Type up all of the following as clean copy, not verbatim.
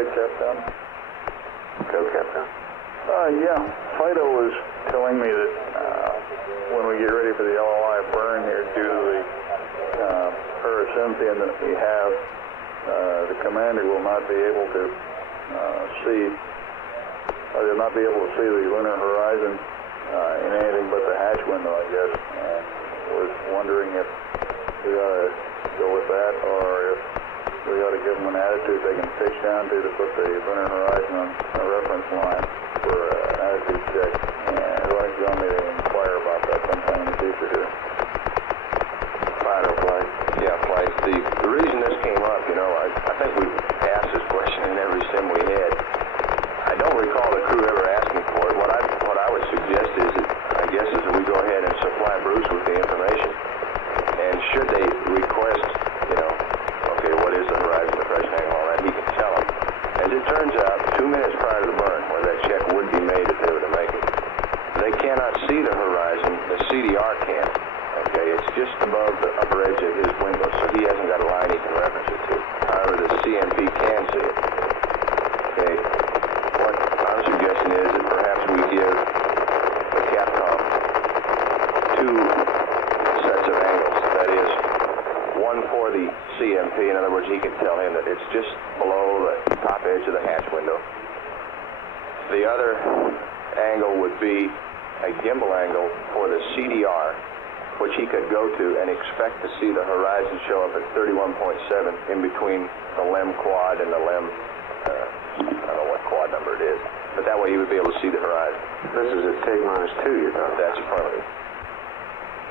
Hi, Captain. Go, Captain. Yeah, Fido was telling me that when we get ready for the LOI burn here, due to the parasynthium that we have, the commander will not be able to they'll not be able to see the lunar horizon in anything but the hatch window, I guess. And was wondering if we ought to go with that, or if we ought to give them an attitude they can pitch down to put the lunar horizon on a reference line for an attitude check. And I'd like you want me to inquire about that sometime in the future here. Fido, Flight. Yeah, Flight. The reason this came up, you know, I think we've asked this question in every sim we had. I don't recall the crew ever asking for it. What I would suggest is that we go ahead and supply Bruce with the information. And should they request, you know, okay, what is the horizon, depression angle, all that, he can tell them. As it turns out, 2 minutes prior to the burn, where that check would be made if they were to make it, they cannot see the horizon. The CDR can. Okay, it's just above the upper edge of his window, so he hasn't got a line he can reference it to. However, the CMP can see it. Okay, what I'm suggesting is that perhaps we give the Capcom 2 sets of angles. That is, one for the CMP. In other words, he can tell him that it's just below the top edge of the hatch window. The other angle would be a gimbal angle for the CDR, which he could go to and expect to see the horizon show up at 31.7 in between the LEM quad and the LEM, I don't know what quad number it is, but that way he would be able to see the horizon. This is at TIG -2, you're talking. That's affirmative.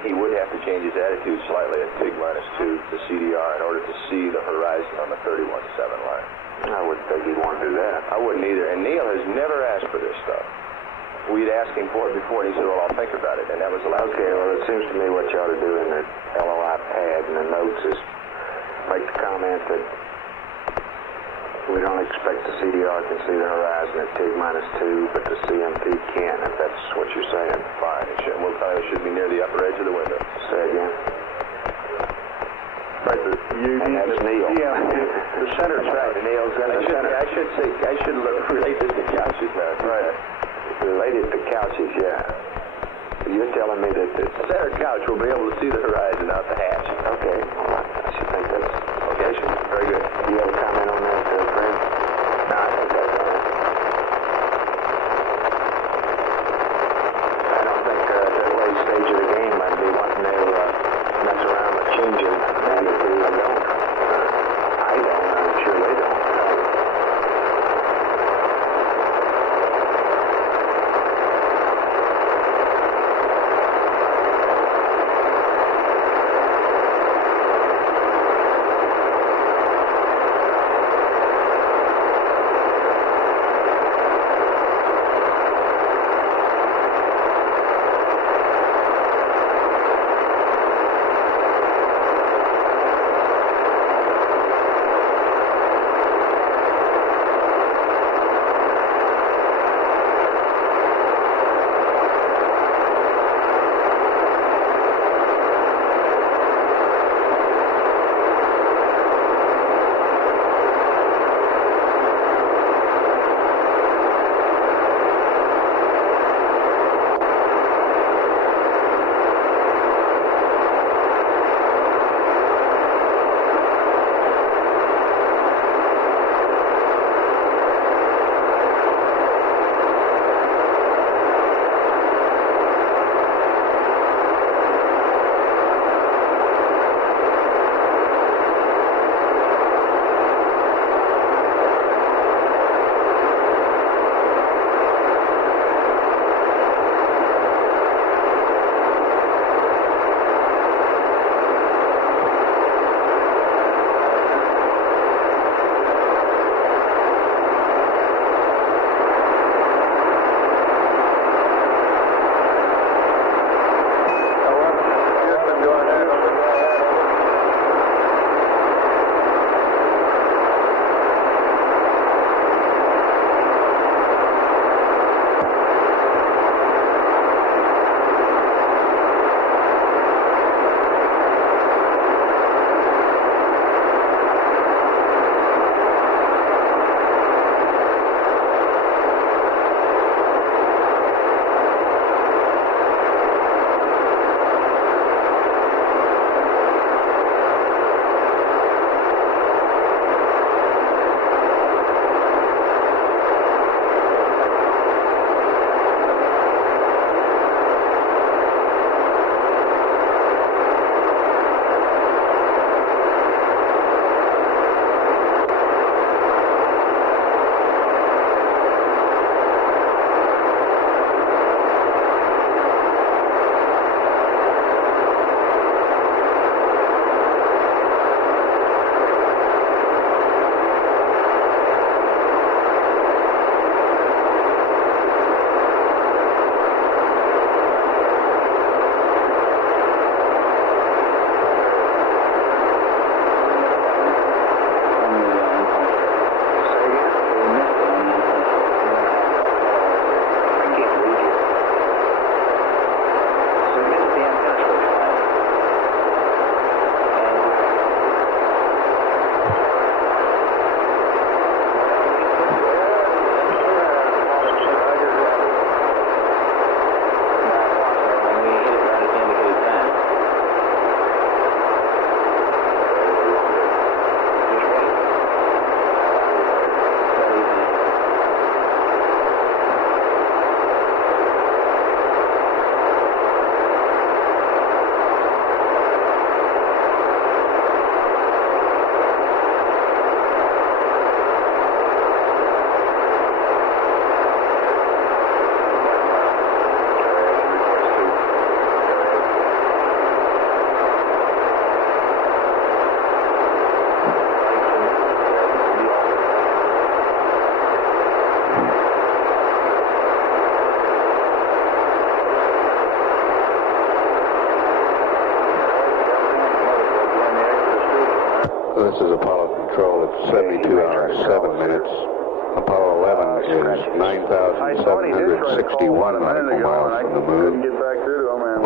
He would have to change his attitude slightly at TIG -2 to CDR in order to see the horizon on the 31.7 line. I wouldn't think he'd want to do that. I wouldn't either, and Neil has never asked for this stuff. We'd asked him for it before, and he said, well, I'll think about it, and that was the last. Okay, well, it seems to me what you ought to do in the LOI pad and the notes is make the comment that we don't expect the CDR can see the horizon at TIG -2, but the CMP can, if that's what you're saying. Fine. We'll tell you it should be near the upper edge of the window. Say again. Right, and that's Neil. Yeah, the center's right. Neil's in the center. I should relate this to couches now. Right. Related to couches, yeah. You're telling me that the center couch will be able to see the horizon out the hatch. Okay. Well, I should think that's okay. Very good. Do you have a comment on that, Fred? No, I think that's all right. I don't think at that late stage of the game I'd be wanting to mess around with changing attitude. I don't. I'm sure they don't. This is Apollo Control. It's 72 hours, 7 minutes. Apollo 11 is 9,761 nautical miles from the moon.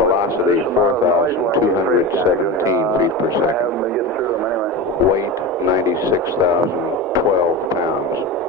Velocity 4,217 feet per second. Weight 96,012 pounds.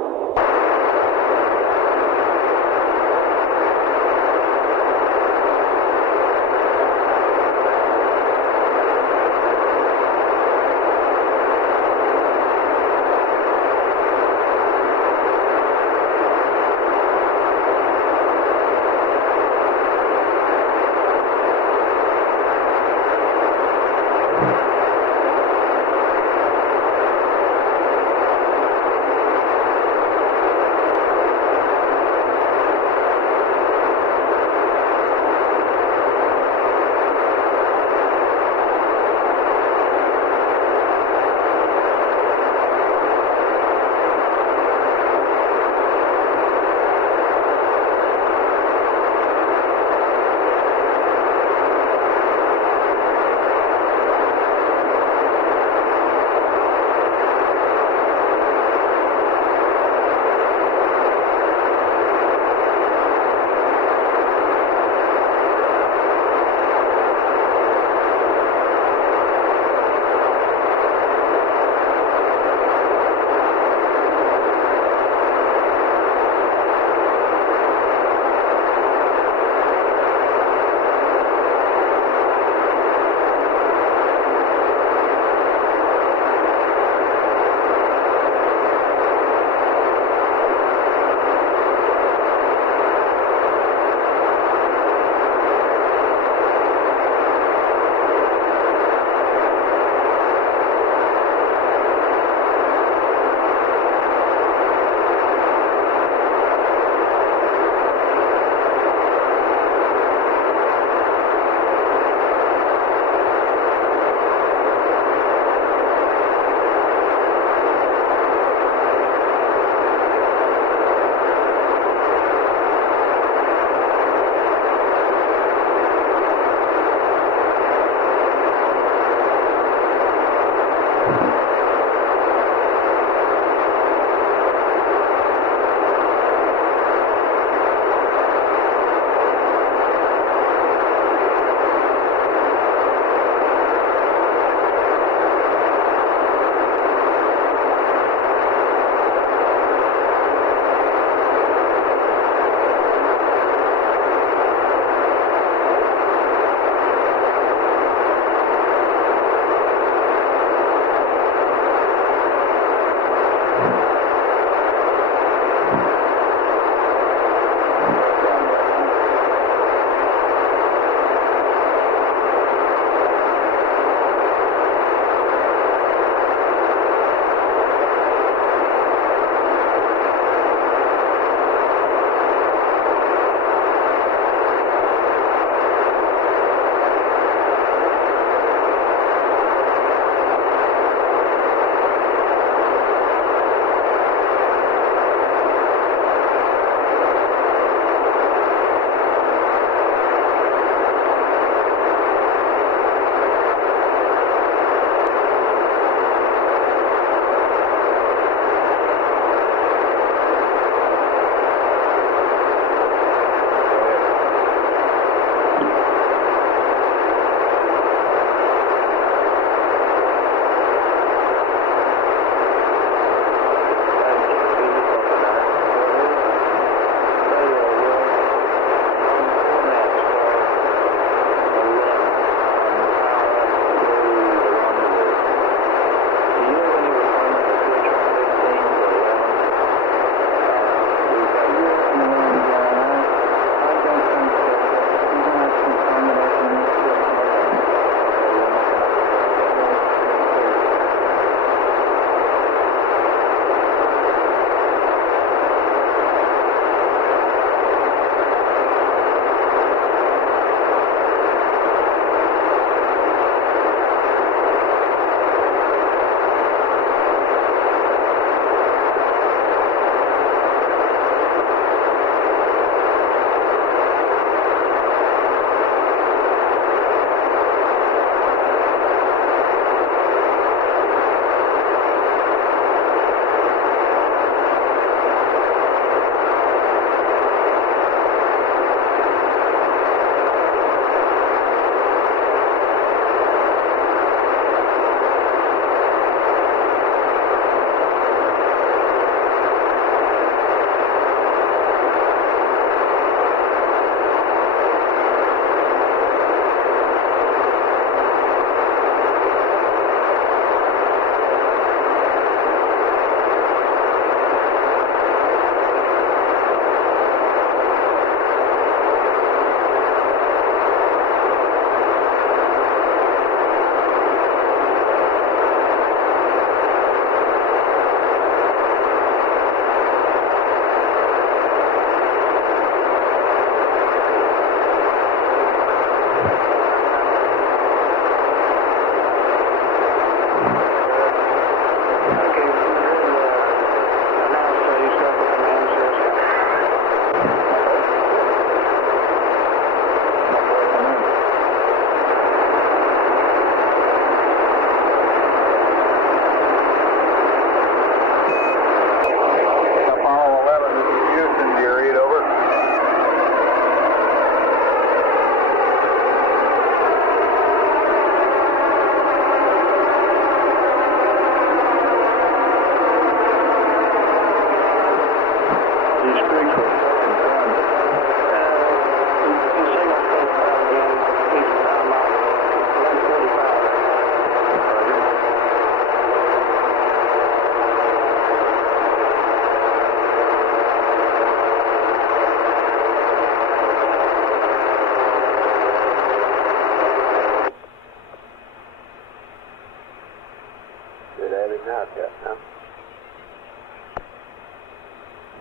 Should have it now, Captain.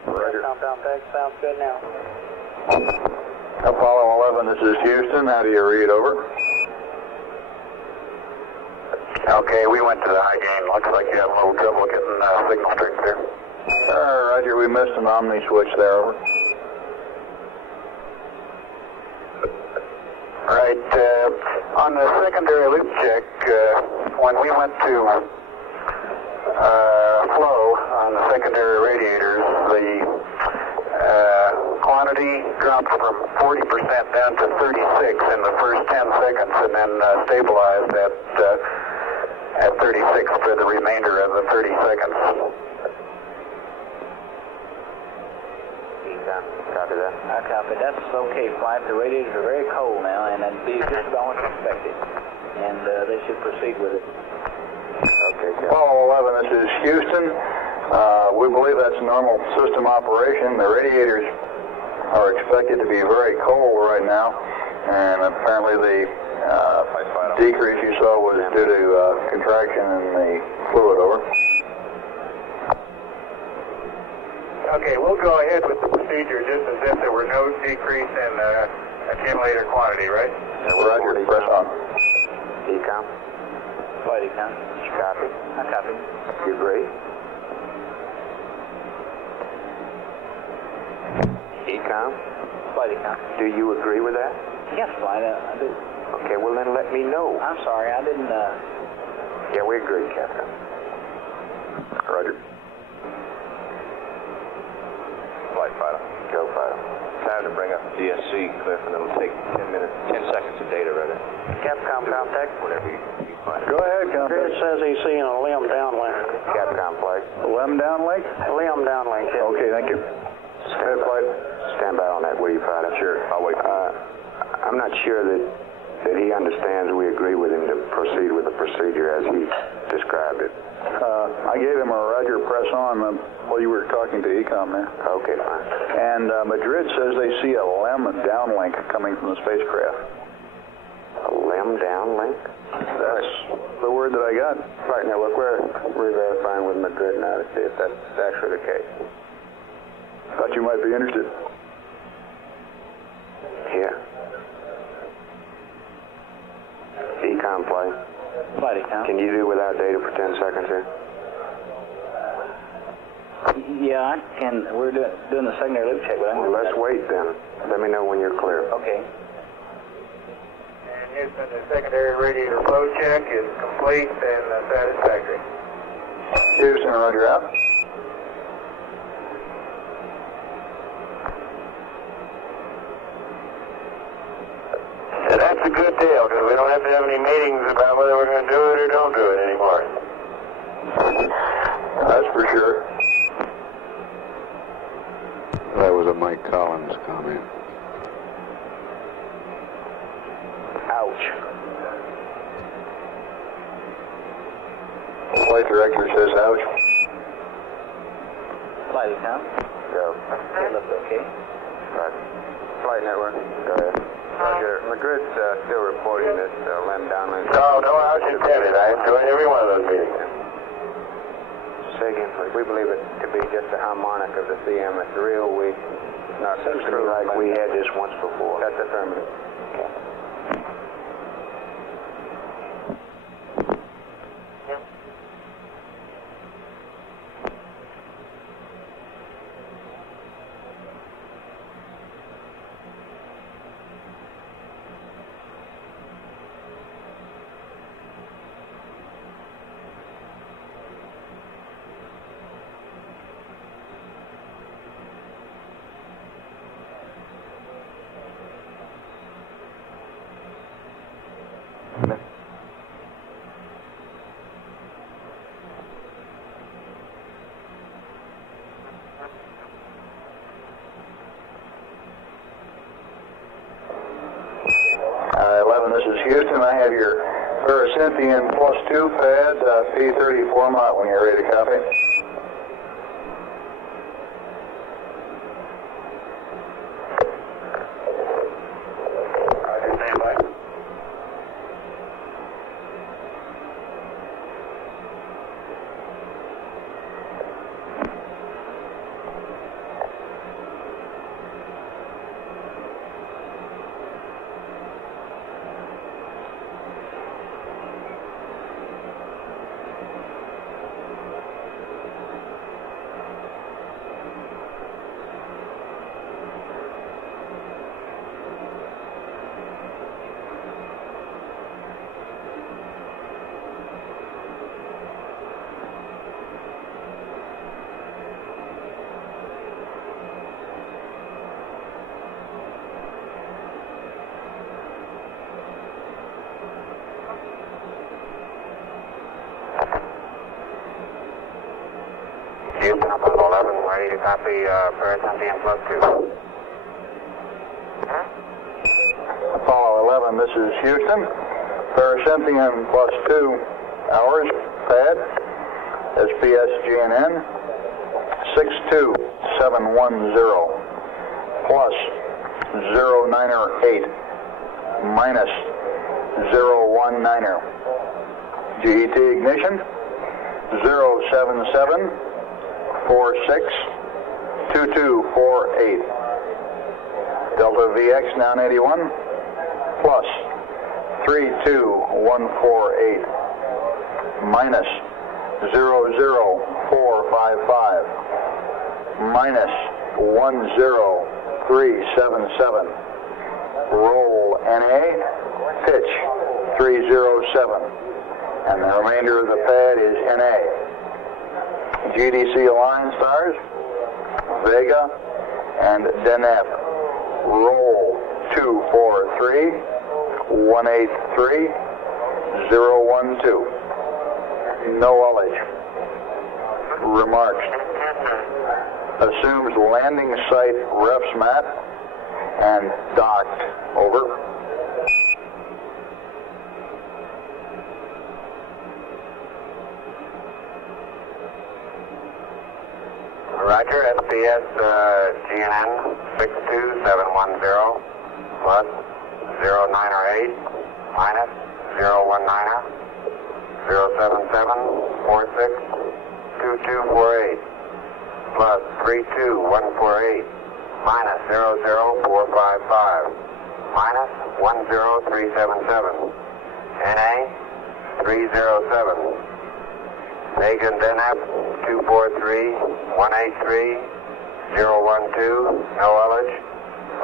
Roger. Compound tech sounds good now. Apollo 11, this is Houston. How do you read? Over. Okay, we went to the high gain. Looks like you have a little trouble getting signal strength there. Roger, we missed an Omni switch there. Over. Right, on the secondary loop check, when we went to flow on the secondary radiators, the quantity dropped from 40% down to 36 in the first 10 seconds and then stabilized at 36 for the remainder of the 30 seconds. Copy that. I copy. That's okay, Flight. The radiators are very cold now, and it'd be just about what expected. And they should proceed with it. Okay, Apollo 11, this is Houston. We believe that's normal system operation. The radiators are expected to be very cold right now, and apparently the decrease you saw was due to contraction in the fluid. Over. Okay, we'll go ahead with the procedure just as if there were no decrease in accumulator quantity, right? Roger, press on. Ecom. Flight Econ. Copy. I copy. You agree? Ecom. Flight Econ. Do you agree with that? Yes, Flight, I do. Okay, well then let me know. I'm sorry, I didn't, Yeah, we agree, Captain. Roger. Flight fighter. Go, Fido. Time to bring up DSC, Cliff, and it'll take 10 seconds of data ready. Capcom contact. Whatever you find. Go ahead, Grid Captain. says he's seeing a limb downlink. Capcom flight. Lem downlink? Limb downlink, yeah. Okay, thank you. Stand by on that, will you, Fido? Sure, I'll wait. I'm not sure that he understands we agree with him to proceed with the procedure as he described it. I gave him a Roger press on while you were talking to Ecom there. Okay, fine. And Madrid says they see a LEM downlink coming from the spacecraft. A limb downlink? That's the word that I got. Flight network, we're re-verifying with Madrid now to see if that's actually the case. Thought you might be interested. Here. Ecom flight. Flight Econ. Can you do without data for 10 seconds here? Yeah, I can. We're doing the secondary loop check, but I'm Well, let's wait then. Let me know when you're clear. Okay. And Houston, the secondary radiator flow check is complete and satisfactory. Houston, Roger out. And that's a good deal, because we don't have to have any meetings about whether we're going to do it or don't do it anymore. That's for sure. That was a Mike Collins comment. Ouch. Flight director says ouch. Flight Econ. Go. It looks okay. Right. Flight network. Go ahead. Roger. Madrid's still reporting this LEM downlink. No ouch intended. I enjoyed every one of those meetings. Say again, please. We believe it to be just a harmonic of the CM. It's real weak. Not seems to me like we had this once before. That's affirmative. Okay. This is Houston. I have your Paracynthian +2 pad, P34 mott when you're ready to copy. Stand by. 11, ready to copy Paracentine +2. Apollo 11, this is Houston. Paracentine +2 hours, pad, SPS GNN 62710 plus 098 minus 019er. GET ignition 077462248. Delta VX now 81 plus 32148 minus 00455 minus 10377. Roll NA, pitch 307. And the remainder of the pad is NA. GDC Align stars, Vega, and Deneb. Roll 243 183 012. No ullage. Remarks. Assumes landing site refs mat and docked. Over. Roger, SPS GNN 62710 plus 098 minus 019er 077462248 plus 32148 minus 00455 minus 10377. NA 307. Megan Deneb 243-183-012, no ullage,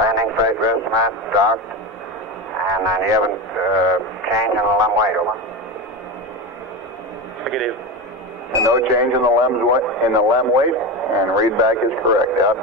landing site rest mat, docked, and you haven't changed in the LEM weight, over. Negative. And no change in the LEM weight, and read back is correct, out.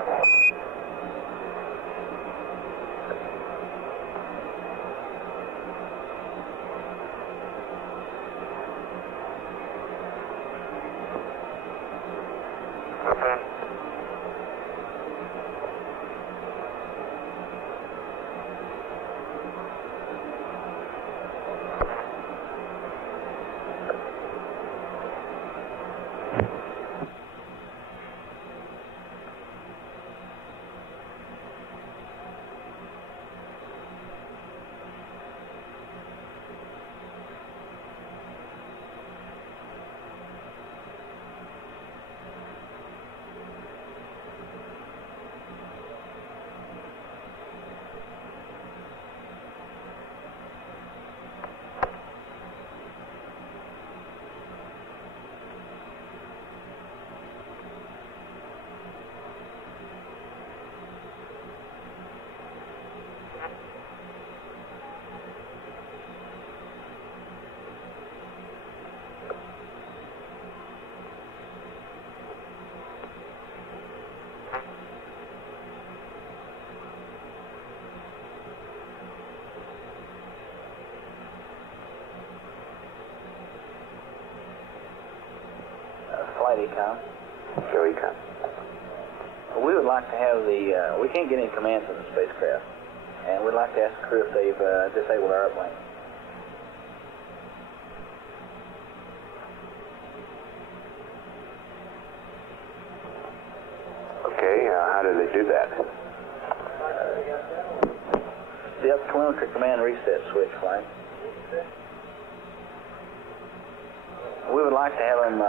Flight Econ. Show Econ. We would like to have we can't get any commands from the spacecraft, and we'd like to ask the crew if they've disabled our airplane. Okay, how do they do that? The up telemetry command reset switch, flight. We would like to have them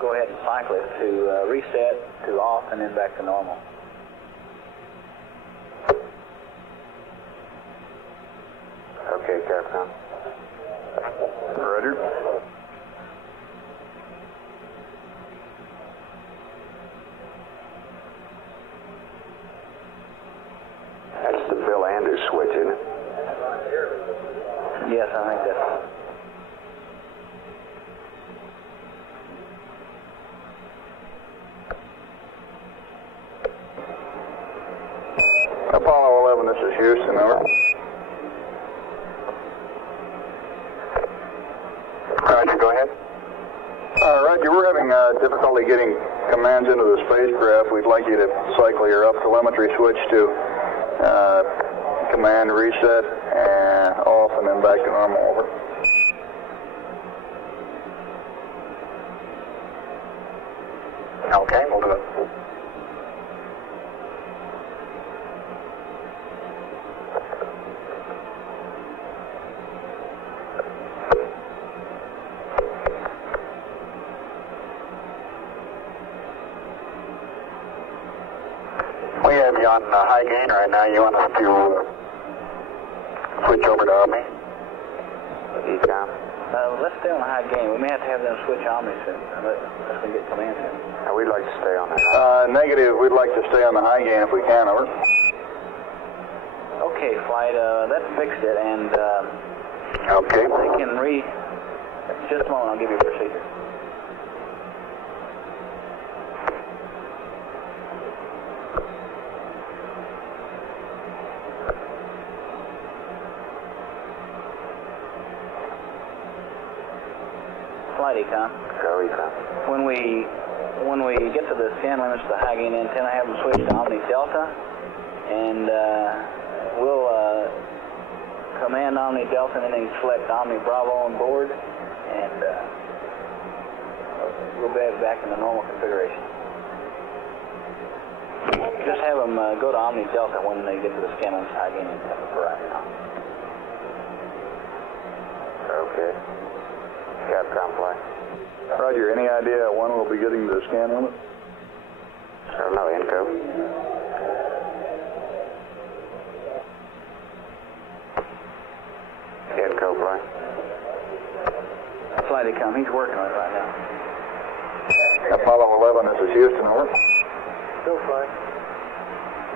go ahead and cycle it to reset to off and then back to normal. Okay, Capcom. Roger. That's the Bill Anders switch, isn't it? Yes, I think that's... Apollo 11, this is Houston, over. Roger, go ahead. Roger, we're having difficulty getting commands into the spacecraft, we'd like you to cycle your up telemetry switch to command reset and off, and then back to normal. Over. Okay, we'll do it. We have you on high gain right now. You want us to switch over to Omni? ECOM. Let's stay on the high gain. We may have to have them switch Omni soon, unless we get commands in. We'd like to stay on that. Negative. We'd like to stay on the high gain if we can. Over. Okay, flight. That fixed it, and Okay. they can Just a moment. I'll give you a procedure. Flight Econ. Go Econ. When we get to the scan limits of the high gain antenna, have them switch to Omni Delta, and we'll command Omni Delta and then select Omni Bravo on board, and we'll be back in the normal configuration. Just have them go to Omni Delta when they get to the scan limits of the high gain antenna for right now. Okay. Capcom flight. Roger. Any idea when we'll be getting to the scan limit? I don't know, Inco. Inco flight. Flight Econ, he's working on it right now. Apollo 11, this is Houston. Over. Go flight.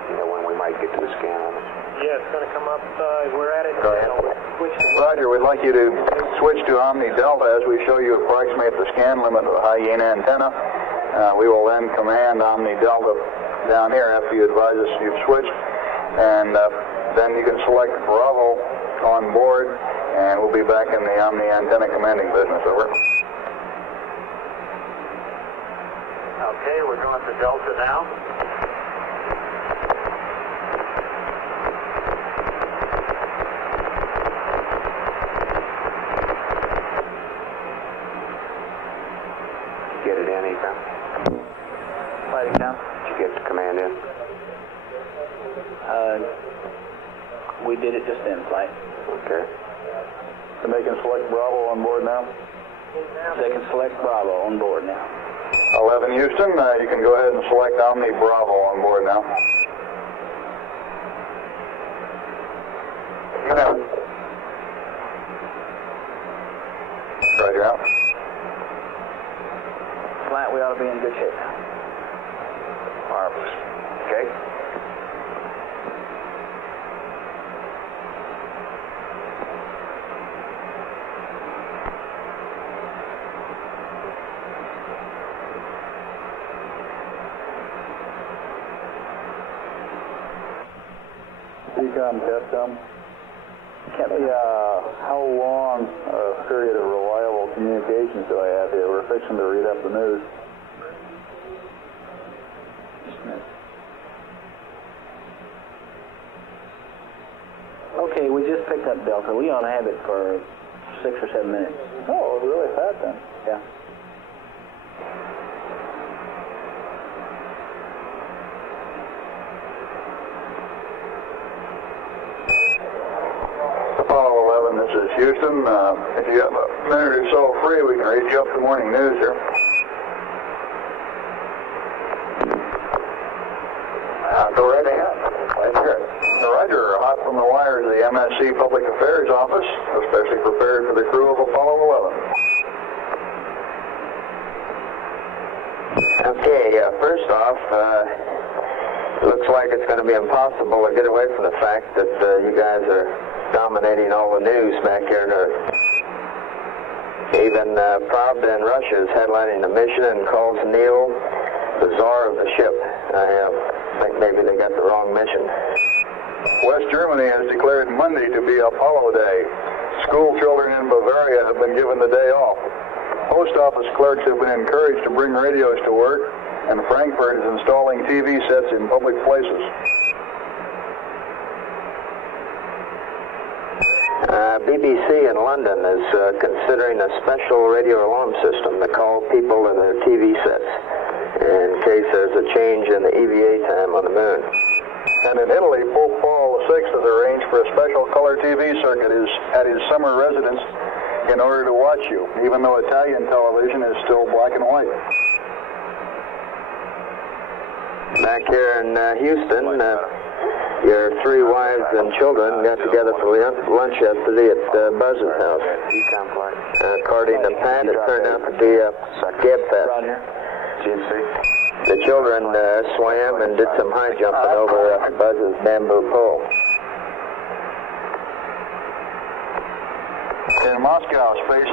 You know when we might get to the scan limit? Yeah, it's going to come up. We're at it. Go ahead. Which Roger, we'd like you to switch to Omni Delta as we show you approximate the scan limit of the high gain antenna. We will then command Omni Delta down here after you advise us you've switched, and then you can select Bravo on board, and we'll be back in the Omni antenna commanding business. Over. Okay, we're going to Delta now. Get it in, Econ? Flight Econ. Did you get the command in? We did it just in flight. Okay. And they can select Bravo on board now. They can select Bravo on board now. 11 Houston, you can go ahead and select Omni Bravo on board now. Roger out. Flight, we ought to be in good shape now. Marvelous. Okay. Ecom, Capcom. How long a period of reliable communications do I have here? We're fixing to read up the news. Okay, we just picked up Delta. We ought to have it for 6 or 7 minutes. Oh, really fast then. Yeah. Apollo 11, this is Houston. If you have a minute or so free, we can read you up the morning news here. Go right ahead. Glad to hear it. Roger, hot from the wires of the MSC Public Affairs Office, especially prepared for the crew of Apollo 11. Okay, first off, looks like it's going to be impossible to get away from the fact that you guys are dominating all the news back here on Earth. Even Pravda in Russia is headlining the mission and calls Neil the czar of the ship. I think maybe they got the wrong mission. West Germany has declared Monday to be Apollo Day. School children in Bavaria have been given the day off. Post office clerks have been encouraged to bring radios to work, and Frankfurt is installing TV sets in public places. BBC in London is considering a special radio alarm system to call people to their TV sets in case there's a change in the EVA time on the moon. And in Italy, Pope Paul VI has arranged for a special color TV circuit at his summer residence in order to watch you, even though Italian television is still black and white. Back here in Houston, your three wives and children got together for lunch yesterday at Buzz's house. According to Pat, it turned out to be a Gab Fest. The children swam and did some high jumping over Buzz's bamboo pole. In Moscow, space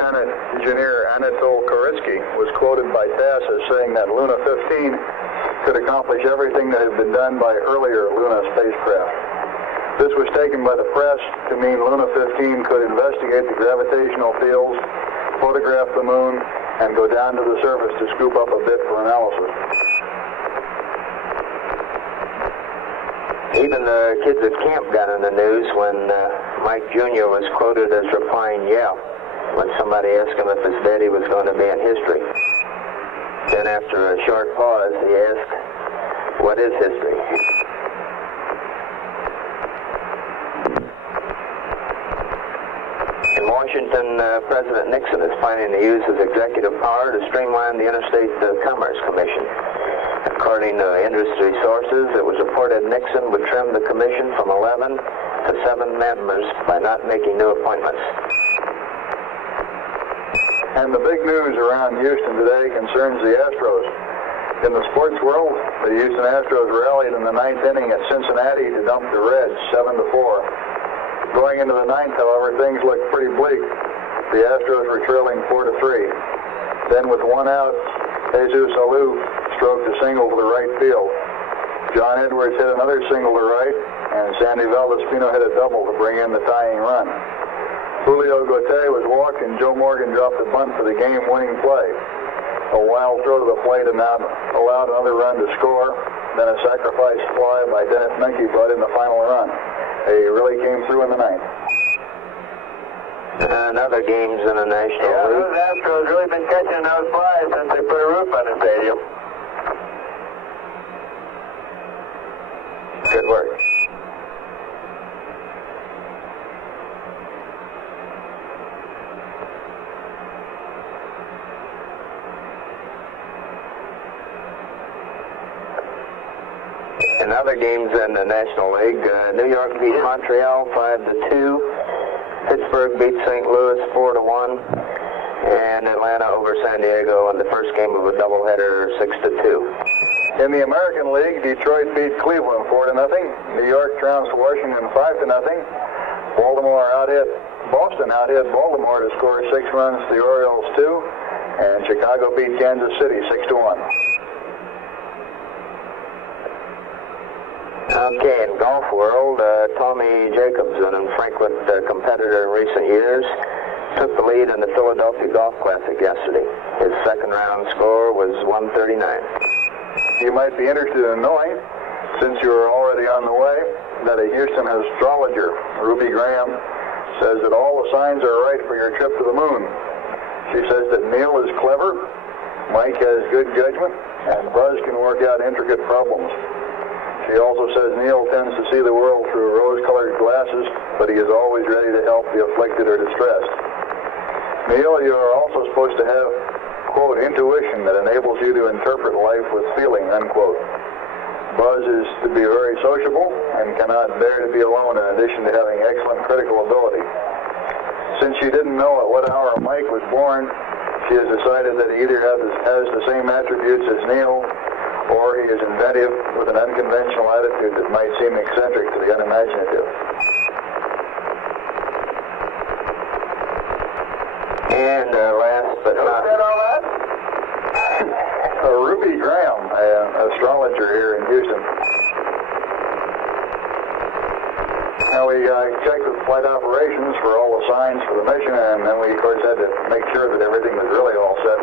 engineer Anatol Koretsky was quoted by TASS as saying that Luna 15 could accomplish everything that had been done by earlier Luna spacecraft. This was taken by the press to mean Luna 15 could investigate the gravitational fields, photograph the moon, and go down to the surface to scoop up a bit for analysis. Even the kids at camp got in the news when Mike Jr. was quoted as replying, "Yeah," when somebody asked him if his daddy was going to be in history. Then after a short pause, he asked, "What is history?" In Washington, President Nixon is planning to use his executive power to streamline the Interstate Commerce Commission. According to industry sources, it was reported Nixon would trim the commission from 11 to 7 members by not making new appointments. And the big news around Houston today concerns the Astros. In the sports world, the Houston Astros rallied in the ninth inning at Cincinnati to dump the Reds 7-4. Going into the ninth, however, things looked pretty bleak. The Astros were trailing 4-3. Then with one out, Jesus Alou stroked a single to the right field. John Edwards hit another single to right, and Sandy Valdespino hit a double to bring in the tying run. Julio Gauthier was walked, and Joe Morgan dropped a bunt for the game-winning play. A wild throw to the plate allowed another run to score, then a sacrifice fly by Dennis Menke-Budd in the final run. They really came through in the ninth. And other games in the National Yeah, League. those Astros really been catching those flies since they put a roof on the stadium. Good work. In other games in the National League, New York beat Montreal 5-2. Pittsburgh beat St. Louis 4-1. And Atlanta over San Diego in the first game of a doubleheader 6-2. In the American League, Detroit beat Cleveland 4-0. New York trounced Washington 5-0. Boston out-hit Baltimore to score 6 runs to the Orioles 2. And Chicago beat Kansas City 6-1. Okay, in golf world, Tommy Jacobs, an infrequent competitor in recent years, took the lead in the Philadelphia Golf Classic yesterday. His second round score was 139. You might be interested in knowing, since you are already on the way, that a Houston astrologer, Ruby Graham, says that all the signs are right for your trip to the moon. She says that Neil is clever, Mike has good judgment, and Buzz can work out intricate problems. She also says Neil tends to see the world through rose-colored glasses, but he is always ready to help the afflicted or distressed. Neil, you are also supposed to have, quote, intuition that enables you to interpret life with feeling, unquote. Buzz is to be very sociable and cannot bear to be alone, in addition to having excellent critical ability. Since she didn't know at what hour Mike was born, she has decided that he either has the same attributes as Neil, or he is inventive with an unconventional attitude that might seem eccentric to the unimaginative. And last but not Said all that? Ruby Graham, an astrologer here in Houston. And we checked with flight operations for all the signs for the mission, and then we, of course, had to make sure that everything was really all set.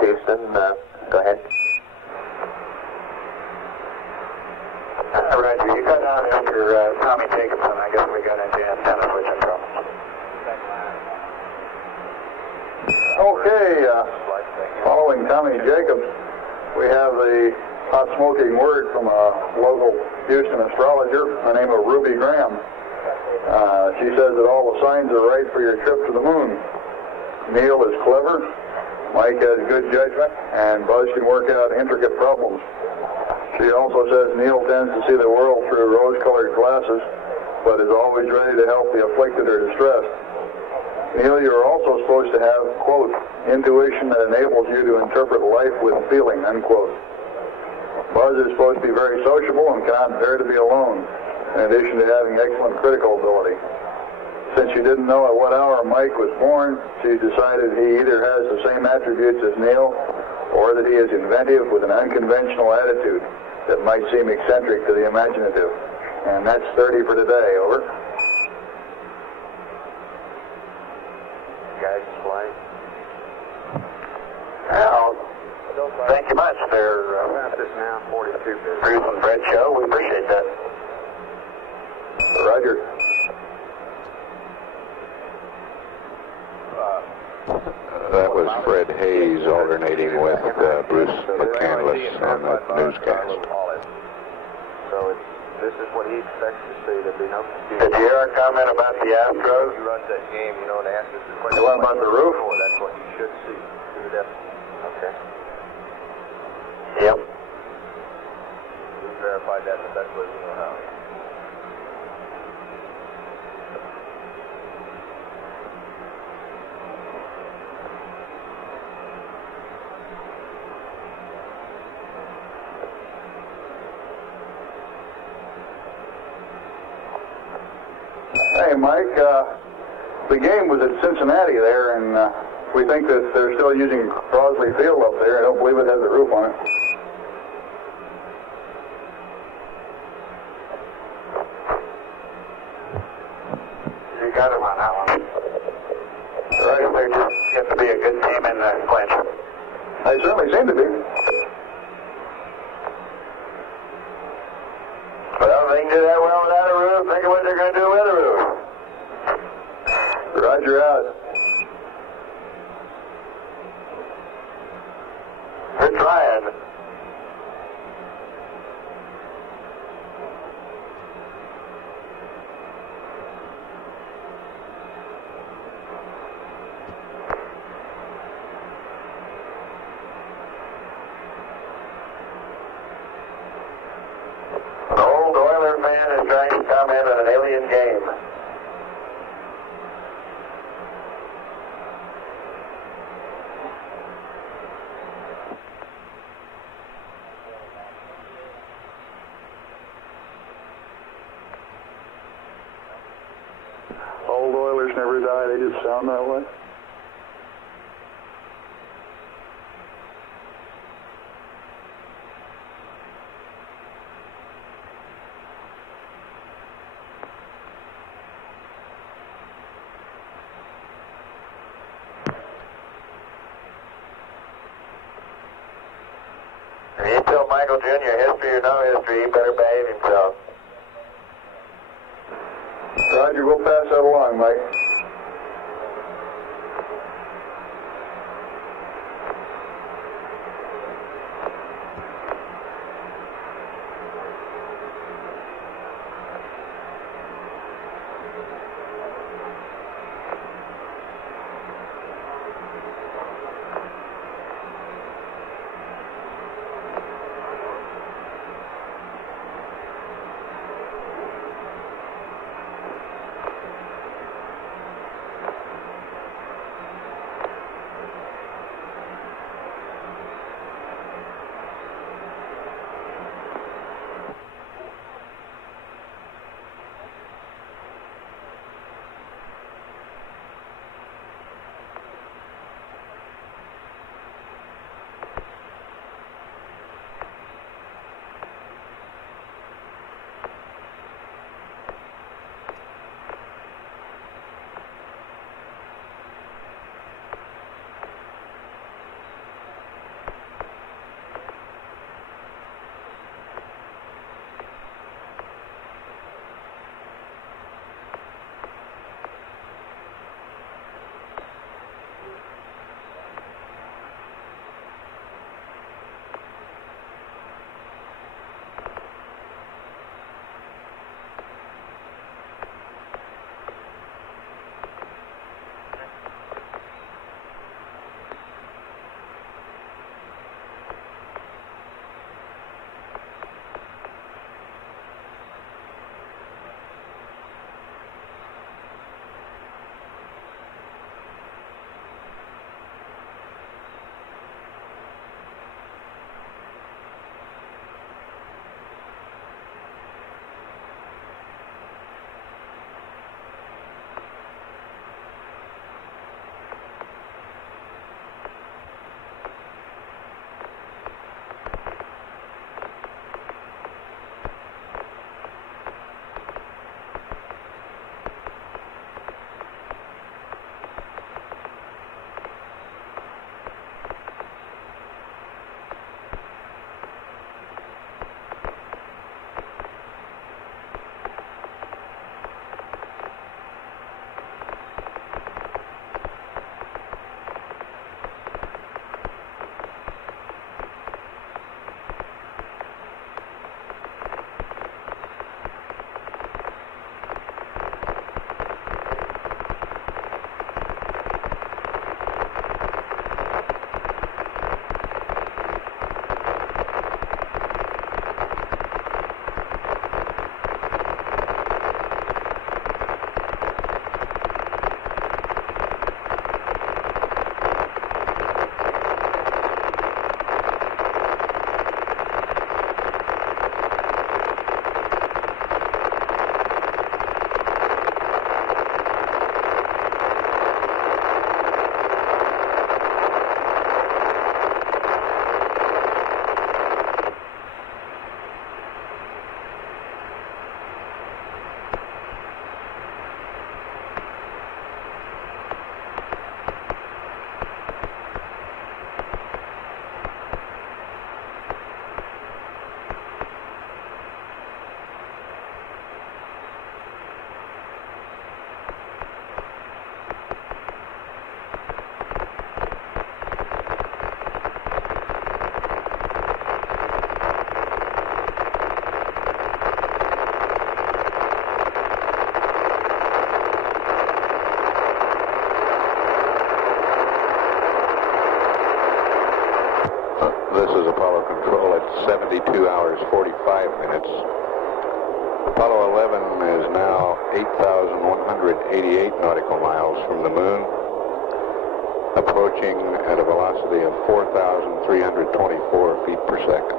Houston, go ahead. Roger, you got down under Tommy Jacobson. I guess we got into antenna switching problems. Okay, following Tommy Jacobs, we have a hot smoking word from a local Houston astrologer by the name of Ruby Graham. She says that all the signs are right for your trip to the moon. Neil is clever, Mike has good judgment, and Buzz can work out intricate problems. She also says Neil tends to see the world through rose-colored glasses, but is always ready to help the afflicted or distressed. Neil, you're also supposed to have, quote, intuition that enables you to interpret life with feeling, unquote. Buzz is supposed to be very sociable and cannot bear to be alone, in addition to having excellent critical ability. Since you didn't know at what hour Mike was born, she decided he either has the same attributes as Neil, or that he is inventive with an unconventional attitude that might seem eccentric to the imaginative. And that's 30 for today, over. Guys, flight. Well, thank you much. They're This now 42 business. Bruce and Fred show. We appreciate that. Roger. That was Fred Hayes alternating with Bruce McCandless on the newscast. So this is what he expects to see. There'll be no confusion. Did you hear our comment about the Astros? He runs that game, you know, and asks us the question. What about the roof? That's what you should see. To the depth. Okay. Yep. We verified that the best way we know how. Hey, Mike, the game was at Cincinnati there, and we think that they're still using Crosley Field up there. I don't believe it has a roof on it. You got him on that one. Right, they're just getting to be a good team in the clinch. They certainly seem to be. Well, they can do that well without a roof. Think of what they're going to do with a roof. Roger out. They're trying. An old Oiler fan is trying to comment on an alien game. Old Oilers never die, they just sound that way. And you tell Michael Jr., history or no history, he better behave himself. Roger, we'll pass that along, Mike. 72 hours 45 minutes. Apollo 11 is now 8,188 nautical miles from the moon, approaching at a velocity of 4,324 feet per second.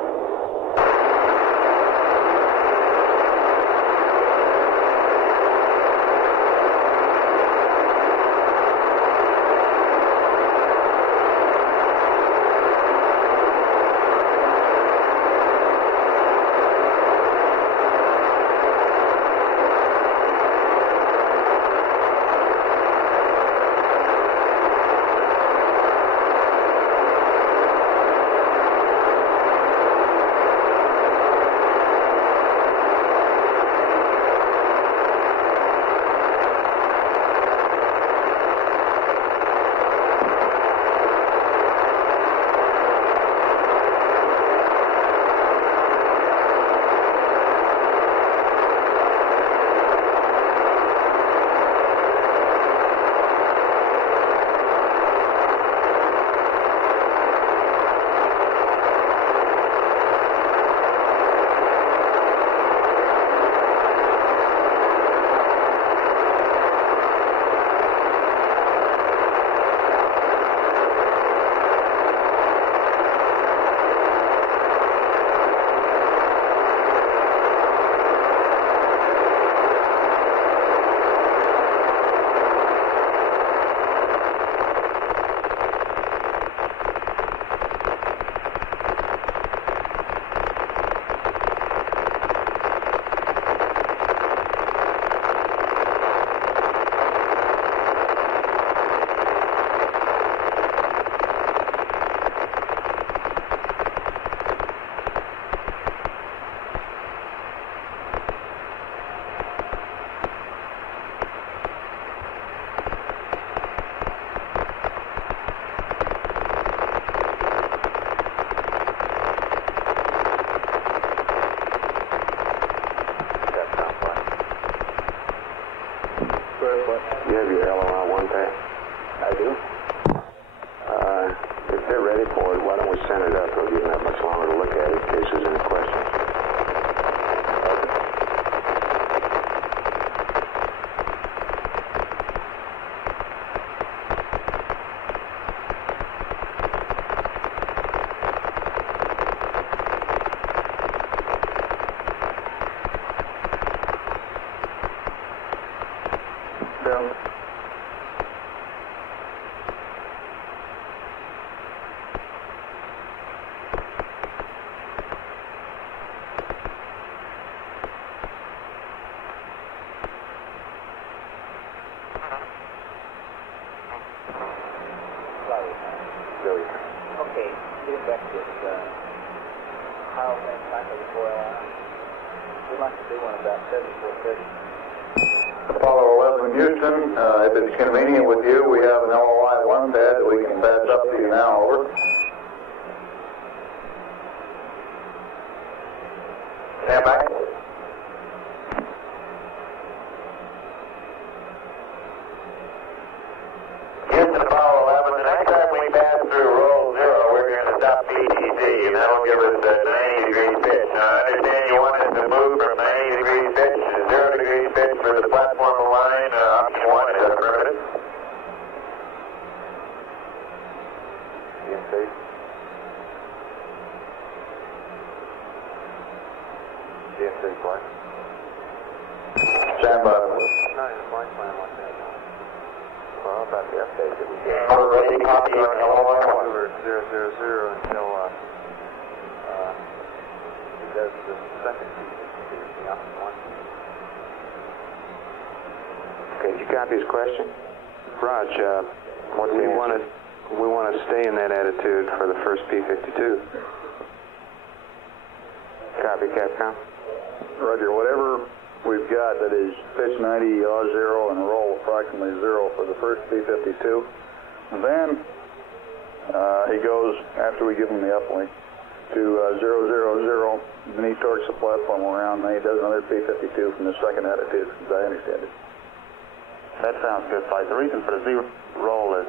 You have your LOI 1 pad? I do. If they're ready for it, why don't we send it up? It'll give them that much longer to look at it in case there's any questions. Bill? Okay, getting back to this Kyle thing cycle before we'd like to do one about 7430. Apollo 11 Houston, if it's convenient with you, we have an LOI 1 pad that we can pass up to you now. Over. Stand by. Houston, Apollo 11, the next time we pass through roll 0, we're going to stop PTC, and that'll give us a 90-degree pitch. Now, I understand you want us to move from 90-degree pitch to 0-degree pitch for the platform line. Option 1, is that affirmative? DNC? DNC flight? Stand by. No, your flight plan like that. Well, how about the update that we get? We're ready to copy on LOI 1. Over 000 until he does the second piece of the option 1. Okay, did you copy his question? Raj, we want to stay in that attitude for the first P-52. Copy, Capcom. Roger, whatever we've got that is pitch 90, yaw 0, and roll approximately 0 for the first P-52. Then he goes, after we give him the uplink, to 000, then he torques the platform around, then he does another P-52 from the second attitude, as I understand it. That sounds good, Flight. The reason for the Z roll is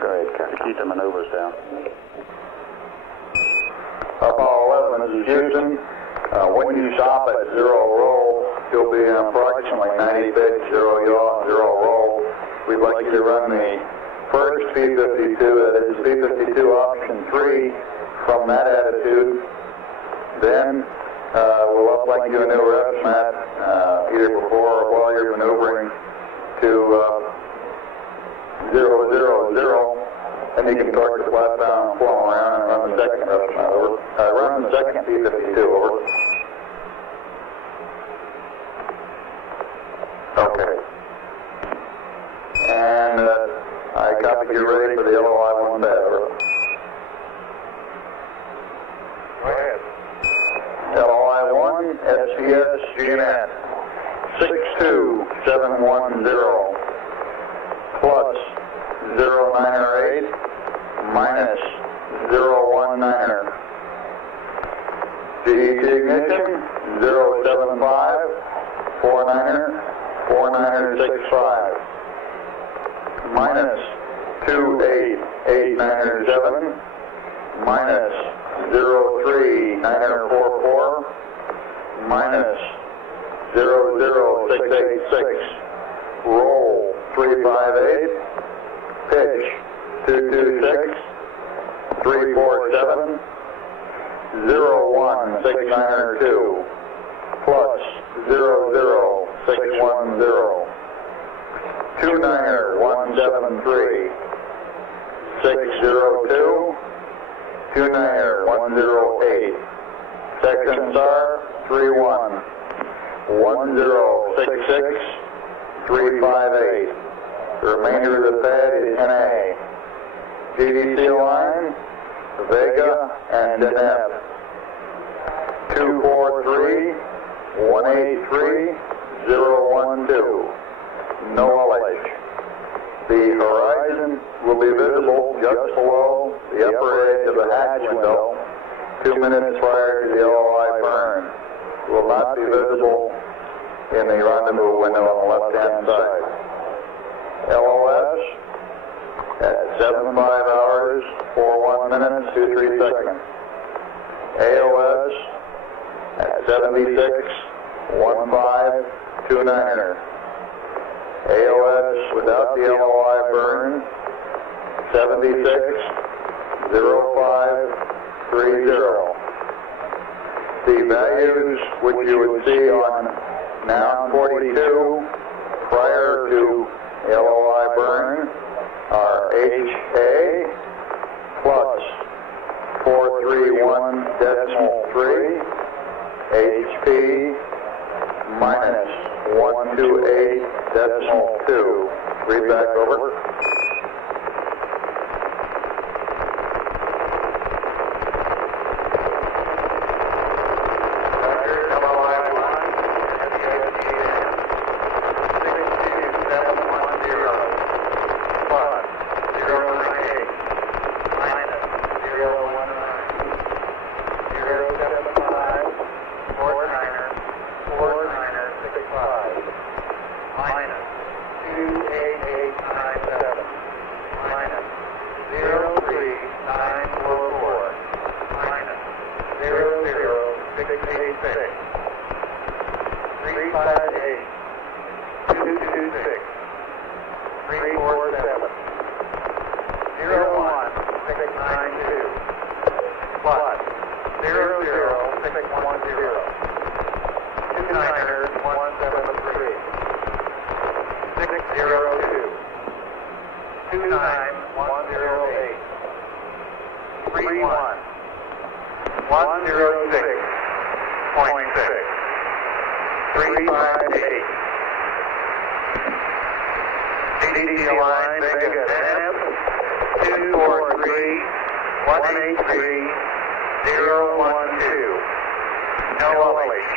Go ahead, Capcom. to keep the maneuvers down. Apollo 11, this is Houston. When you stop at 0 roll, you'll be in approximately 90 pitch, 0 yaw, 0 roll. We'd like you to run the first P-52, that is P-52 option 3, from that attitude. Then we'll uplink you a new rest mat, either before or while you're maneuvering to 0, 0, 0. And you can torque the flat down, flow around, and run the second rest mat over. Run the second P-52 over. Okay. And I copy you ready for the LOI-1 pad, over. Go ahead. LOI-1, SPS, GNet, 62710, plus 098, minus 019er. GET ignition, 075, 49er, 4965, minus 28897, minus 03944, minus 00686, roll 358, pitch 226, 347, 01692, plus 00610, 29er 173, 602, 29er 108, sections are 31, 1066, 358. The remainder of the pad is NA. GDC line, Vega and Deneb. 243-183-012. No LH. The horizon will be visible just below the upper edge of the hatch window 2 minutes prior to the LOI burn. It will not be visible in the rendezvous window on the left-hand side. LOS at 75 hours, 41 minutes, 23 seconds. AOS at 76, 1529er. AOS without the LOI burn, 76, 0530. The values which you would see on Noun 42 prior to LOI burn are HA plus 431.3, HP minus 128.2. Read back over. GDC line, Vega NF, 243-183-012. No LH.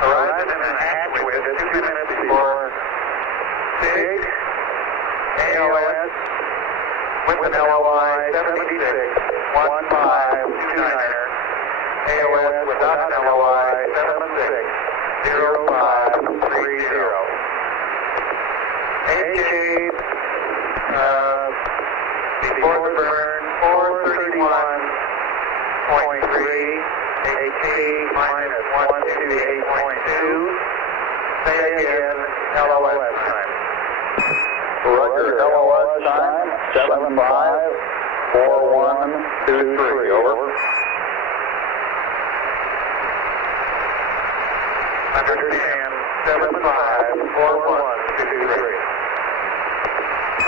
Horizon and hatch with 2 minutes before 6. AOS with an LOI 76, 1529er. AOS without an LOI 76, 0530. HA before the burn 438. again, LOS time. Roger, LOS time, 754123, over. Understand, 754123.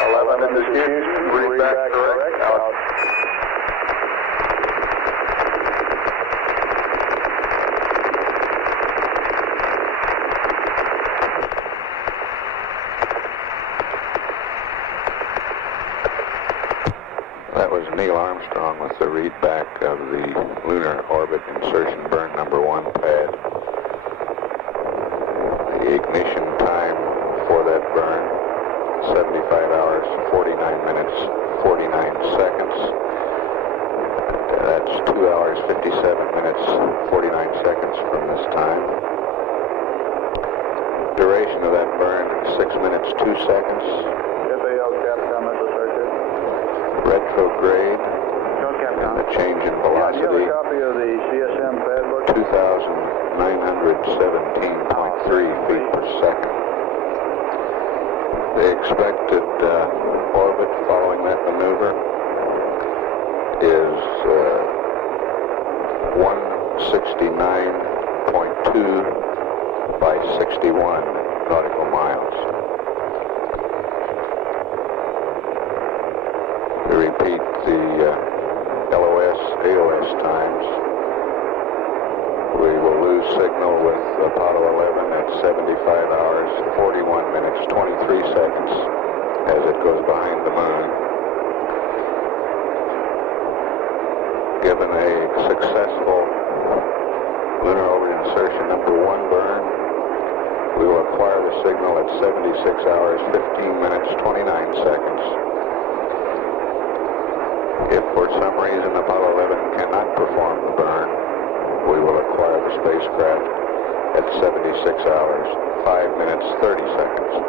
11 into Houston, read back correct, out. That was Neil Armstrong with the read back of the lunar orbit insertion burn number 1 pad. The ignition time for that burn, 75 hours, 49 minutes, 49 seconds. That's 2 hours, 57 minutes, 49 seconds from this time. Duration of that burn, 6 minutes, 2 seconds. FAL Capcom, this is Archer. Retrograde, and the change in Yeah, velocity, do you have a copy of the CSM pad book? 2,917.3 feet per second. The expected orbit following that maneuver is 169.2 by 61 nautical miles. To repeat the LOS, AOS times, we will lose signal with Apollo 11 at 75 hours, 41 minutes, 23 seconds as it goes behind the moon. Given a successful lunar orbit insertion number 1 burn, we will acquire the signal at 76 hours, 15 minutes, 29 seconds. If for some reason Apollo 11 cannot perform the burn, we will acquire the spacecraft at 76 hours, 5 minutes, 30 seconds.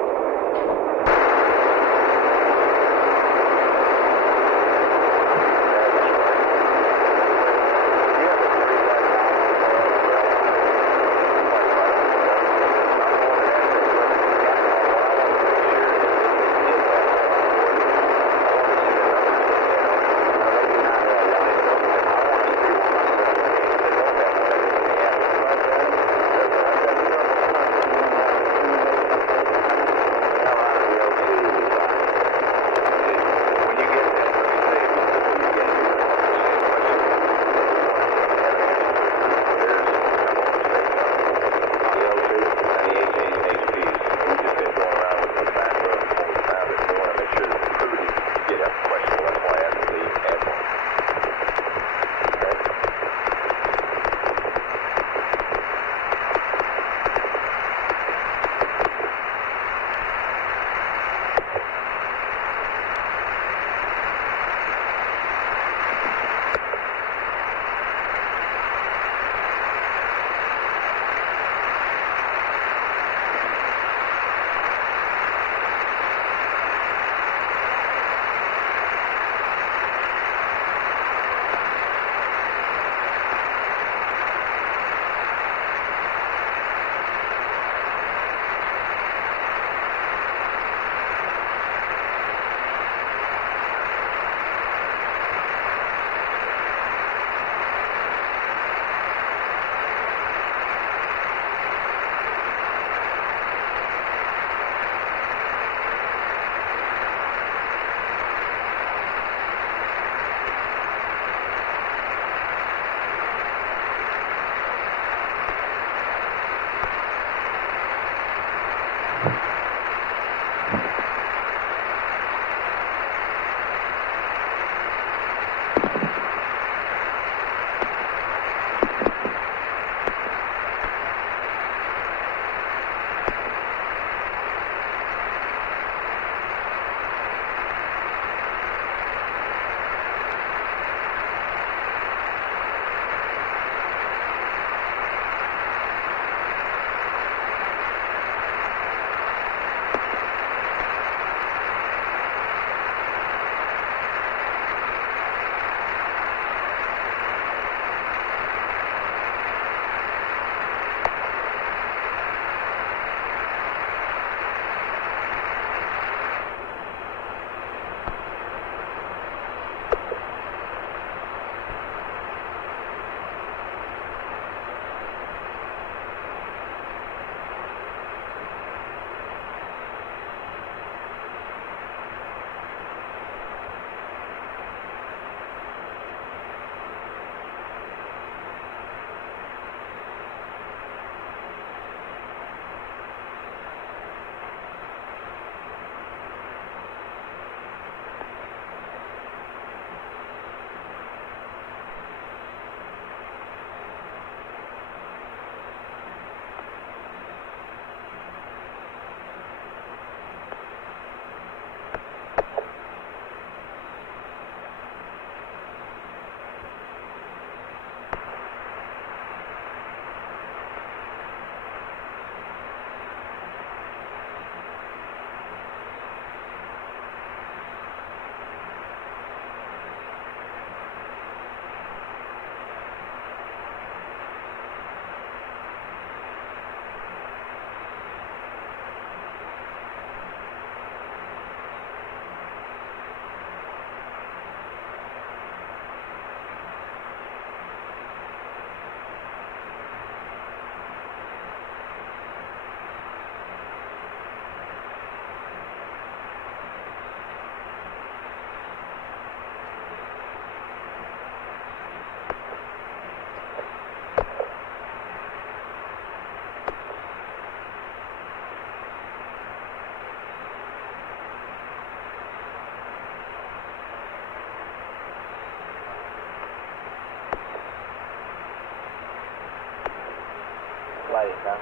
righty, son.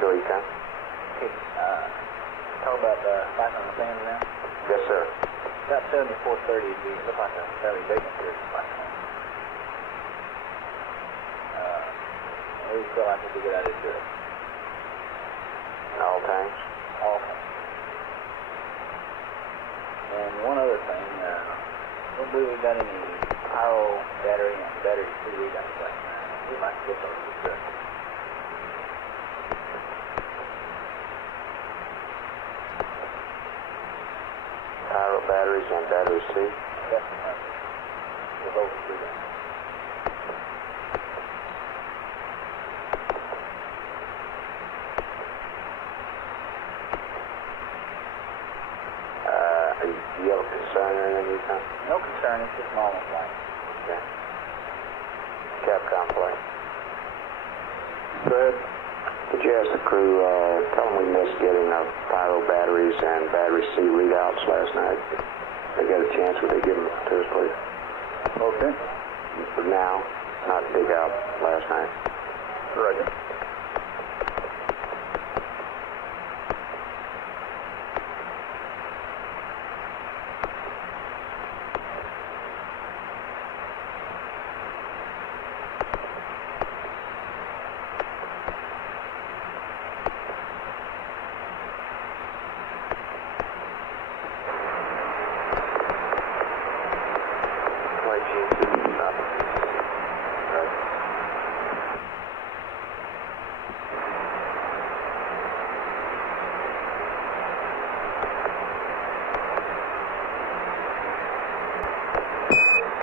Go Econ. Okay, talk about fighting on the fans now. Yes, sir. About 7430 would be, look like a fairly big material fight. We feel like it's a good idea to do it. All times. All times. And one other thing, don't believe we got any pyro battery and battery C readouts last night. We might get those for sure. Pyro batteries and battery C. Definitely. With those readouts. Do you have a concern or anything, Econ? No concern, it's just normal flight. Okay. Capcom flight. Go ahead. Could you ask the crew, tell them we missed getting our pyro batteries and battery C readouts last night. If they get a chance, would they give them to us, please? Okay. For now, not dig out last night. Roger.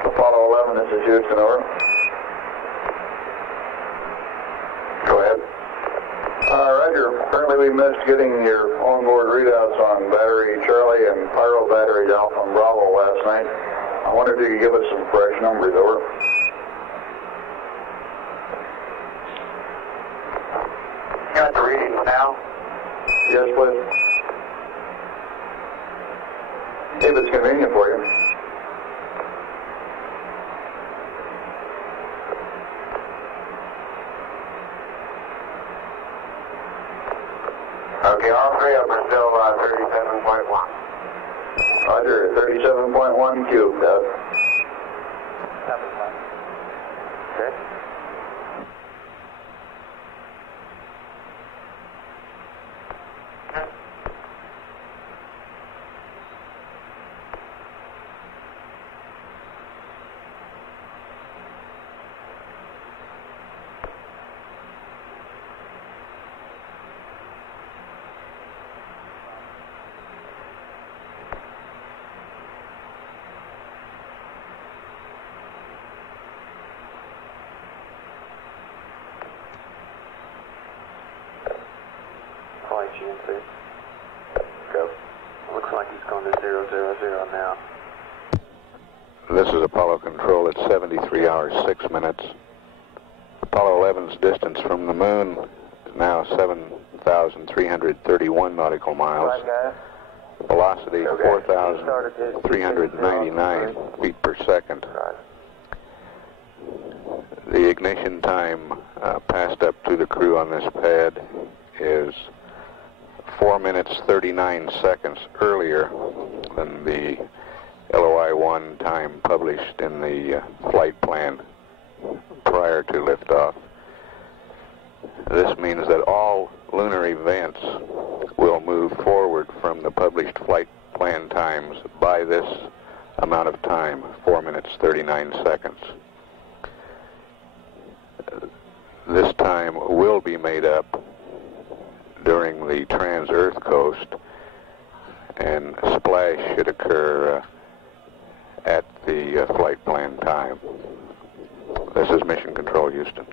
Apollo 11, this is Houston, over. Go ahead. Roger. Apparently we missed getting your onboard readouts on battery Charlie and pyro batteries Alpha and Bravo last night. I wonder if you could give us some fresh numbers, over. Got the readings now? Yes, please. If it's convenient for you. Okay, all three of them are still 37.1. Roger, 37.1 cubed. Okay. Flight GNC. Go. Looks like he's going to 000 now. This is Apollo Control at 73 hours 6 minutes. Apollo 11's distance from the moon is now 7,331 nautical miles. Velocity 4,399 feet per second. The ignition time passed up to the crew on this pad is 4 minutes 39 seconds earlier than the LOI-1 time published in the flight plan prior to liftoff. This means that all lunar events will move forward from the published flight plan times by this amount of time, 4 minutes 39 seconds. This time will be made up during the trans-Earth coast, and splash should occur at the flight plan time. This is Mission Control, Houston.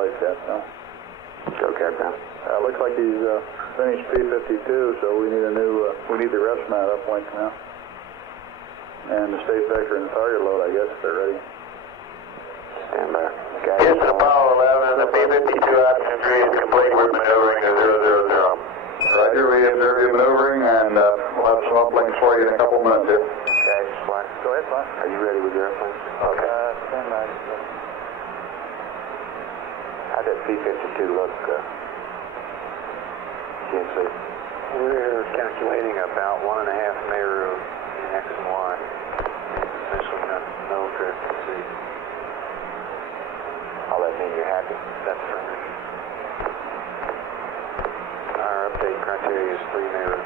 flight, Captain. Go, Captain. Looks like he's finished P-52, so we need we need the rest mat uplink now. And the state vector and the target load, I guess, if they're ready. Stand by. Houston, Apollo 11, the P-52 option 3 is complete. We're maneuvering to 000. Roger, we observe you maneuvering, and we'll have some uplinks for you in a couple minutes here. Okay, Flight. Go ahead, Flight. Are you ready with your airplane? Okay. Stand by. How'd that P-52 look, GNC? We're calculating about 1.5 Meru in X and Y. Essentially no drift at sea. All that mean you're happy? That's right. Our update criteria is 3 Meru.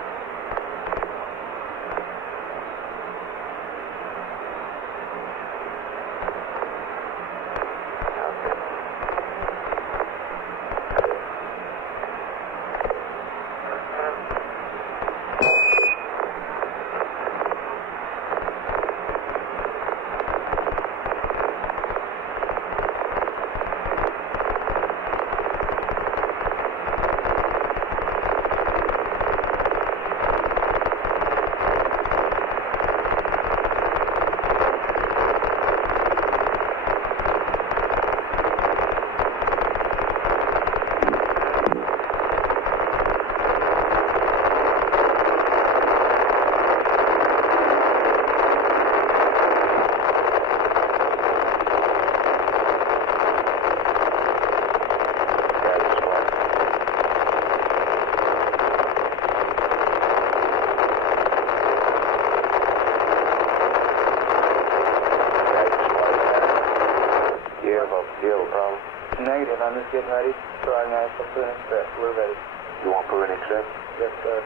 Negative, I'm just getting ready for our National Pooh Express. We're ready. You want Pooh Express? Yes, sir.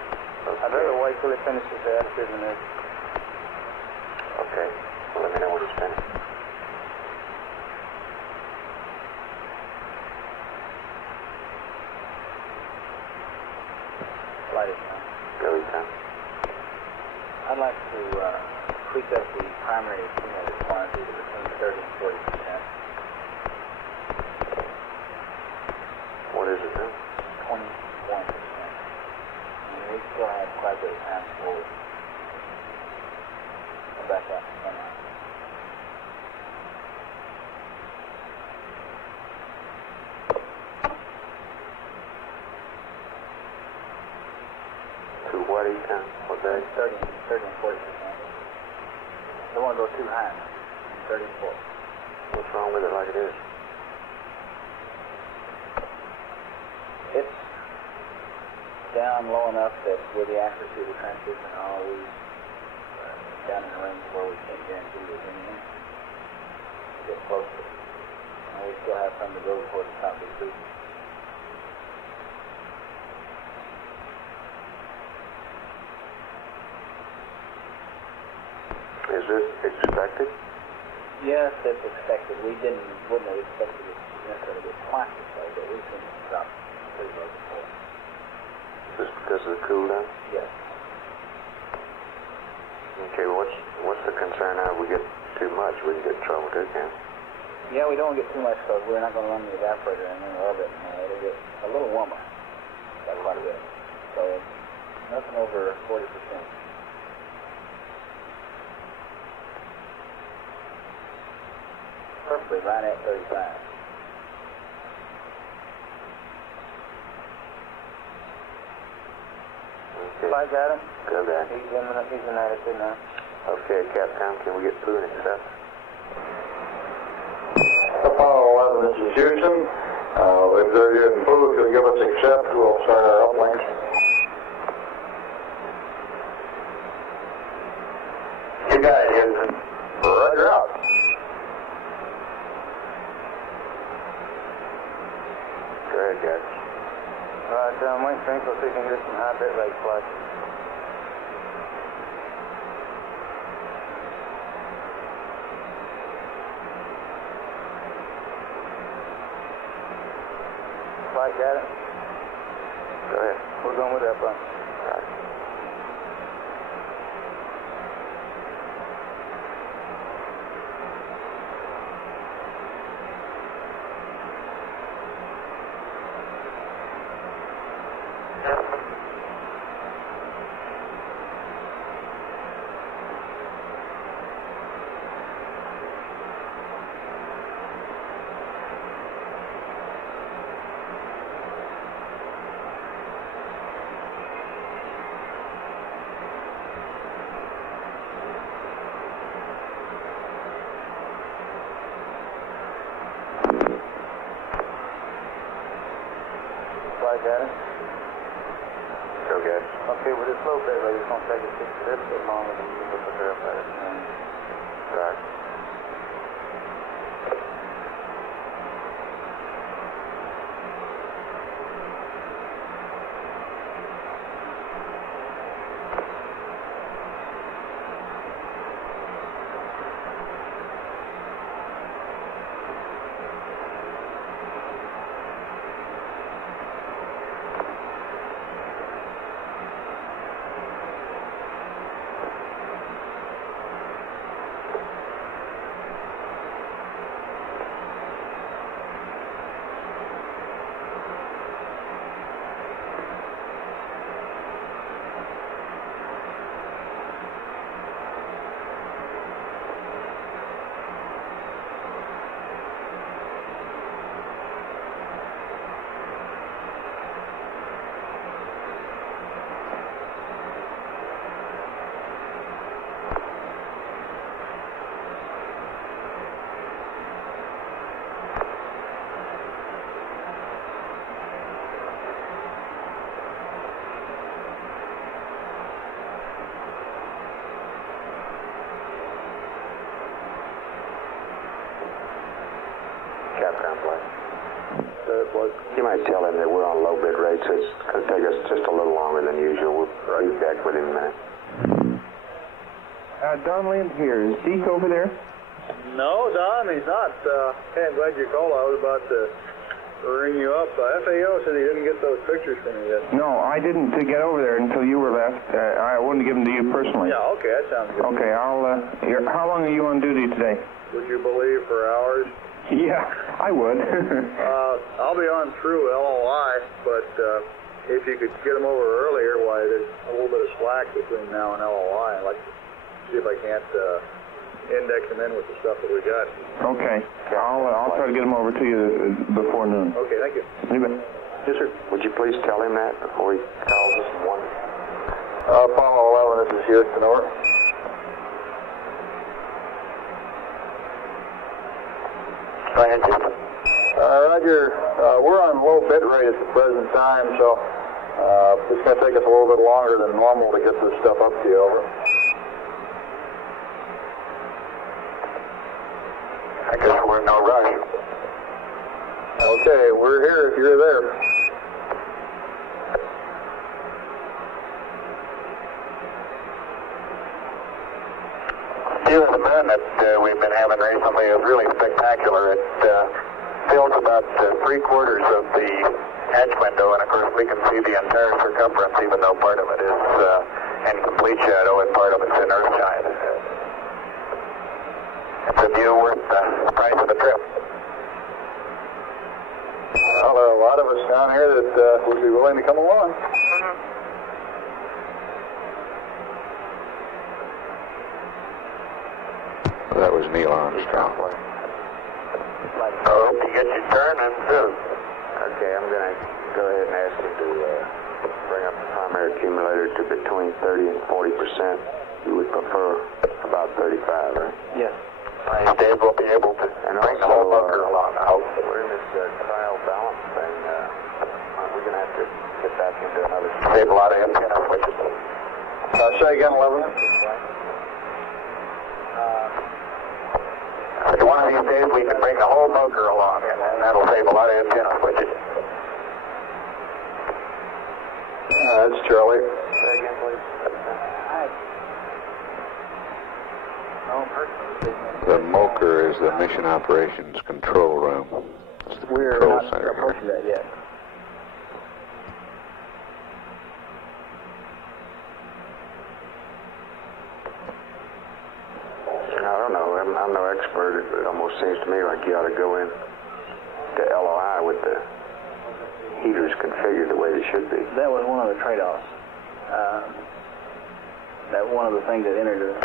Okay. I'd rather wait till it finishes the attitude maneuver. Okay. Well, let me know when it's finished. Light it now. Go, Ethan. I'd like to tweak up the primary accumulator quantity to between 30 and 40%. What is it then? 21%. And we still have quite a bit of time forward. I'll back out to 10 hours. To what, Ethan? What day? 30 and 40%. Don't want to go too high. 30 and 40. What's wrong with it like it is? It's down low enough that with the accuracy of the transmission always down in the range where we can't guarantee there's anything. Get close to it. And we still have some to go before the top of the creek. Is this expected? Yes, that's expected. We wouldn't have expected it necessarily to get quite this way, but we've seen it drop pretty low before. Just because of the cool down? Yes. Okay, what's the concern now? If we get too much, we can get in trouble too, can't we? Yeah, we don't want to get too much because we're not going to run the evaporator in the orbit, and it'll get a little warmer by quite a bit. So nothing over 40%. Perfectly right at 35. Okay. I got him. Go back. He's in attitude now. Okay, Capcom, can we get Pooh and stuff? Apollo 11, this is Houston. We observe you in Pooh. If you'll give us accept, we'll start our uplink. You got it, Houston. Roger out. Go ahead, guys. Alright, Wayne Sprinkle, see if you can get some high bit rate flight. Flight, got it? Go ahead. We're going with that, bro. All right. gentlemen. Got it? Okay. Okay, with this low bit, it's going to take us just a little bit longer than you would prepare for it. Right. You might tell him that we're on low bit rate, so it's going to take us just a little longer than usual. We'll be back with him in a minute. Don Lind here. Is Deke over there? No, Don, he's not. Hey, I'm glad you called. I was about to ring you up. FAO said he didn't get those pictures from you yet. No, I didn't get over there until you were left. I wanted to give them to you personally. Yeah, okay, that sounds good. Okay, how long are you on duty today? Would you believe for hours? Yeah, I would. I'll be on through LOI, but if you could get them over earlier, why, there's a little bit of slack between now and LOI. I'd like to see if I can't index them in with the stuff that we got. Okay, I'll try to get them over to you before noon. Okay, thank you. You bet. Yes, sir. Would you please tell him that before he calls us? Apollo 11, this is Houston, over. Go ahead, Houston. Roger, we're on low bit rate at the present time, so it's going to take us a little bit longer than normal to get this stuff up to you, over. I guess we're in no rush. Okay, we're here if you're there. View of the moon that we've been having recently is really spectacular. It fills about 3/4 of the edge window, and of course we can see the entire circumference, even though part of it is in complete shadow and part of it's in earthshine. It's a view worth the price of the trip. Well, there are a lot of us down here that would be willing to come along. That was Neil Armstrong. I hope you get your turn in soon. Okay, I'm going to go ahead and ask him to bring up the primary accumulator to between 30 and 40%. You would prefer about 35, right? Yes. Dave will be able to bring the whole bunker along. I hope. We're in this trial balance thing. We're going to have to get back into another... Save a lot of antenna switches. Say again, 11. One of these days we can bring the whole bunker along, and that'll save a lot of antenna switches. That's Charlie. Say again, please. The MOCR is the Mission Operations Control Room. It's the We're control not center approaching here. that yet. I don't know. I'm no expert. It almost seems to me like you ought to go in to LOI with the heaters configured the way they should be. That was one of the trade-offs. That one of the things that entered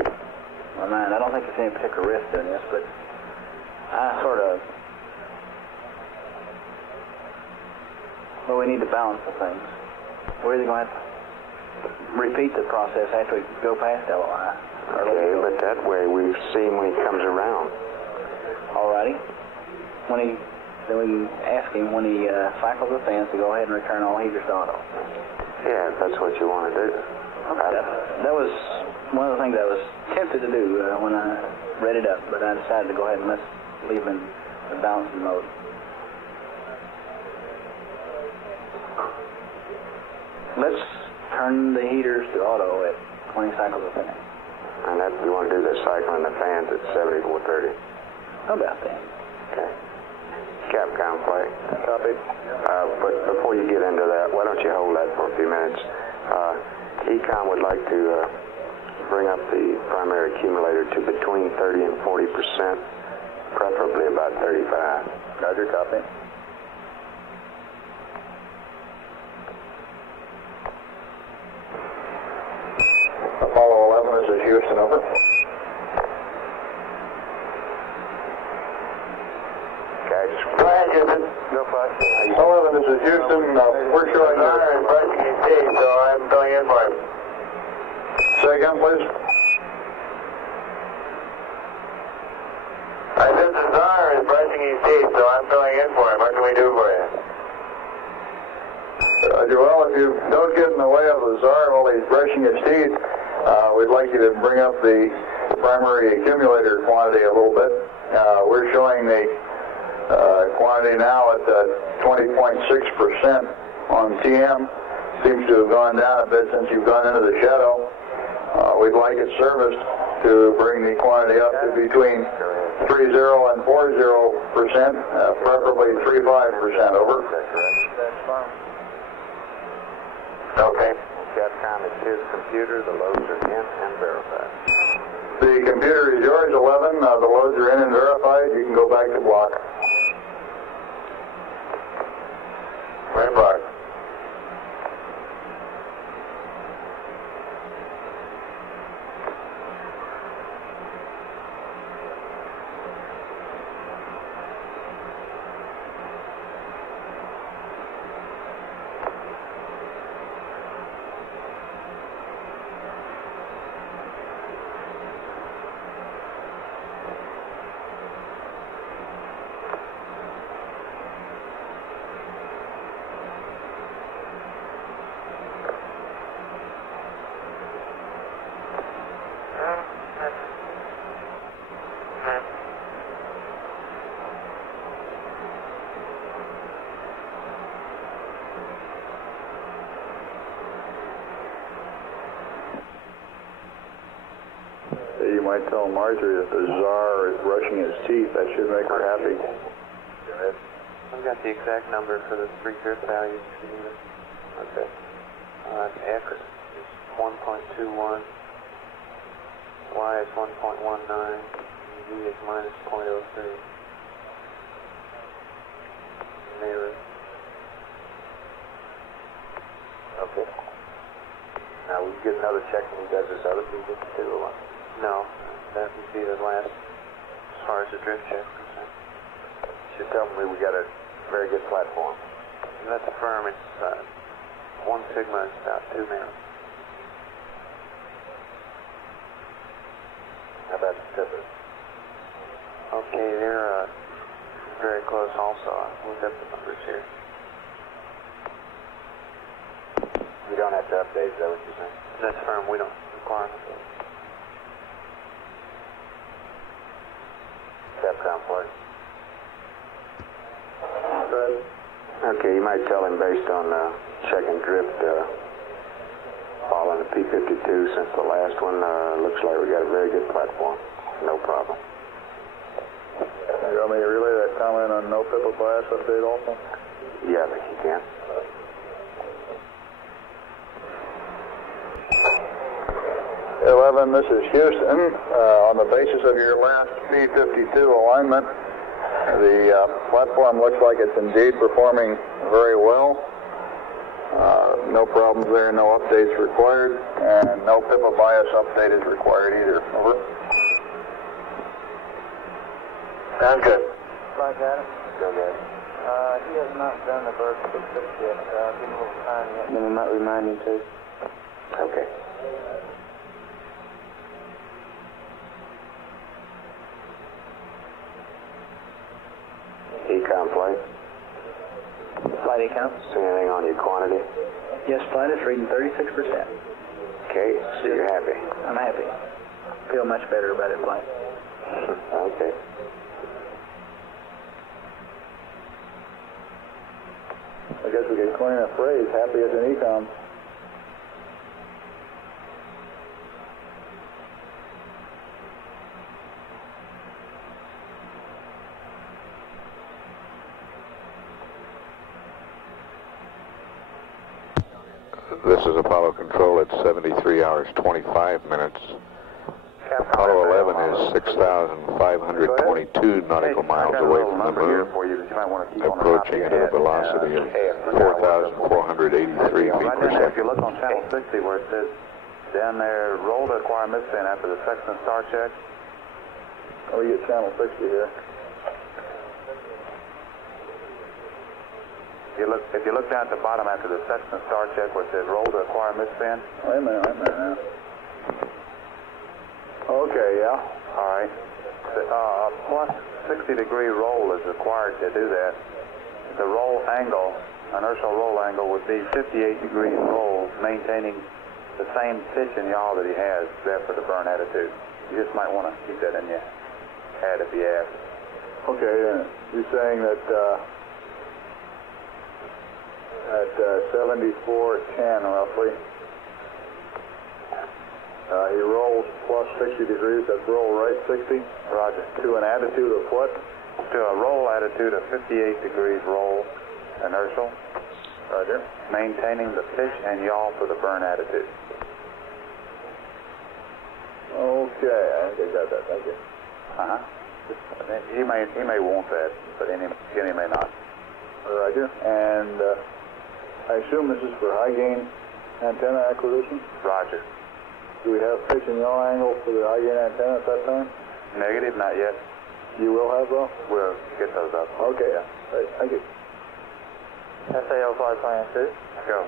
my mind. I don't think there's any particular risk in this, but I sort of... Well, we need to balance the things. We're either going to have to repeat the process after we go past LOI. Okay, but that way we've seen when he comes around. Alrighty. Then we can ask him when he cycles the fence to go ahead and return all heaters to auto. Yeah, if that's what you want to do. That was one of the things I was tempted to do when I read it up, but I decided to go ahead and let's leave him in the balancing mode. Let's turn the heaters to auto at 20 cycles a fan. And that you want to do the cycling the fans at 7430. How about that? Okay. Capcom play. Copy. But before you get into that, why don't you hold that for a few minutes? Econ would like to bring up the primary accumulator to between 30 and 40%, preferably about 35. Roger, copy. Apollo 11, this is Houston, over. Go ahead, Houston. No fuss. 11, this is Houston. We're showing Czar is brushing his teeth, so I'm filling in for him. Say again, please. I said the Czar is brushing his teeth, so I'm filling in for him. What can we do for you? Well, if you don't get in the way of the Czar while he's brushing his teeth, we'd like you to bring up the primary accumulator quantity a little bit. We're showing the quantity now at 20.6% on TM. Seems to have gone down a bit since you've gone into the shadow. We'd like it serviced to bring the quantity up to between 30 and 40%, preferably 35%, over. Okay. Capcom, it's his computer. The loads are in and verified. The computer is yours, 11. The loads are in and verified. You can go back to block. Right block. You might tell Marjorie that the Czar is brushing his teeth. That should make her happy. I've got the exact number for the three drift values. Okay. X is 1.21, Y is 1.19, Z is minus 0.03. Mirror. Okay. Now we get another check when he does this other people too, or what? No, that would be the last as far as the drift check is concerned. Should tell me we got a very good platform. And that's a firm, it's 1 sigma is about 2 mirrors. How about the tippers? Okay, they're very close also. I'll look up the numbers here. We don't have to update, is that what you're saying? That's firm, we don't require them. Capcom play. Okay, you might tell him based on check and drift following the P-52 since the last one, looks like we got a very good platform. No problem. You want me to relay that comment on no pipple class update also? Yeah, I think you can. This is Houston. On the basis of your last P-52 alignment, the platform looks like it's indeed performing very well. No problems there, no updates required, and no PIPA bias update is required either. Over. Sounds good. Flight data. Go ahead. He has not done the bird 66 yet. Give him a little time yet. Then we might remind him to. Okay. Econ flight. Flight Econ. See anything on your quantity? Yes, flight is reading 36%. Okay, so you're happy. I'm happy. Feel much better about it, flight. Okay. I guess we could coin a phrase, happy as an econ. This is Apollo Control at 73 hours 25 minutes. Apollo 11 is 6,522 nautical miles away from the moon, approaching at a velocity of 4,483 feet per If second. you look on channel 60 where it says down there, roll to acquire misfin after the Sexton star check. Oh, we get channel 60 here. If you look down at the bottom after the Sexton star check where it says roll to acquire misfin. Wait a minute now. Okay, yeah. All right. Plus 60-degree roll is required to do that. The roll angle, inertial roll angle, would be 58 degrees roll, maintaining the same pitch and yaw that he has there for the burn attitude. You just might want to keep that in your head if you ask. Okay, you're saying that at 7410 roughly, he rolls plus 60 degrees, that's roll right 60? Roger. To an attitude of what? To a roll attitude of 58 degrees roll, inertial. Roger. Maintaining the pitch and yaw for the burn attitude. Okay, I think I got that, thank you. Uh-huh. He may want that, but he may not. Roger. And I assume this is for high gain antenna acquisition? Roger. Do we have pitch and yaw angle for the high gain antenna at that time? Negative, not yet. You will have though? We'll get those up. Okay, yeah. Right, thank you. SAO flight plan 2. Go.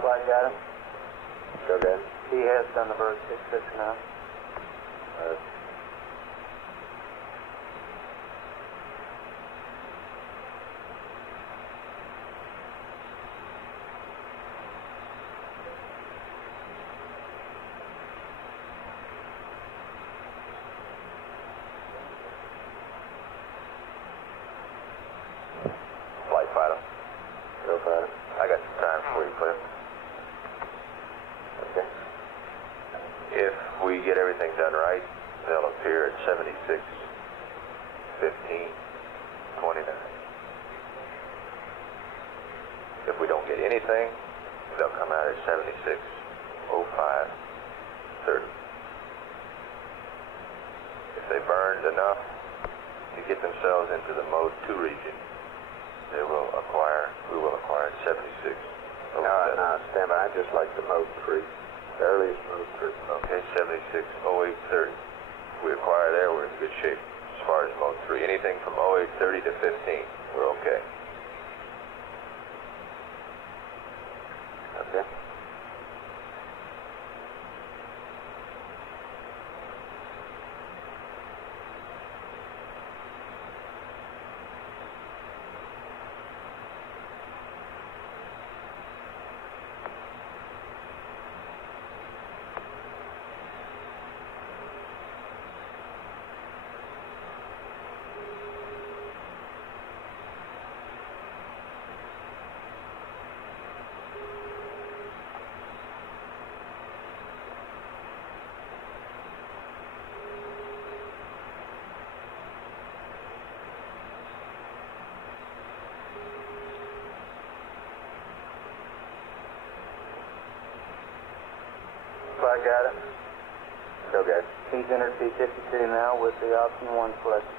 Flight data. Go ahead. He has done the bird 66 now. Flight fighter. Go fighter. I got some time for you, Cliff. Okay. If we get everything done right, they'll appear at 76, 15, 29. If we don't get anything, they'll come out at 76, 05, 30. If they burned enough, to get themselves into the Mode 2 region, we will acquire 76. No, stand by. I just like the Mode 3. The earliest Mode 3. Okay, 76, 0830. If we acquire there, we're in good shape as far as Mode 3. Anything from 0830 to 15, we're okay. Okay. I got it. Okay. He's entered P52 now with the option 1 selected.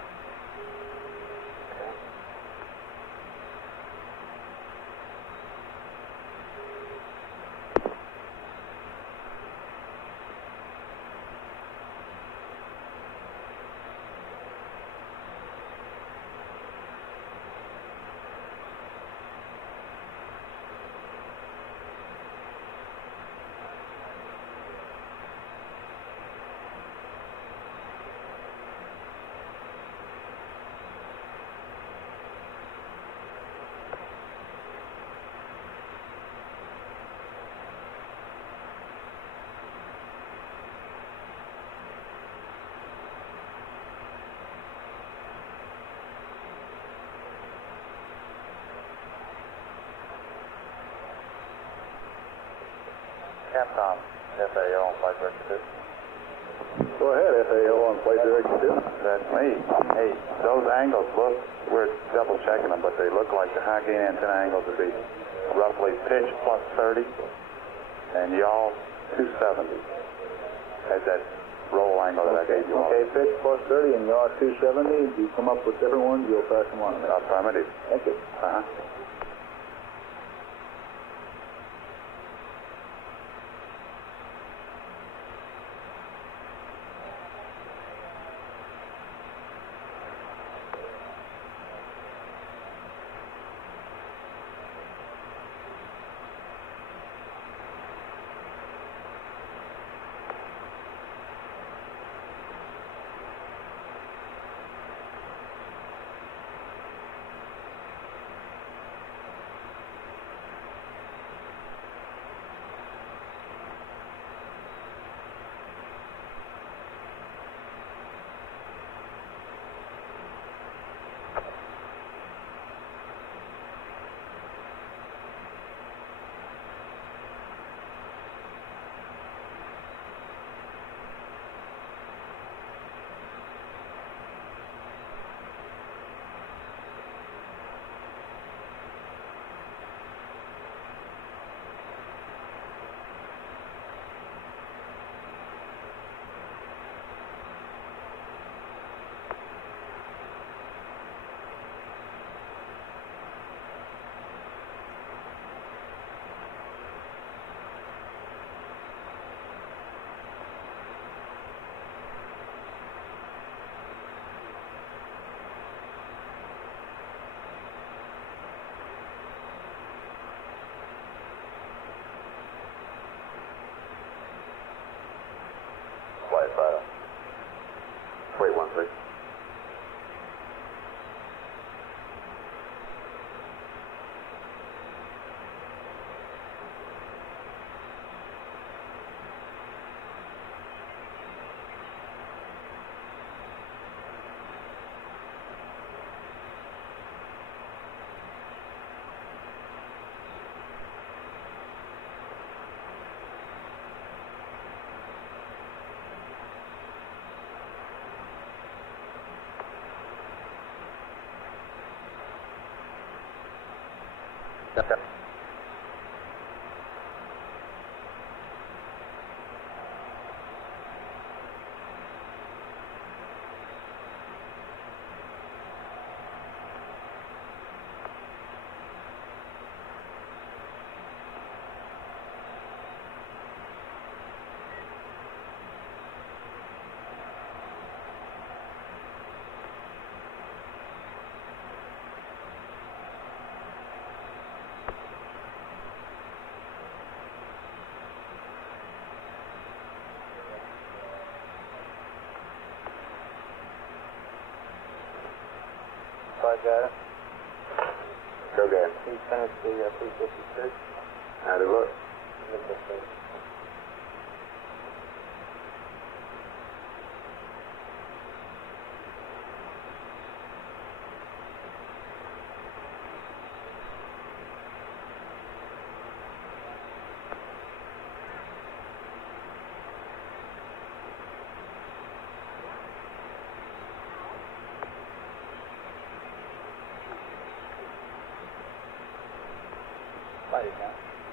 Capcom, FAO on flight director 2. Go ahead, FAO on flight director 2. That's me. Hey, those angles look, we're double checking them, but they look like the high gain antenna angles would be roughly pitch plus 30 and yaw 270. That's that roll angle that I gave you all. Okay, pitch plus 30 and yaw 270. If you come up with different ones, you'll pass them on. Affirmative. Thank you. Uh-huh. Wait one, please. Okay. I got it. Go ahead. He finished the P-56. How'd it look?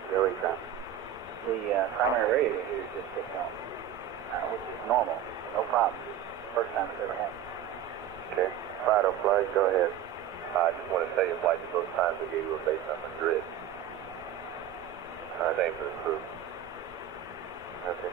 There we go. The primary radio here is just picked on, which is normal, no problem. First time it's ever happened. Okay. Fido flag, go ahead. I just want to tell you, Flight, that those times they gave you a base number grid. Same for the crew. Okay.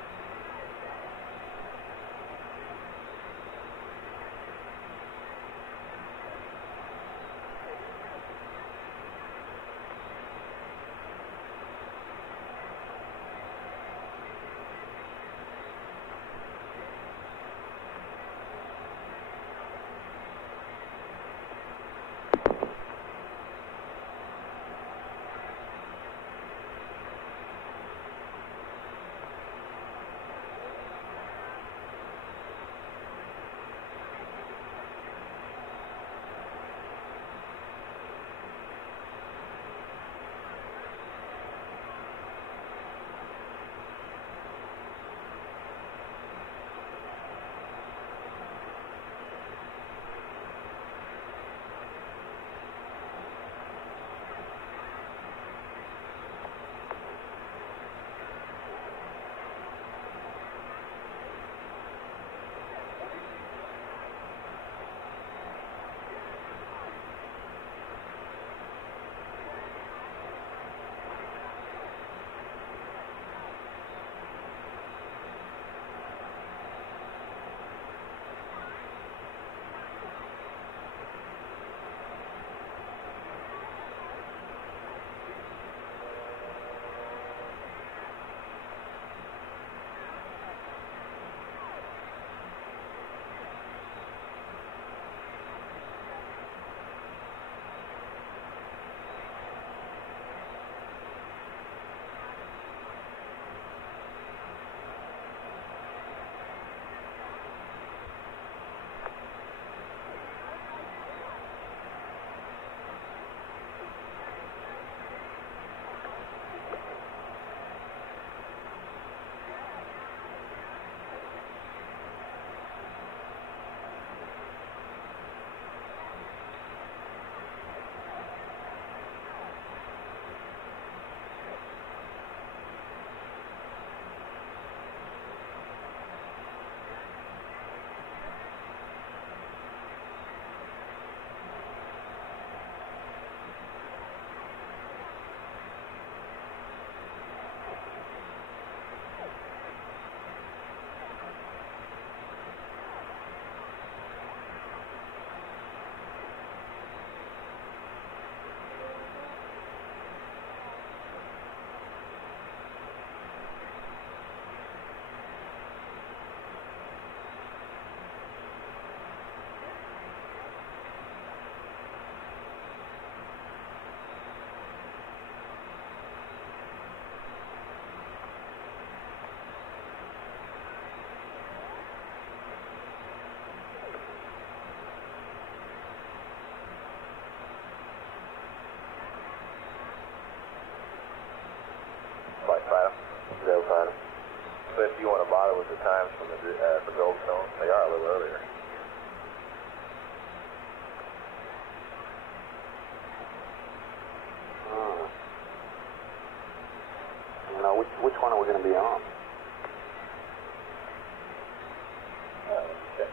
But if you want to bother with the times from the for Goldstone, they are a little earlier. Now, which one are we going to be on? Okay.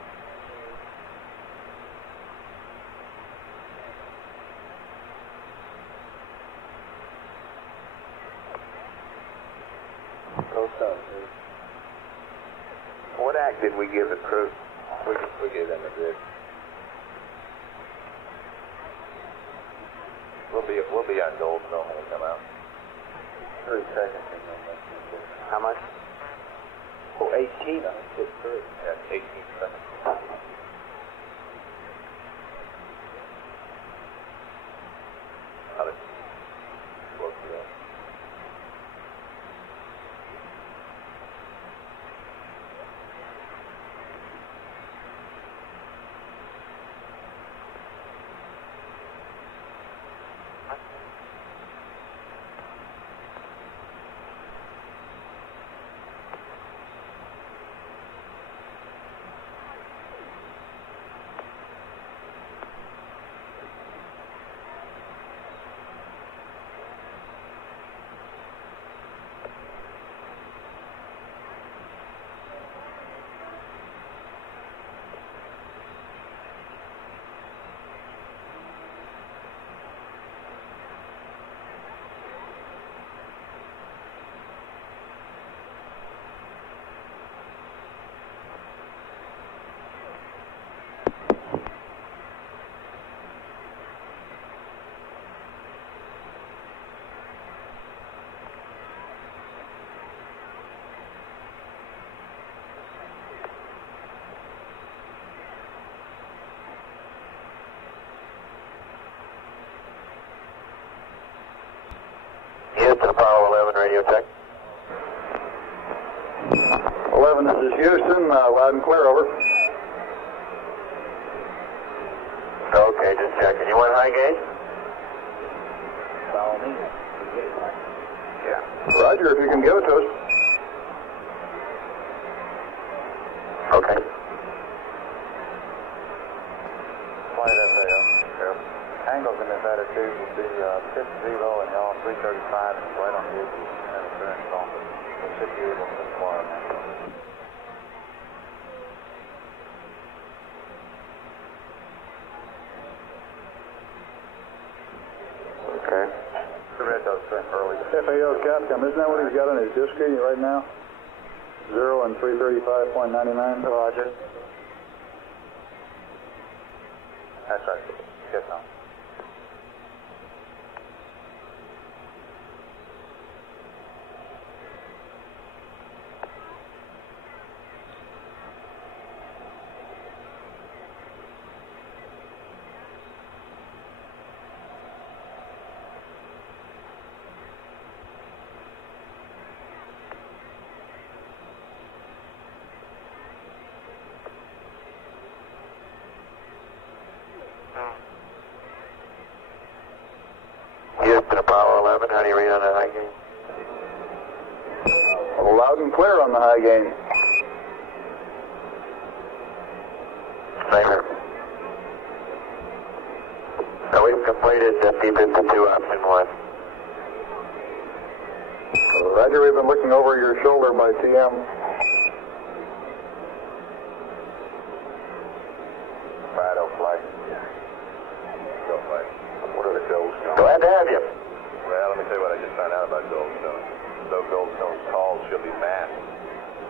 Goldstone. What act did we give the crew? We gave them a grid. We'll be on Goldstone when we come out. 3 seconds. How much? Oh, 18 on it, 6-3. Yeah, 18 seconds. radio check. 11, this is Houston, loud and clear, over. Okay, just checking. You want high gauge? Follow me. Yeah. Roger, if you can give it to us. Okay. Flight FAO. Angles in this attitude will be pitch 0 and y'all 335 and right on the edge of the interference zone. We should be able to fly now. Okay. The red does turn early. FAO Capcom, isn't that what he's got on his disc screen right now? 0 and 335.99. Roger. That's right. Yes, no. Houston, Apollo 11, how do you read on the high gain? Loud and clear on the high gain. Same here. So we've completed the P-52 option 1. Roger, we've been looking over your shoulder by TM. Fido flight. Go flight. What are the goals? Glad to have you. Well, let me tell you what I just found out about Goldstone. So Goldstone's calls should be masked,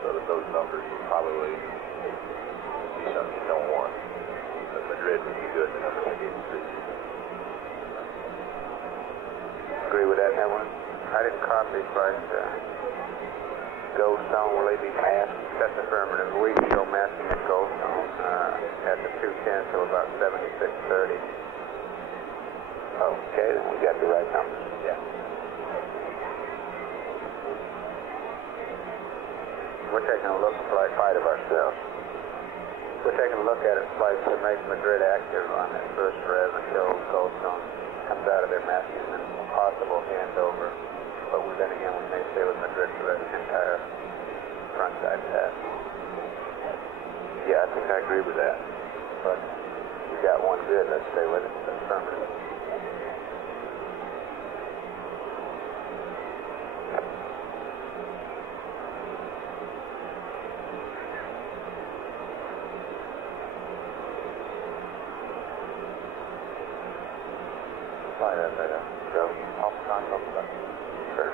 so that those numbers will probably be something you don't want. But Madrid would be good, the number they gave you. Agree with that, one? I didn't copy, but Goldstone, will they be masked? That's affirmative. We show masking at Goldstone at the 210 till about 7630. Okay, then we got the right numbers. Yeah. We're taking a look at flight 5 of ourselves. We're taking a look at it flight to make Madrid active on that first rev until Goldstone comes out of their masking and possible handover. But then again, we may stay with Madrid for the entire front side pass. Yeah, I think I agree with that. But we got one good, let's stay with it. That's affirmative. Fly that later. Go. Off contact. Sure.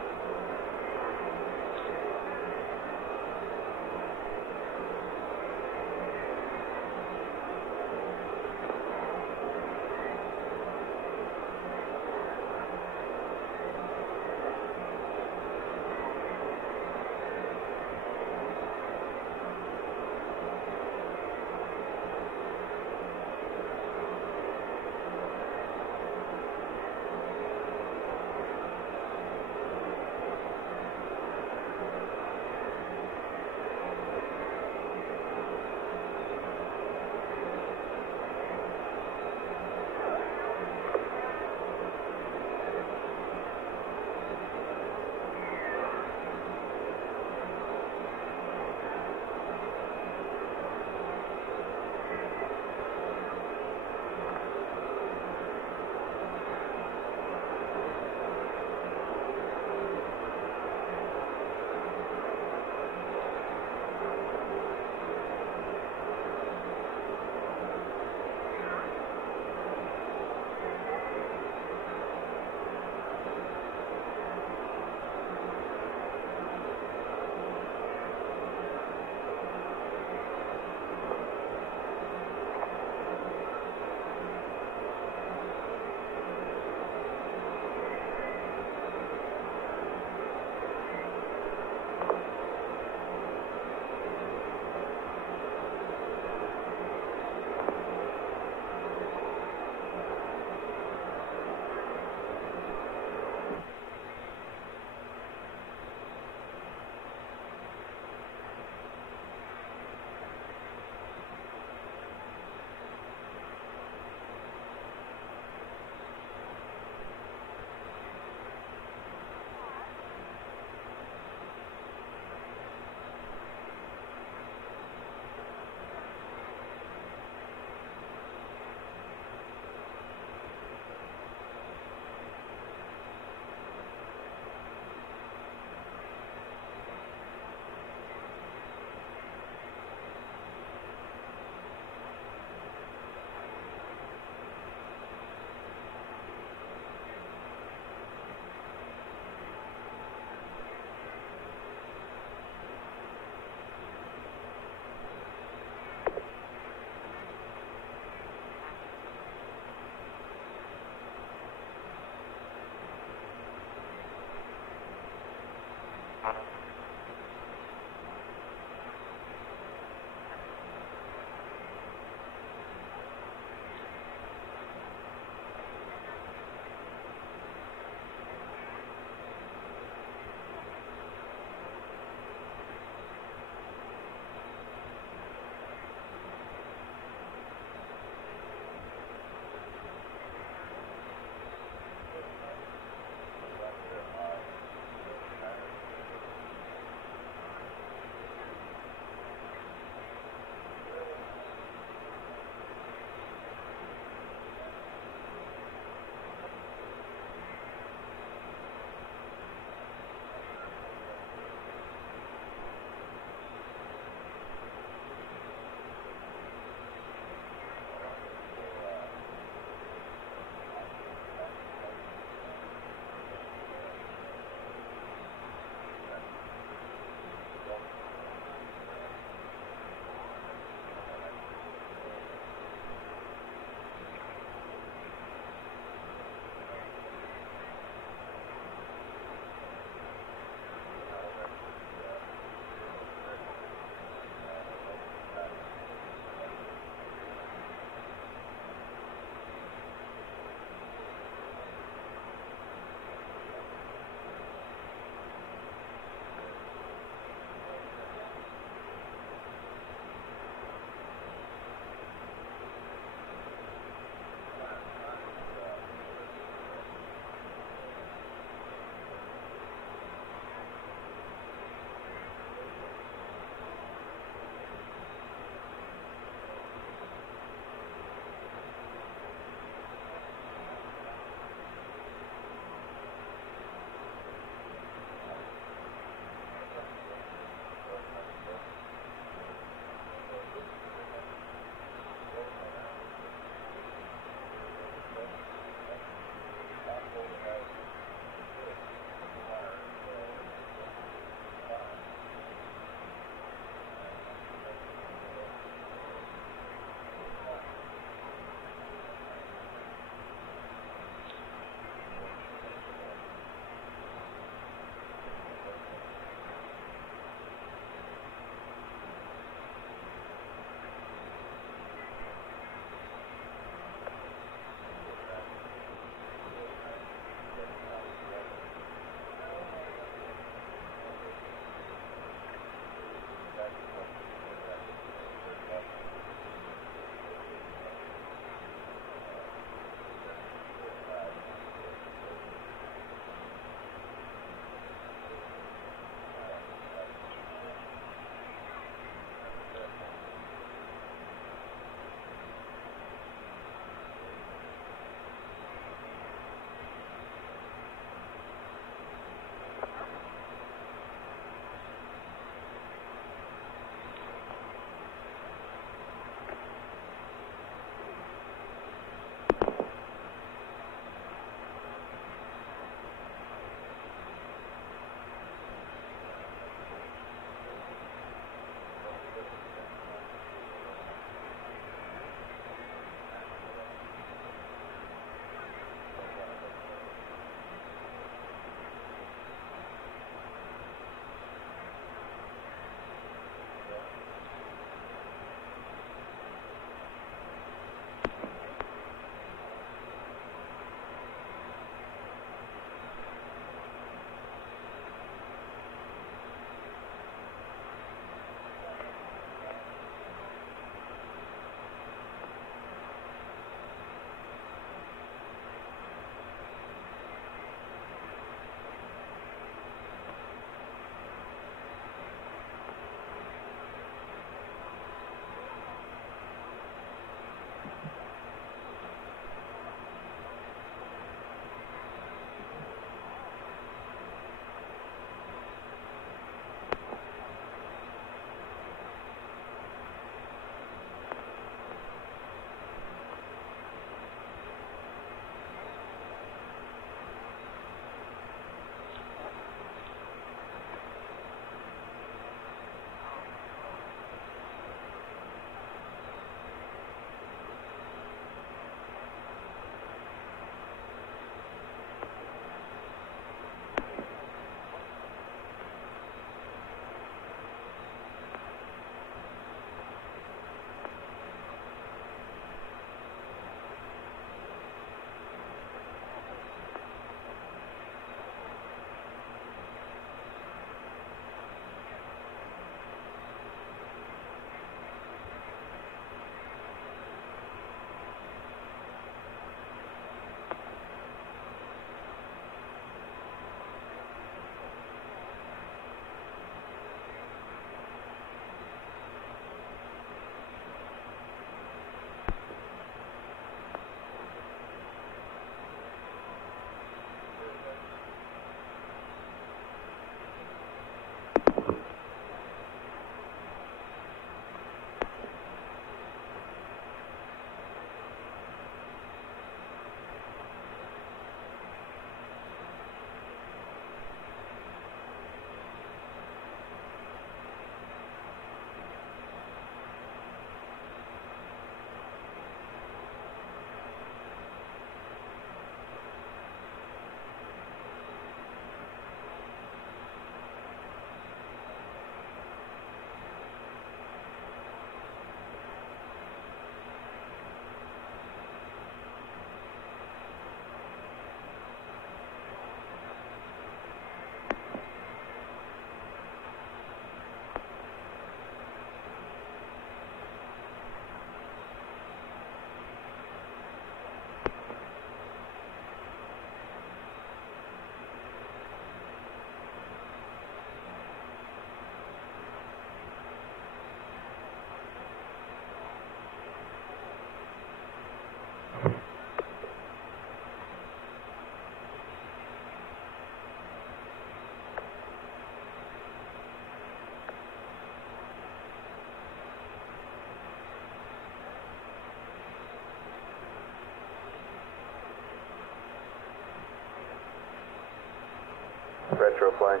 Retroplane.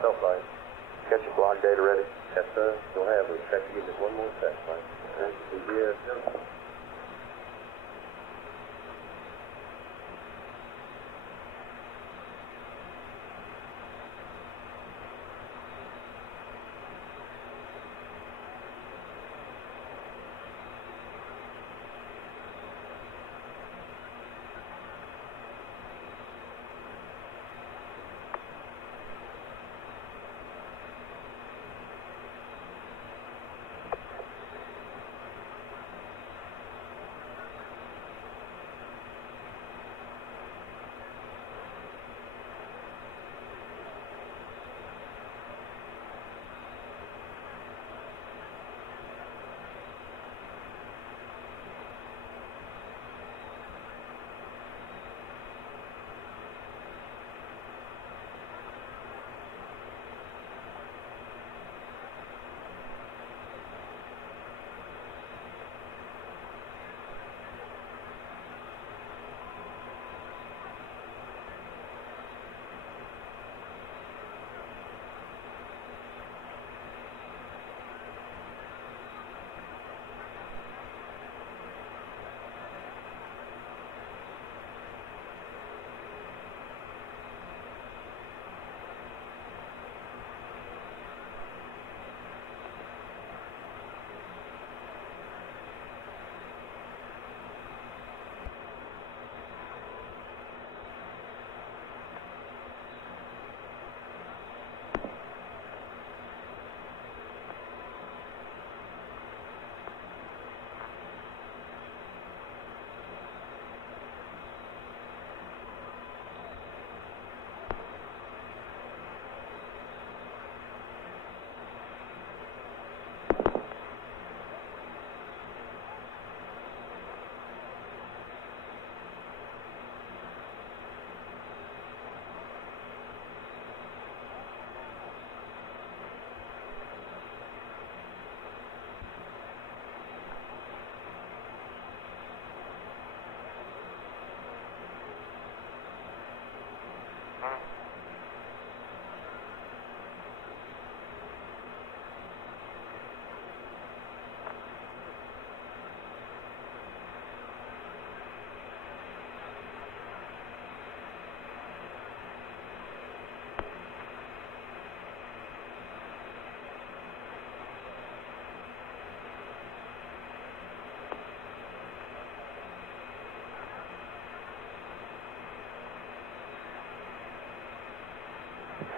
Self-flight. Catch your block data ready? Yes, sir. Go ahead. We expect to give us one more test flight. Yes.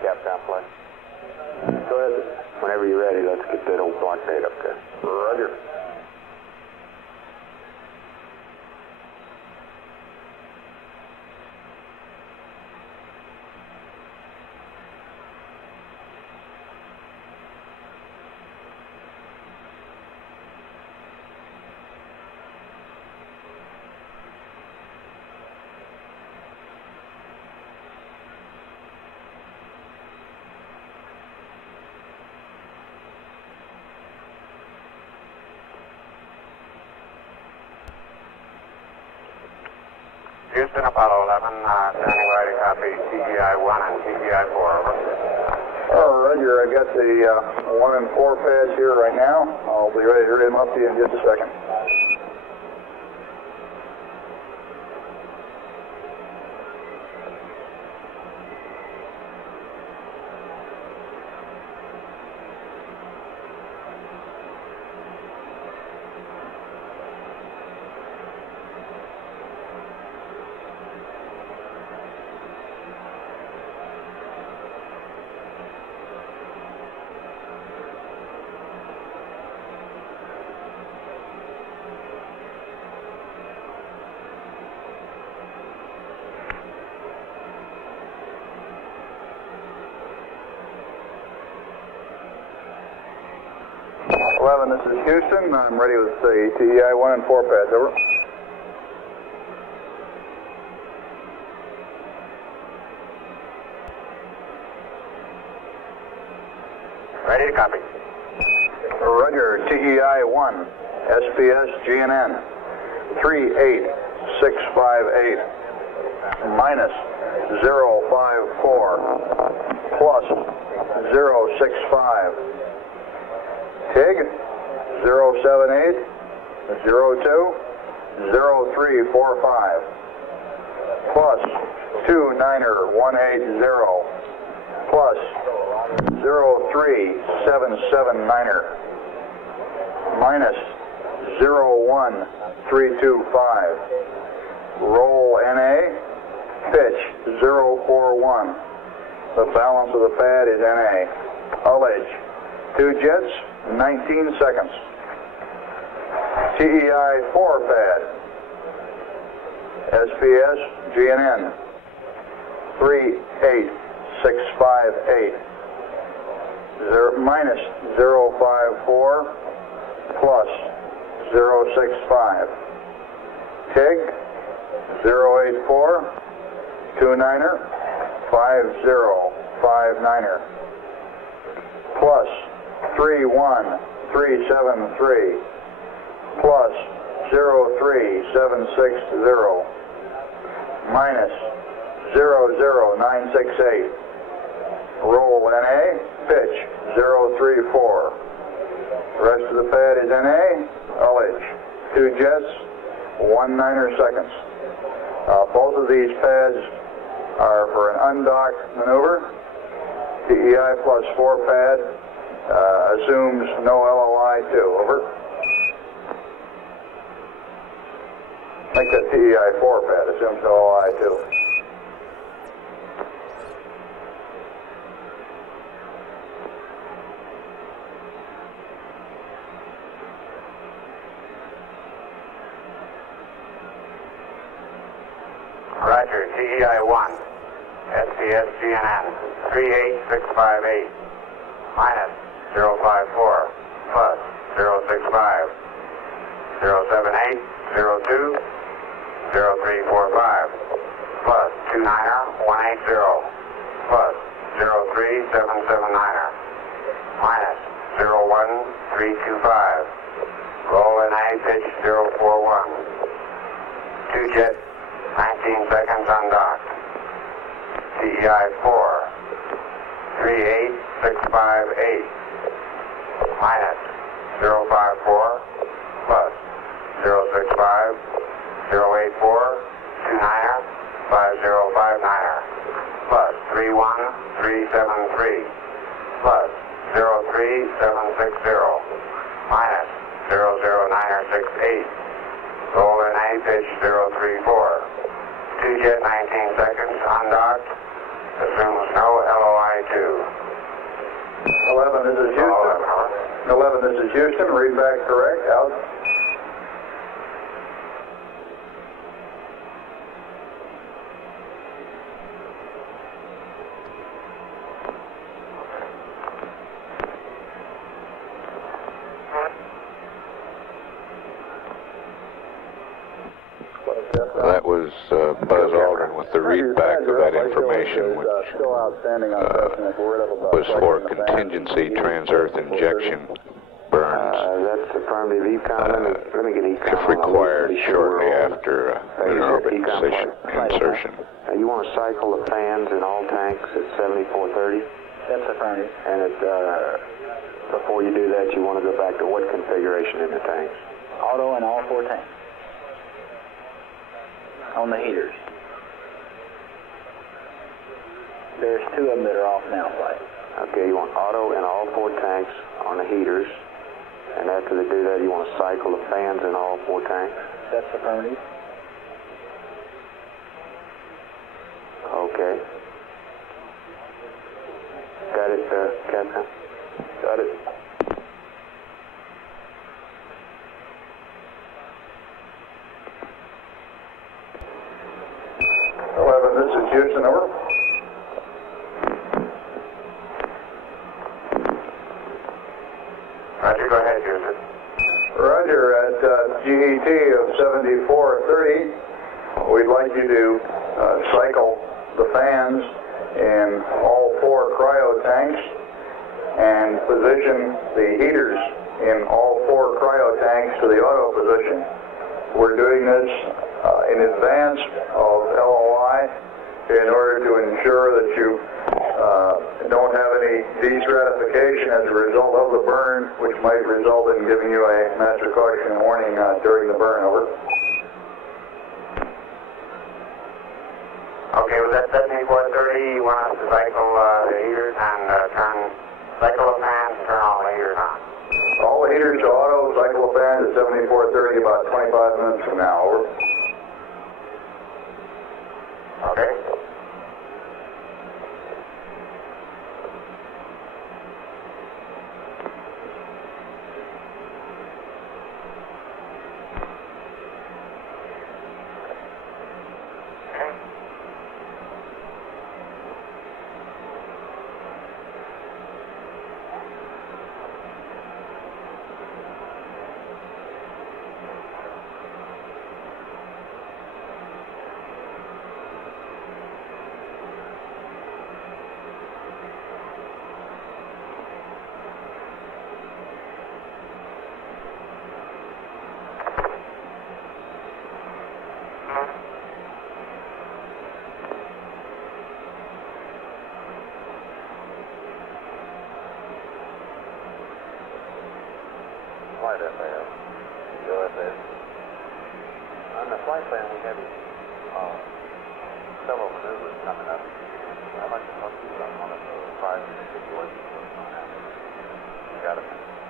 Captain plane. Go ahead. Whenever you're ready, let's get that old block date up there. Roger. Houston, Apollo 11, standing by to copy TGI 1 and TGI 4, over. Roger, I got the 1 and 4 pads here right now. I'll be ready to read them up to you in just a second. This is Houston. I'm ready with the TEI 1 and 4 pads. Over. Ready to copy. Roger, TEI 1, SPS GNN 38 658 minus 054 plus 065. TIG 078 02 0345 plus 29180 plus 03779er minus 01325. Roll NA, pitch 041. The balance of the pad is NA. Ullage, 2 jets, 19 seconds. TEI 4 pad. SPS GNN 38658. Minus 054 plus 065. TIG 084 29er 5059er plus 31373 plus 03760 minus 00968. Roll NA, pitch 034. Rest of the pad is NA, ullage. 2 jets, 1/9 seconds. Both of these pads are for an undocked maneuver. TEI plus 4 pad assumes no LOI 2. Over. Make that TEI 4 pad assumes no LOI 2. Roger, TEI 1, SPS GNN 38658, minus 054, plus 065, 078, 02, 0345, plus 29er 180, plus 03779er, minus 01325. Roll NA, pitch 041. 2 jet, 19 seconds undocked. TEI 4, 38658, minus 054, plus 065, 084, 29er, 5059er, plus 31373, plus 03760, minus 00968. Roll NA, pitch 034. 2 jet, 19 seconds, undocked. Assumes no LOI 2. 11, this is Houston. 11, this is Houston. Read back correct. Out. That was Buzz Aldrin with the readback of that information, which was for contingency trans-earth injection burns, That's affirmative ECOM. Let me get ECOM. if required shortly after in-orbit insertion. You want to cycle the fans in all tanks at 7430? That's affirmative. And before you do that, you want to go back to what configuration in the tanks? Auto in all 4 tanks. On the heaters. There's 2 of them that are off now, flight. Okay, you want auto in all 4 tanks on the heaters, and after they do that, you want to cycle the fans in all 4 tanks? That's affirmative. Okay. Got it, Captain? Got it. This is Houston, over. Roger, go ahead, Houston. Roger, at GET of 7430, we'd like you to cycle the fans in all 4 cryo tanks and position the heaters in all 4 cryo tanks to the auto position. we're doing this in advance of LOI in order to ensure that you don't have any destratification as a result of the burn, which might result in giving you a master caution warning during the burn. Over. Okay, was that 7430? You want us to cycle the heaters and cycle the fans and turn all the heaters on? All the heaters to auto, cycle the fans at 7430 about 25 minutes from now. Over. Okay. Flight FAO. USS. On the flight plan, we have several maneuvers coming up. I'd like to talk to you about one of the prior situations that's going to happen. You got it?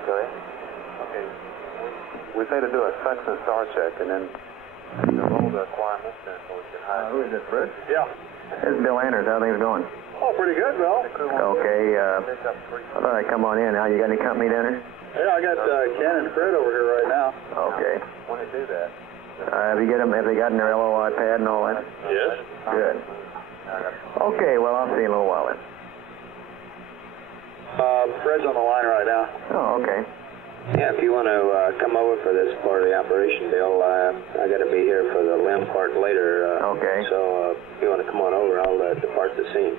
Go ahead. Okay. We say to do a sex and star check, and then to roll the requirements, and so we can hire. Who is this, Fred? Yeah. This is Bill Anders. How things going? Oh, pretty good, Bill. Okay, I thought I'd come on in. Now, you got any company down there? Yeah, I got Ken and Fred over here right now. Okay. When they do that. Have they gotten their LOI pad and all that? Yes. Good. Okay, well, I'll see you in a little while then. Fred's on the line right now. Oh, okay. Yeah, if you want to come over for this part of the operation, Bill, I got to be here for the limb part later. Okay. So if you want to come on over, I'll depart the scene.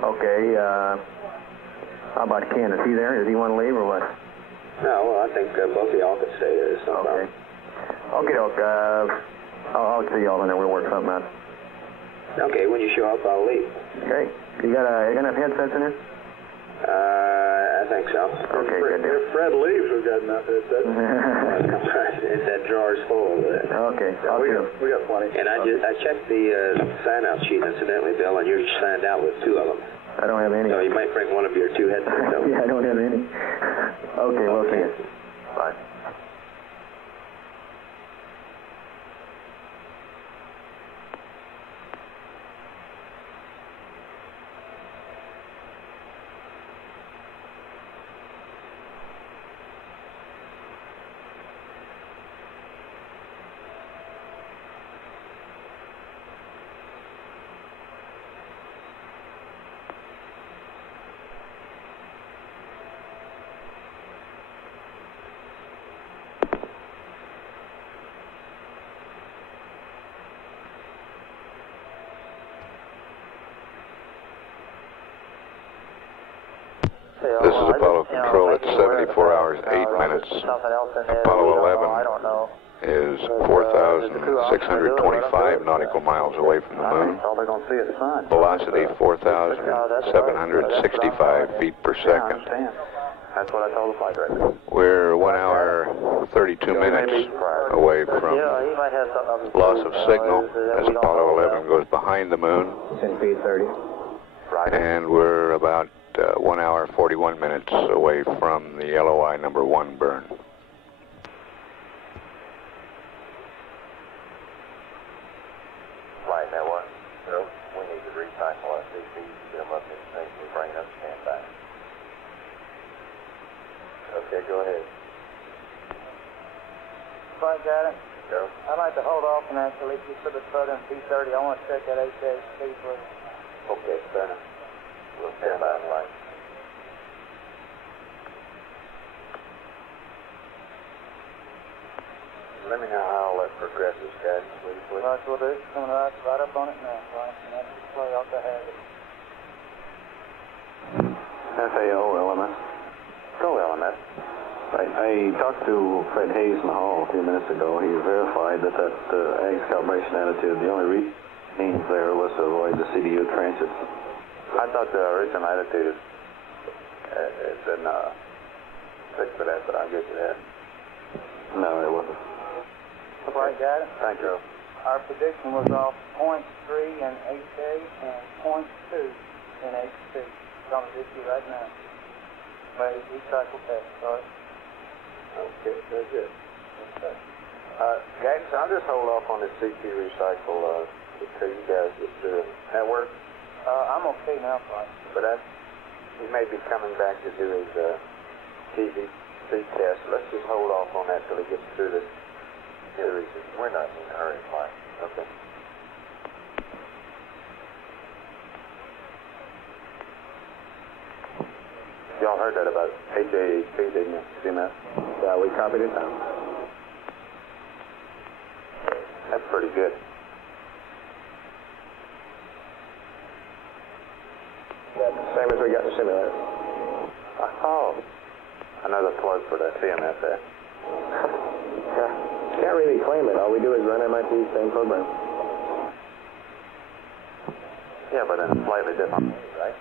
Okay, how about Ken? Is he there? Does he want to leave or what? No, well, I think both of y'all could stay there. So okay. Okay, I'll see y'all in there. We'll work something out. Okay, when you show up, I'll leave. Okay. You got enough headsets in there? I think so. Okay, good deal. If Fred leaves, we've got enough headsets. That drawer's full over there. Okay, we got plenty. And I checked the sign-out sheet, incidentally, Bill, and you're signed out with 2 of them. I don't have any. So you might bring one of your 2 headsets over. Yeah, I don't have any. Okay, we'll see you. Bye. This is Apollo Control at 74 hours, 8 minutes. Apollo 11 is 4,625 nautical miles away from the moon. All they're going to see is sun. Velocity 4,765 feet per second. That's what I told the flight director. We're 1 hour, 32 minutes away from loss of signal as Apollo 11 goes behind the moon. 10 feet 30. And we're about 1 hour, 41 minutes away from the LOI number 1 burn. Right, now what? No, we need to recycle our CPs, get them up in sync, and bring up standby. Okay, go ahead. Flight got it. Go. I'd like to hold off on that till he gets to the southern P30. I want to check that HHC, please. Okay, fair enough. We'll stand by in line. Let me know how all that progresses, guys, please. Right, we'll do. Coming right up on it now, right? And that's the play off the hazard. FAO, LMS. Go, LMS. I talked to Fred Hayes in the hall a few minutes ago. He verified that AGS calibration attitude, the only reason there was to avoid the CDU transits. I thought the original attitude had been fixed for that, but I guess it had. No, it wasn't. Right, got it? Thank you. Our prediction was off 0.3 in 8K and 0.2 in 8C. It's on the issue right now. But it's recycle test, sorry. Okay, very good. Okay. Guys, I'll just hold off on the CQ recycle until you guys get through it. That work? I'm okay now, Frank. But he may be coming back to do his TVC test. Let's just hold off on that till he gets through this series. We're not in a hurry, Mike. Okay. Y'all heard that about AJHP, didn't you? CMS? Yeah, we copied it down. That's pretty good. Same as we got in the simulator. Oh, another plug for that CMS there. Can't really claim it. All we do is run MIT's same program. Yeah, but in a slightly different way, right?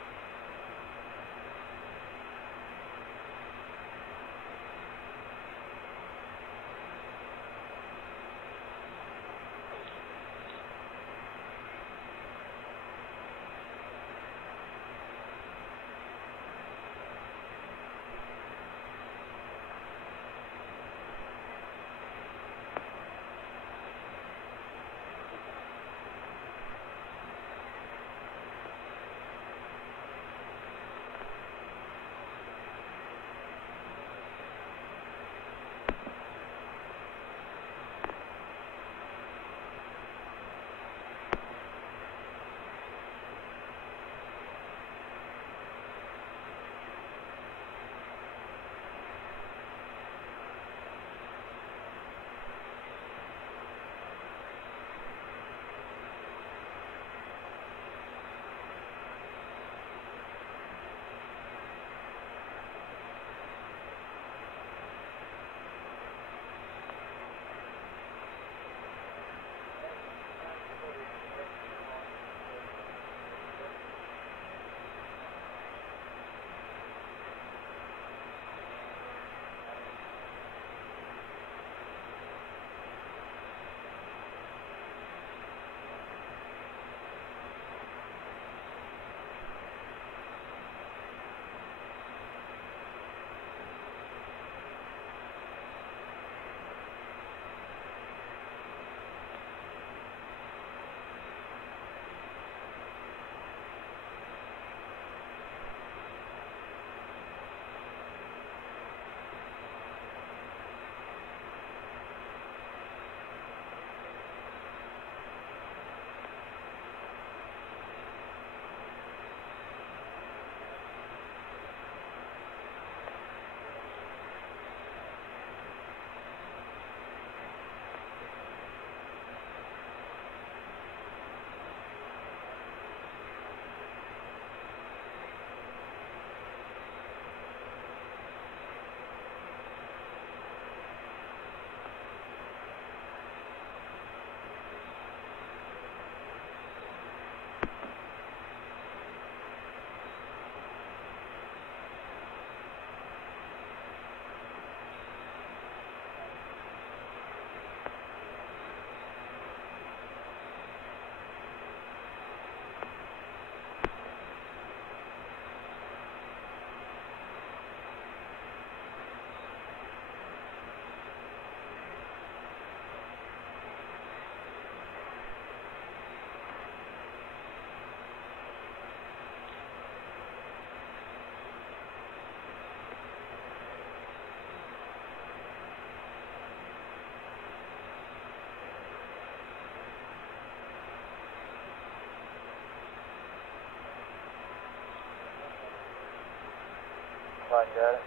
Right, got it?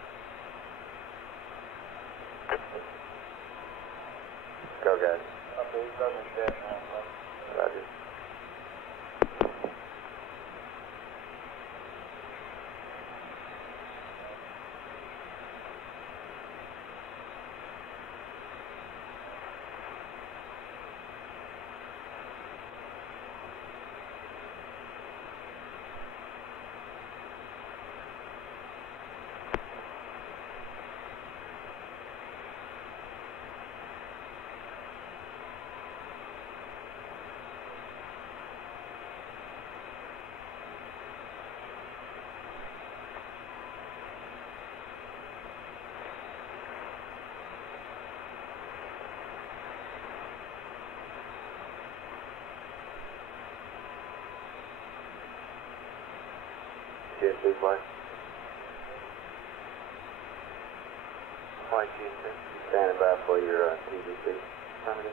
Go, guys. Okay, he's running the test now. Roger. TGC flight. Flight GC. Standing by for your TGC. Affirmative.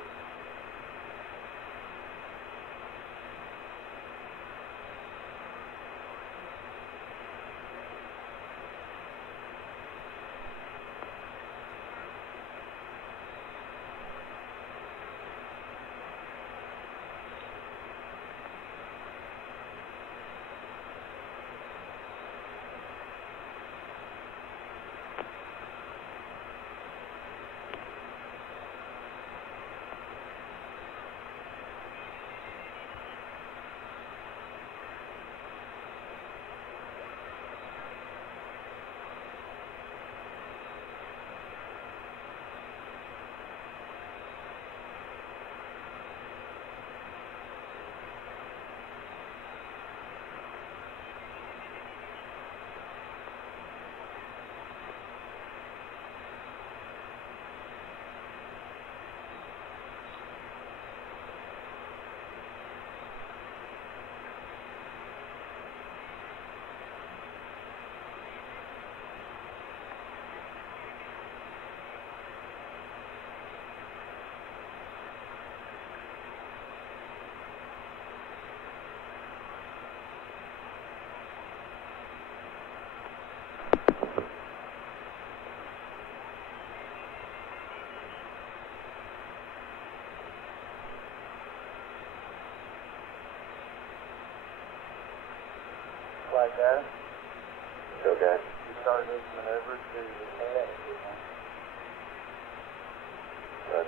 Flight data. Okay. You started this maneuver to the pad. Good.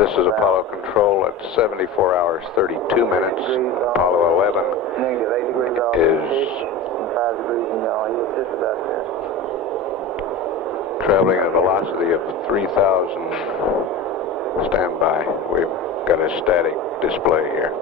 This is Apollo Control at 74 hours 32 minutes. Apollo 11 Negative 8 degrees off is and 5 degrees in yaw. He was just about there. traveling at a velocity of 3,000. Standby. We've got a static display here.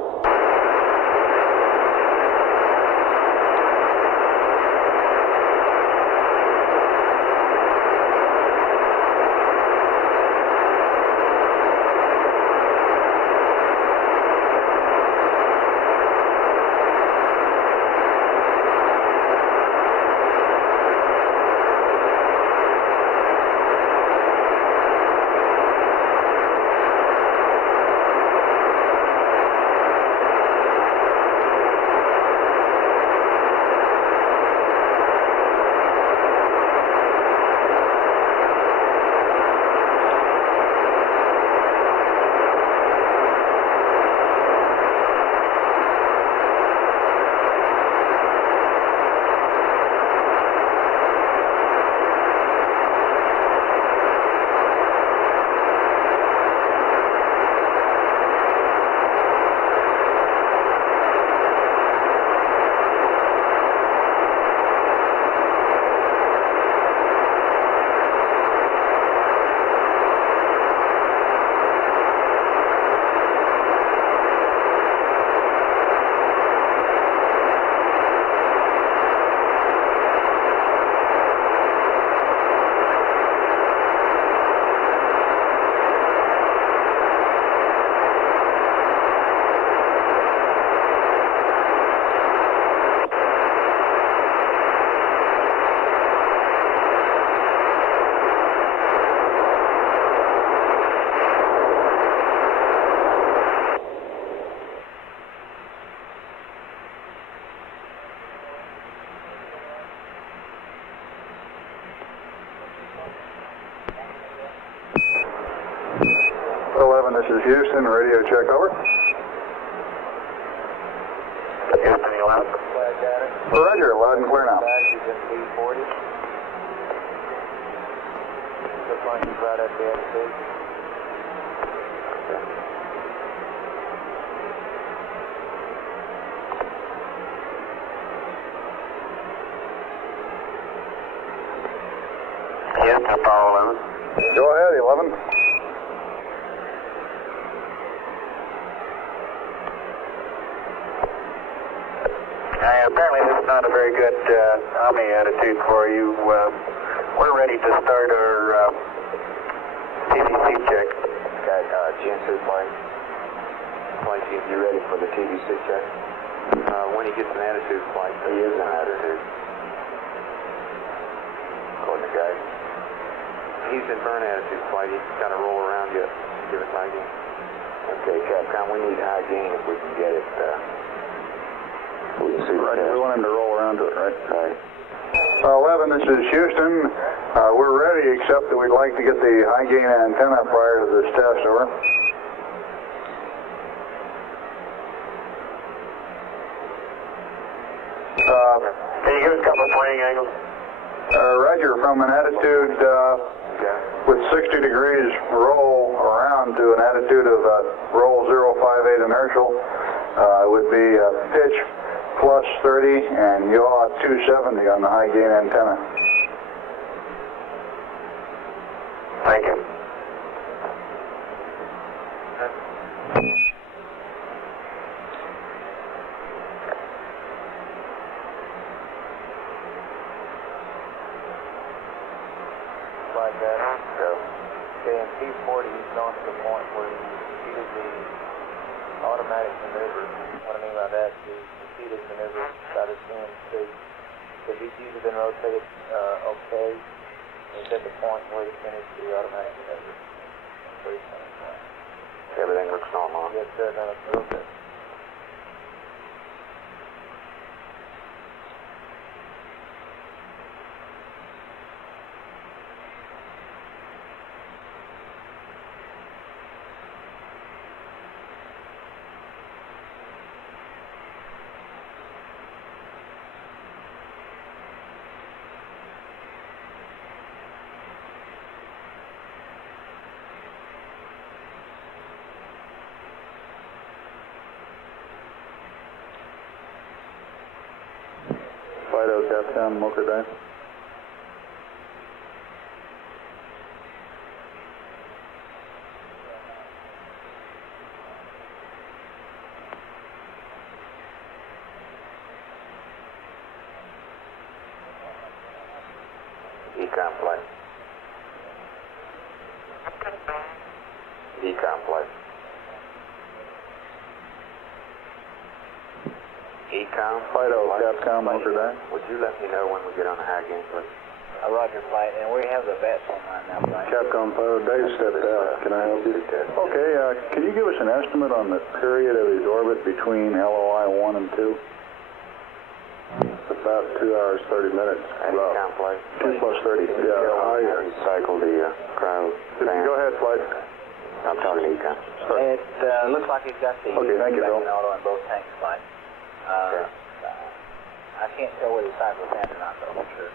This is Houston, radio check over. Houston 11. Roger, loud and clear now. He's in B40. Looks like he's right at the altitude. Houston, Apollo 11. Go ahead, 11. Apparently this is not a very good Omni attitude for you. We're ready to start our TVC check. Got Gen2 flight. Flight, if you're ready for the TVC check. When he gets an attitude flight, he is an attitude. According to guy. He's in burn attitude flight. He can kind of roll around you. Give us high gain. Okay, Capcom, we need high gain if we can get it. We can see Right, we want him to roll around to it, right? Right. 11, this is Houston. We're ready, except that we'd like to get the high gain antenna prior to this test, over. Can you give us a couple of pointing angles? Roger, from an attitude with 60 degrees roll around to an attitude of roll 058 inertial would be pitch plus 30 and yaw 270 on the high gain antenna. Thank you. Like that. Okay, in P40 he's gone to the point where he repeated the automatic maneuver. What I mean by that is repeated maneuver about his CM2. So he's usually been rotated okay. He's at the point where he finished the automatic maneuver. So he's finished. Everything looks normal. Yes, sir. That looks real good. Fido, Capcom, Mocha Dive. Econ flight. Econ flight. Econ. Fido, Capcom, Mocha Dive. Would you let me know when we get on the high gain, please? Roger, flight, and we have the bats on line now, flight. Capcom Fido, Dave stepped out. Can I help you? Okay, can you give us an estimate on the period of his orbit between LOI 1 and 2? About 2 hours, 30 minminutes. Econ flight. 2 plus 30. Yeah, I cycled the cryo fan. Go ahead, flight. I'm talking to Econ. It looks like he's got the Okay, thank you, Bill. auto in both tanks, flight. Okay. I can't tell whether he's cycle fan or not, though, for sure.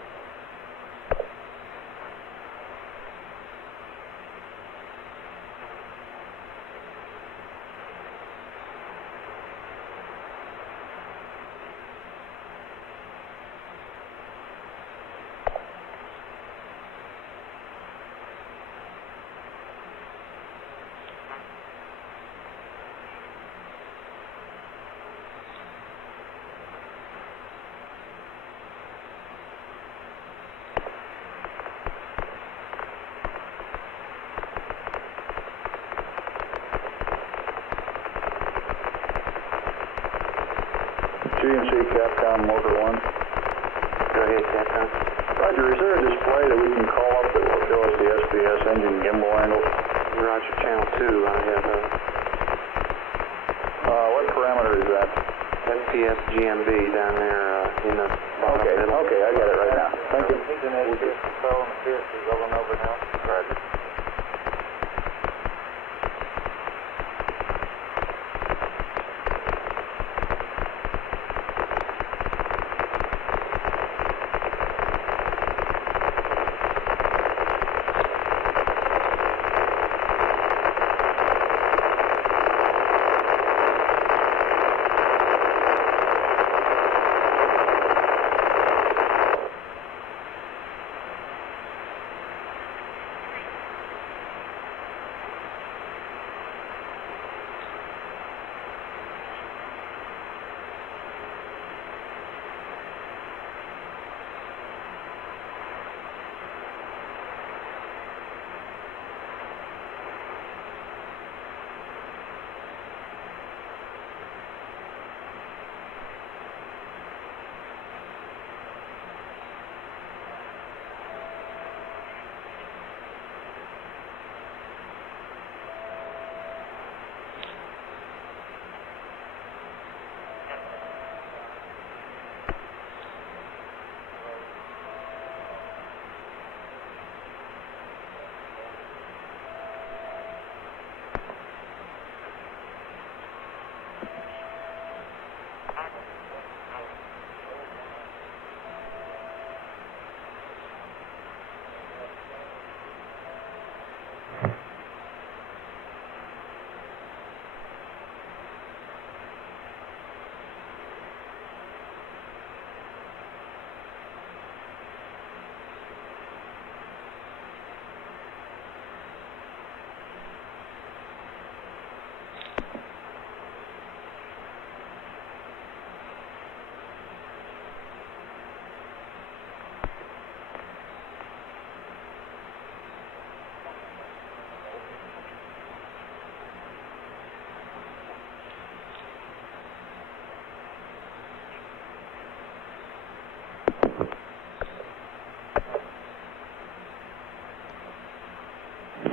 GNC Capcom Motor 1. Go ahead, Capcom. Roger, is there a display that we can call up that will show us the SBS engine gimbal angle? Roger, channel 2, I have What parameter is that? SPS GMB down there in the bottom middle. Okay, I got it right now. Thank you. He's in SPS control and the Pierce is rolling over now. Roger.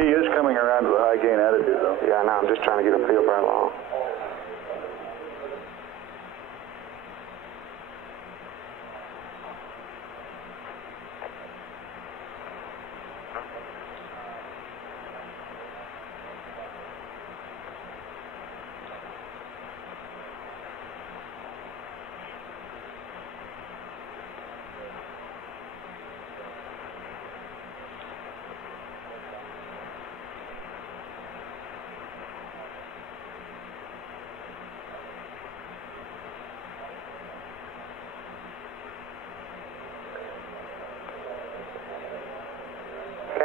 He is coming around to the high gain attitude, though. Yeah, I know. I'm just trying to get a feel for how long.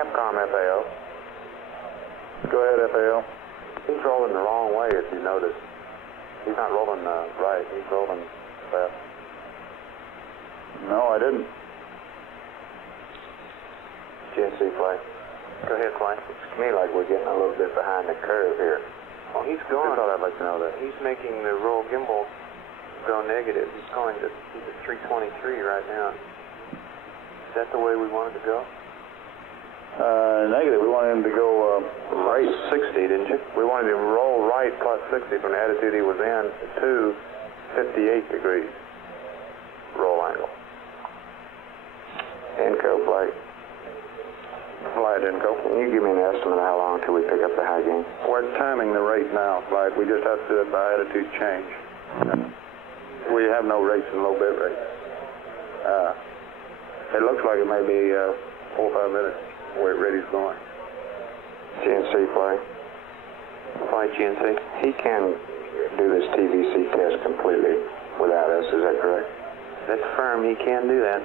Capcom FAO. Go ahead, FAO. He's rolling the wrong way, if you notice. He's not rolling right, he's rolling left. No, I didn't. GNC flight. Go ahead, flight. Looks to me like we're getting a little bit behind the curve here. Well, he's going. I thought I'd like to know that. He's making the roll gimbal go negative. He's at 323 right now. Is that the way we wanted to go? Negative. We wanted him to go Right 60, didn't you? We wanted him to roll right plus 60 from the attitude he was in to 58 degrees roll angle. Inco flight. Flight Inco. Can you give me an estimate of how long until we pick up the high gain? We're timing the rate now, flight. We just have to do it by attitude change. We have no rates and low bit rates. It looks like it may be 4 or 5 minutes where it ready's going. GNC flight. Flight GNC. He can do this TVC test completely without us, is that correct? That's firm. He can do that.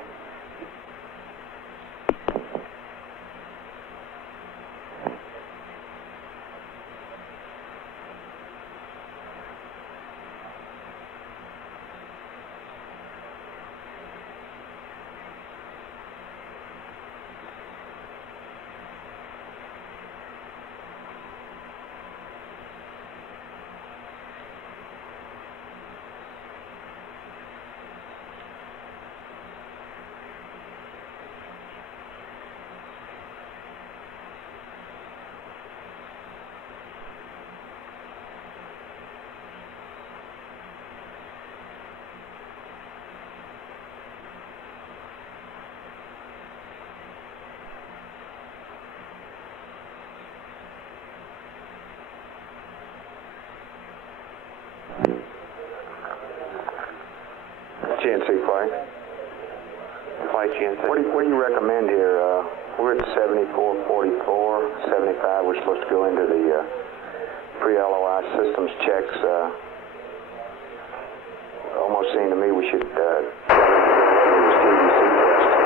GNC flight. Flight GNC. What do you recommend here? We're at 7444, 75. We're supposed to go into the pre-LOI systems checks. Almost seemed to me we should tell them to go over this TVC test.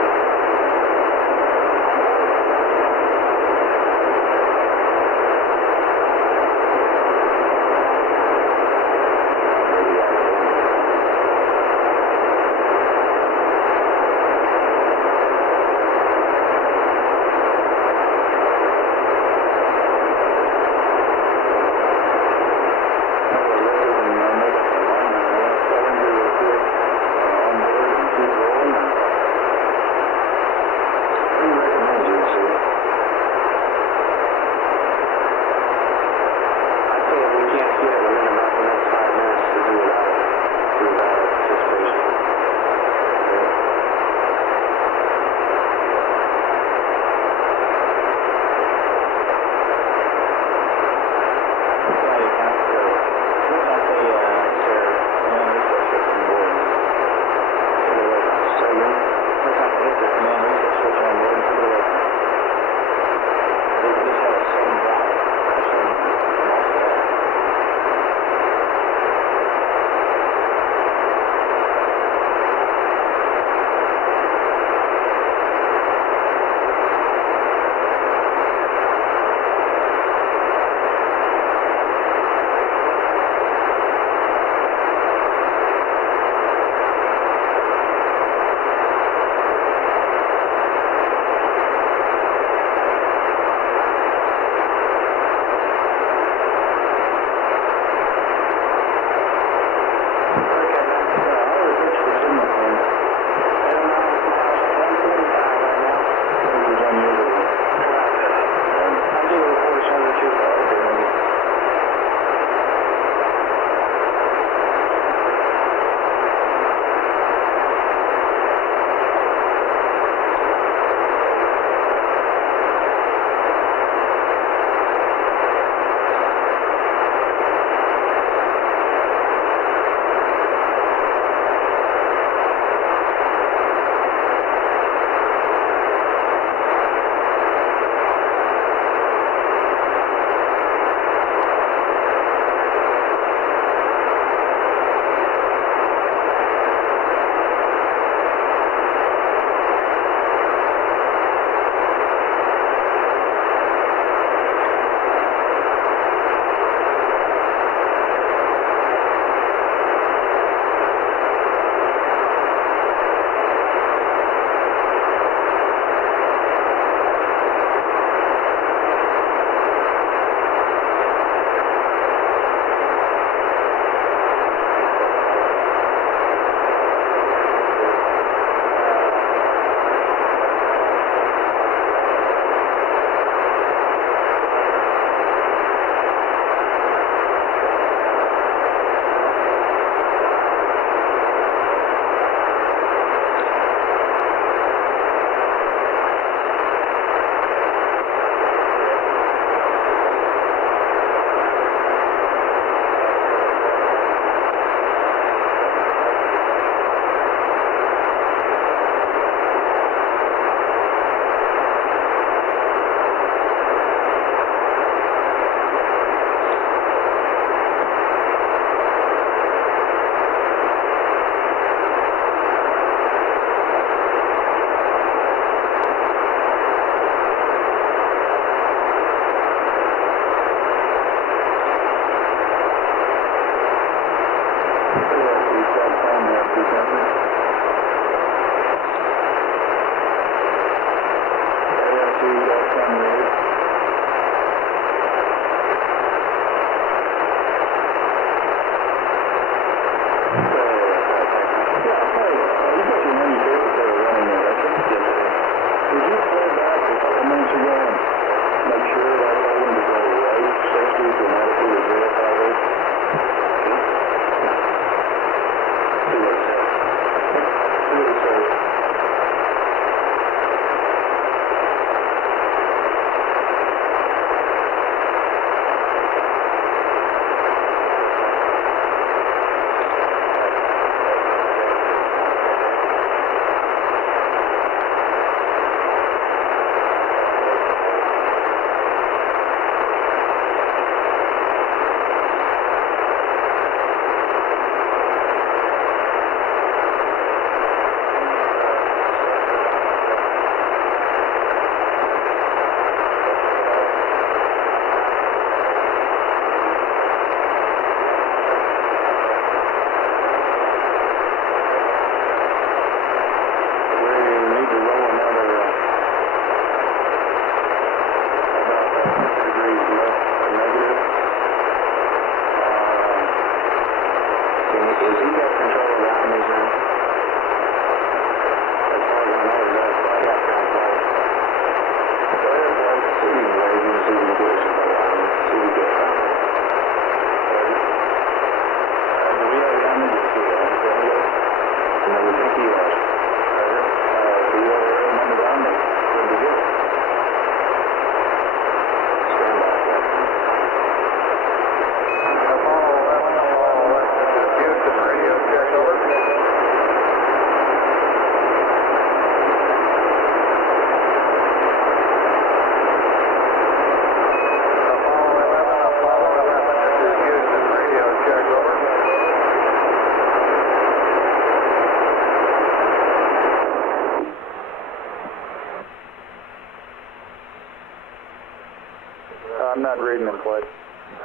ahead.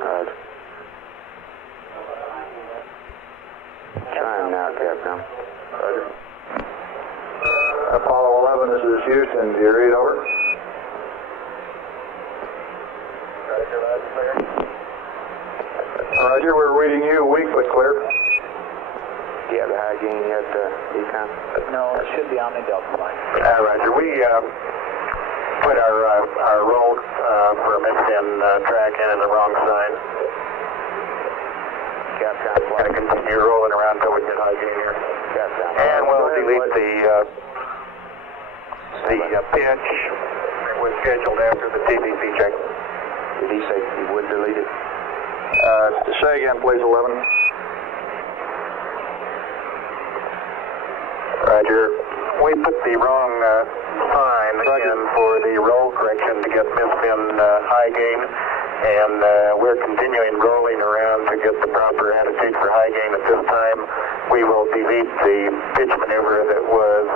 Roger. Try him now, Capcom. Roger. Apollo 11, this is Houston. Do you read over? Roger, we're reading you weak but clear. Do you have the high gain yet, Econ? No, it should be on the Delta flight. Roger. We put our roll for Michigan track in the wrong sign. Capcom Going flight. to continue rolling around until we get high gain here. Capcom. And we'll delete the pitch that was scheduled after the TVC check. Did he say he would delete it? Say again, please, 11. Roger. We put the wrong sign in for the roll correction to get misspin high gain, and we're continuing rolling around to get the proper attitude for high gain. At this time, we will delete the pitch maneuver that was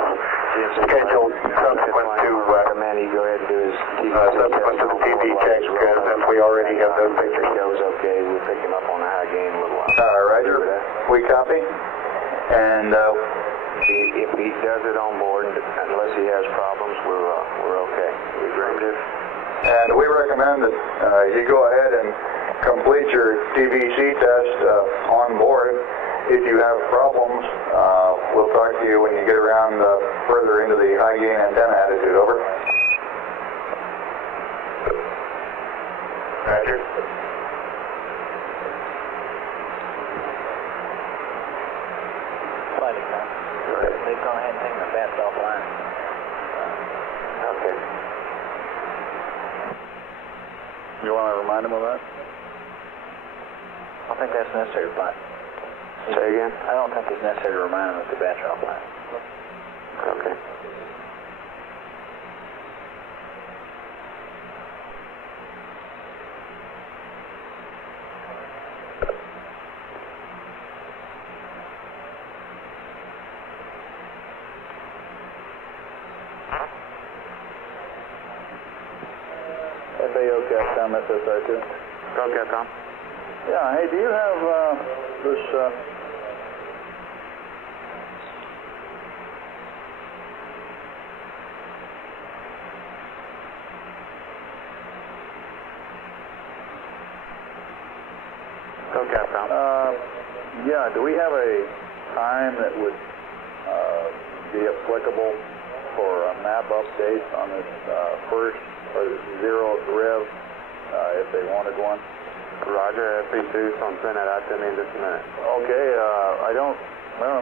scheduled subsequent to Command, he go ahead and do his TV subsequent to the TV check, since we already have those pictures. That was okay. We'll pick him up on the high gain a little while. Roger. We copy. And if he does it on board, unless he has problems, we're okay. We agree. And we recommend that you go ahead and complete your TVC test on board. If you have problems, we'll talk to you when you get around further into the high gain antenna attitude. Over. Roger. Flight Econ. They've gone ahead and taken the fast offline. Okay. You want to remind them of that? I don't think that's necessary, but Say again? I don't think it's necessary to remind them that the bats are offline. Okay. FAO Capcom SSR2. Go, Capcom. Yeah, hey, do you have this... Go, Capcom. Yeah, do we have a time that would be applicable for a map update on this first or this 0th rev if they wanted one? Roger, FP2, so I'm sending that out to me in just a minute. Okay, I don't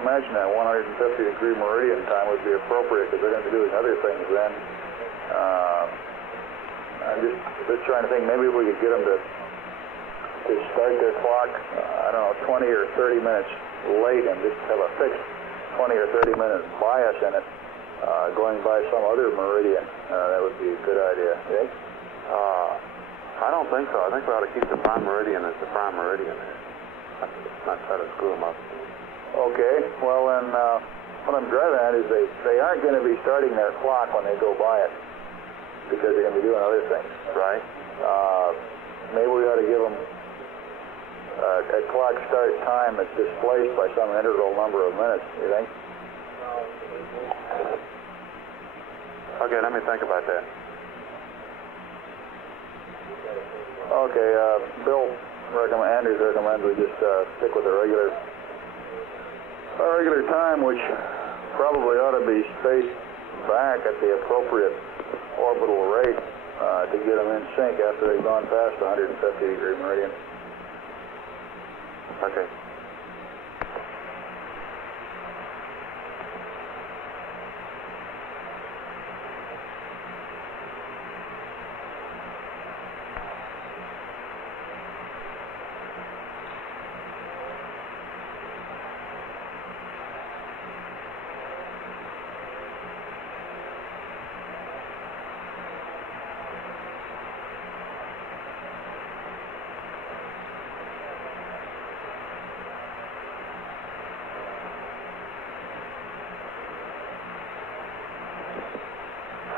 imagine that 150-degree meridian time would be appropriate because they're going to be doing other things then. I'm just trying to think maybe if we could get them to start their clock, I don't know, 20 or 30 minutes late and just have a fixed 20 or 30 minute bias in it, going by some other meridian. That would be a good idea. Okay? I don't think so. I think we ought to keep the prime meridian as the prime meridian. Not try to screw them up. Okay, well then, what I'm driving at is they aren't going to be starting their clock when they go by it because they're going to be doing other things. Right. Maybe we ought to give them a clock start time that's displaced by some integral number of minutes, you think? Okay, let me think about that. Okay, Andrews recommends we just stick with a regular time, which probably ought to be spaced back at the appropriate orbital rate to get them in sync after they've gone past the 150-degree meridian. Okay.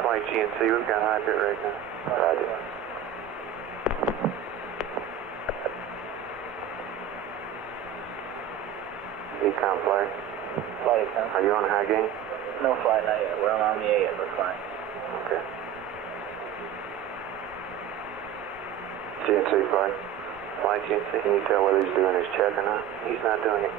Flight GNC, we've got high bit right now. Roger. Econ flight. Flight Econ. Are you on a high gain? No flight, not yet. We're on the A, it looks like. Okay. GNC flight. Flight GNC. Can you tell whether he's doing his check or not? He's not doing it.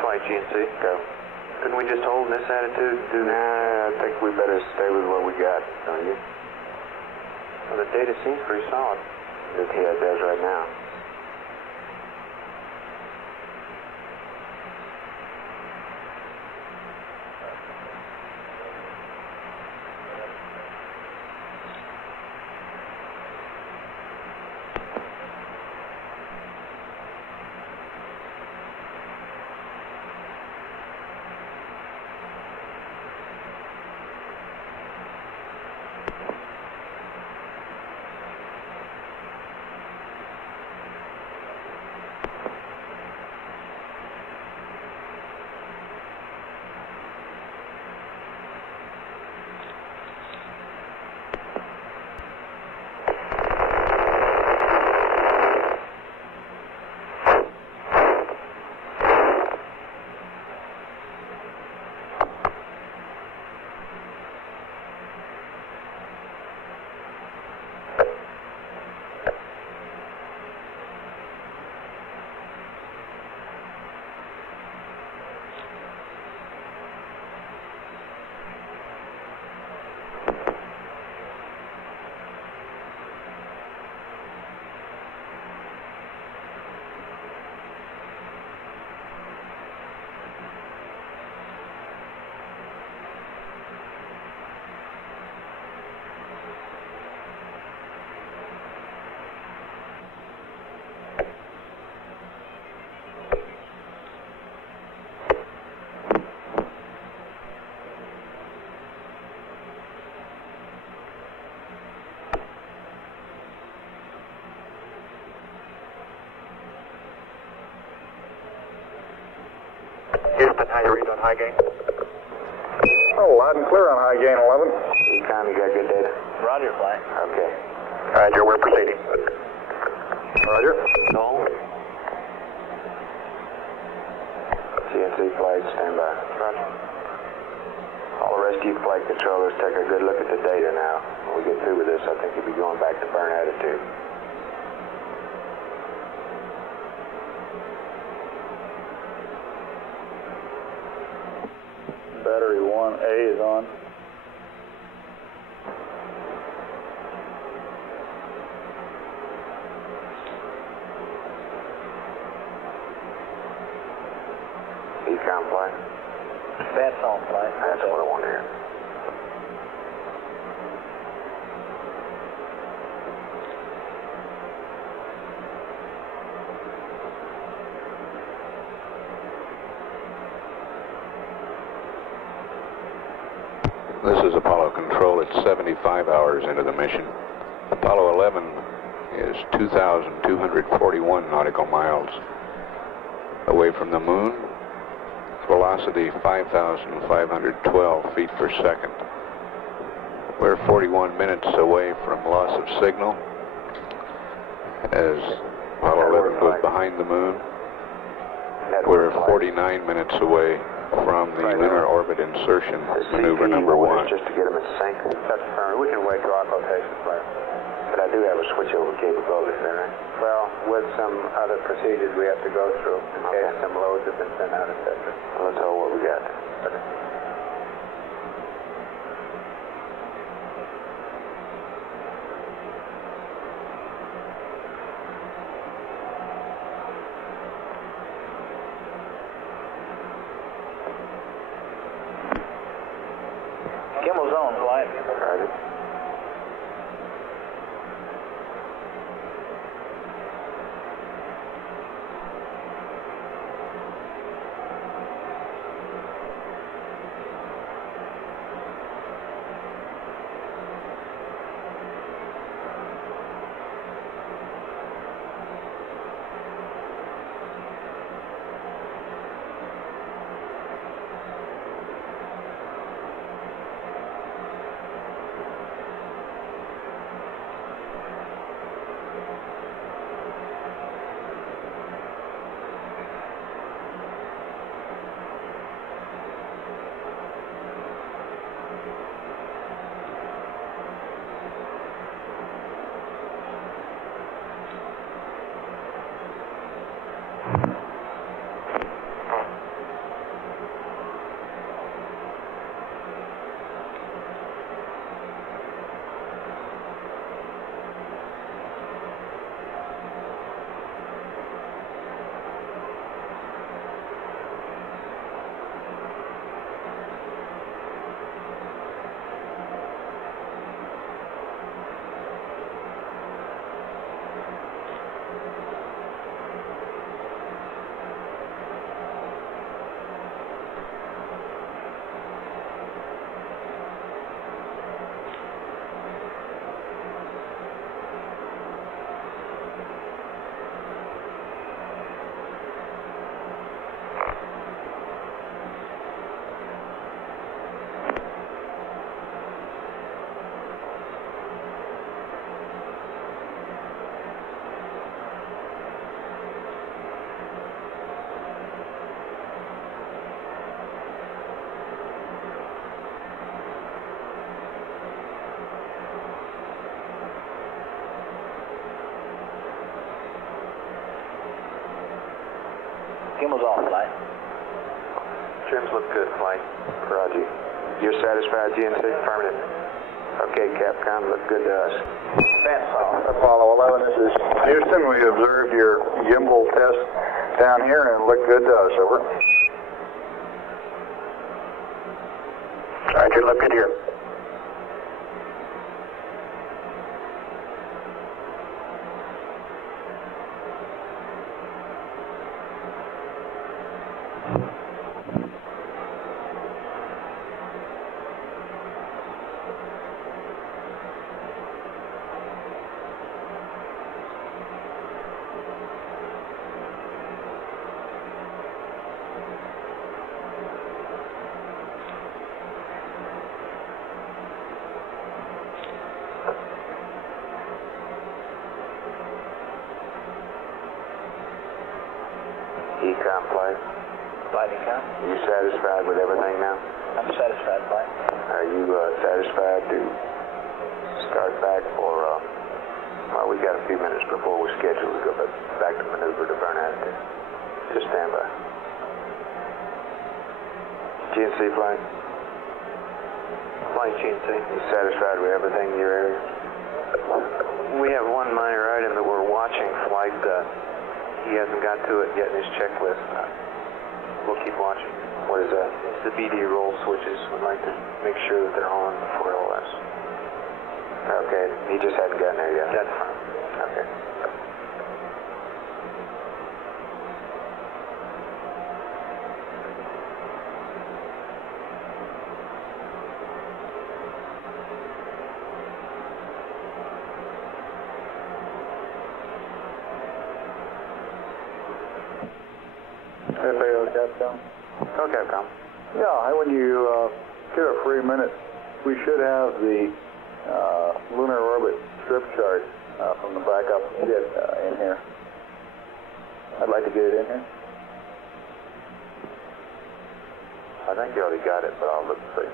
Flight GNC, go. Couldn't we just hold this attitude? Nah, I think we better stay with what we got, don't you? Well, the data seems pretty solid. Yeah, it does right now. Houston, how you read on high gain? Oh, loud and clear on high gain 11. Econ, you got good data? Roger, flight. Okay. Roger, we're proceeding. Roger. No. GNC flight, stand by. Roger. All the rest of you flight controllers, take a good look at the data now. When we get through with this, I think you'll be going back to burn attitude. Battery 1A is on. Econ flight? That's on flight. That's what I want to hear. This is Apollo Control. It's 75 hours into the mission. Apollo 11 is 2,241 nautical miles away from the moon. Velocity 5,512 feet per second. We're 41 minutes away from loss of signal as Apollo 11 goes behind the moon. We're 49 minutes away from the lunar orbit insertion maneuver number 1. Just to get them in sync. That's affirmative. We can wait till our quotation flight. But I do have a switchover capability there, right? Well, with some other procedures we have to go through in case some loads have been sent out, etc. Well, let's hold what we got. Gimbal zone, flight. Roger. Gimbals off, flight. Trims look good, flight. Roger. You're satisfied, GNC? Affirmative. Okay, Capcom, look good to us. That's all. Apollo 11, this is Houston. We observed your gimbal test down here and it looked good to us. Over. Roger, look good here. Ecom flight. Flight Ecom. Are you satisfied with everything now? I'm satisfied, flight. Are you satisfied to start back for, well, we got a few minutes before we're scheduled to go back to maneuver to burn altitude. Just stand by. GNC flight? Flight GNC. You satisfied with everything in your area? We have one minor item that we're watching, flight. He hasn't got to it yet in his checklist. We'll keep watching. What is that? It's the BD roll switches. We'd like to make sure that they're on before LS. Okay, he just hadn't gotten there yet. That's fine. Okay. FAO Capcom. Okay, Capcom. Yeah, when you get a free minute, we should have the lunar orbit strip chart from the backup jet in here. I'd like to get it in here. I think you already got it, but I'll look and see.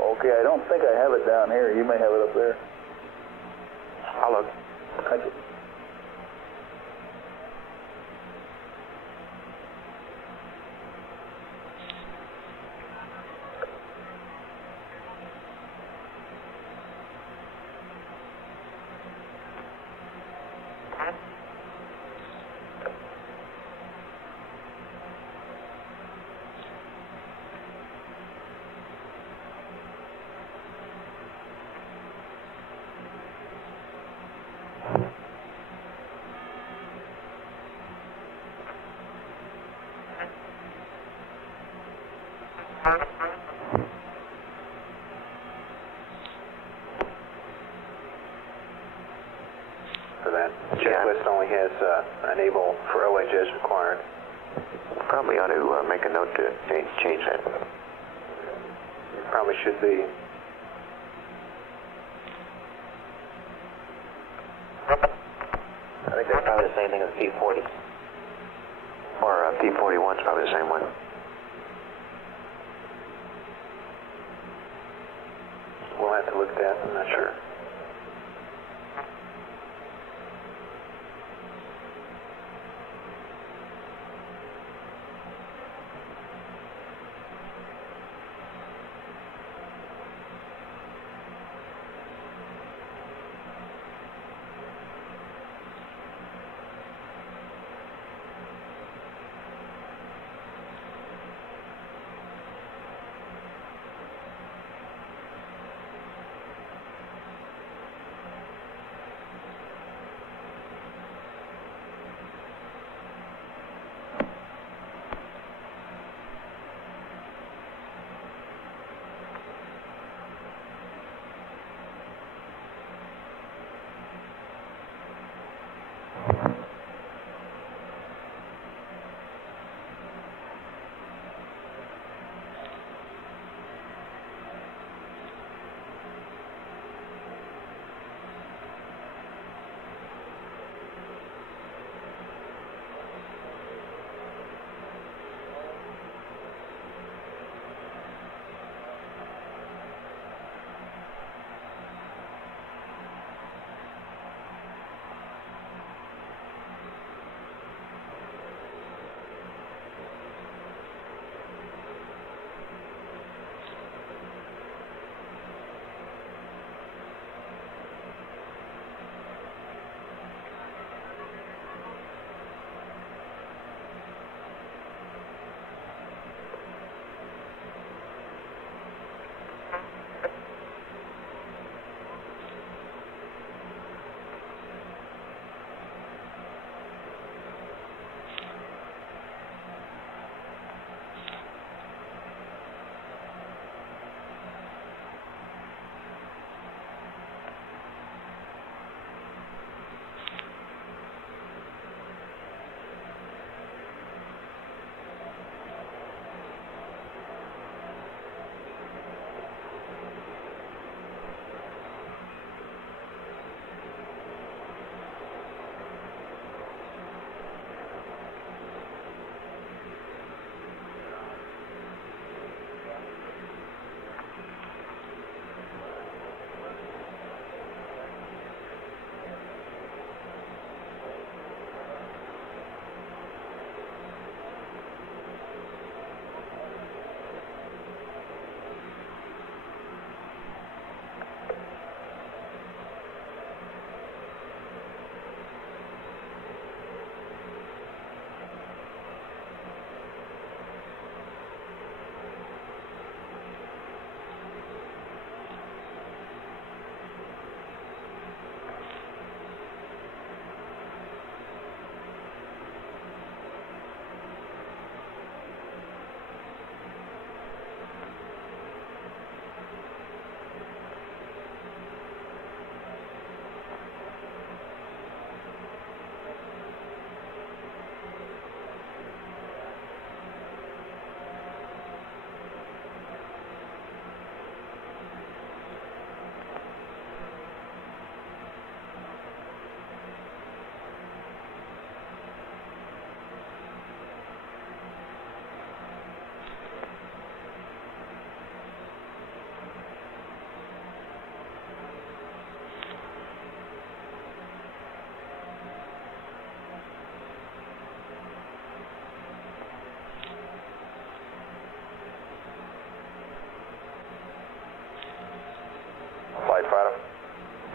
Okay, I don't think I have it down here. You may have it up there. I'll look. Thank you. For that checklist only has enable for OHS required. Probably ought to make a note to change that. It probably should be. I think that's probably the same thing as P40. Or P41's probably the same one. We'll have to look at that. I'm not sure.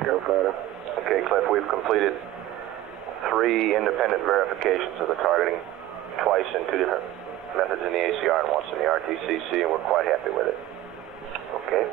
Go Fighter. Okay, Cliff, we've completed 3 independent verifications of the targeting, twice in 2 different methods in the ACR and once in the RTCC, and we're quite happy with it. Okay?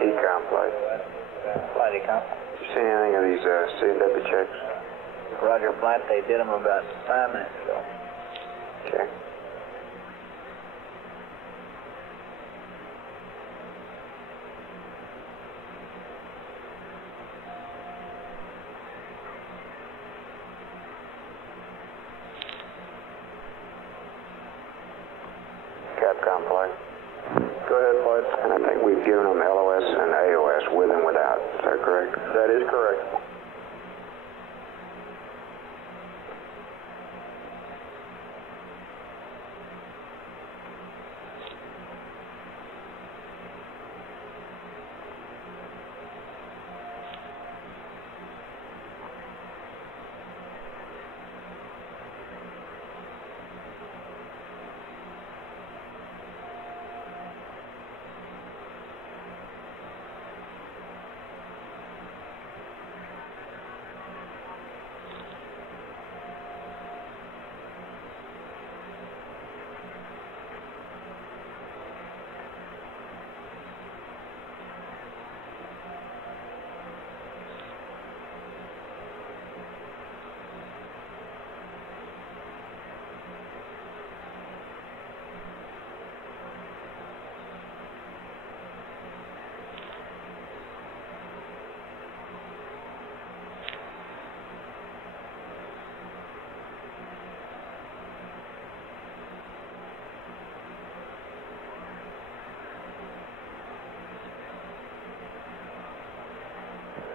Ecom flight. Flight Ecom. You seen anything of these C&W checks? Roger, flight. They did them about 5 minutes ago. Okay. Capcom flight. Go ahead, Floyd. And I think we've given them LOS and AOS with and without. Is that correct? That is correct.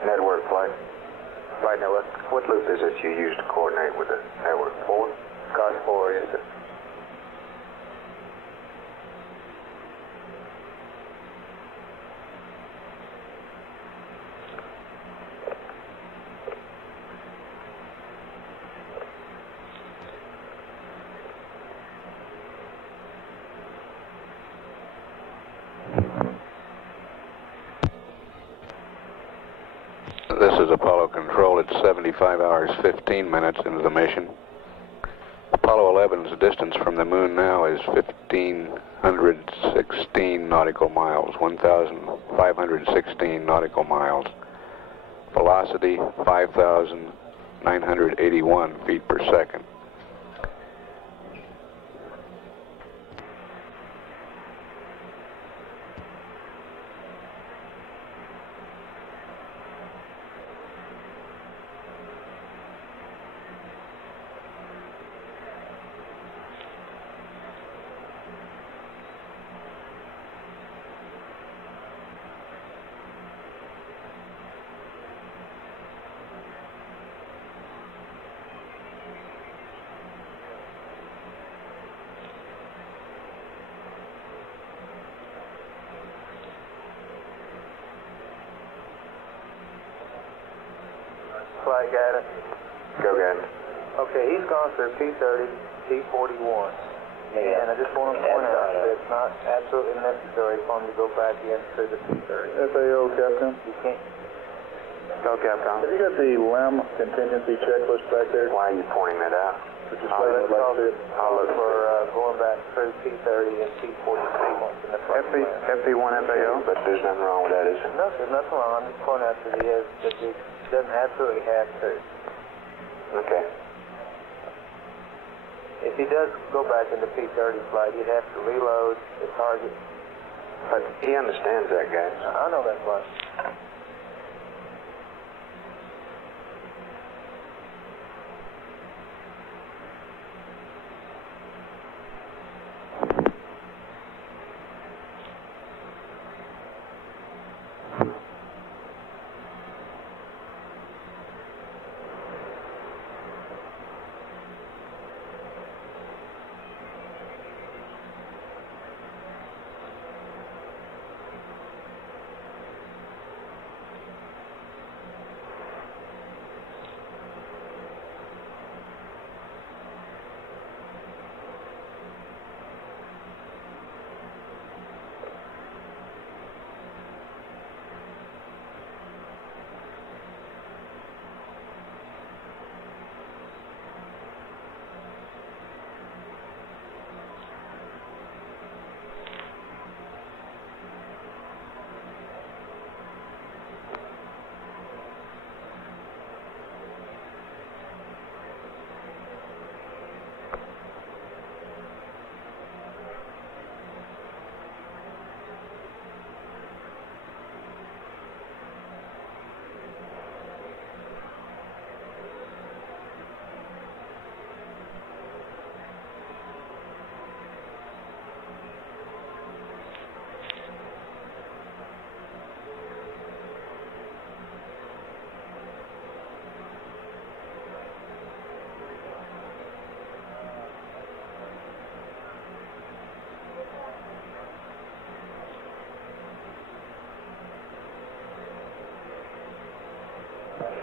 Network flight. Flight network. What loop is it you use to coordinate with the network? 4? Cos 4, yes, sir. This is Apollo Control. It's 75 hours, 15 minutes into the mission. Apollo 11's distance from the moon now is 1,516 nautical miles, 1,516 nautical miles. Velocity, 5,981 feet per second. flight guidance? Go guidance. Okay, he's gone through P30, P41. And I just want to point out that it's not absolutely necessary for him to go back in through the P30. FAO, Captain. You can't. Go, Capcom. Have you got the LEM contingency checklist back there? Why are you pointing that out? I'll look for going back through P30 and P43 once in the front. FP1 FAO? But there's nothing wrong with that, is there? No, there's nothing wrong. I'm just pointing out that he doesn't absolutely have to. Okay. If he does go back into P30 flight, he'd have to reload the target. But he understands that, guys. I know that much.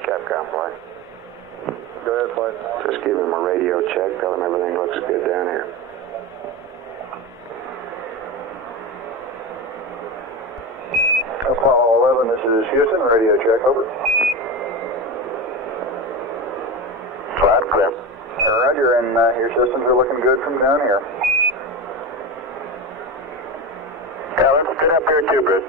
Capcom flight. Go ahead, flight. Just give him a radio check. Tell him everything looks good down here. Apollo 11, this is Houston. Radio check, over. Flat clear. Roger, and your systems are looking good from down here. Yeah, looks good up here too, Bruce.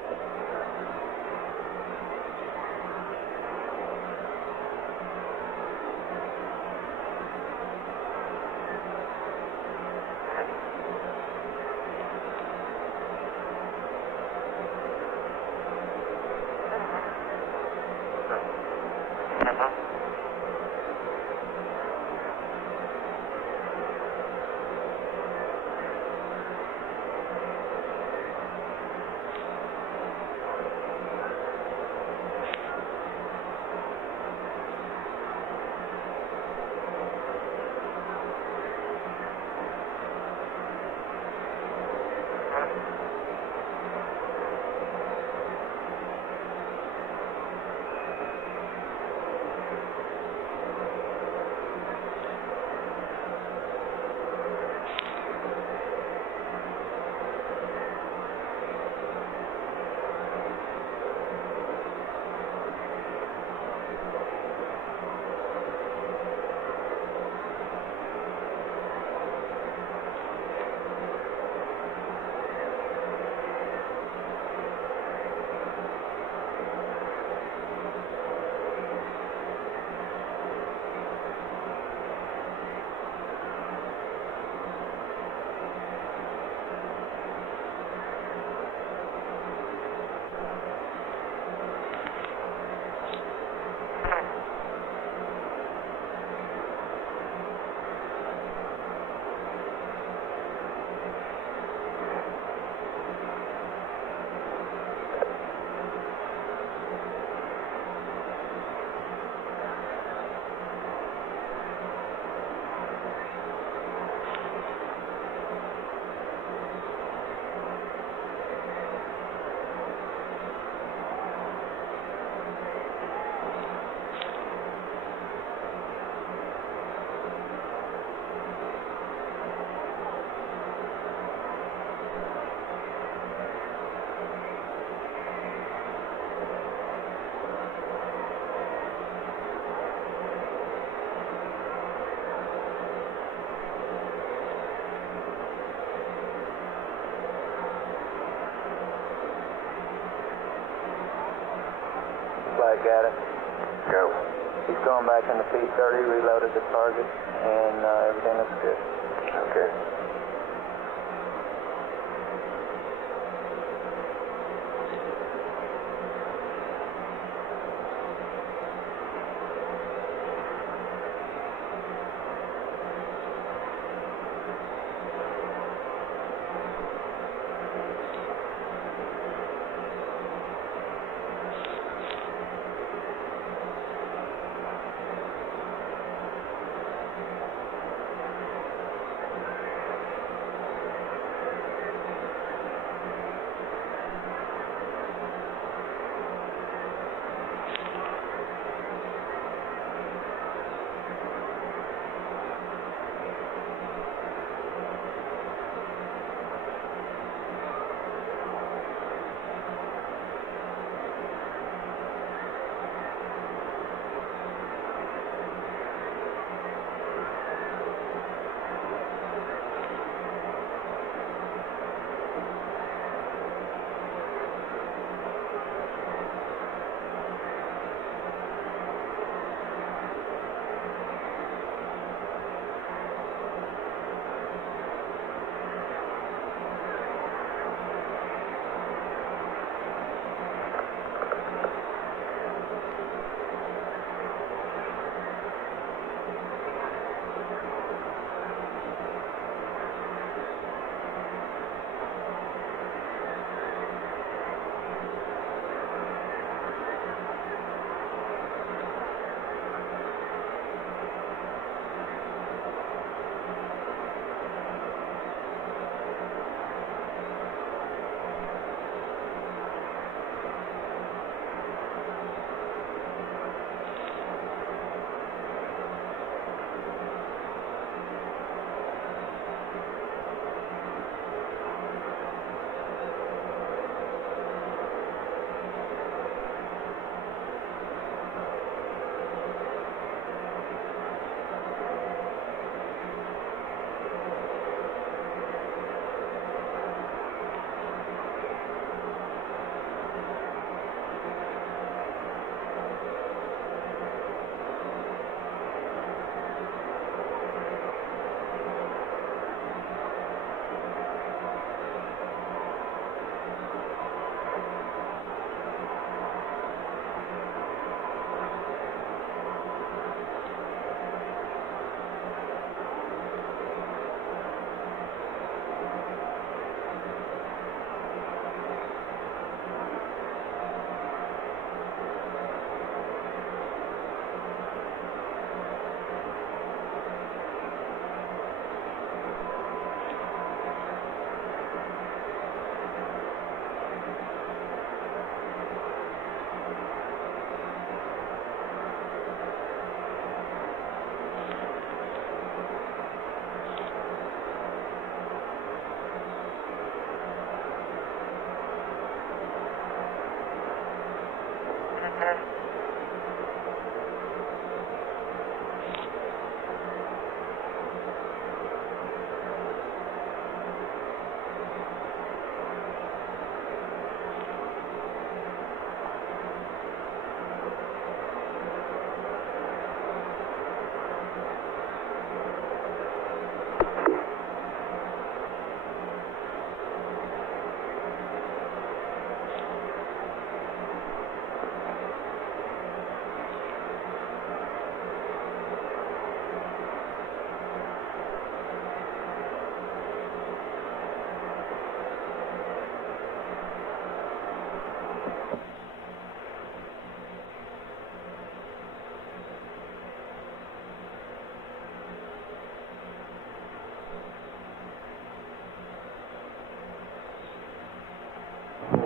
at it. Go. He's going back into P30, reloaded the target, and everything looks good. Okay.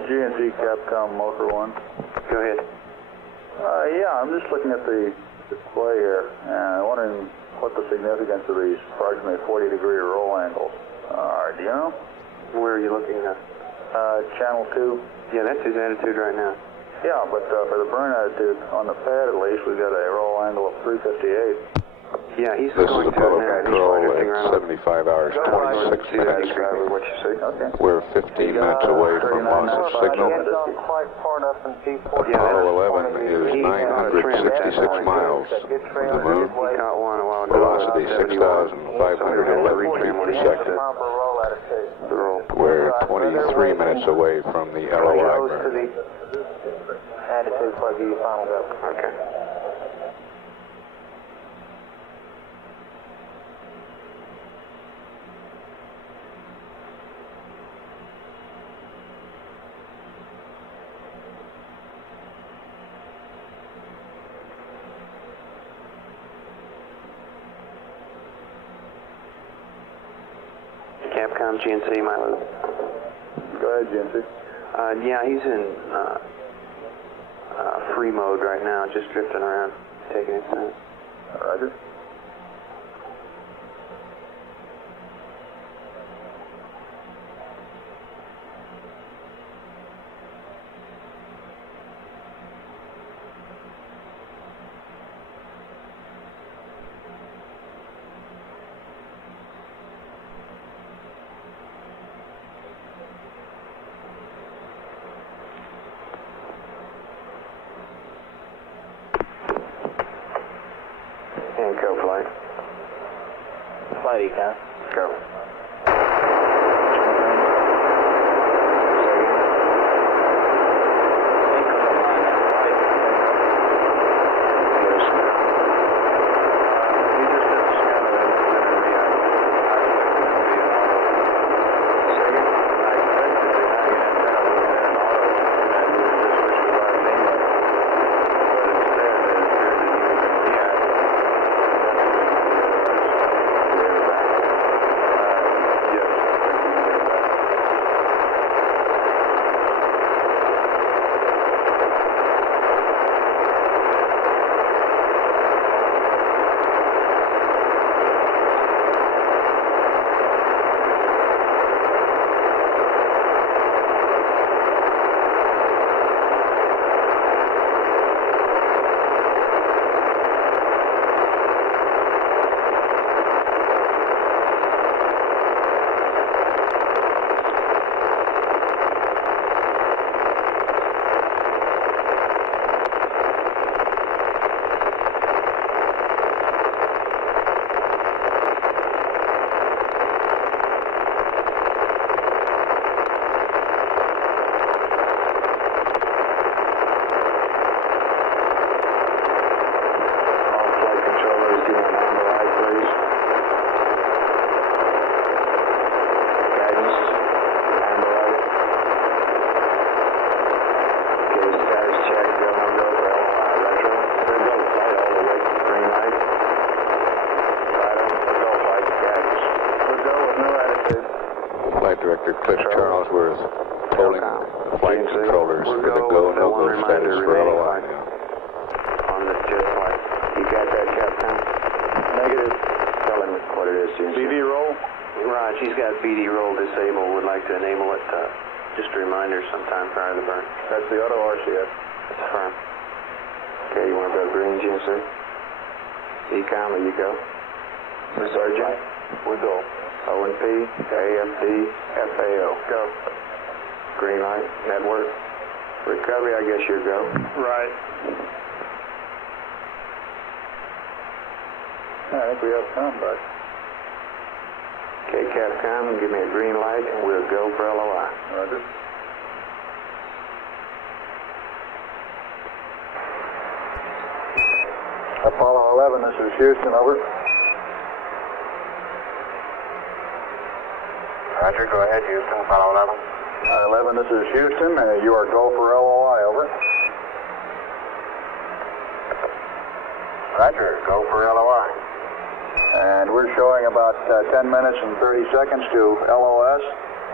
GNC Capcom Motor 1. Go ahead. Yeah, I'm just looking at the display here, and I'm wondering what the significance of these approximately 40-degree roll angles are. Do you know? Where are you looking at? Channel 2. Yeah, that's his attitude right now. Yeah, but for the burn attitude, on the pad at least, we've got a roll angle of 358. Yeah, he's This is going Apollo to Control at 75 hours, 26 minutes. What you see? Okay. We're 15 minutes away from loss of signal. Quite far enough in P40. Apollo 11 is 966 miles from the moon. He caught one a while ago. Velocity 6,511 feet per second. Proper roll attitude. We're 23 minutes away from the LOI Goes to burn. the attitude before I give you final go. Okay. Capcom GNC, Milo. Go ahead, GNC. Yeah, he's in free mode right now, just drifting around, taking his time. Roger. And go flight. Flight econ. Go. Director Cliff Charlesworth polling the flight controllers for the go, no-go status for LOI now. On the jet flight. You got that, Captain? Negative. Tell him what it is, GNC. BD roll. Raj, he's got BD roll disabled. Would like to enable it. Just a reminder sometime prior to the burn. That's the auto RCS. That's firm. Okay, you want to go green, GNC? Ecom, there you go. Sergeant, we go. O&P, AFD, FAO. Go. Green light, network. Recovery, I guess you go. Right. I think we have time, bud. Okay, Capcom, give me a green light and we'll go for LOI. Roger. Apollo 11, this is Houston, over. Roger, go ahead, Houston, Apollo 11. 11, this is Houston, you are go for LOI, over. Roger, go for LOI. And we're showing about 10 minutes and 30 seconds to LOS.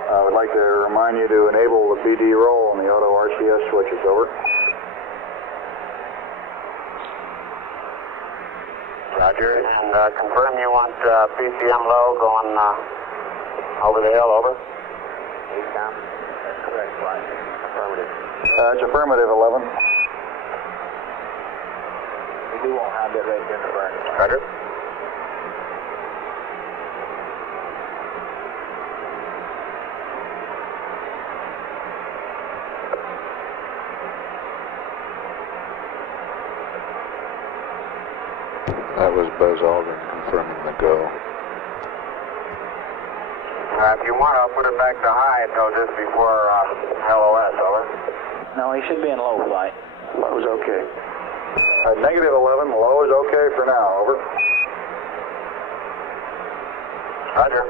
I would like to remind you to enable the BD roll on the auto RCS switches, over. Roger, and confirm you want PCM low going over the hill, over. Ecom, that's correct, flight. Affirmative. It's affirmative, 11. We do want high bit rate during the burn. Roger. That was Buzz Aldrin confirming the go. If you want, I'll put it back to high until just before LOS, over. No, he should be in low flight. Low's okay. Negative 11, low is okay for now, over. Roger.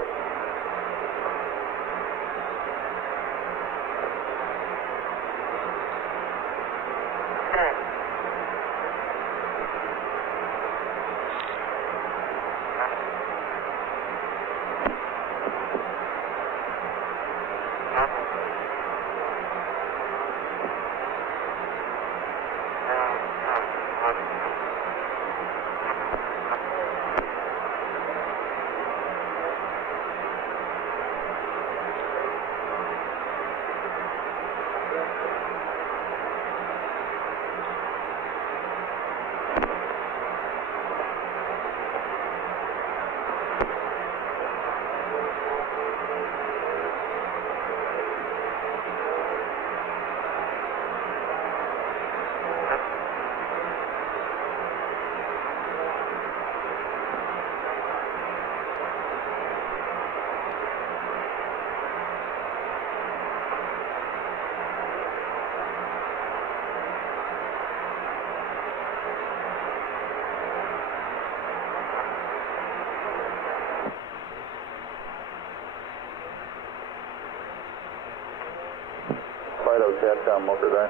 Fido, Capcom, over there.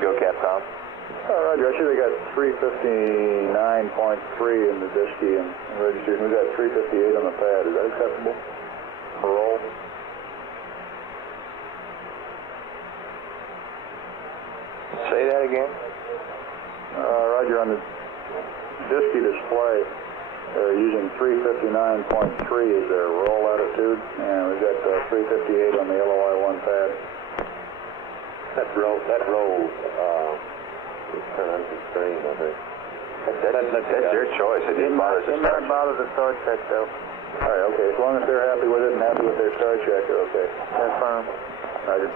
Go, Capcom. Roger, I should have got 359.3 in the disk key and registration. We got 358 on the pad. Is that acceptable for roll? Say that again. Roger, on the disk key display, they're using 359.3 as their roll attitude, and we've got 358 on the LOI-1 pad. That roll is 10 I think. That's your choice. It didn't bother the start. Didn't bother the start check, though. All right, okay. As long as they're happy with it and happy with their start check, okay. That's fine. Roger.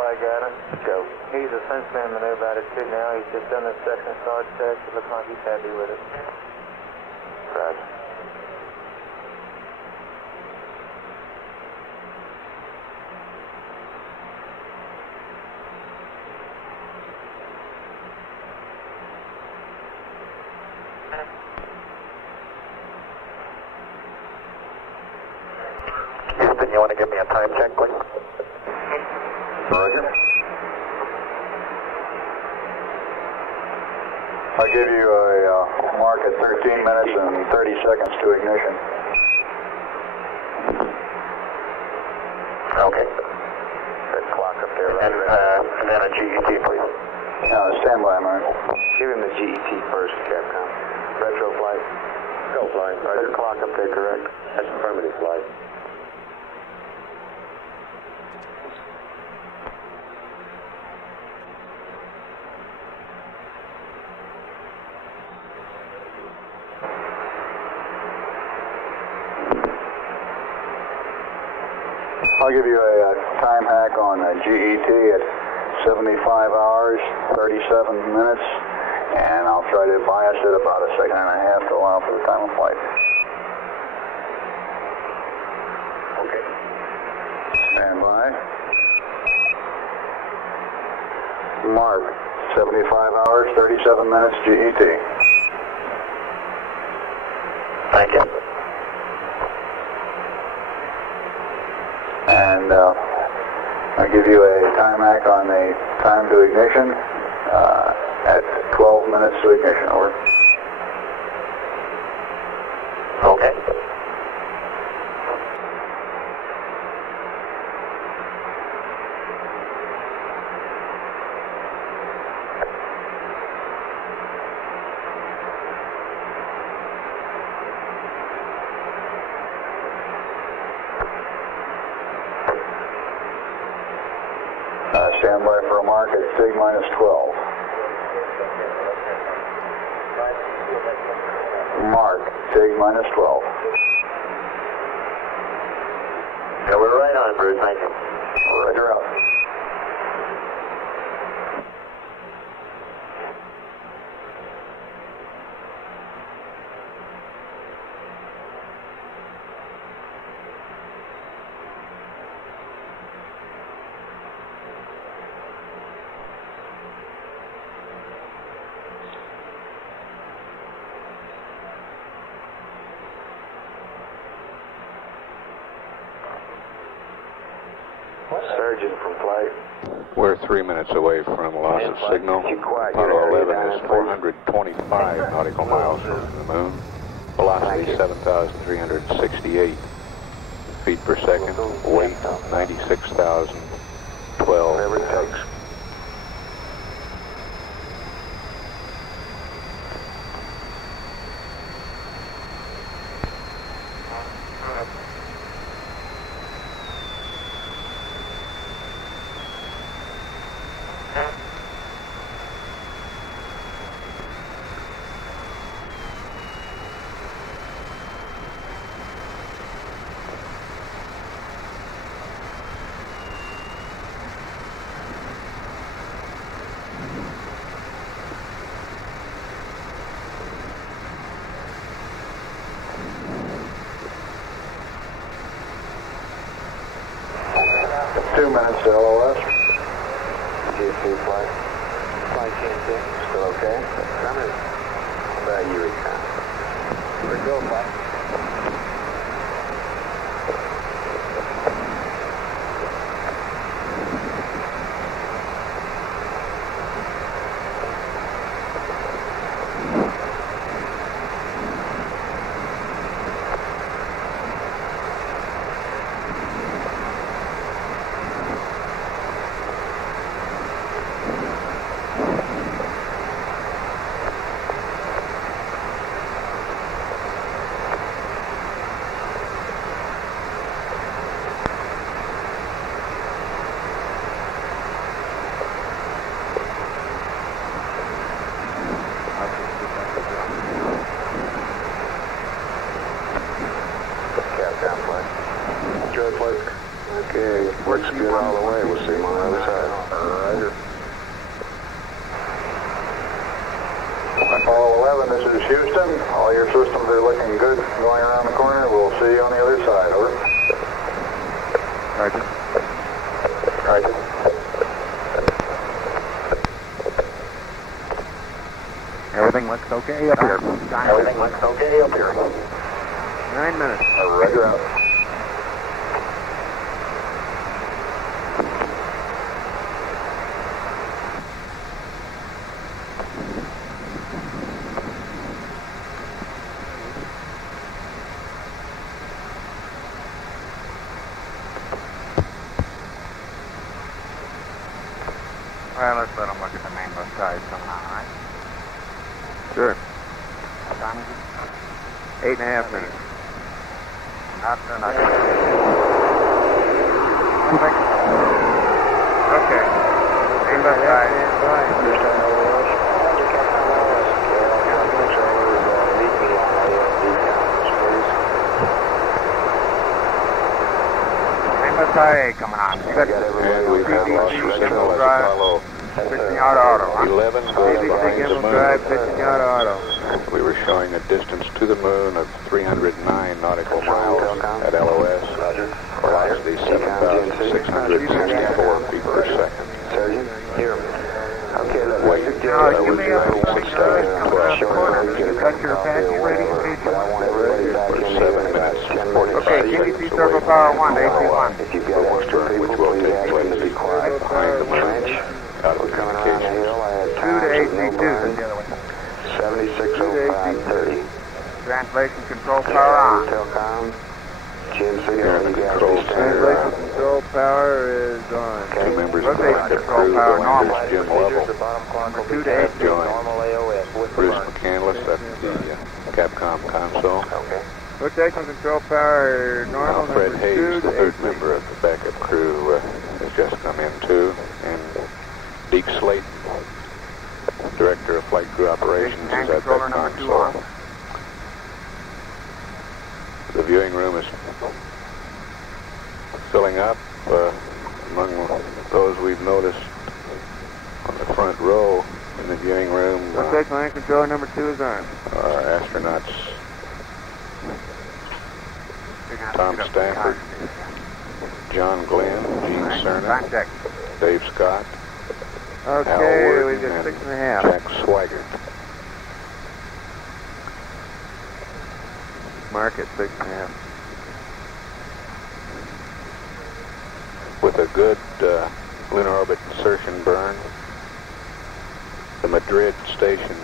I got it. Go. He's essentially in maneuver attitude now. He's just done his second start check. It looks like he's happy with it. Roger. Houston, you want to give me a time check, please? Roger. I'll give you a mark at 13 minutes and 30 seconds to ignition. Okay. That clock up there, right? And then a GET, please. Stand by, Mark. Give him the GET first, Capcom. Retro flight. Go, flying. Roger. Clock up there, correct? That's affirmative flight. I'll give you a time hack on GET at 75 hours, 37 minutes, and I'll try to bias it about a second and a half to allow for the time of flight. Okay. Stand by. Mark, 75 hours, 37 minutes, GET. Thank you. And I'll give you a time hack on the time to ignition at 12 minutes to ignition. Over. Okay. Stand by for a mark at SIG minus 12. Mark, SIG minus 12. Yeah, we're right on, Bruce. Thank you. Roger out. Surgeon from flight. We're 3 minutes away from loss of signal. Apollo 11 is 425 nautical miles from the moon. Velocity 7,368 feet per second. Weight 96,012. Whatever it takes. Minutes to LOS. GC flight. Flight GC. Still okay? How about you, Econ? We're go, flight. Okay, looks good all the way. We'll see him on the other side. Roger. Apollo 11, this is Houston. All your systems are looking good going around the corner. We'll see you on the other side. Over. Roger. Roger. Everything looks okay up here. Everything looks okay up here. 9 minutes. Roger out. Well, let's let them look at the mango side somehow, all right? Sure. What time is it? 8.5 minutes. After not going Okay. Mango side. Mango side on. You got And we've had lost CDC signal Gimbal as Drive, Apollo pitching out auto. 11 goes CDC behind the Gimbal moon. Drive, pitching out auto. We were showing a distance to the moon of 309 nautical miles at LOS. Velocity 7,664 feet per second. Surgeon, here. Okay, look, Weight Now, you was may have a warning noise coming around the 26,012. corner. You got your Apache ready in case you want to. For 7 minutes, 45 Okay, seconds GBC away Circle from Power the 1 to AC1. If you've got Burn, extra people, which will please take ask place them to be quiet. behind the moon, Trench, out of we're coming around the communications. hill. I had 2 times to with no AC2. burn. 760530. Translation control power on. Telcom, GMC, Here in the you guys control be standing center, around. Control power is on. two members of the Rotation backup control crew, power the normal. landers Jim Lovell, The bottom clock will 2 be to have AC. joined normal AOS with the Bruce burn. McCandless at the Capcom console. Okay. Rotation control power Now normal. Fred number 2 Hayes, the to third AC. member of the backup crew, has just come in too, and Deke Slayton, Director of Flight Crew Operations, is at controller that number 2 console. on. The viewing room is filling up. Among those we've noticed on the front row in the viewing room Rotation line controller number 2 is on. are astronauts Tom Stafford, John Glenn, Gene Cernan, Time check. Dave Scott, Al Okay, we Worden, got and 6.5. Jack Swigert. Mark at 6.5. With a good lunar orbit insertion burn, the Madrid station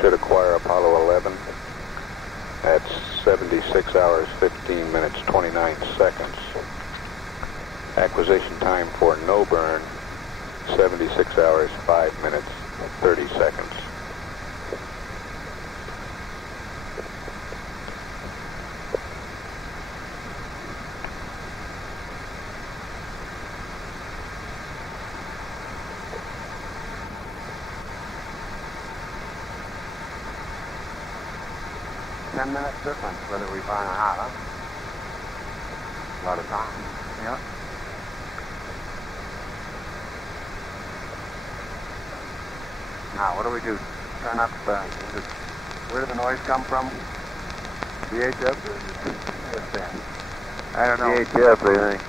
should acquire Apollo 11 at 76 hours, 15 minutes, 29 seconds. Acquisition time for no burn, 76 hours, 5 minutes, 30 seconds. Minutes difference whether we burn or not, huh? A lot of time. Yeah. Now, what do we do? Turn up, where did the noise come from? VHF? What's that? I don't know. VHF, I think.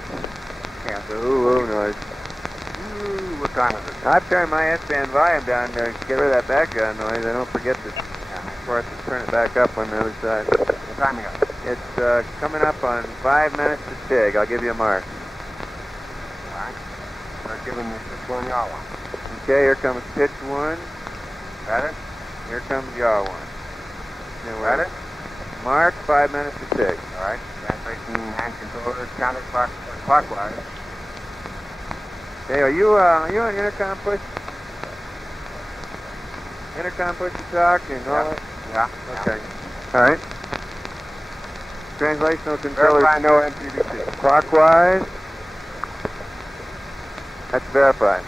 Yeah, the ooh noise. Ooh, what time is it? I've turned my S-band volume down to get rid of that background noise. I don't forget to, of course, to turn it back up on the other side. What time is it? It's coming up on 5 minutes to TIG. I'll give you a mark. All right. We're giving you this one, y'all one. Okay, here comes pitch 1. Got it? Here comes yaw 1. Got it? Mark, 5 minutes to TIG. All right. Translation hand controller counterclockwise. Hey, are you on intercom push? Intercom push to talk and all that? Yeah. Okay. All right. Translational controller. Verify no MPVC. Clockwise. That's verified.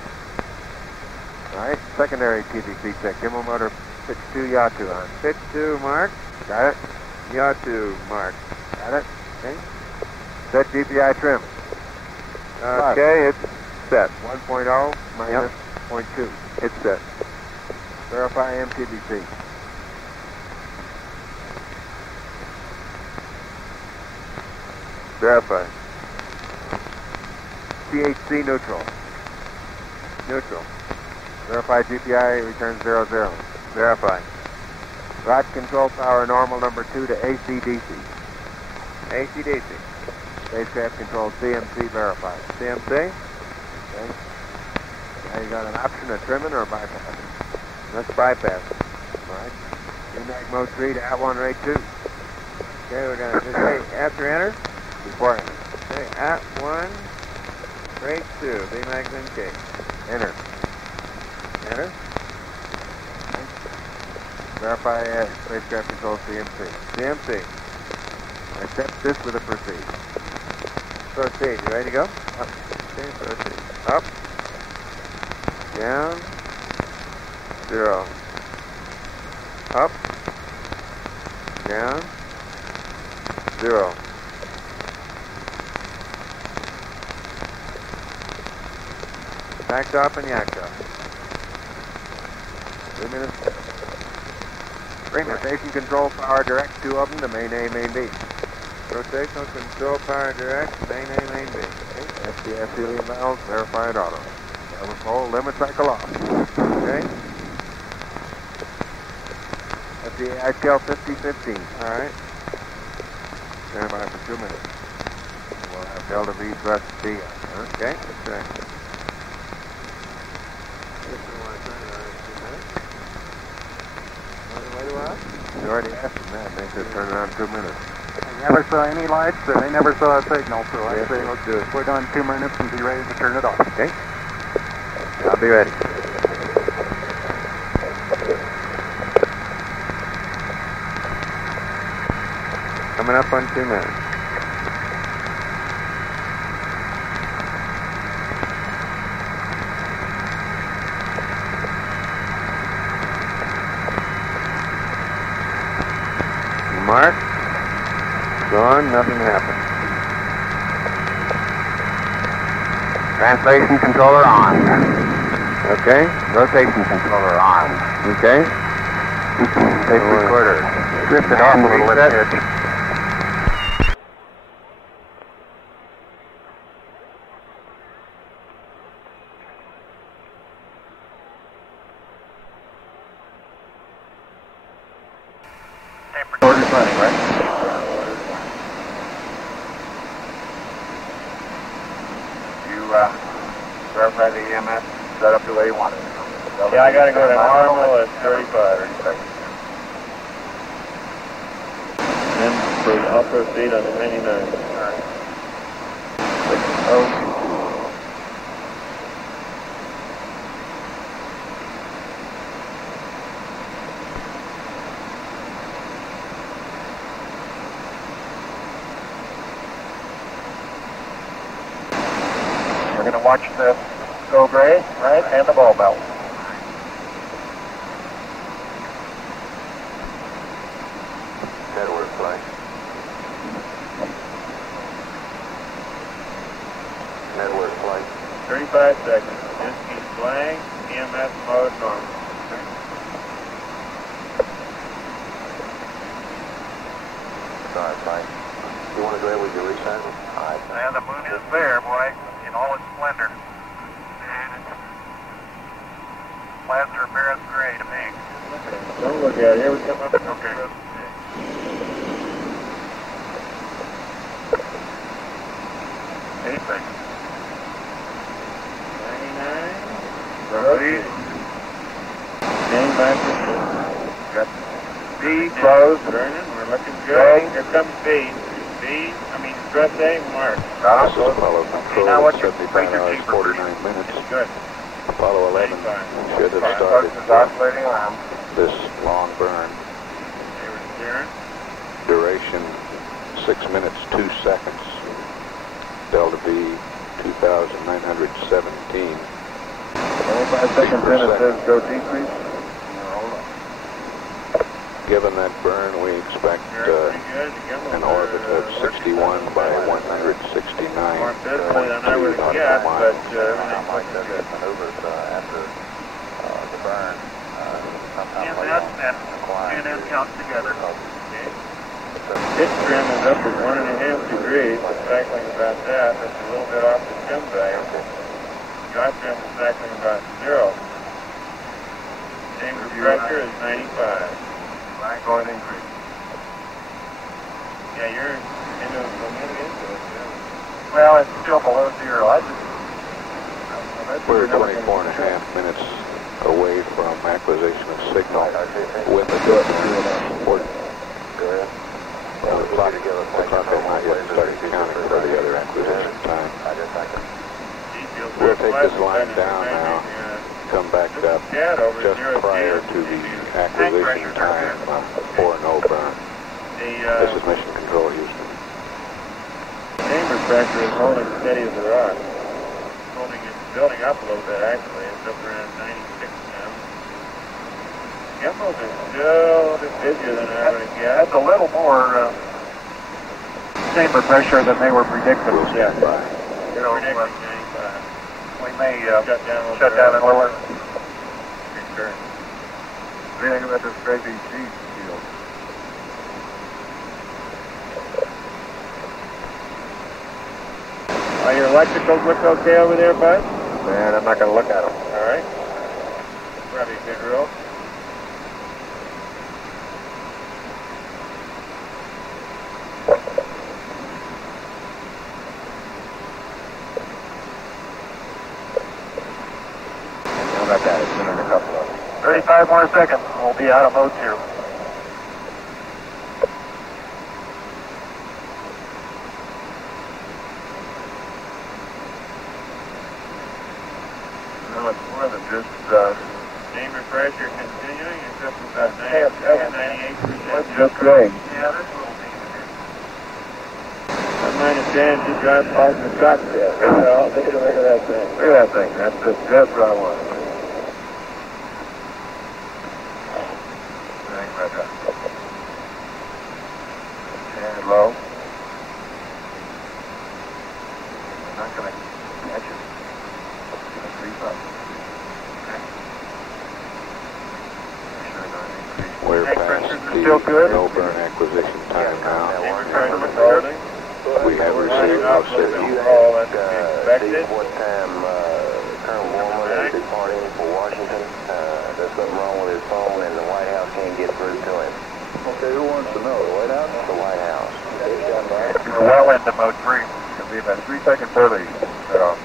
All right. Secondary TVC check. Gimbal motor pitch 2, yaw 2 on. Pitch 2, mark. Got it. Yaw 2, mark. Got it. Okay. Set GPI trim. Okay, it's set. 1.0 minus 0.2. It's set. Verify MTBC. Verify. CHC neutral. Neutral. Verify GPI returns 00. Verify. Rod control power normal number 2 to AC/DC. AC/DC. Spacecraft control CMC verified. CMC. Okay. Now you got an option of trimming or bypassing. Let's bypass. All right. VMAG mode 3 to at1 rate 2. Okay, we're going to just say after enter. Before enter. Okay, at1 rate 2. VMAG NK. Enter. Enter. Okay. Verify spacecraft control CMC. CMC. Accept this with a proceed. Proceed. You ready to go? Up. Okay, proceed. Up. Down. 0. Up. Down. 0. Tacked off and yacked off. 3 minutes. Rotation control power direct, 2 of them to main A, main B. Rotational control power direct, main A, main B. Okay. FDS helium valves, verified auto. Level pole, limit cycle off. Okay. FDA ICL 5015. All right. Stand by for 2 minutes. We'll have Delta V thrust D. Okay. Okay. You already asked them that. They said turn around 2 minutes. They never saw any lights, and they never saw a signal, so I Yes, say let's do it. we're done 2 minutes and be ready to turn it off. Okay. I'll be ready. Coming up on 2 minutes. Mark. Gone, nothing happened. Translation controller on. Okay. Rotation controller on. Okay. Tape recorder. Drifted off a little bit. Tape recorder's running, right? Verify the EMS set up the way you want it. Yeah, I gotta go to normal at 35. Then I'll proceed on the 99. Oh. We're going to watch the go gray, right, and the ball belt. Network flight. Network flight. 35 seconds. Just keep blank. EMS mode normal. Sorry, flight. You want to go ahead with your reset? All right. And the moon is there, boy, in all its splendor. And it's plaster Paris gray to me. Don't look at it. Here we come up. Okay. 8 seconds. 99. Proceed. Stand by for Got B closed. burning. We're looking good. Here comes B. Thrust A, mark. This is Apollo Control, Now what's your 75 hours, cheaper 49 minutes. Good. Apollo 11 should have Focus started is oscillating around. this long burn. They were steering. Duration 6 minutes, 2 seconds. Delta V 2,917. 25 seconds in, it says go decrease. Given that burn, we expect an orbit of 61 by 169 More busily than I would have guessed, but Something like that maneuvers after the burn. Sometimes And count together. pitch trim is up at 1.5 degrees. It's cycling about that. That's a little bit off the trim value. Drive trim is cycling about 0. Chamber pressure is 95. I'm going to increase. Yeah, you're into it. Well, it's still below 0. We're 24 and a half minutes away from acquisition of signal with the port. The clock has not yet started counting for the other acquisition time. We'll take this line down now, come back up just prior to the acquisition time for no burn. This is Mission Control, Houston. Chamber pressure is holding steady as a rock. It's building up a little bit, actually. It's up around 96 now. Gimbals are still a bit busier than I would have guessed. That's a little more chamber pressure than they were predicting. We'll stand by. They're predicting 95. We we may shut down in a little. Sure. What do you think about this crazy cheese deal? Are your electricals look okay over there, bud? Man, I'm not going to look at them. All right. Probably a good rule. How about that? It's been in a couple of them. 35 more seconds. We'll be out of mode 2. Well, it's more than just chamber pressure continuing. It's up to about 98%. Just great. Yeah, that's what we'll minus 10 just drive past the truck there. So take a look at that thing. Look at that thing. That's what I want. And low. I'm not going to catch it. It's going to creep up. Okay. We're past the no burn acquisition time now. We have received no signal. See what time Colonel Borman is departing for Washington. There's something wrong with his phone and the White House can't get through to him. Okay, who wants to know? The White House? The White House. You're well into mode 3. It'll be about 3 seconds early. Set off.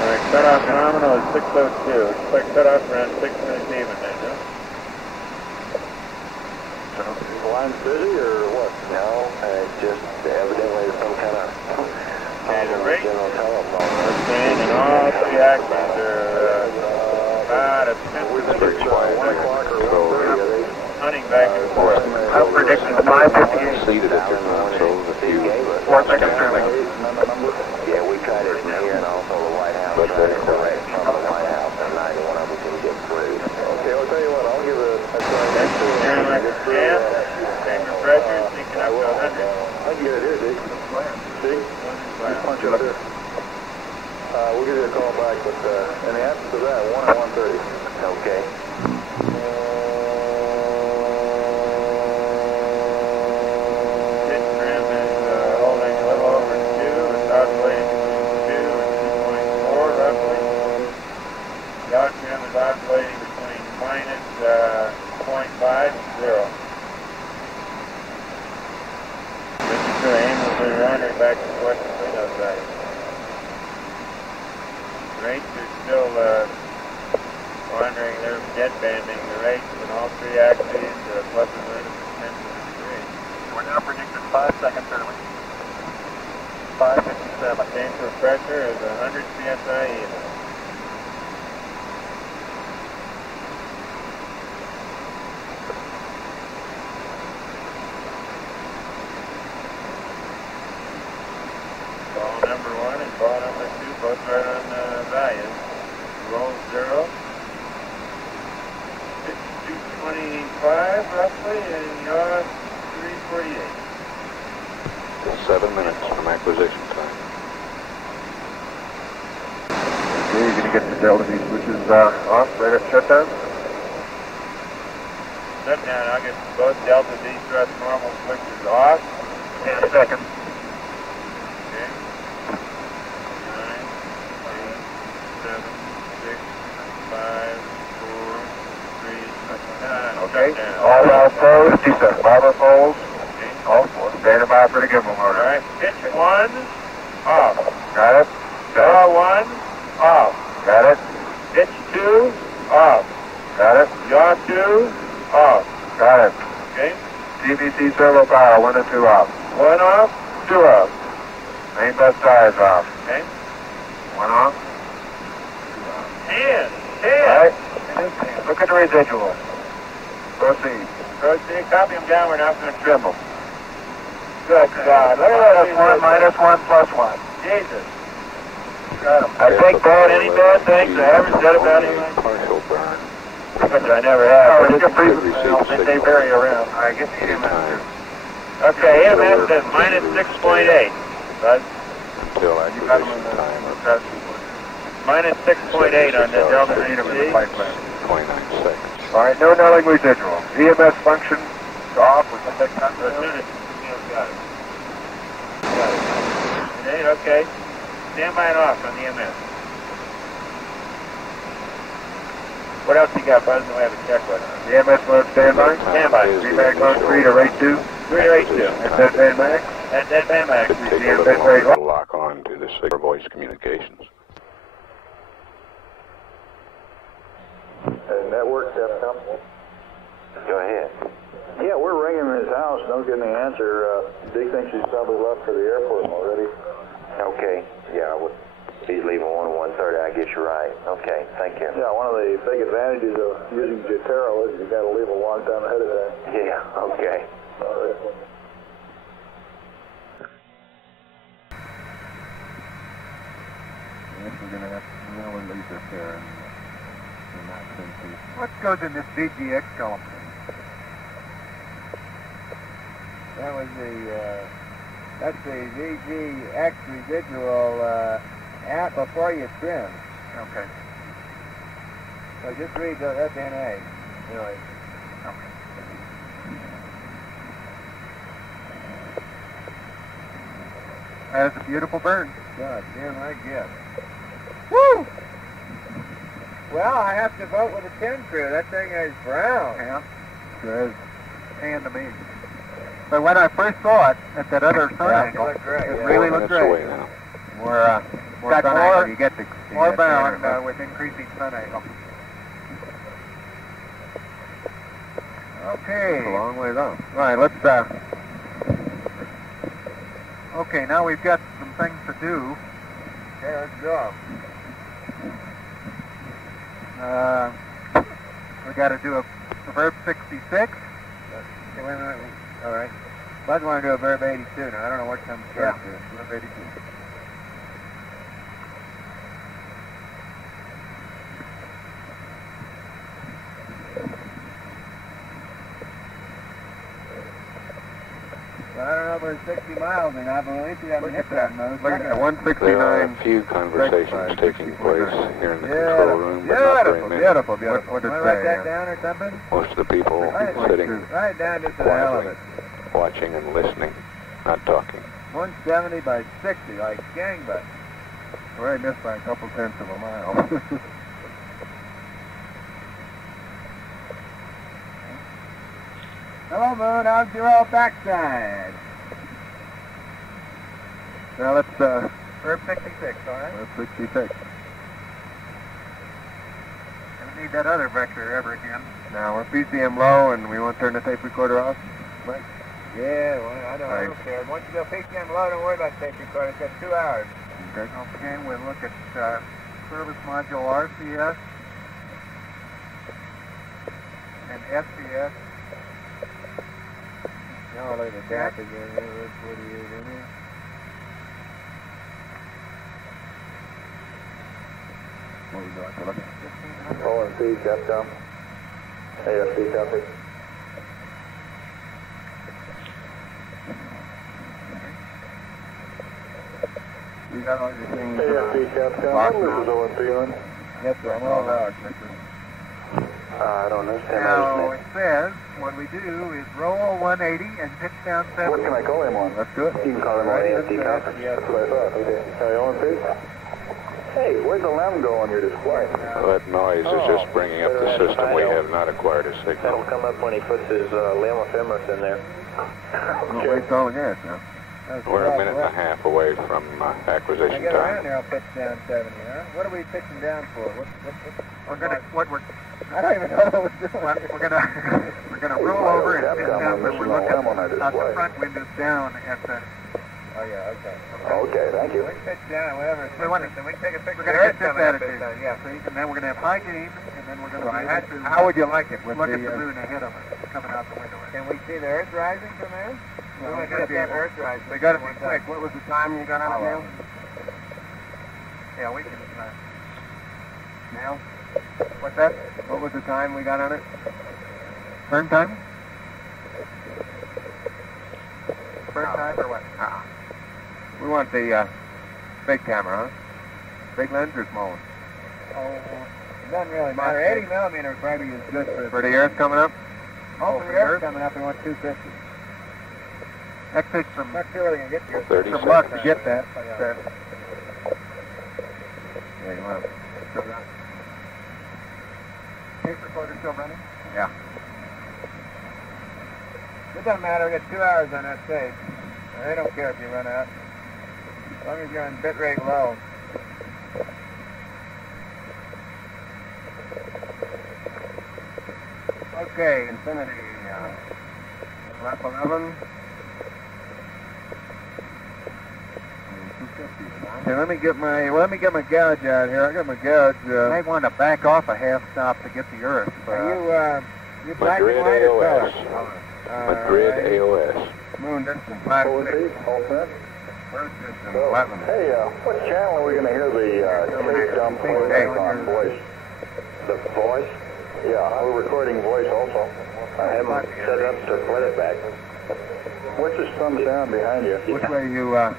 Alright, cutoff nominal is 6:02. Expect cutoff around 6 minutes even then, huh? The line's busy or what? No, it's just evidently some kind of general telephone. And all 3 axes are about a 10% 1 o'clock or 1:30. hunting back and forth. I'm predicting 5:58. Seated at your consoles a few 4 seconds early. Yeah, we tried it from here and also the White House. But tried it direct from the White House, and neither one of them can get through. Okay, I'll tell you what, I'll give a try. That's the turn like a champ. Chamber pressure is thinking up to 100. I can get it here, Dick. See? Just punch it up there. We'll give you a call back, but in the absence of that, 1 at 1:30. Okay. Pitch trim is holding a little over 2. It's oscillating between 2 and 2.4 roughly. Yaw trim is oscillating between minus 0.5 and 0. This is the aimlessly running back and forth between those values. Rates are still wandering, they're dead banding the rates in all 3 axes, plus or minus 10 degrees. We're now predicting 5 seconds early. 5:57. Chamber pressure is 100 psi even. Ball number 1 and ball number 2 both right on the values. Roll 0. It's 225 roughly, and yaw 348. 7 minutes from acquisition time. Okay, you're going to get the Delta V switches off right at shutdown? Shutdown, I'll get both Delta V thrust normal switches off. 10 seconds. Okay. 9, 8, 7, 6, 5, 4, 3, okay. Shutdown. All valves closed. Descent. Barber poles. Okay. All 4. Standing by for the gimbal motor. All right. Pitch 1, off. Got it. Yaw 1, off. Got it. Pitch 2, off. Got it. Yaw 2, off. Got it. Okay. TVC servo power 1 and 2 off. 1 off, 2 off. Main bus tires off. Okay. 1 off. 10. All right. Look at the residual. Proceed. Proceed. Copy them down. We're not going to trim them. Good God. Look at that. 1 minus 1 plus 1. Jesus. Got 'em. I think bad. Any bad things I ever said about anything? Partial burn. Which I never have. I don't think they vary around. I guess you didn't. Okay, EMS says minus 6.8. Bud. until acquisition time of Minus 6.8 on the Delta Native in the flight plan. 29 seconds. All right, no nulling residual. EMS function off. We'll get that contact. Got it. Okay. Stand by and off on the EMS. What else you got, Buzz? We have a checklist. The EMS mode standby? Standby. VMAX mode 3 to rate 2? 3 to rate 2. That's that Van Max? That's that Van Max. Take a little longer to lock on to the signal voice communications. Network, Capcom. Go ahead. Yeah, we're ringing his house. Don't get any answer. Dick thinks he's probably left for the airport already. Okay. Yeah, he's leaving 1:30. I guess you're right. Okay, thank you. Yeah, one of the big advantages of using Jotaro is you got to leave a long time ahead of time. Yeah, okay. All right. I guess we're going to have to, we'll leave this there and not into. What goes in this VGX column? That was that's the VGX residual out before you trim. Okay. So just read the FNA. Really. Okay. That's a beautiful bird. God damn, I guess. Woo! Well, I have to vote with the 10 crew. That thing is brown. Yeah. Sure is. And to me. But when I first saw it at that other sun angle, it really looked great. Away now. More got sun more- angle, you get to see more that bound, better, with increasing sun angle. Okay. It's a long way down. Right, let's, okay, now we've got some things to do. Okay, let's go. We got to do a Verb 66. Okay, wait a minute. All right. Buzz want to do a Verb 82 now. I don't know what comes first. Verb 82. Well, I don't know if we're 60 miles or not, but at least we haven't hit that most. Look at that, 169. There are a few conversations taking place here in the control room, but not very many. Beautiful. What did Want to it write say, that down or something? Most of the people sitting Write it down just for the hell of quietly, it. watching and listening, not talking. 170 by 60, like gangbusters. Well, I missed by a couple tenths of a mile. Hello, Moon. How's your old backside? Now let's, Verb 66, all right? Verb 66. Don't need that other vector ever again. Now we're PCM low and we want to turn the tape recorder off. Right. Yeah, well, I don't care. Once you go PCM low, don't worry about tape recorder. It's got 2 hours. Okay, we'll look at service module RCS and SPS. Now look at that again. What do you in here? What are we going to look at? ONC, Capcom. AFC copy. You got all your things. AFC Capcom. This is ONC on. Yes, sir. I'm all out. I don't understand. Now it says what we do is roll 180 and pitch down 70. What can I call him on? Let's do it. You can call him on AFC conference. That's what I thought. Okay. Hey, ONC? Hey, where'd the LEM go on your display? That noise is just bringing up the system. We have not acquired a signal. That'll come up when he puts his limb ephemeris in there. We'll wait all gas now. We're a minute and a half away from I acquisition get around time. there, I'll pitch down 70, huh? What are we pitching down for? I don't even know what we're doing. We're gonna roll over and pitch down, but we're looking at the front windows down at the. Oh, yeah, okay. Okay, thank you. We can pitch down, whatever. We want Then we can take a picture. We're gonna get this attitude. Yeah, see, and then we're gonna have high gain, and then we're gonna be able to. How would you like it? With Look the, at the moon ahead of us, coming out the window. Can we see the Earth rising from there? Well, we got that Earth rising. We got to be quick. What was the time you got on it, Neil? Yeah, we can. Neil? What's that? What was the time we got on it? Turn time? Turn time or what? We want the Big camera, huh? Big lens or small one? Oh, it doesn't really matter. 80 millimeter probably is good For the earth coming up? Oh, for the earth coming up, we want 250. That takes some... Not sure whether you can get your... 30 some luck to seconds. get that. But, yeah, you want to show that? Tape recorder still running? Yeah. It doesn't matter, we got 2 hours on that tape. They don't care if you run out. As long as you're on bit rate low. Okay, Infinity. Lap 11. Okay, let me get my gouge out here. I got my gouge. May want to back off a half stop to get the earth. Are you black and Madrid white or AOS. color? Madrid AOS. Moon distance 5 All set? First distance 11. Hey, what channel are we going to hear the tape dump on voice? The voice? Yeah, we're recording voice also. I haven't set up to play it back. What's this thumbs down behind you? Which way you were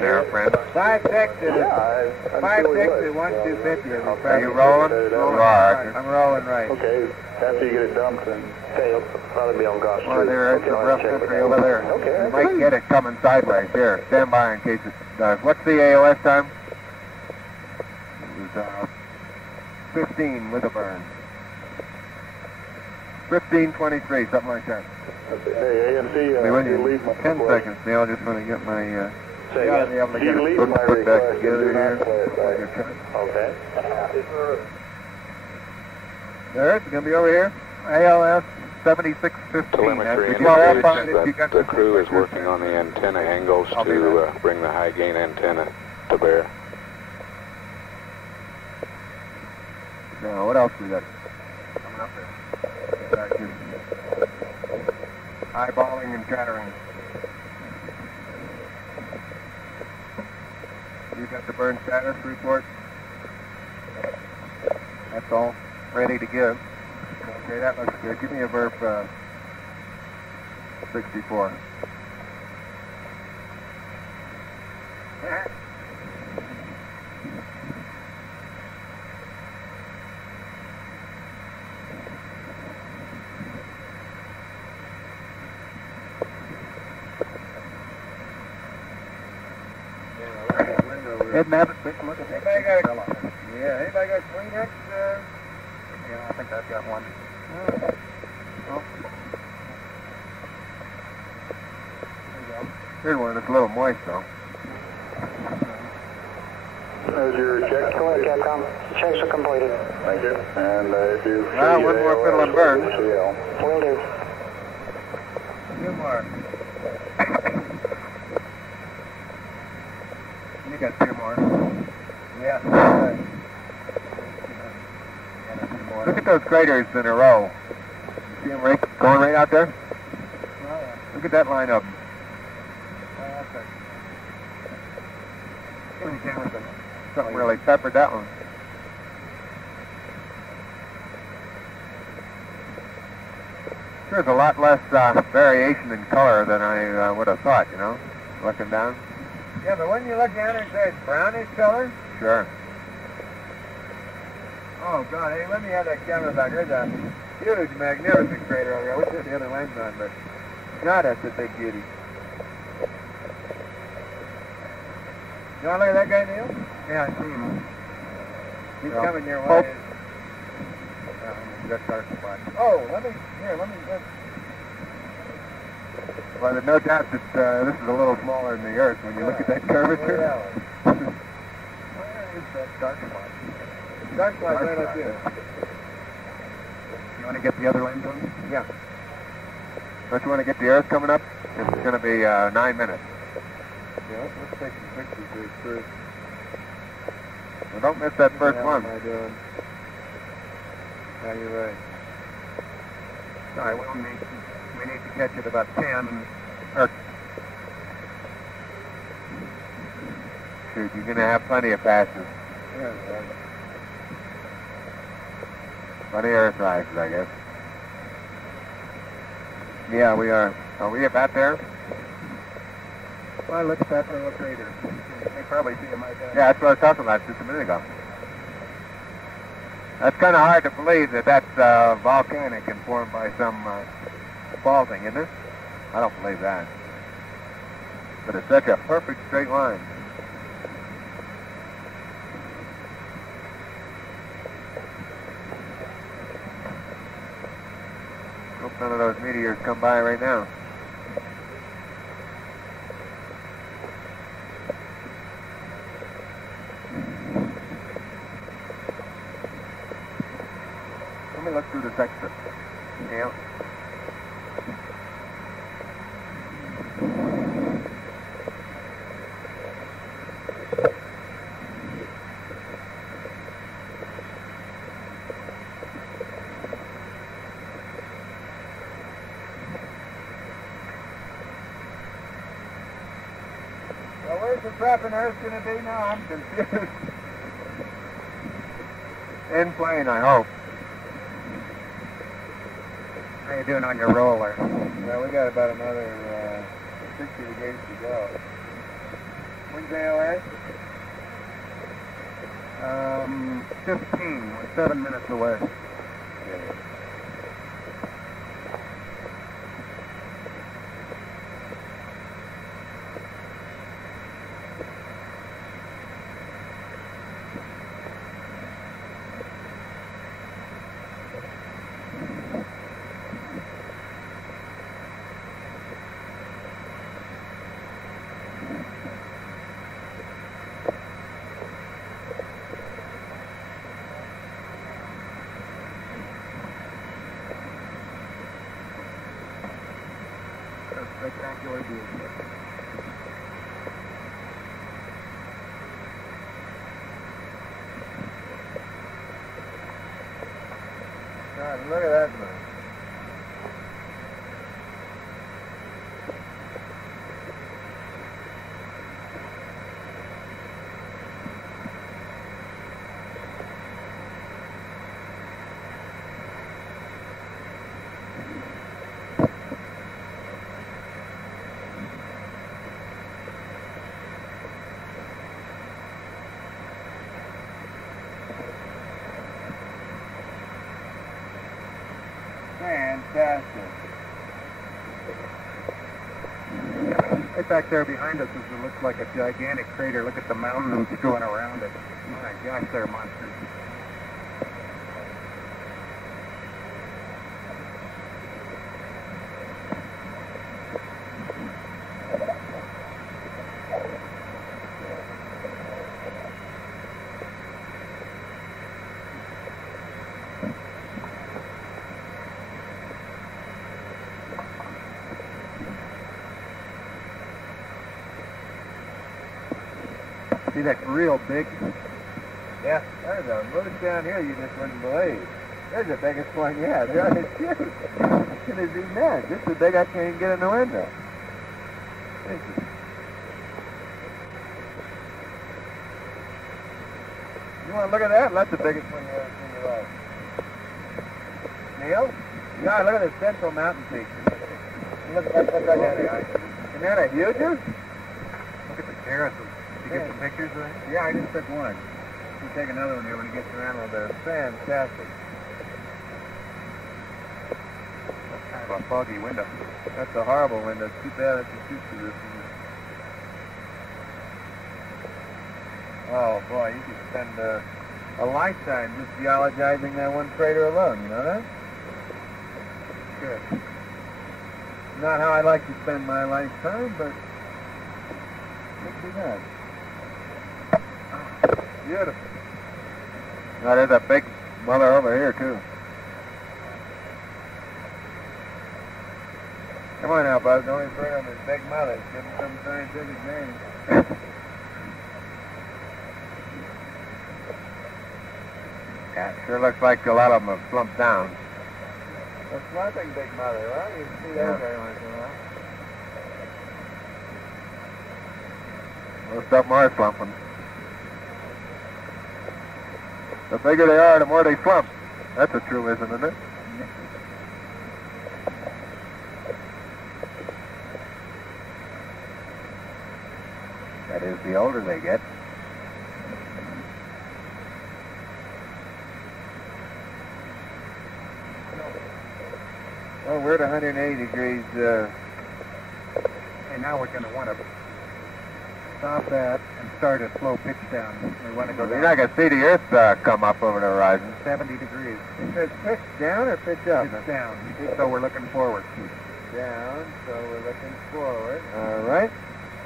there, friend? 560 Yeah, 560 1250. Are you rolling? You are. I'm rolling right. Okay, after you get it dumped, then... Okay, it'll probably be on Goss Street. Well, there is Okay, some I'll rough check country it. over there. Okay, You might get it coming sideways. Here, stand by in case it does. What's the AOS time? It was 15 with a burn. 15:23, something like that. Hey, AMC, We went you in leave my 10 seconds, Neil. I just want to get my... Say gotta again? be able to You get leave it my put back request, together do not here. play it back. Your turn. Okay. There, it's going to be over here. ALS 7615. Telemetry That's the indicates if you got that the crew is working on the antenna angles I'll be to there. bring the high gain antenna to bear. Now, what else we got coming up there? Back here. Eyeballing and chattering. You got the burn status report? That's all ready to give. Okay, that looks good. Give me a VERP 64. Head map it, quick look at that. Anybody got Kleenex? Yeah, I think I've got one. Oh. Here's one that's a little moist, though. There's your check. Go ahead, Capcom. Checks are completed. Thank you. And if you... Well, one more fiddle and burn. Will do. Two more. You got 2 more. Yeah. Look at those craters in a row. You see them going right out there? Look at that line up. Something really peppered that one. There's a lot less variation in color than I would have thought, you know, looking down. Yeah, but when you look down there and say it's brownish color? Sure. Oh, God, hey, let me have that camera back. There's a huge, magnificent crater over there. I wish I had the other lens on, but God, that's a big beauty. You want to look at that guy, Neil? Yeah, I see him. He's Yeah. coming your Oh. way. That dark spot. Oh, let me. Well, there's no doubt that this is a little smaller than the Earth when you look at that curvature. Where is that dark spot? Dark spot right up here. You want to get the other lens on? Yeah. Don't you want to get the Earth coming up? It's going to be 9 minutes. Yeah, let's take some pictures here first. Well, don't miss that first What one. am I doing? Yeah, you're right. All right, we need to catch it about 10. Or, shoot, you're going to have plenty of passes. Yeah, right. Plenty of Earth rises, I guess. Yeah, we are. Are we about there? Well, look at that little crater. You can probably see him right there. Yeah, that's what I was talking about just a minute ago. That's kind of hard to believe that that's volcanic and formed by some faulting, isn't it? I don't believe that. But it's such a perfect straight line. Hope none of those meteors come by right now. Let me look through this extra. Yeah. Well, where's the trapping earth going to be now? I'm confused. In plane, I hope. How you doing on your roller? Well, we got about another 60 degrees to go. When's AOS? 15. We're 7 minutes away. Spectacular view. God, look at that man. Fantastic. Right back there behind us it looks like a gigantic crater. Look at the mountains going around it. My gosh, they're monsters. See that real big? Yeah, there's a moose down here you just wouldn't believe. There's the biggest one yet. It's huge. As soon as he met, just so big I can't even get in the window. You want to look at that? That's the biggest one you ever seen in your life. Neil? Yeah, look at the central mountain peak. Look right down there. Isn't that a huge one? Look at the terraces. Did you get some pictures of that? Yeah, I just took one. We'll take another one here when he gets around over there. Fantastic. That's kind of a foggy window. That's a horrible window. It's too bad it's a shoot position. Oh boy, you could spend a lifetime just geologizing that one crater alone, you know that? Good. Not how I like to spend my lifetime, but could be nice. Beautiful. Now there's a big mother over here too. Come on now, Buzz. Don't refer to him as Big Mother. Give him some scientific name. Yeah, it sure looks like a lot of them have slumped down. A slumping Big Mother, right? You can see that very once in a while. Most of them are slumping. The bigger they are, the more they slump. That's a truism, isn't it? the older they get. Well, we're at 180 degrees. And now we're going to want to stop that and start a slow pitch down. We want to go down. You're not going to see the Earth come up over the horizon. 70 degrees. Is it pitch down or pitch up? It's down. So we're looking forward. Down, so we're looking forward. All right.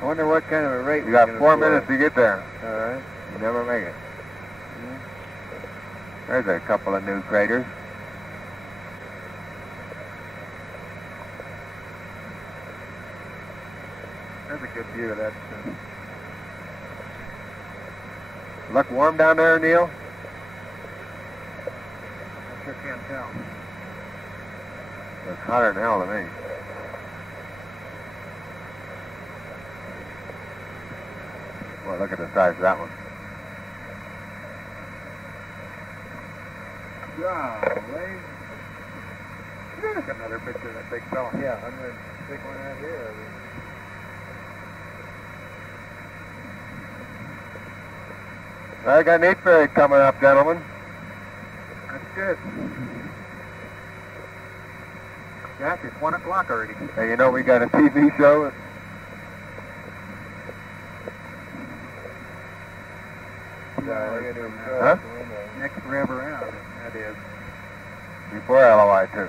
I wonder what kind of a rate you got 4 minutes to get there. All right. You never make it. There's a couple of new craters. There's a good view of that. Look warm down there, Neil? I sure can't tell. It's hotter than hell to me. Well, look at the size of that one. Golly. Look at another picture of that big fella. Yeah, I'm going to take one out here. I got an 8 ferry coming up, gentlemen. That's good. Jack, it's 1 o'clock already. Hey, you know we got a TV show. Huh? Next forever out, that is. Before LOI 2.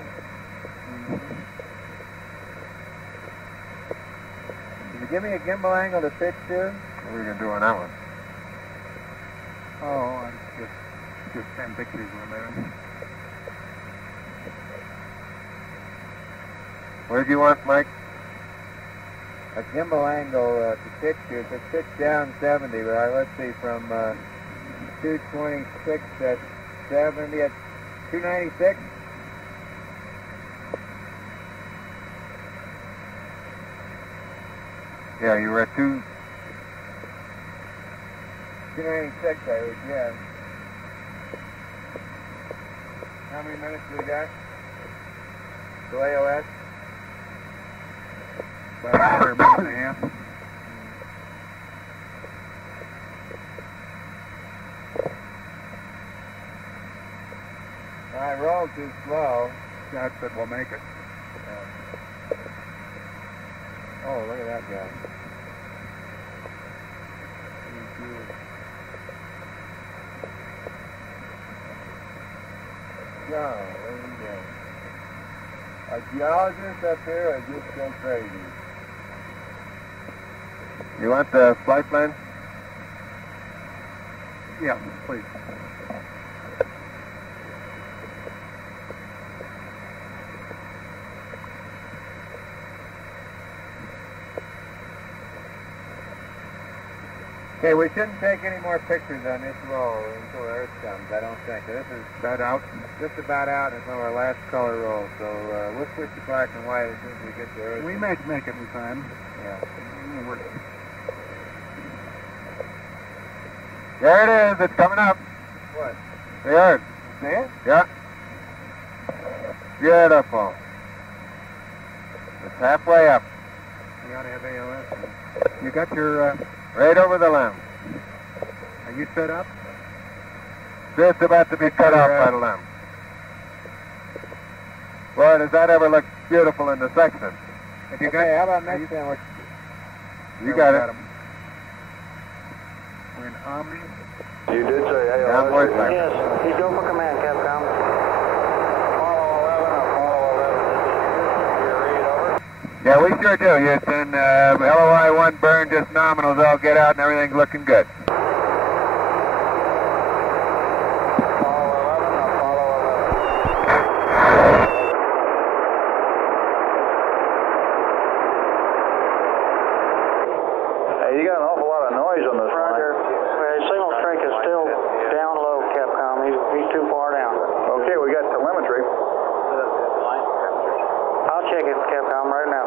Can you give me a gimbal angle to pitch to? What are we going to do on that one? Oh, just 10 pictures of there. What did you want, Mike? A gimbal angle to pitch to. If it's pitched down 70, but let's see, from 226 at 70 at 296. Yeah, you were at 296, I would guess. How many minutes do we got? To AOS? About a minute and a half. I rolled too slow. That's it, we'll make it. Oh, look at that guy. There you go. A geologist up here is just so crazy. You want the flight plan? Yeah, please. Okay, we shouldn't take any more pictures on this roll until Earth comes, I don't think. This is about out. Just about out until our last color roll. So we'll switch to black and white as soon as we get to Earth. We might make it in time. Yeah. There it is. It's coming up. What? The Earth. See it? Yeah. Beautiful. It's halfway up. You ought to have AOS. You got your... right over the limb. Are you set up? Just about to be cut off by the limb. Boy, does that ever look beautiful in the section. If you got, how about next time? You got it. We're in Omni. You did say AOS. Downward. Yes, he's go for command, Capcom. Yeah, we sure do, Houston. LOI 1 burn, just nominals, all get out and everything's looking good. Hey, you got an awful lot of noise on this Roger. Signal strength is still down low, Capcom. He's too far down. Okay, we got telemetry. I'll check it, Capcom, right now.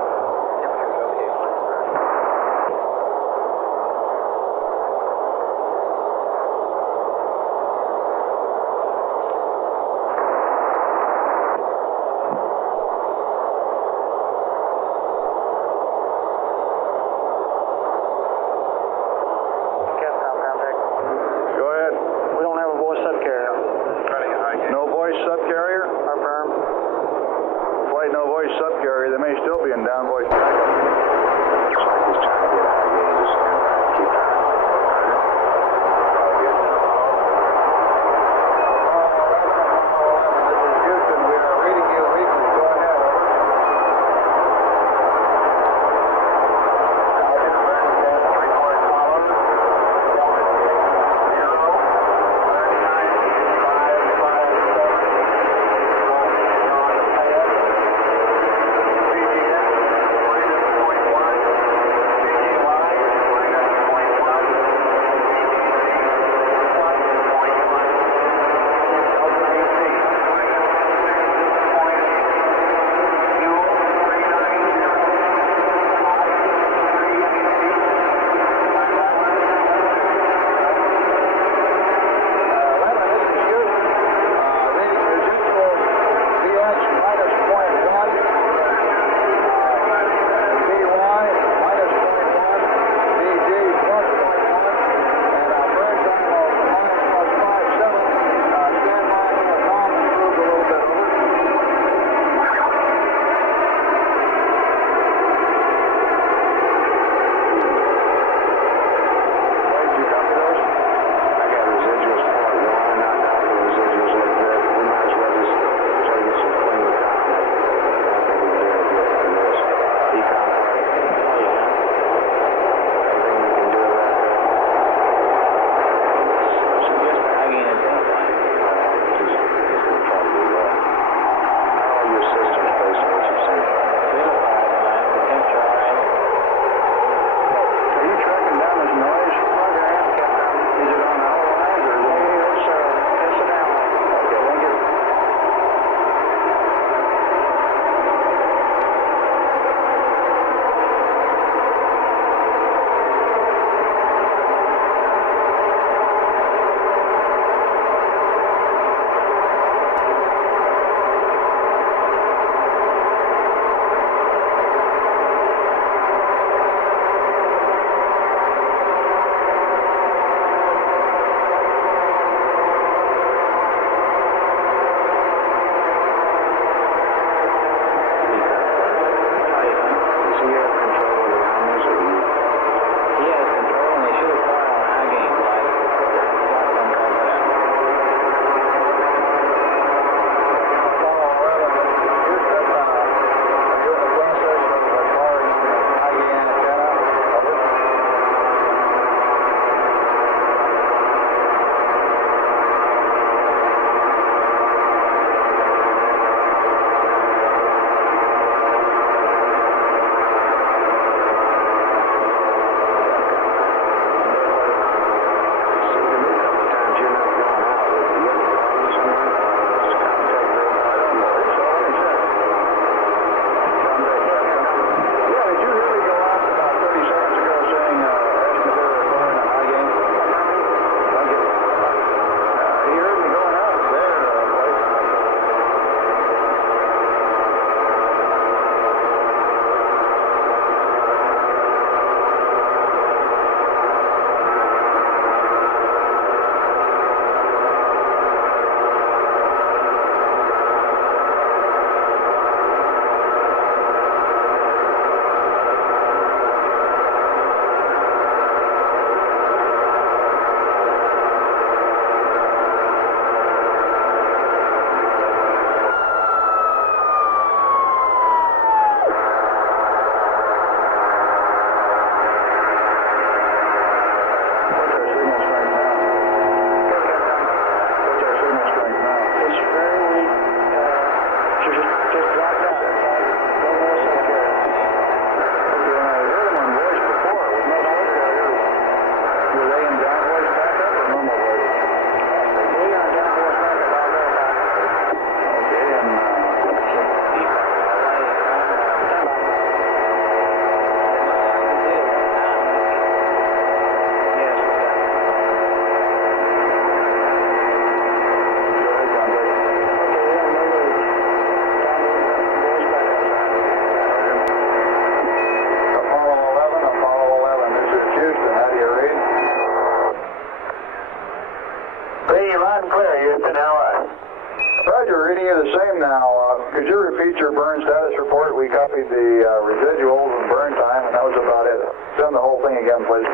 Roger, reading you the same now. Could you repeat your burn status report? We copied the residuals and burn time, and that was about it. Send the whole thing again, please.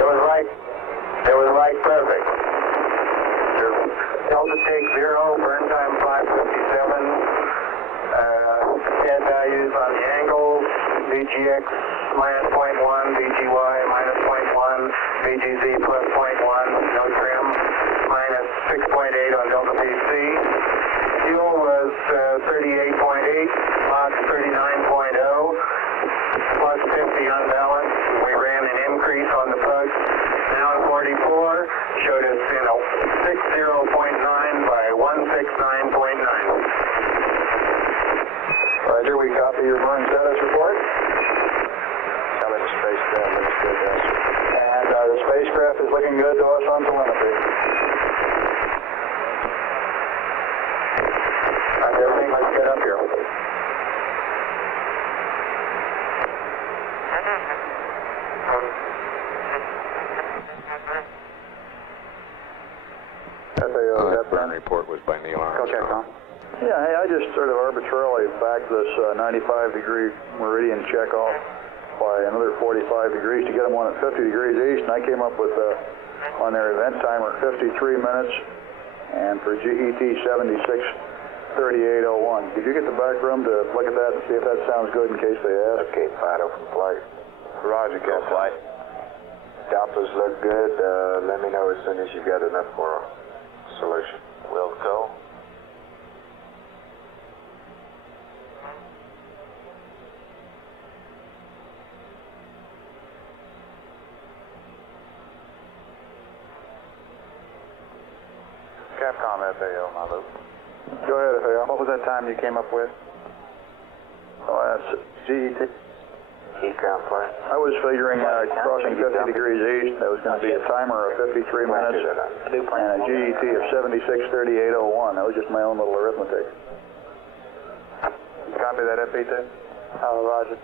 It was like perfect. Delta take 0, burn time 557. Head values on the angles, VGX minus 0.1, VGY minus 0.1, VGZ plus 0.1, no trim, minus 6.8 on Delta PC. Fuel was 38.8, Mach 39.0, plus 50 unbalanced. We ran an increase on the pugs. Now at 44, showed us 60.9 by 169.9. Roger, we copy your burn status report. Tell me the spacecraft looks good, yes. And the spacecraft is looking good to us on telemetry. Everything looks good up here. That burn report was by Neil Armstrong. Yeah, hey, I just sort of arbitrarily backed this 95-degree meridian check off by another 45 degrees to get them on at 50 degrees east, and I came up with, on their event timer, 53 minutes, and for GET 76:38:01. Did you get the back room to look at that and see if that sounds good in case they ask? Okay, Fido from flight. Roger, Cap Flight. Dopplers look good. Let me know as soon as you've got enough for a solution. Will go. Capcom FAO, my loop. Go ahead, FAO. What was that time you came up with? Oh, that's GET. Econ flight. I was figuring crossing 50 degrees east, that was going to be a timer of 53 minutes and a GET of 76:38:01. That was just my own little arithmetic. Copy that, FP2? Roger.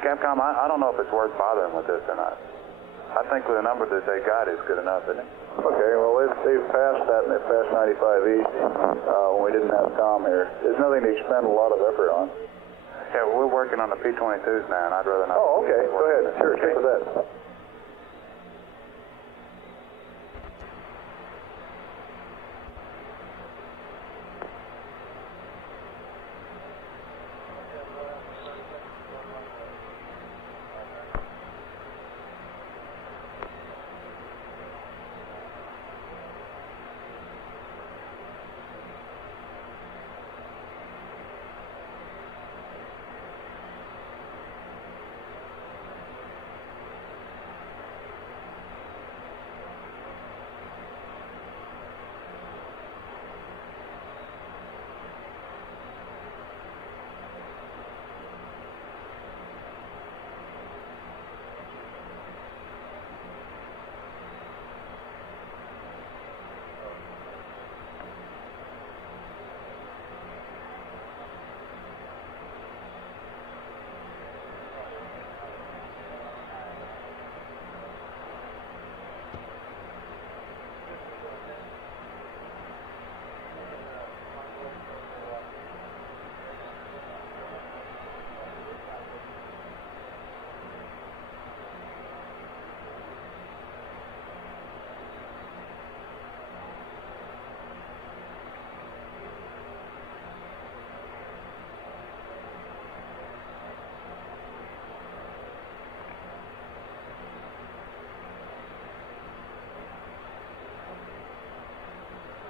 Capcom, I don't know if it's worth bothering with this or not. I think with the number that they got is good enough, isn't it? Okay, well, they've passed that, and they've passed 95 east when we didn't have Tom here. There's nothing to expend a lot of effort on. Yeah, well, we're working on the P-22s now, and I'd rather not... Oh, okay. Go ahead. Sure, stick with that.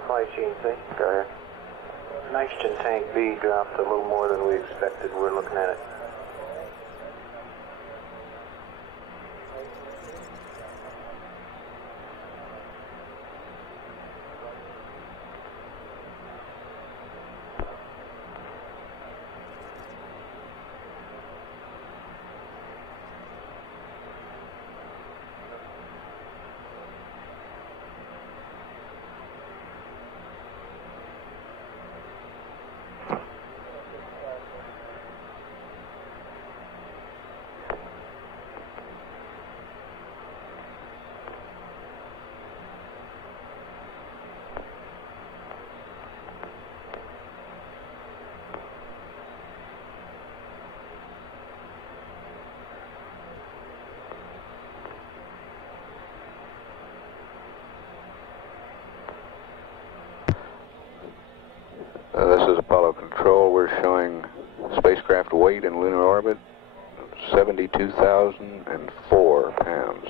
Flight GNC. Go ahead. Nitrogen tank B dropped a little more than we expected. We're looking at it. showing spacecraft weight in lunar orbit, 72,004 pounds.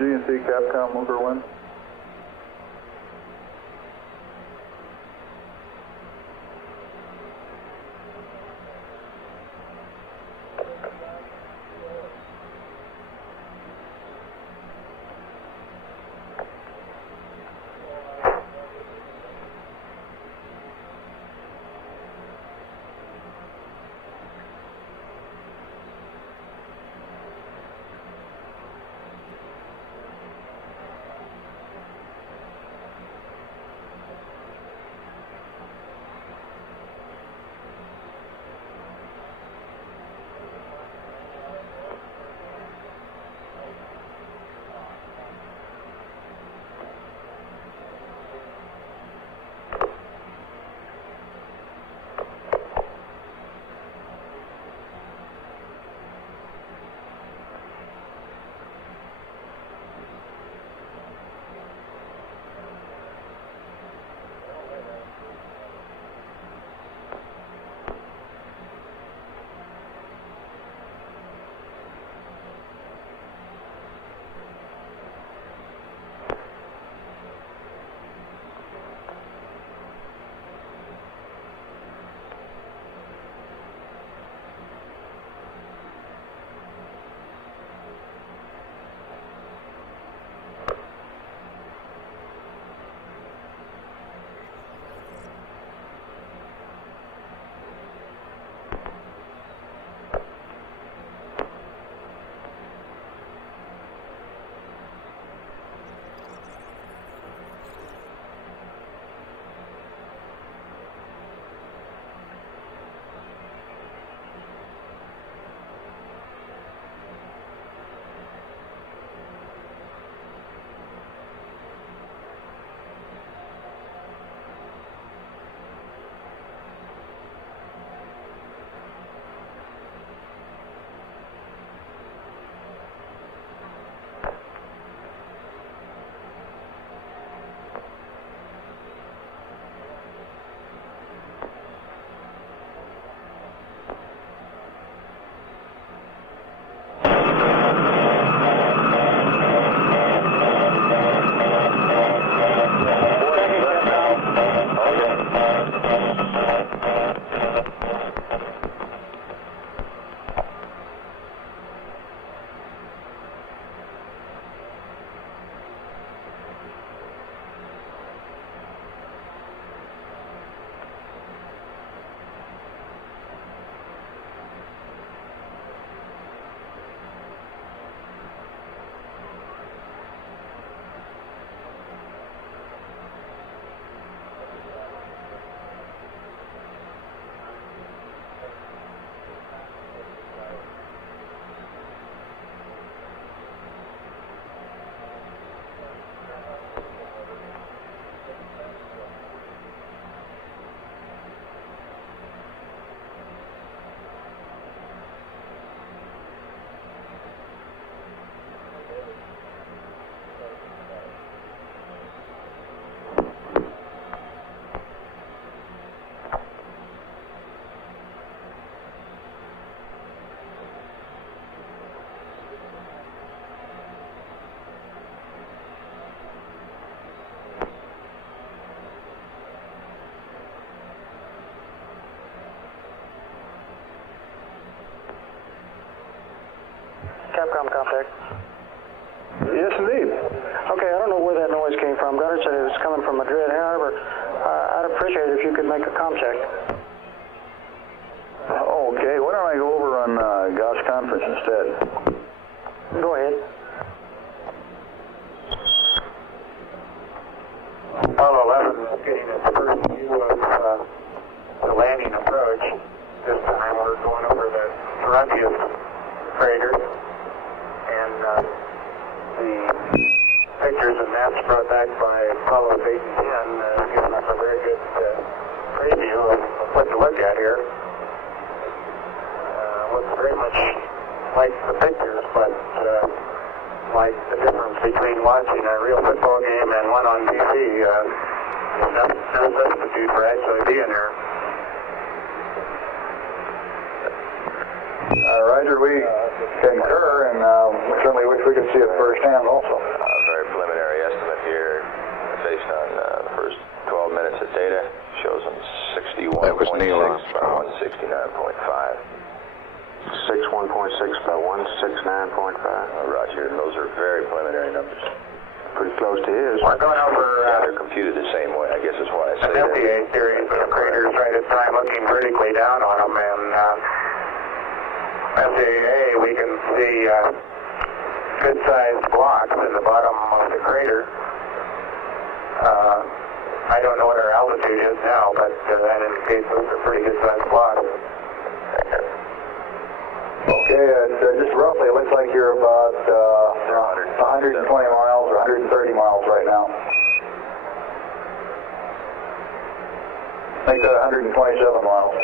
GNC Capcom, Looker 1. contact? Yes, indeed. Okay, I don't know where that noise came from. Gunner said it was coming from Madrid. However, I'd appreciate it if you could make a comm check. Okay, why don't I go over on Goss conference instead? Go ahead. Apollo 11 getting its first view of the landing approach. This time we're going over the Taruntius crater, and the pictures and maps brought back by Apollo 8 and 10 giving us a very good preview of what to look at here. Looks very much like the pictures, but like the difference between watching a real football game and one on TV. There's no substitute for actually being there. Roger, we concur, and certainly wish we could see it firsthand also. Very preliminary estimate here based on the first 12 minutes of data. Shows them 61.6 by 169.5. 61.6 by 169.5. Roger, those are very preliminary numbers. Pretty close to his. We're going over they're computed the same way, I guess is why I say an that. FTA series of craters right at time looking vertically down on them, and FAA we can see good-sized blocks in the bottom of the crater. I don't know what our altitude is now, but that indicates those are pretty good-sized blocks. Okay, just roughly, it looks like you're about 120 miles or 130 miles right now. Make that 127 miles.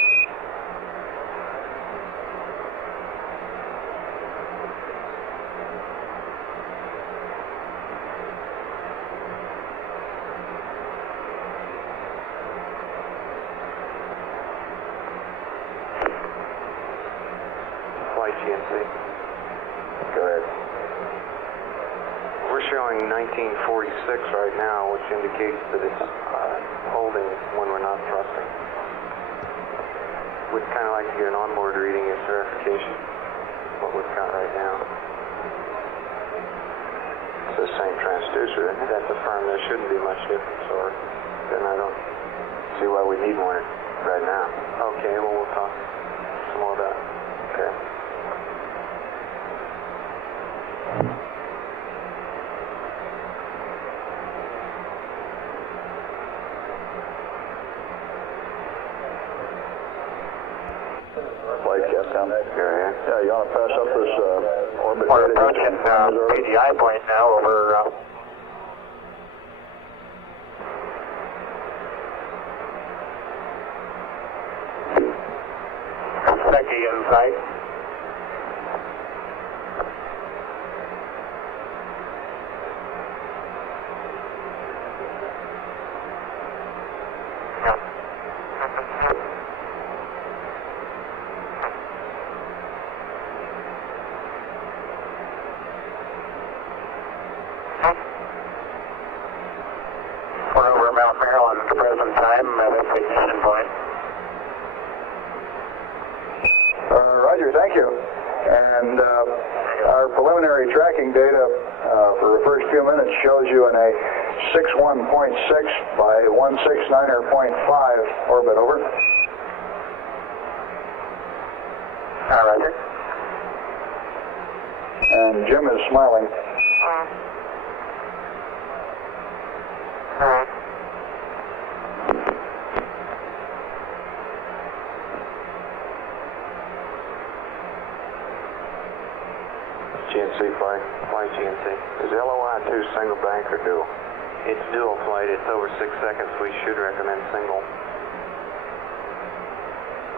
GNC. Go ahead. We're showing 1946 right now, which indicates that it's holding when we're not thrusting. We'd kind of like to get an onboard reading as verification of what we've got right now. It's the same transducer, isn't it? That's a firm. There shouldn't be much difference, or then I don't see why we need one right now. Okay, well, we'll talk some more about it. Okay. Flight Capcom. Yeah, you want to pass up this orbit? We're approaching PDI point now over Becky in sight. We're over Mount Maryland at the present time at its ignition point. Roger, thank you. And our preliminary tracking data for the first few minutes shows you in a 61.6 by 169.5 orbit, over. Roger. And Jim is smiling. GNC flight GNC. Is LOI 2 single bank or dual? It's dual flight. It's over 6 seconds. We should recommend single.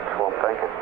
That's what I'm thinking.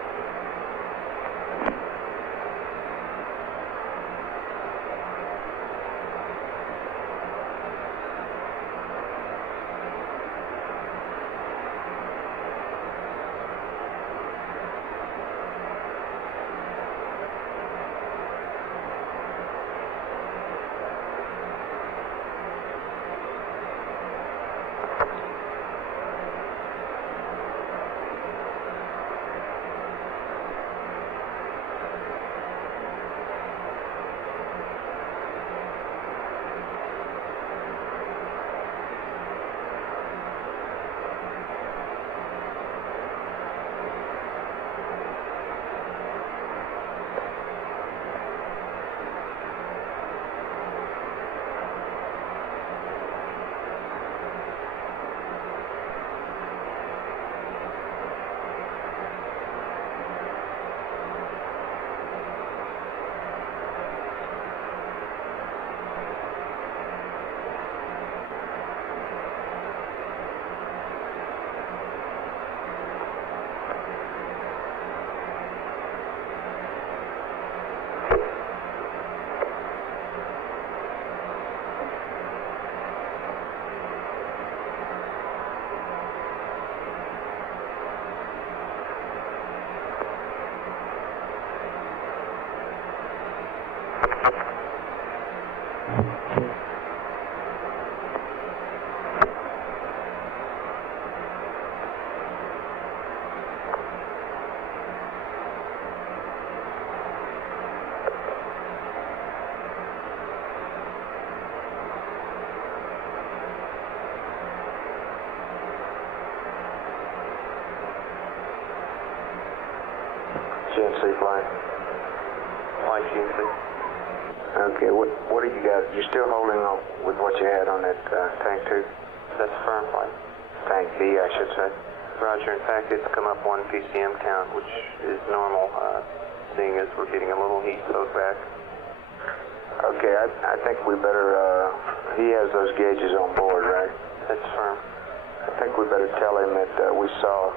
GNC flight? Flight GNC. Okay, what do you got? You still holding on with what you had on that tank 2? That's firm flight. Tank B, I should say. Roger. In fact, it's come up 1 PCM count, which is normal, seeing as we're getting a little heat soaked back. Okay, I think we better, he has those gauges on board, right? That's firm. I think we better tell him that we saw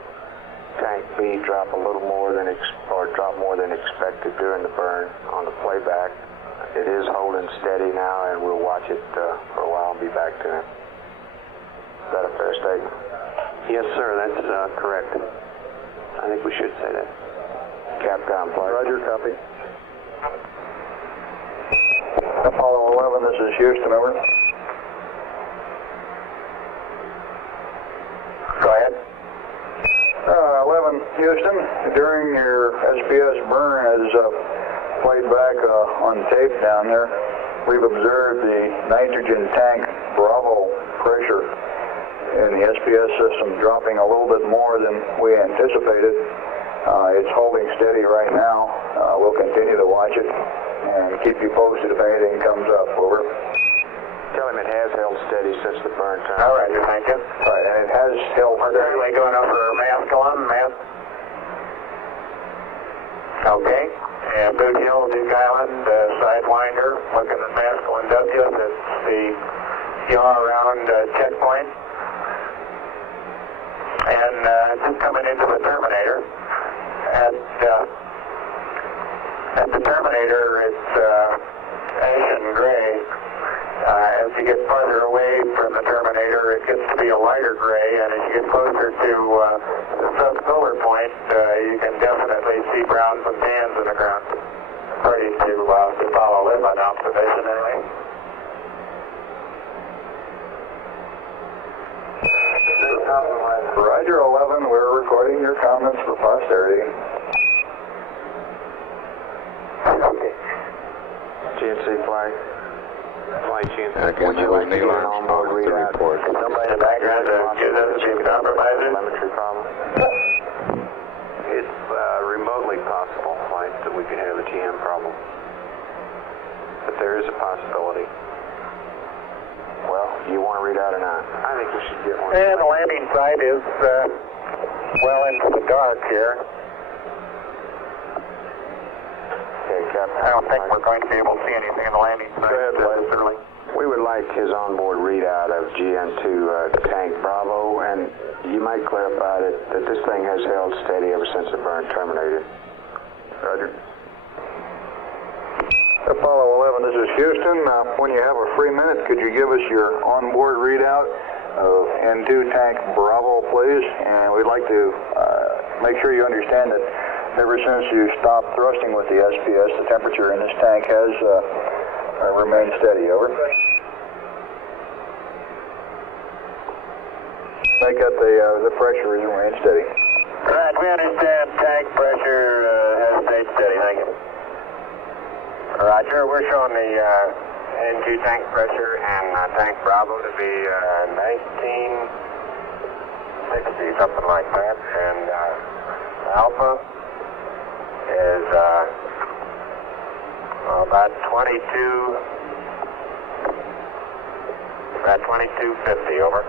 tank B drop a little more than, drop more than expected during the burn on the playback. It is holding steady now, and we'll watch it for a while and be back to him. Is that a fair statement? Yes, sir, that's correct. I think we should say that. Capcom flight. Roger, copy. Apollo 11, this is Houston, over. Go ahead. 11, Houston, during your SPS burn as played back on tape down there, we've observed the nitrogen tank Bravo pressure in the SPS system dropping a little bit more than we anticipated. It's holding steady right now. We'll continue to watch it and keep you posted if anything comes up. Over. Tell him it has held steady since the burn time. All right, thank you. All right, and it has held We're steady. currently going over Maskell, Mask. Okay. And Boot Hill, Duke Island, Sidewinder, looking at Maskell and W. That's the yaw around checkpoint. And just coming into the Terminator. At the Terminator, it's ashen gray. As you get farther away from the Terminator, it gets to be a lighter gray, and as you get closer to the sub-solar point, you can definitely see browns and tans in the ground. Ready to follow live on observation anyway. Roger 11, we're recording your comments for posterity. Okay. GNC flight. Flight GNC. Again, that was Neil Armstrong with the report. Somebody in the background gives us a compromiser. Telemetry problem. It's remotely possible, Flight, that we could have a GM problem. But there is a possibility. Well, you want to read out or not? I think we should get one. And the landing site is well into the dark here. Okay, Captain. I don't think we're going to be able to see anything in the landing site. Go ahead, certainly. We would like his onboard readout of GN2 tank Bravo, and you might clarify that this thing has held steady ever since the burn terminated. Roger. Apollo 11, this is Houston. When you have a free minute, could you give us your onboard readout of N2 tank Bravo, please? And we'd like to make sure you understand that ever since you stopped thrusting with the SPS, the temperature in this tank has remained steady. Over. Make up the pressure has remained steady. Right, we understand tank pressure has stayed steady. Thank you. Roger, we're showing the N2 tank pressure and tank Bravo to be 1960, something like that. And Alpha is about 2250, over.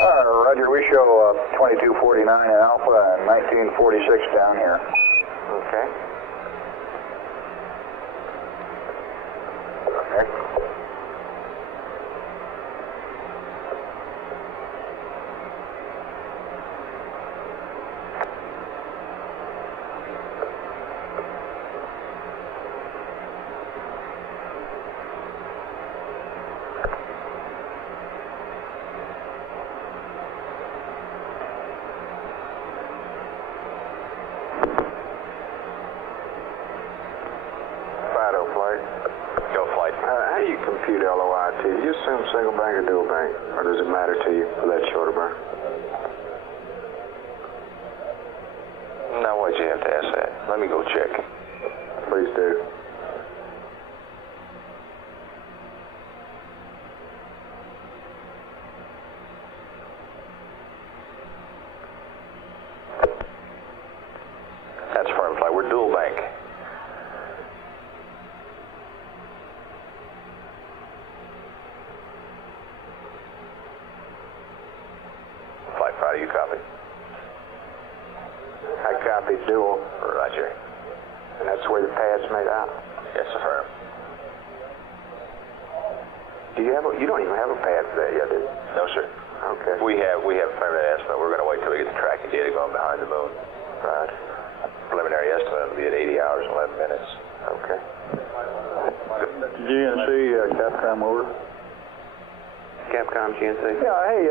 Roger, we show 2249 in Alpha and 1946 down here. Okay. Okay. Fido flight. Go Flight. How do you compute LOIT? Do you assume single bank or dual bank? Or does it matter to you for that shorter burn? Now why'd you have to ask that? Let me go check. Please do. That's firm Flight. We're dual It's dual. Roger. And that's where the pad's made out? Yes, affirm. You don't even have a pad for that yet, do you? No, sir. Okay. We have a preliminary estimate. We're going to wait till we get the tracking data going behind the moon. Right. Preliminary estimate will be at 80 hours and 11 minutes. Okay. GNC, Capcom over. Capcom GNC. Yeah, hey,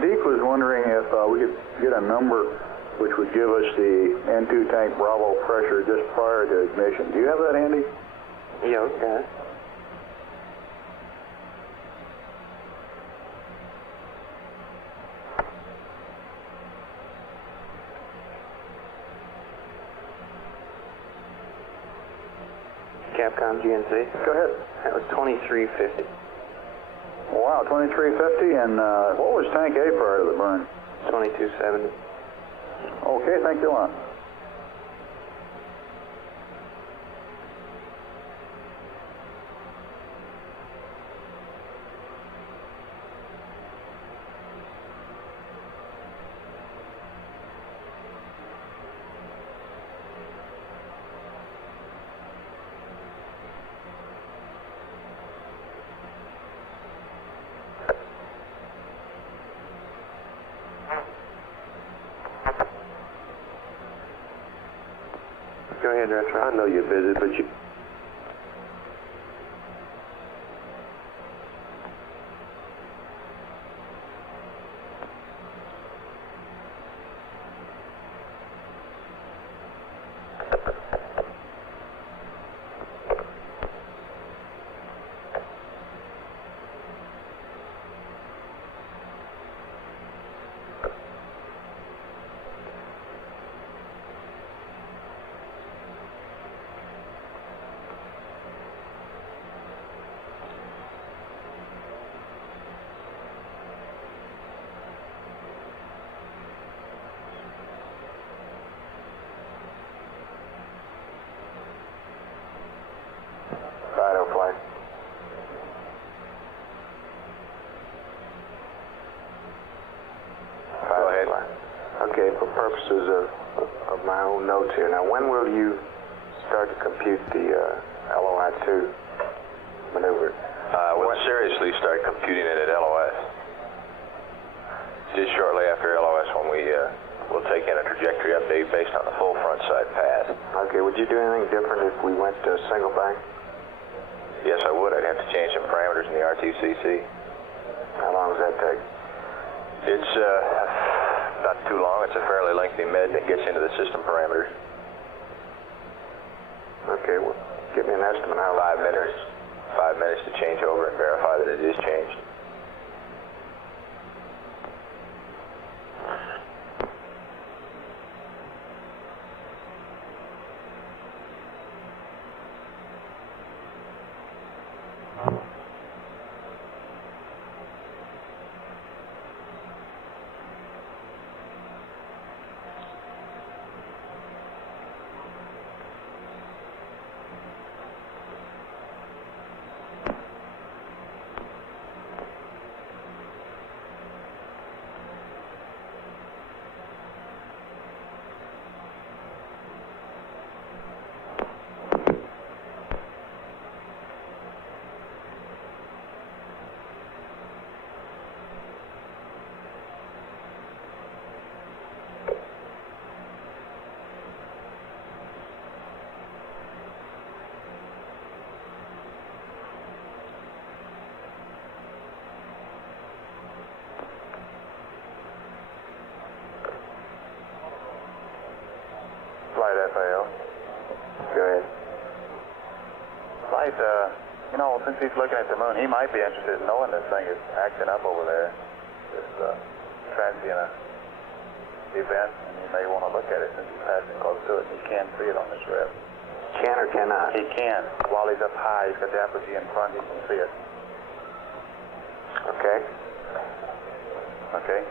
Deke was wondering if we could get a number which would give us the N2 tank Bravo pressure just prior to ignition. Do you have that handy? Yeah, okay. Capcom GNC. Go ahead. That was 2350. Wow, 2350, and what was tank A prior to the burn? 2270. Okay, thank you a lot. Go ahead, Director. I know you're busy, but you... Fido flight. Go ahead. Okay, for purposes of my own notes here. Now, when will you start to compute the LOI-2 maneuver? We'll seriously start computing it at LOS. Just shortly after LOS when we'll take in a trajectory update based on the full front side path. Okay, would you do anything different if we went to single bank? Yes, I would. I'd have to change some parameters in the RTCC. How long does that take? It's not too long. It's a fairly lengthy med that gets into the system parameters. Okay, well, give me an estimate how 5 minutes. 5 minutes to change over and verify that it is changed. Flight FAL. Go ahead. Flight, since he's looking at the moon, he might be interested in knowing this thing is acting up over there. This transient event, and he may want to look at it since he's passing close to it. He can see it on this rev. Can or cannot? He can. While he's up high, he's got the apogee in front, he can see it. Okay. Okay?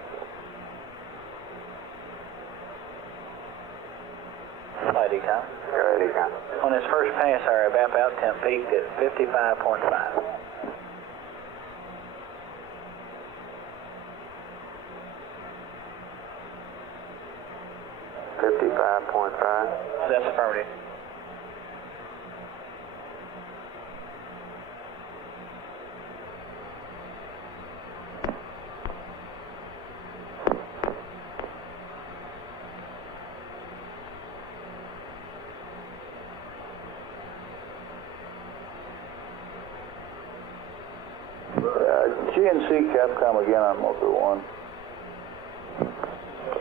Flight Econ. Go ahead, Econ. On his first pass, our evap out temp peaked at 55.5. 55. 75.5. That's affirmative. GNC Capcom again on Mocha 1.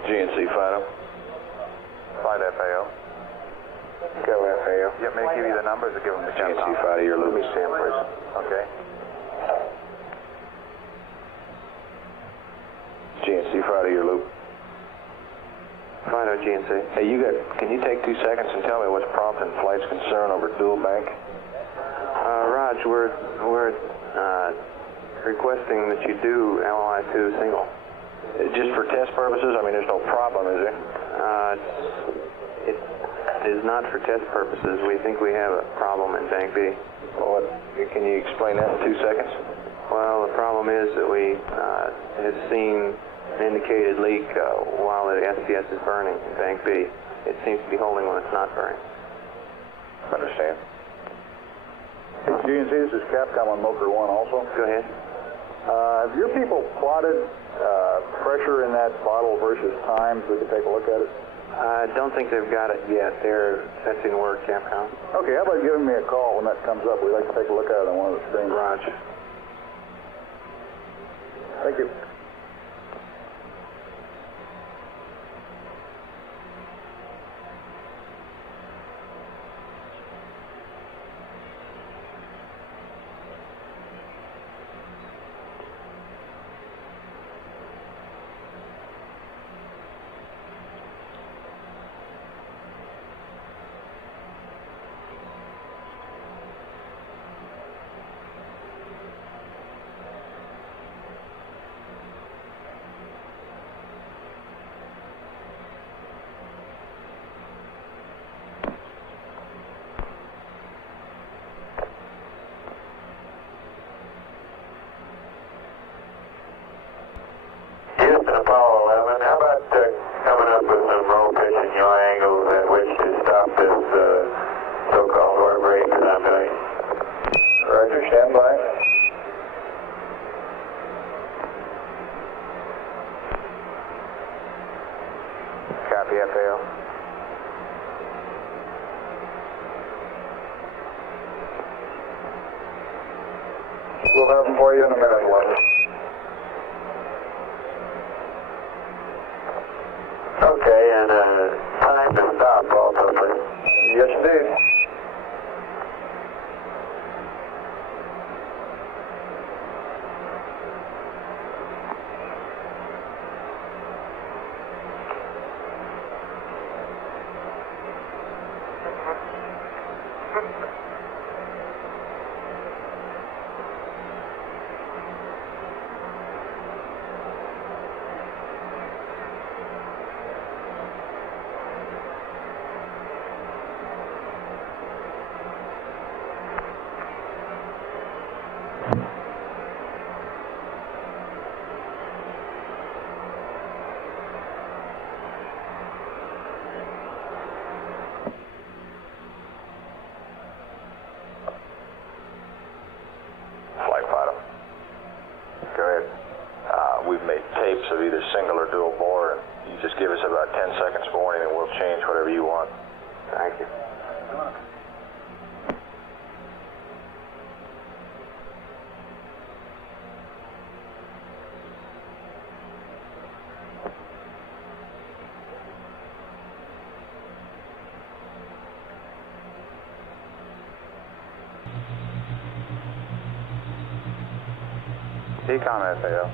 GNC Fido. Find FAO. Go FAO. You want me to give you the numbers or give them to GNC Capcom? Fido, your Let loop. me see him, please. Okay. GNC Fido, your loop. Fido, GNC. Hey, can you take 2 seconds and tell me what's prompting flight's concern over dual bank? Raj, we're requesting that you do LOI-2 single. Just for test purposes? I mean, there's no problem, is there? It is not for test purposes. We think we have a problem in Bank B. Well, can you explain that in 2 seconds? Well, the problem is that we have seen an indicated leak while the SPS is burning in Bank B. It seems to be holding when it's not burning. Understand. Hey, GNC, this is Capcom on Mocha 1 also. Go ahead. Have your people plotted pressure in that bottle versus times? We could take a look at it. I don't think they've got it yet. They're testing work, Capcom. Okay, how about giving me a call when that comes up? We'd like to take a look at it on one of the screens. Raj. Thank you. Apollo 11, how about coming up with some roll pitch and yaw angles at which to stop this so-called water break that I'm doing? Roger, stand by. Copy, FAO. We'll have them for you in a minute, Leonard. Okay, and time to stop also, please. Yes, indeed. Flight Fido. Go ahead. We've made tapes of either single or dual bore, and you just give us about 10 seconds warning and we'll change whatever you want. Thank you. Econ FAO.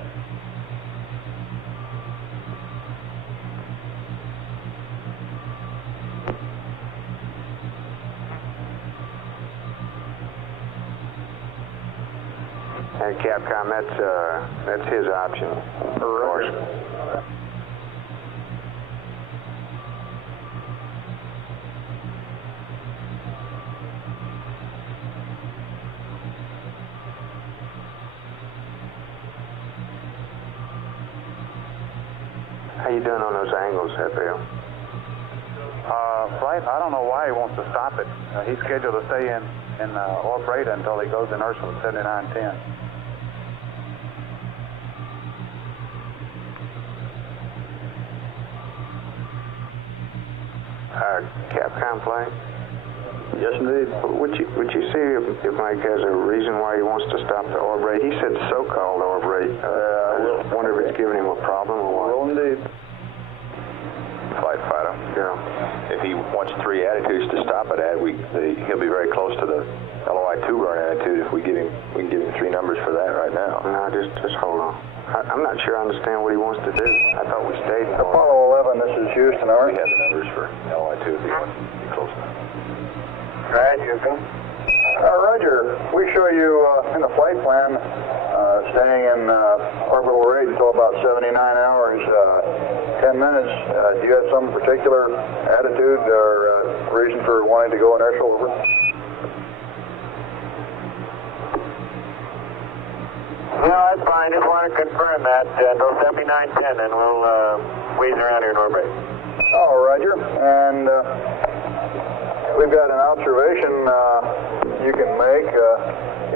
And Capcom, that's his option, of course. How you doing on those angles, FAO? flight. I don't know why he wants to stop it. He's scheduled to stay in orbit until he goes inertial at 7910. Capcom flight? Yes, indeed. Would you see if Mike has a reason why he wants to stop the orb rate? He said so-called orb rate. I wonder if it's giving him a problem or what. Will indeed. Flight Fido. Yeah. If he wants 3 attitudes to stop it at, he'll be very close to the LOI-2 burn attitude if we can give him 3 numbers for that right now. No, just hold on. I'm not sure I understand what he wants to do. I thought we stayed in Apollo 11, this is Houston, over. We have the numbers for LOI-2 if he wants to be close enough. Right, Houston. Roger, we show you in the flight plan staying in orbital rate until about 79 hours, 10 minutes. Do you have some particular attitude or reason for wanting to go inertial over? No, that's fine. Just want to confirm that until 7910, and we'll squeeze around here in orbit. Oh, Roger. And we've got an observation you can make.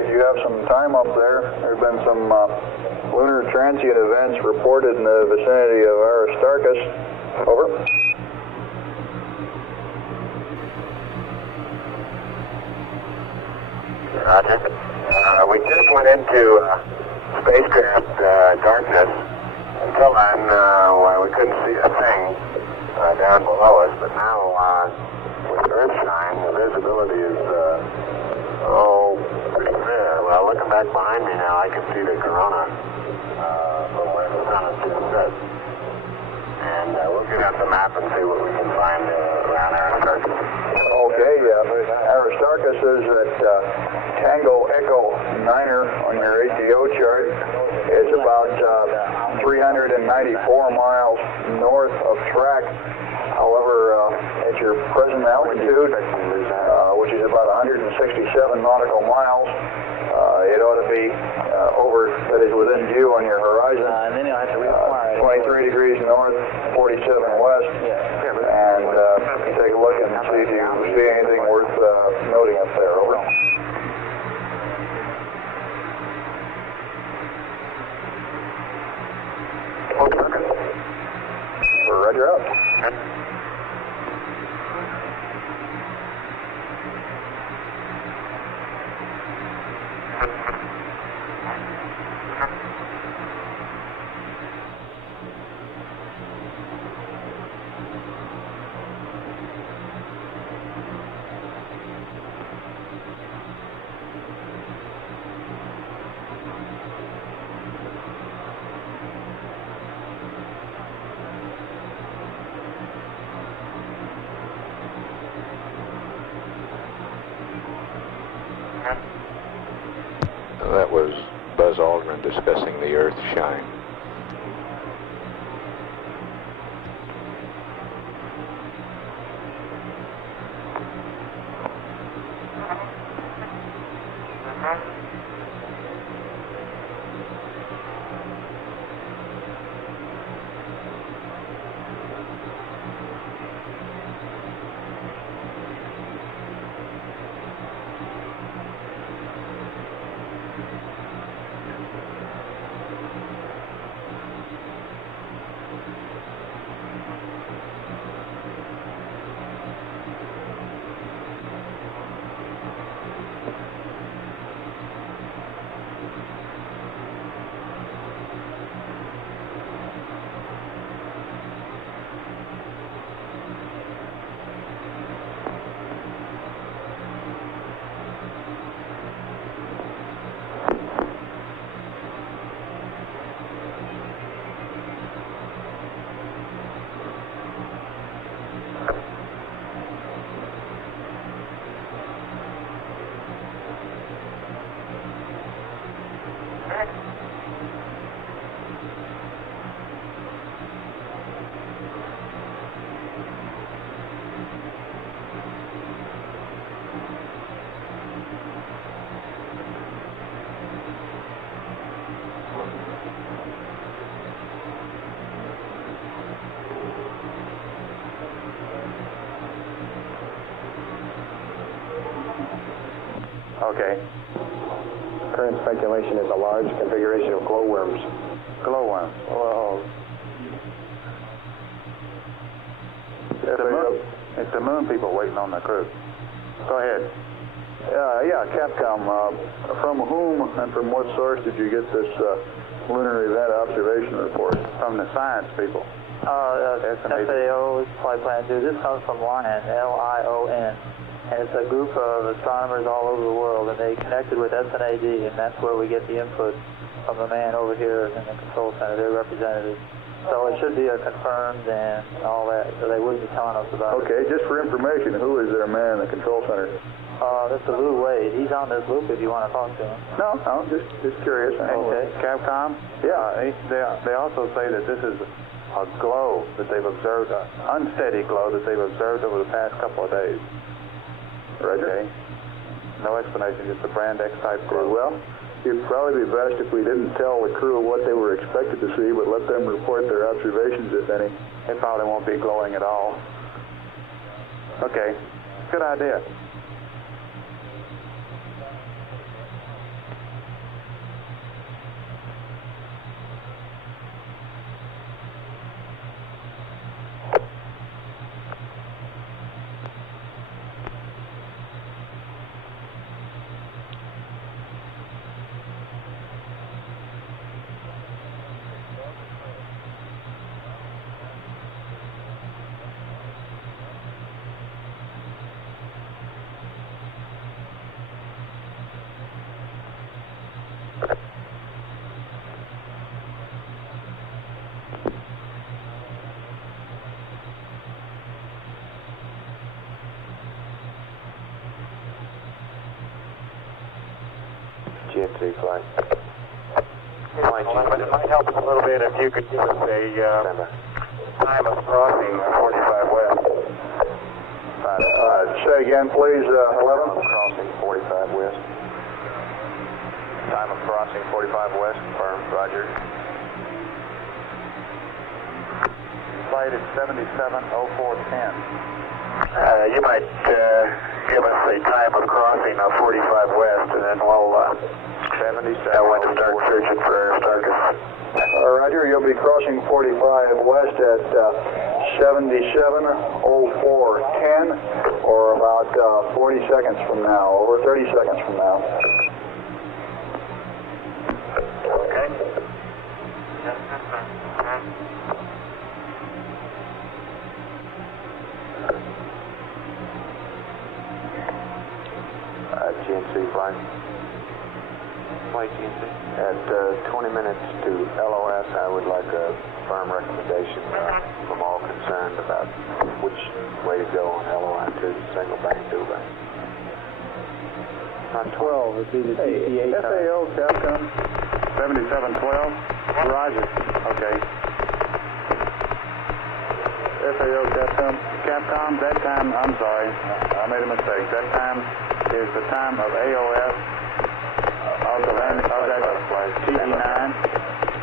If you have some time up there, there have been some lunar transient events reported in the vicinity of Aristarchus. Over. Roger. We just went into spacecraft darkness until then we couldn't see a thing down below us, but now with Earthshine the visibility is pretty clear. Well, looking back behind me now I can see the corona from where the sun is to the set. And we'll get out the map and see what we can find around Aristarchus. Okay, Aristarchus is at Tango Echo 9er on your ATO chart. It's about 394 miles north of track. However, at your present altitude, which is about 167 nautical miles, it ought to be that is within view on your horizon. And then you'll have to require 23 degrees north, 47 west. And take a look and see if you see anything worth noting up there. Over. Roger out. That was Buzz Aldrin discussing the Earth shine. Okay. Current speculation is a large configuration of glowworms. Glowworm. Well, It's the moon people waiting on the crew. Go ahead. Yeah, Capcom, from whom and from what source did you get this lunar event observation report? From the science people. FAO Flight Plan 2. This comes from LION, L-I-O-N. And it's a group of astronomers all over the world, and they connected with SNAD, and that's where we get the input from the man over here in the control center, their representatives. So it should be confirmed and all that, so they wouldn't be telling us about it. Okay, just for information, who is their man in the control center? That's Lou Wade. He's on this loop if you want to talk to him. No, just curious. Okay. Capcom? Yeah. They also say that this is a glow that they've observed, an unsteady glow that they've observed over the past couple of days. Roger. Okay. No explanation, just a brand X type glow. Well, it'd probably be best if we didn't tell the crew what they were expected to see, but let them report their observations, if any. It probably won't be glowing at all. Okay. Good idea. GNC flight. It might help us a little bit if you could give us a time of crossing 45 west. Say again, please, 11. Crossing 45 west. Time of crossing 45 west, confirmed. Roger. Flight is 770410. You might give us a time of crossing 45 west, and then we'll know when to start searching for Aristarchus. Roger, you'll be crossing 45 west at 770410, or about 40 seconds from now, over 30 seconds from now. Okay. GNC flight. Flight GNC. At 20 minutes to LOS, I would like a firm recommendation from all concerned about which way to go on LOI 2, single bank, dual bank. On 12 would be the TCA time. FAO, Capcom. 7712? Roger. Okay. FAO, Capcom. Capcom, that time, I'm sorry, I made a mistake. That time is the time of AOS, of that flight, TE9.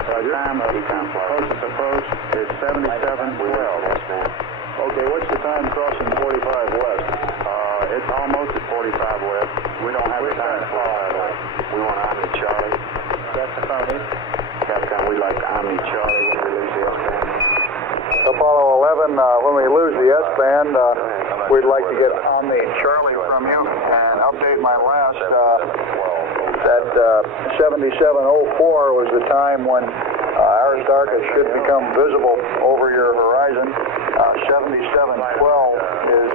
The time of closest approach is 7712. Okay, what's the time crossing 45 west? It's almost at 45 west. We don't have the time at 45 west. We want Omni Charlie. That's the phone. Capcom, we'd like Omni Charlie when we lose the S-band. Apollo 11, when we lose the S-band, we'd like to get Omni Charlie from you and update my last. That 7704 was the time when Aristarchus should become visible over your horizon. 7712 is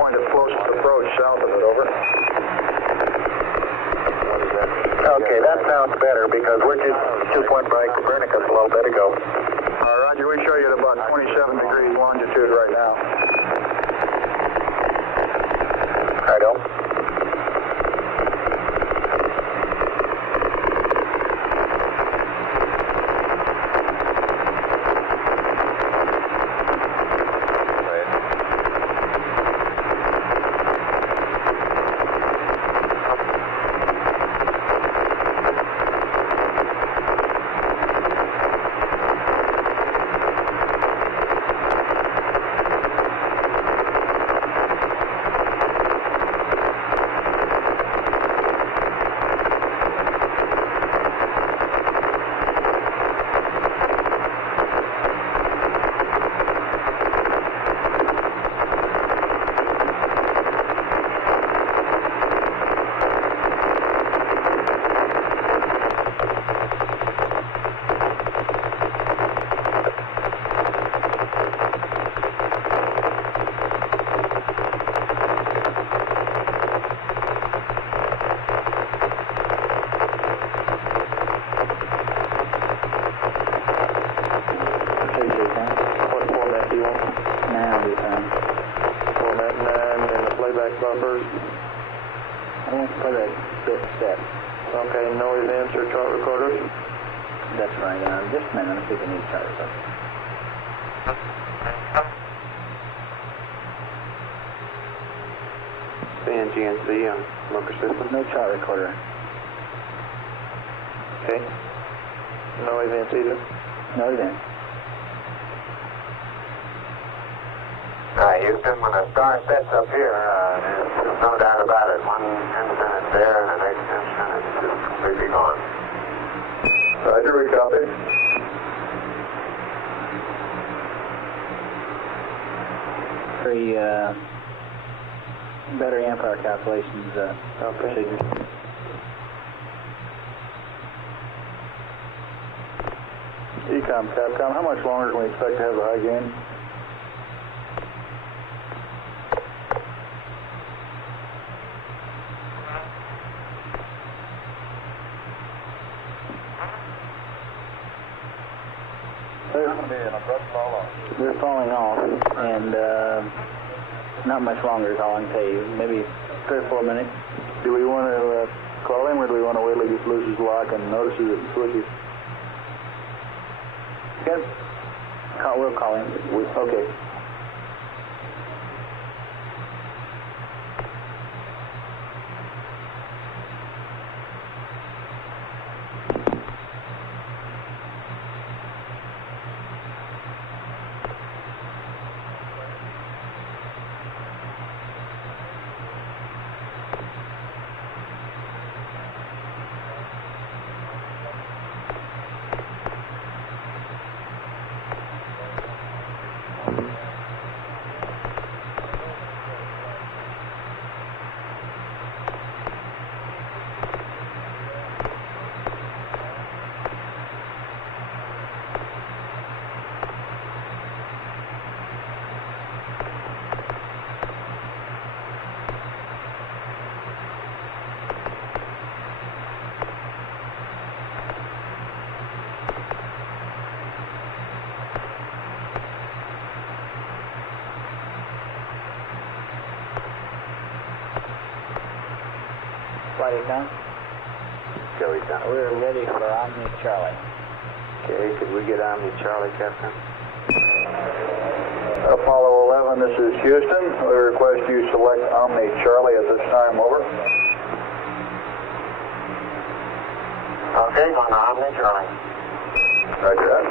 point of closest approach south of it, over. Okay, that sounds better because we're just went by Copernicus a little bit ago. Roger, we show you at about 27 degrees longitude right now. Righto. noise answer chart recorders? That's right. Just a minute. Let's see if we need chart recorder. CNGNC on smoker system? No chart recorder. Okay. No events either? No events. Houston, when the star sets up here, there's no doubt about it. One instant it's there, and the next instant it's just completely gone. Roger, we copy. Battery amp hour calculations procedures. Ecom, Capcom, how much longer can we expect to have the high gain? They're falling off, and not much longer is all I can tell you. Maybe 3 or 4 minutes. Do we want to call him, or do we want to wait till he just loses lock and notices it and switches? Good. We'll call him. Okay. Flight Econ? Go Econ. We're ready for Omni Charlie. Okay, could we get Omni Charlie, Captain? Apollo 11, this is Houston. We request you select Omni Charlie at this time, over. Okay, going to Omni Charlie. Roger that.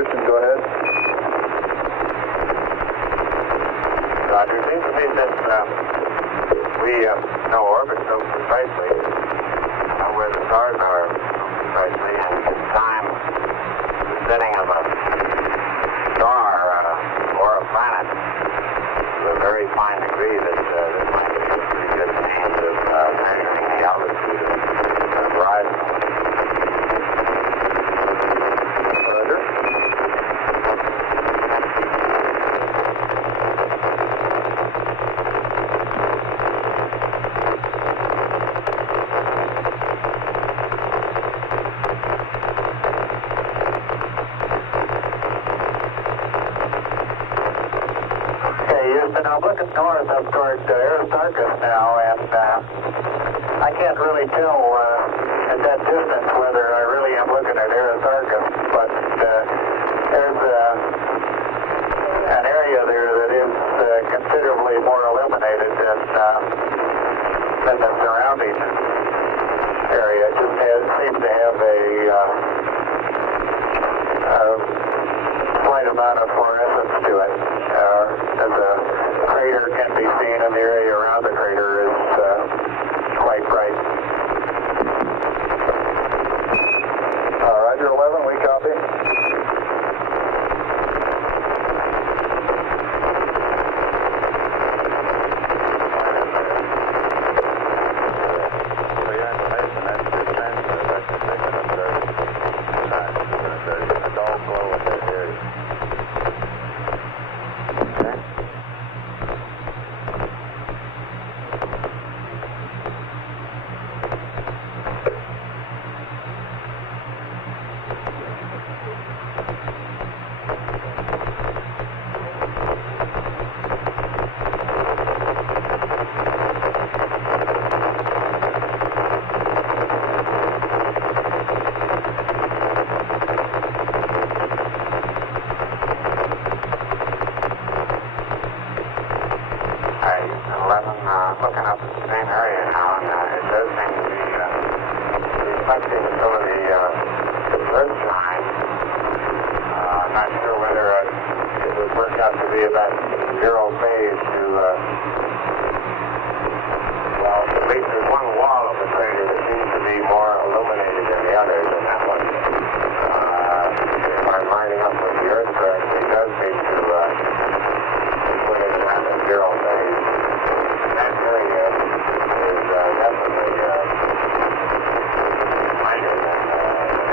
Houston, go ahead. Roger. It seems to me that we know orbit so precisely, know where the stars are precisely, and can time the setting of a star or a planet to a very fine degree that this might be a pretty good means of measuring the altitude of the horizon. Roger. I'm looking north up toward Aristarchus now, and I can't really tell at that distance whether I really am looking at Aristarchus, but there's an area there that is considerably more illuminated than the surrounding area. It just seems to have a slight amount of fluorescence to it. As a crater can be seen, and the area around the crater is quite bright. Roger, 11, we copy. For your information, that's the transfer that you're taking up there. There's a dull glow in that area. Looking up at the same area now, and it does seem to be reflecting some of the sunshine. I'm not sure whether it would work out to be about zero phase to, well, at least there's one wall of the crater that seems to be more illuminated than the others, and that one, if I'm lining up with the Earth correctly, does seem to put it at a zero phase. That area is definitely lighter than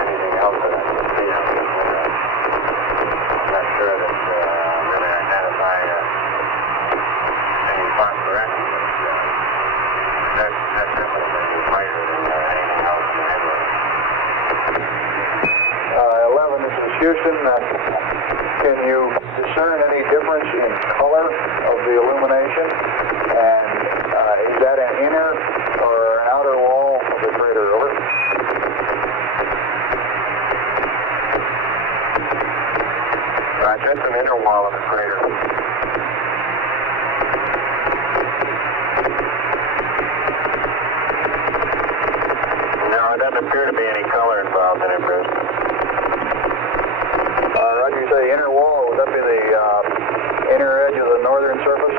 anything else that I can see out there. I'm not sure that I'm going to identify any phosphorescence, but that's definitely lighter than anything else in the neighborhood. 11, this is Houston. Can you discern any difference in color of the illumination? And is that an inner or an outer wall of the crater? Over. That's an inner wall of the crater. No, it doesn't appear to be any color involved in it, Bruce. Roger, you say inner wall. Would that be the inner edge of the northern surface?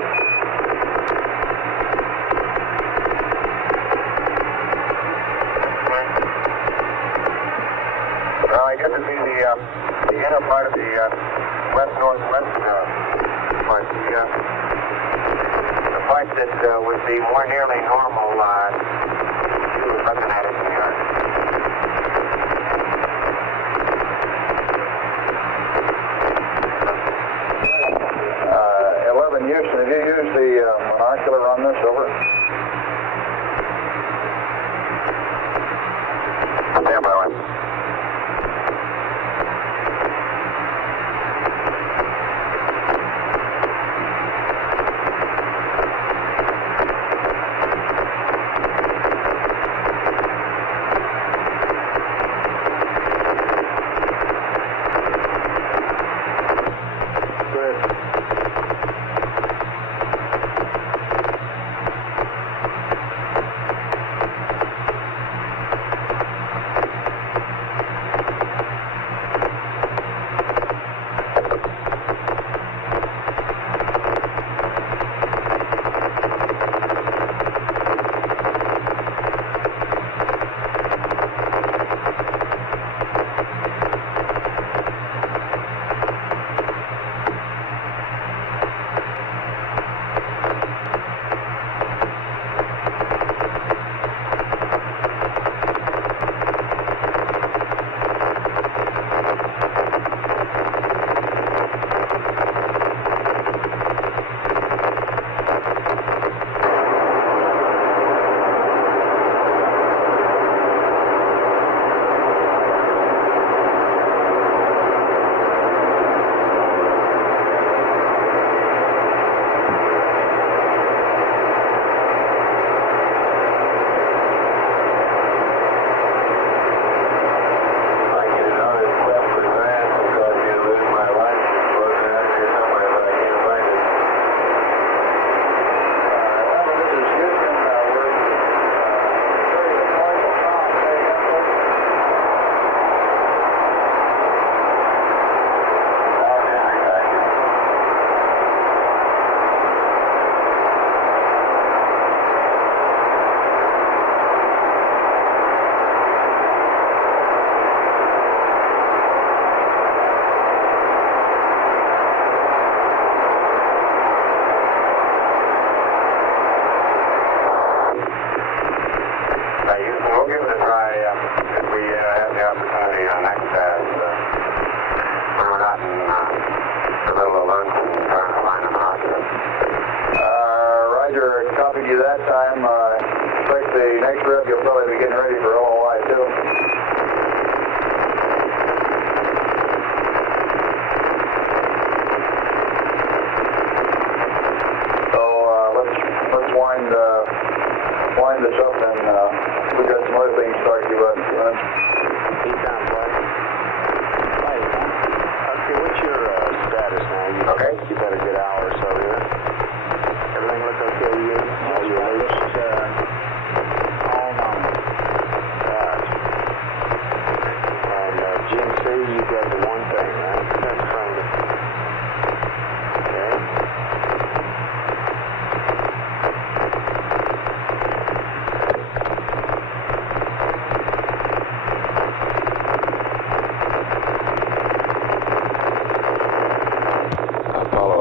Well, I guess it'd be the inner part of the west-northwest part. The part that would be more nearly normal if you were looking at it from the Earth. Houston, have you used the monocular on this? Over. Stand by one.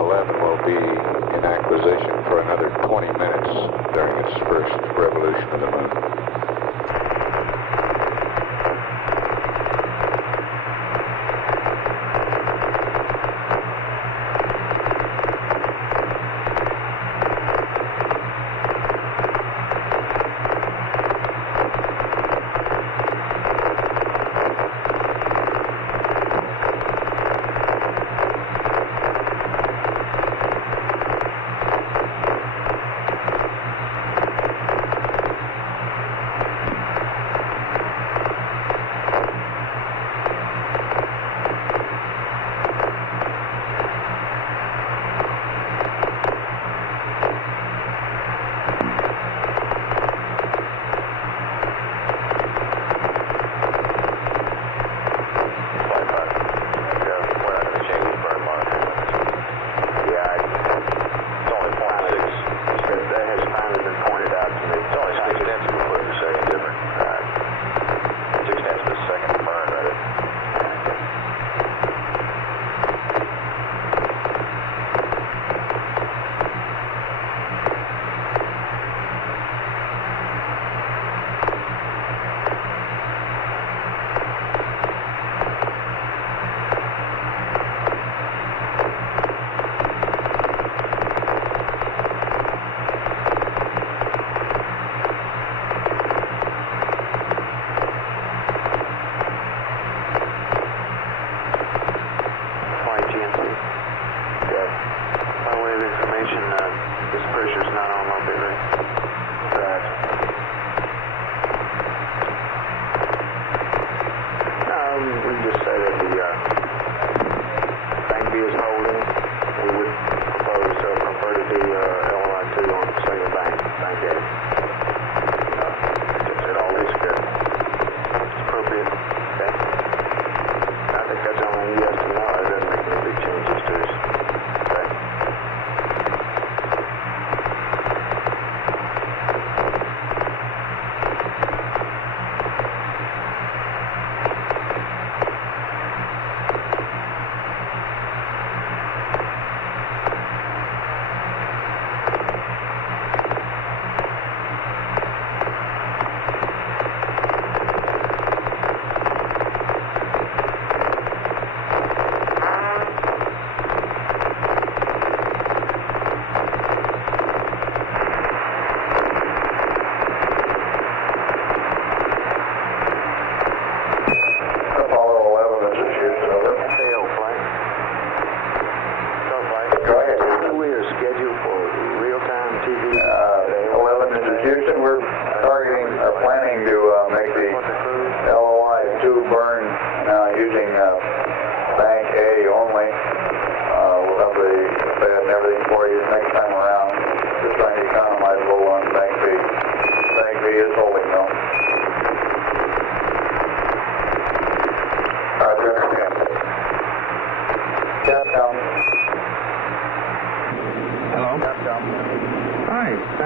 11 will be in acquisition for another 20 minutes during its first revolution of the moon.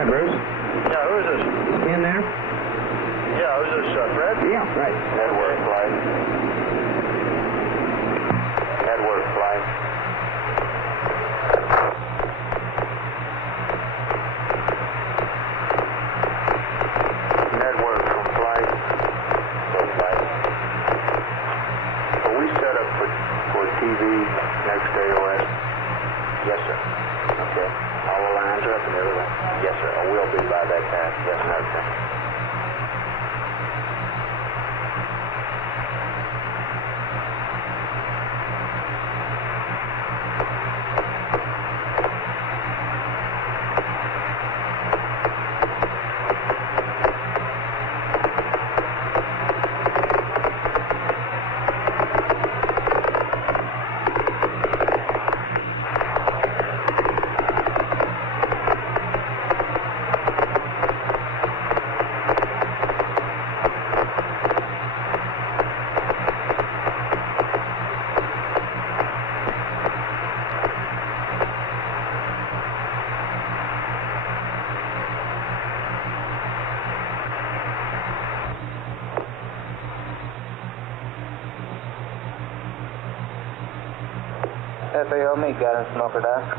Hi, Bruce. Yeah, who is this? In there? Yeah, who's this, Fred? Yeah, right. Network flight. Network flight. Network from flight. From flight. Are we set up for TV next AOS? Yes, sir. Okay. All the lines are up and everything? Yes, sir. I will be by that time. Yes, sir. Okay. FAO, meet guidance smoker dive.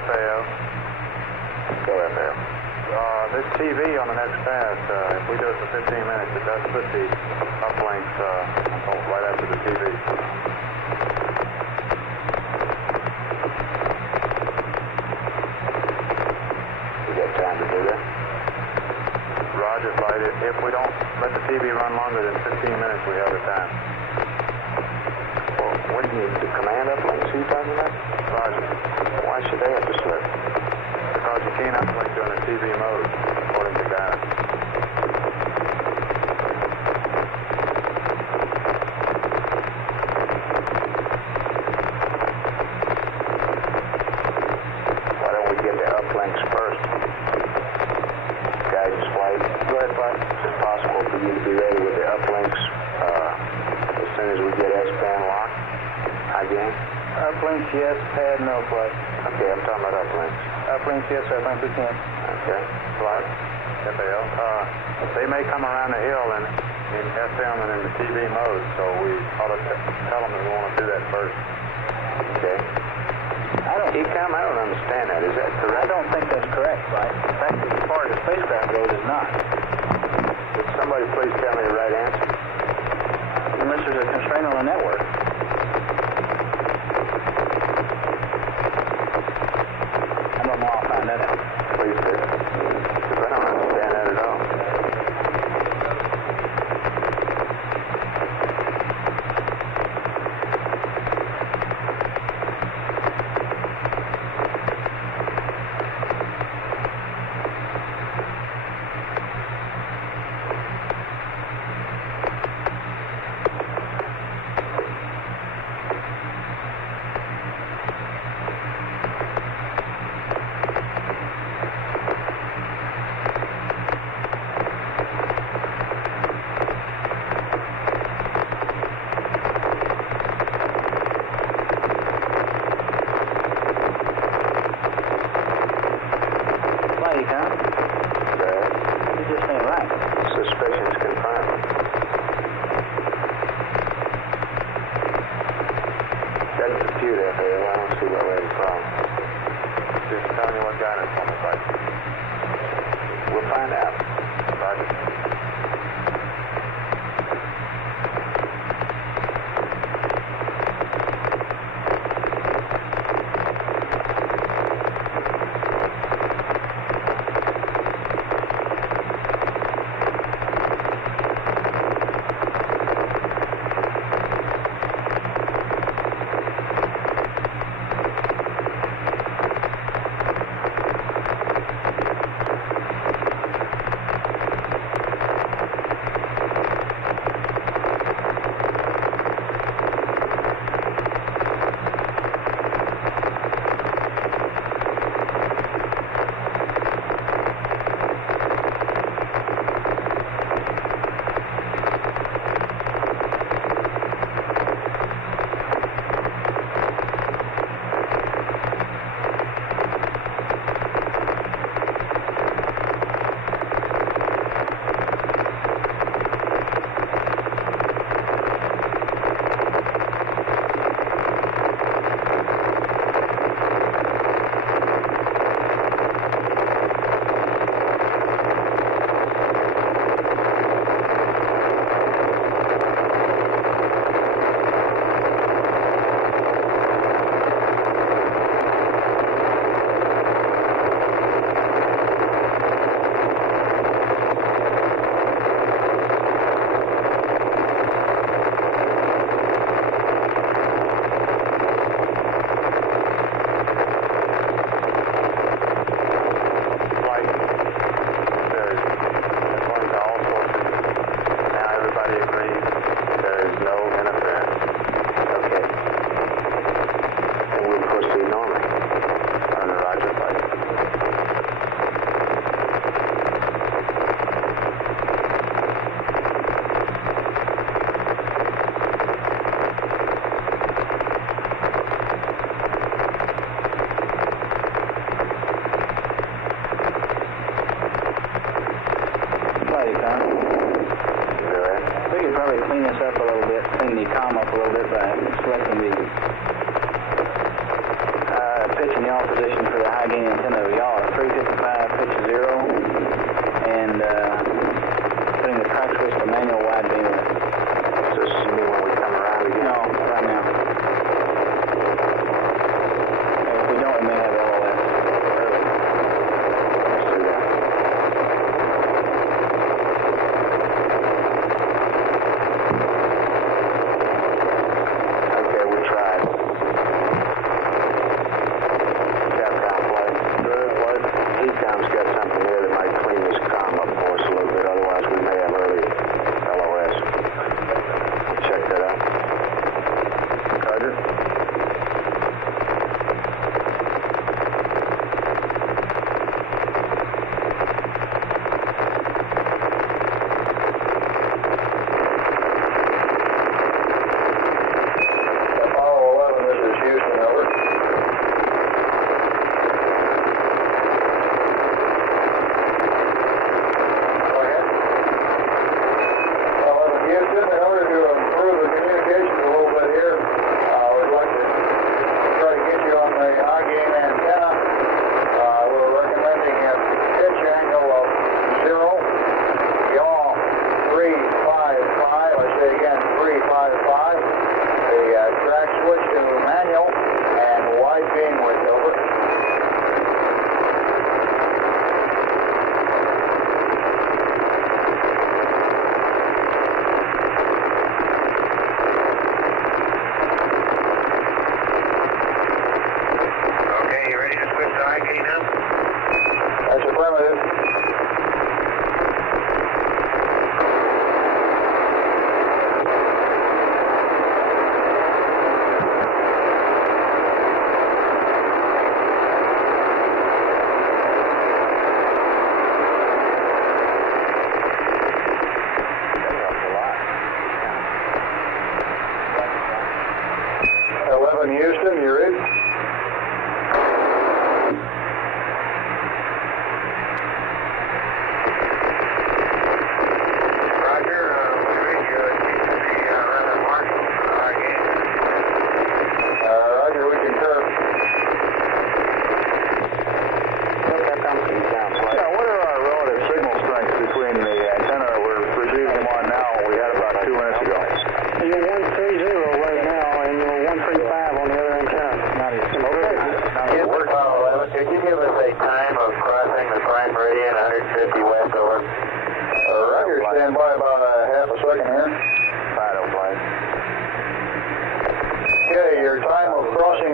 FAO. Go FAO. This TV on the next pass, if we do it for 15 minutes, it does put the uplinks right after the TV. You got time to do that? Roger, flight. If we don't let the TV run longer than 15 minutes, we have the time. Well, what do you need? The command uplinks you talking about? Roger. Why should they have to slip? Because you can't uplink during the TV mode, according to guidance. Why don't we get the uplinks first? Guidance flight. Go ahead, flight. Is it possible for you to be ready with the uplinks as soon as we get S-band locked? Again? Uplinks, yes. Pad, no, flight. Okay, I'm talking about uplinks. Uplinks, yes, sir. I think we can. Okay. Flight. FAO. They may come around the hill in FM and in the TV mode, so we ought to tell them that we want to do that first. Okay. ECOM, I don't understand that. Is that correct? I don't think that's correct, right? In fact, as far as the spacecraft goes, it's not. Would somebody please tell me the right answer? Unless there's a constraint on the network. I don't know. I'll find that out. Please do. Because I don't understand that at all. Suspicions confirmed. Doesn't compute FAO. I don't see where we're from. Just tell me what guidance on the site. We'll find out. Roger.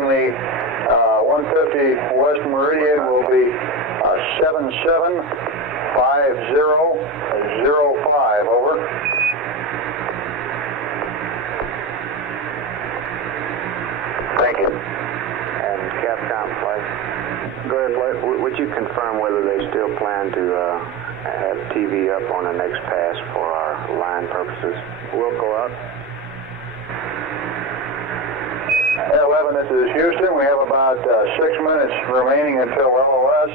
the 150 West Meridian will be 775005, over. Thank you. And Capcom Flight, go ahead, Flight. Would you confirm whether they still plan to have TV up on the next pass for our line purposes? We'll go out. 11, this is Houston. We have about 6 minutes remaining until LOS.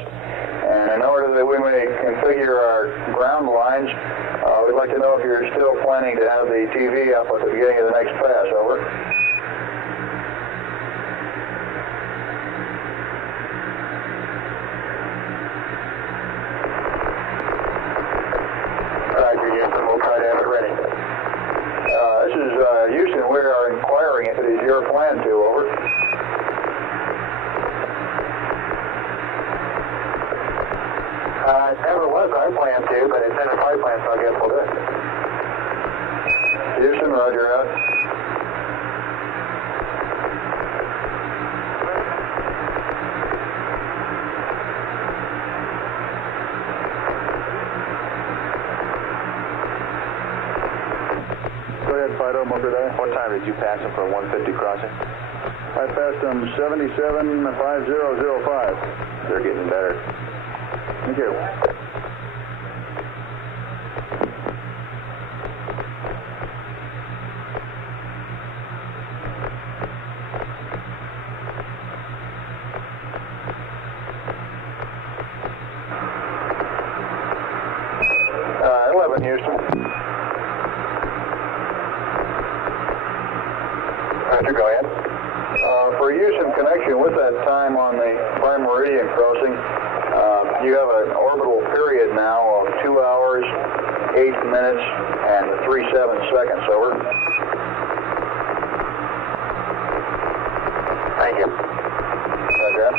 And in order that we may configure our ground lines, we'd like to know if you're still planning to have the TV up at the beginning of the next pass, over. Roger, Houston. We'll try to have it ready. This is Houston. We are inquiring if it is your plan to, over. It never was our plan to, but it's in a flight plan, so I guess we'll do it. Houston, roger out. Go ahead, Fido, Motor Day. What time did you pass them for a 150 crossing? I passed them 775005. They're getting better. Thank you. Houston. Roger, go ahead. For use in connection with that time on the prime meridian crossing, you have an orbital period now of 2 hours, 8 minutes, and 37 seconds, over. Thank you. Roger.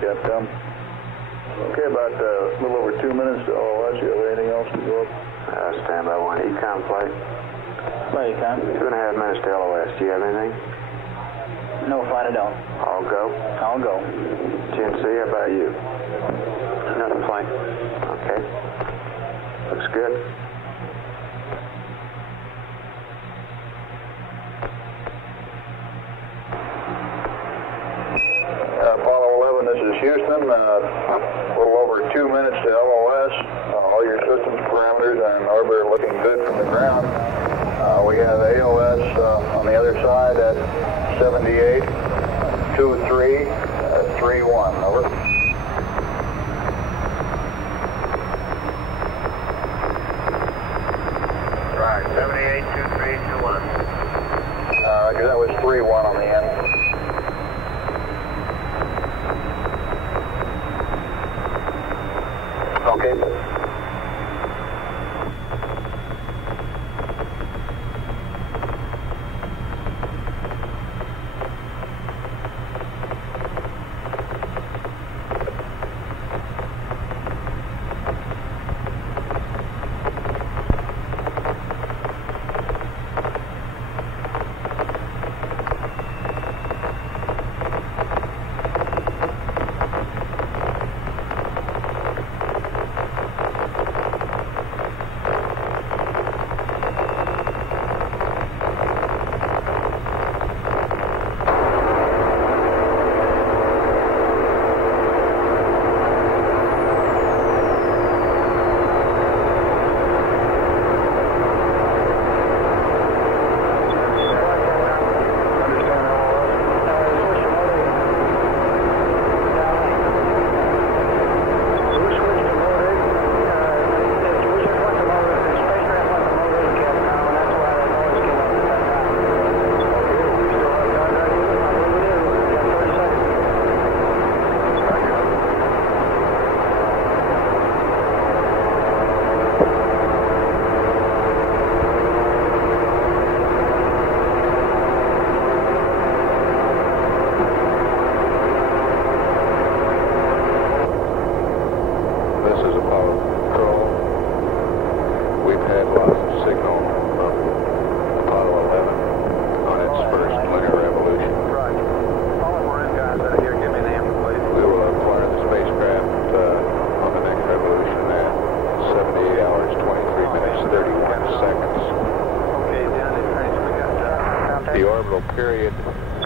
Capcom. Okay, about a little over 2 minutes to LOS. You have anything else to go up? Stand by one. Econ flight. Flight Econ. 2.5 minutes to LOS. Do you have anything? No, flight I don't. All go? I'll go. GNC, how about you? Nothing, flight. Okay. Looks good. Apollo 11, this is Houston. A little over 2 minutes to LOS. All your systems parameters and orbit are looking good from the ground. We have AOS on the other side at 782331. Over. Right, 782321. Roger, that was 31 on the end. Okay.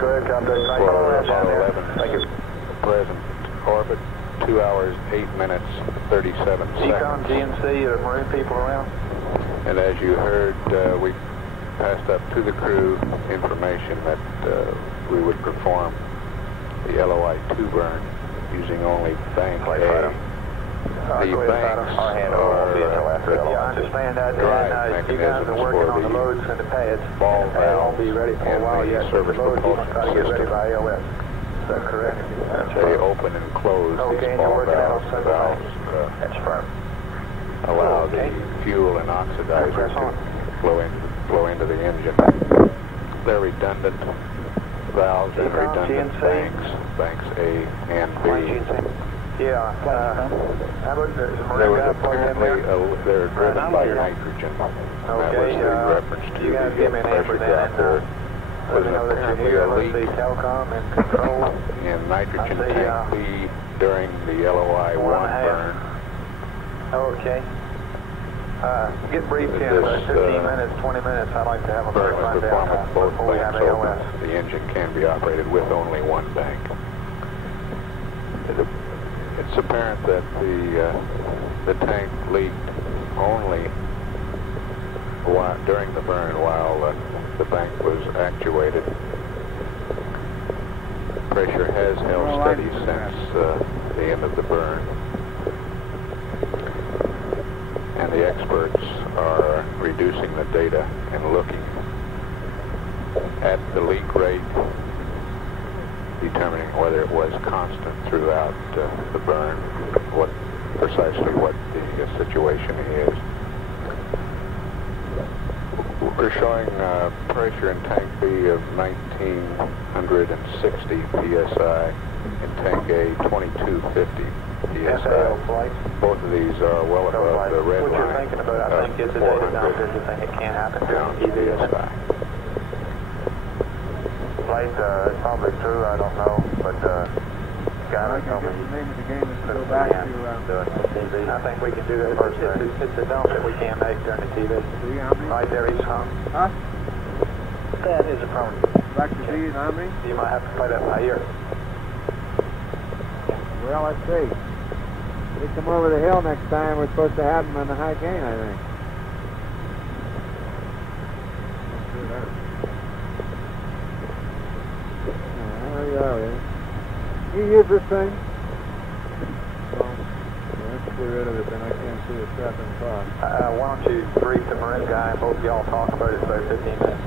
road, contact for Apollo 11. Thank you. Present orbit, 2 hours, 8 minutes, 37 Econ, seconds. GNC, or Marine people around? And as you heard, we passed up to the crew information that we would perform the LOI-2 burn using only bank A. The banks are drive mechanisms for the ball valves in the service propulsion system. Is that correct? They open and close these ball valves. The valves allow the fuel and oxidizer to flow into the engine. They're redundant valves and redundant banks A and B. Yeah. There was apparently they're driven by nitrogen. That was the reference to the pressure drop. There was apparently a leak in nitrogen tank B during the LOI-1 burn. Okay. Get briefed in about 15 minutes, 20 minutes. I'd like to have a Burn was rundown performed with both before we have banks open. AOS. The engine can be operated with only one bank. It's apparent that the tank leaked only during the burn while the bank was actuated. Pressure has held steady since the end of the burn. And the experts are reducing the data and looking at the leak rate, determining whether it was constant throughout the burn, precisely what the situation is. We're showing pressure in tank B of 1960 psi, in tank A 2250 psi. Both of these are well above the red line. What you're thinking about, I think, is the data down there. You think it can't happen during TV? PSI. Flight, it's probably true, I don't know, but Skyler told me. The name of the game is to go back to TV. I think we can do that first. It's a dump that we can't make during the TV. Right there, he's hung. Huh? That is affirmative. Back to Z and Omni? You might have to play that by ear. Well, let's see. We come over the hill next time, we're supposed to have them on the high gain, I think. There you are, you use this thing? Well, let's get rid of it then. I can't see it trapping cost. Why don't you brief the Marin guy and both of y'all talk about it for 15 minutes?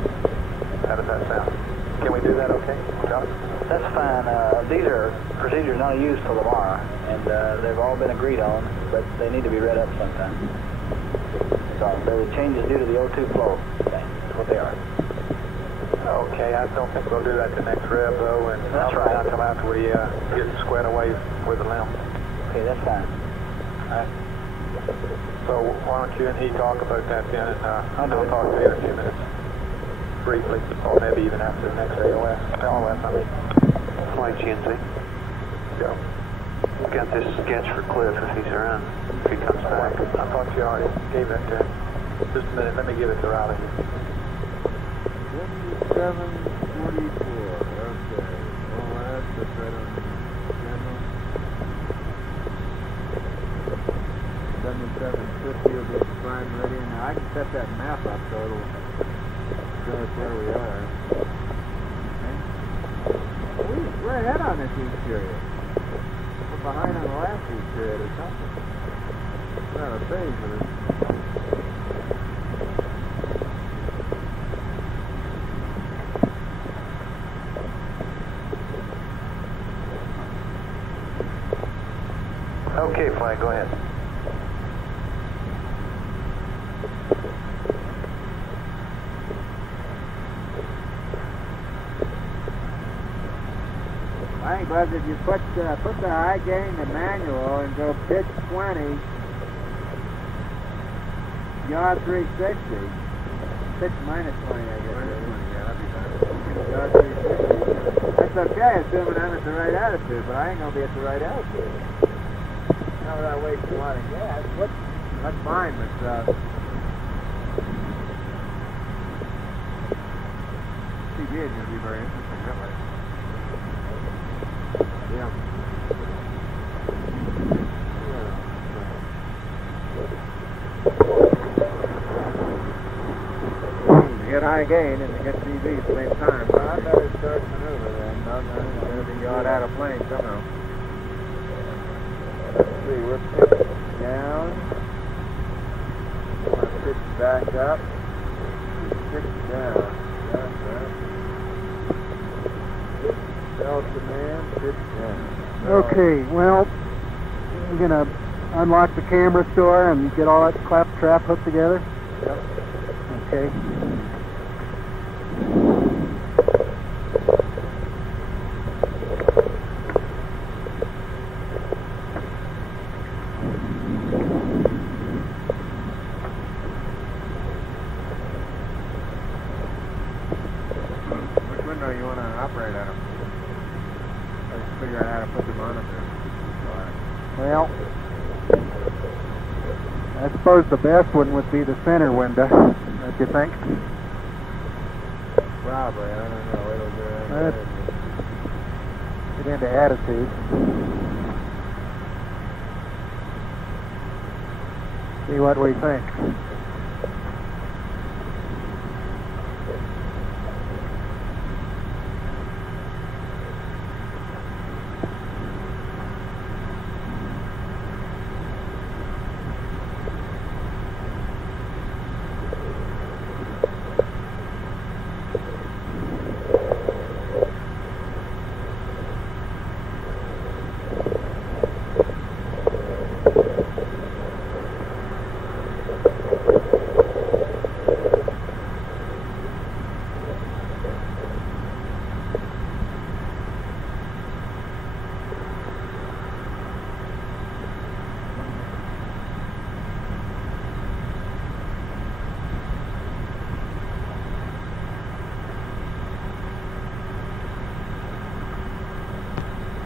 How does that sound? Can we do that okay, John? That's fine. These are procedures not used till tomorrow, and they've all been agreed on, but they need to be read up sometime. So the changes due to the O2 flow thing. That's what they are. Okay, I don't think we'll do that the next rev, though, and that's right. Until after we get squared away with the limb. Okay, that's fine. All right. So why don't you and he talk about that then, and I'll talk to you in a few minutes, briefly, or maybe even after the next LOS, I mean. Flight GNC. Go. Got this sketch for Cliff if he's around, if he comes back. I thought you already gave that to him. Just a minute, let me give it to Riley. 7744, okay. Well, that's just right on the general. 7750 will be at the prime meridian. Now, I can set that map up so it'll show us where we are. Okay. We're ahead on this heat period. We're behind on the last heat period or something. It's not a phase, but it's... Okay, Flag, go ahead. I think, Buzz, if you put the high gain to manual and go pitch 20, yaw 360, pitch minus 20, I guess. Yaw 360. That's okay, assuming I'm at the right altitude, but I ain't going to be at the right altitude. Not without wasting a lot of gas. That's fine, but TV is going to be very interesting, that way. high gain and to get TV at the same time. Well, I better start maneuver then. You ought out of plane somehow. Let's see, we're pitched down. Want to pitch back up. Pitch down. That's right. Delta man, pitch down. Okay, well, we're going to unlock the camera store and get all that claptrap hooked together? Yep. Okay. Which window you want to operate out of? Let's figure out how to put them on up there. Well, I suppose the best one would be the center window, don't you think? Probably, I don't know. It'll Get into attitude. See what we think.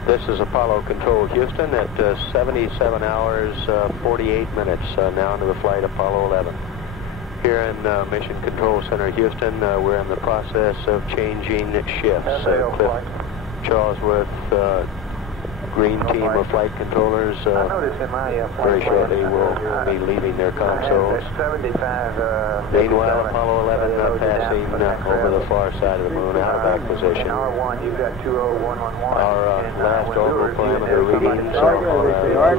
This is Apollo Control Houston at 77 hours, 48 minutes now into the flight Apollo 11. Here in Mission Control Center, Houston, we're in the process of changing shifts. Cliff Charlesworth, green team of flight controllers, very shortly will be leaving their consoles. Meanwhile, Apollo 11 passing over the far side of the moon, out of acquisition. Our last orbital parameter readings on our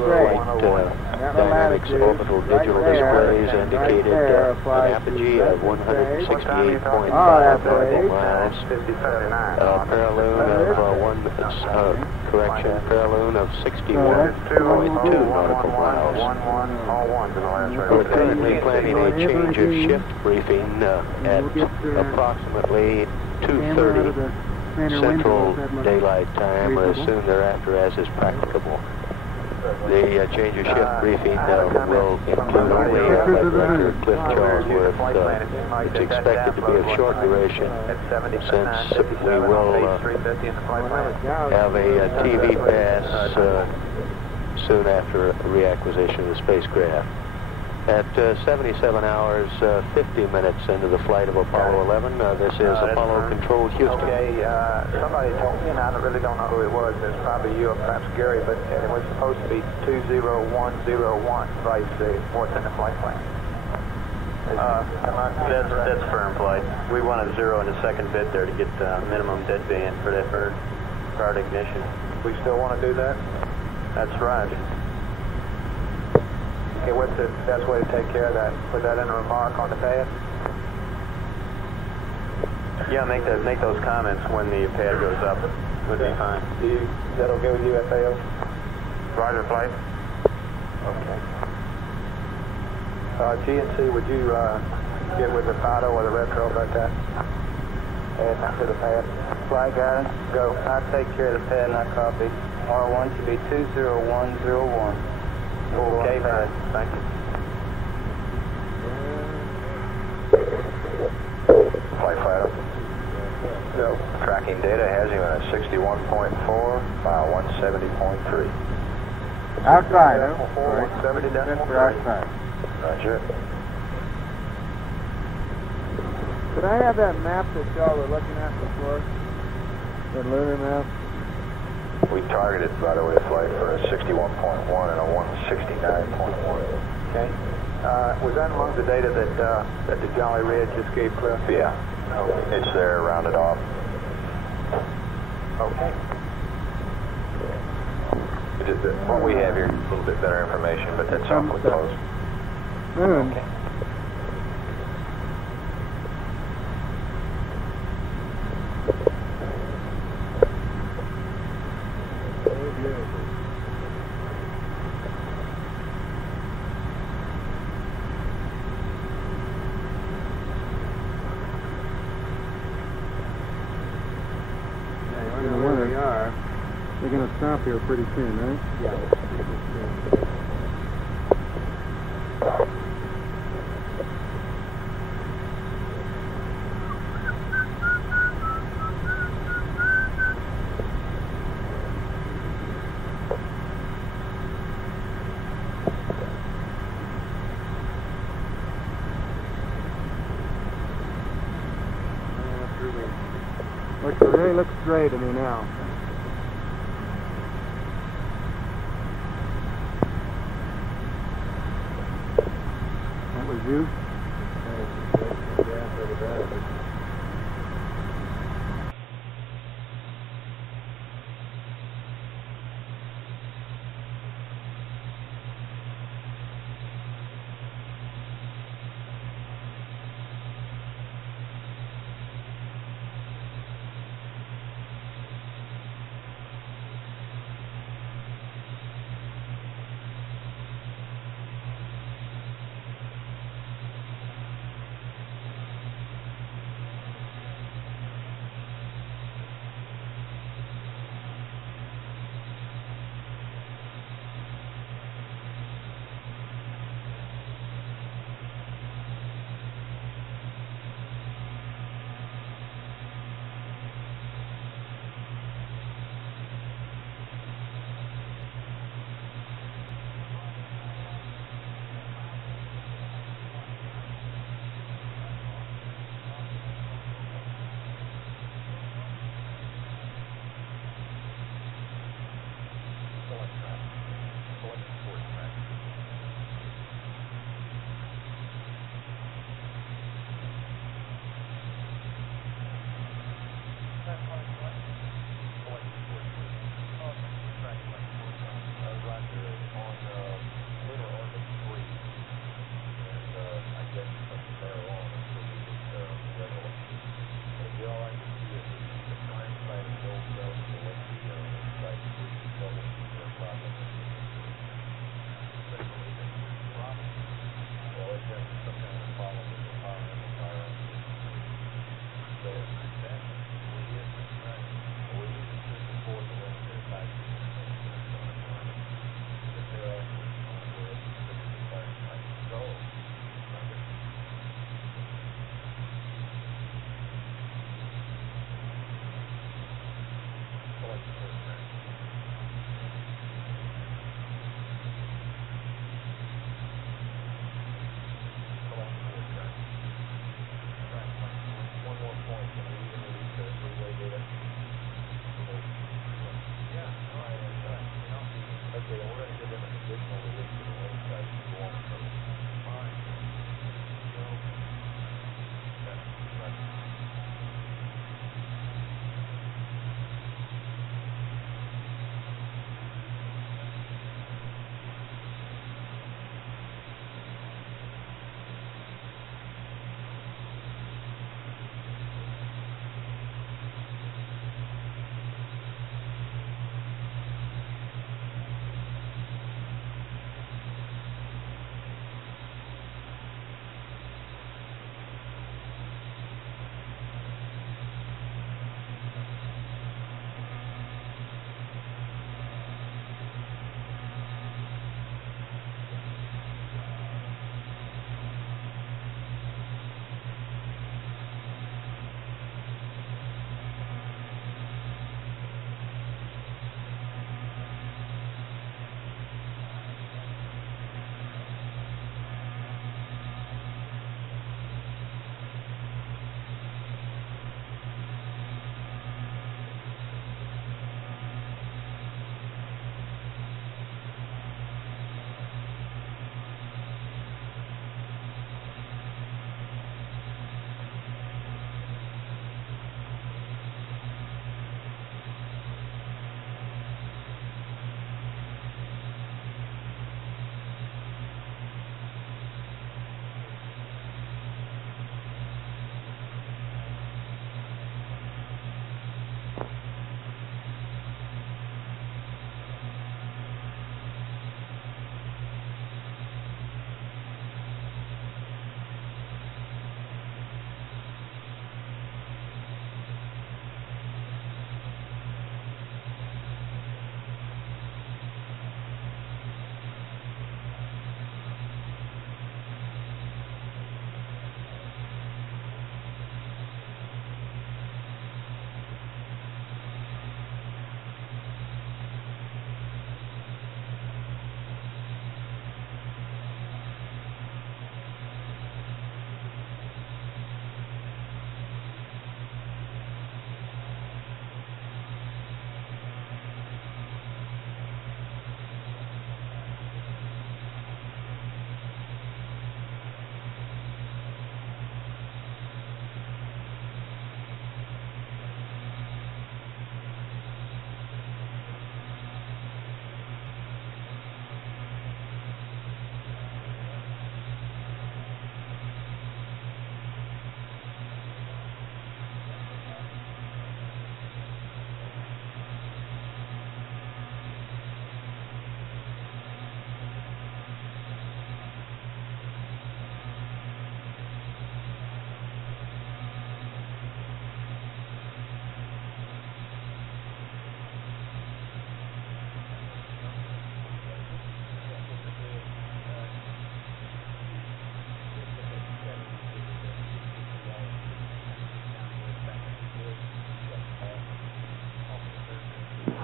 flight dynamics orbital digital displays indicated an apogee of 168.5 nautical miles, paraloon of 61.2 nautical miles. We're currently planning a change of shift briefing at approximately 2:30 Central Daylight Time, or as soon thereafter as is practicable. The change of shift briefing will include only flight director Cliff Charlesworth. It's expected to be of short duration, since we will have a TV pass soon after reacquisition of the spacecraft. At 77 hours, 50 minutes into the flight of Apollo 11, this is Apollo Control Houston. Okay, somebody told me, and I really don't know who it was. It's probably you or perhaps Gary, but it was supposed to be 20101, right? What's in the flight plan? That's firm flight. We want a 0 in the second bit there to get the minimum deadband for that for start ignition. We still want to do that? That's right. Okay, what's the best way to take care of that? Put that in a remark on the pad? Yeah, make those comments when the pad goes up. Would be fine. Is that okay with you, FAO? Roger, flight. Okay. GNC, would you get with Ricardo or the retro about that? Add that to the pad. Flight guy, go. I'll take care of the pad and I copy. R1 should be 20101. Okay, fine. Thank you. Flight fighter. Go. Tracking data has you at 61.4, mile 170.3. Outside, huh? 170.3. For outside. Roger. Could I have that map that y'all were looking at before? The lunar map? We targeted, by the way, a flight for a 61.1 and a 169.1. Okay. Was that among the data that the Jolly Red just gave Cliff? Yeah. It's there, rounded off. Okay. What we have here is a little bit better information, but that's awfully close. Okay. They're going to stop here pretty soon, right? Yeah. Really looks great to me now. That was you?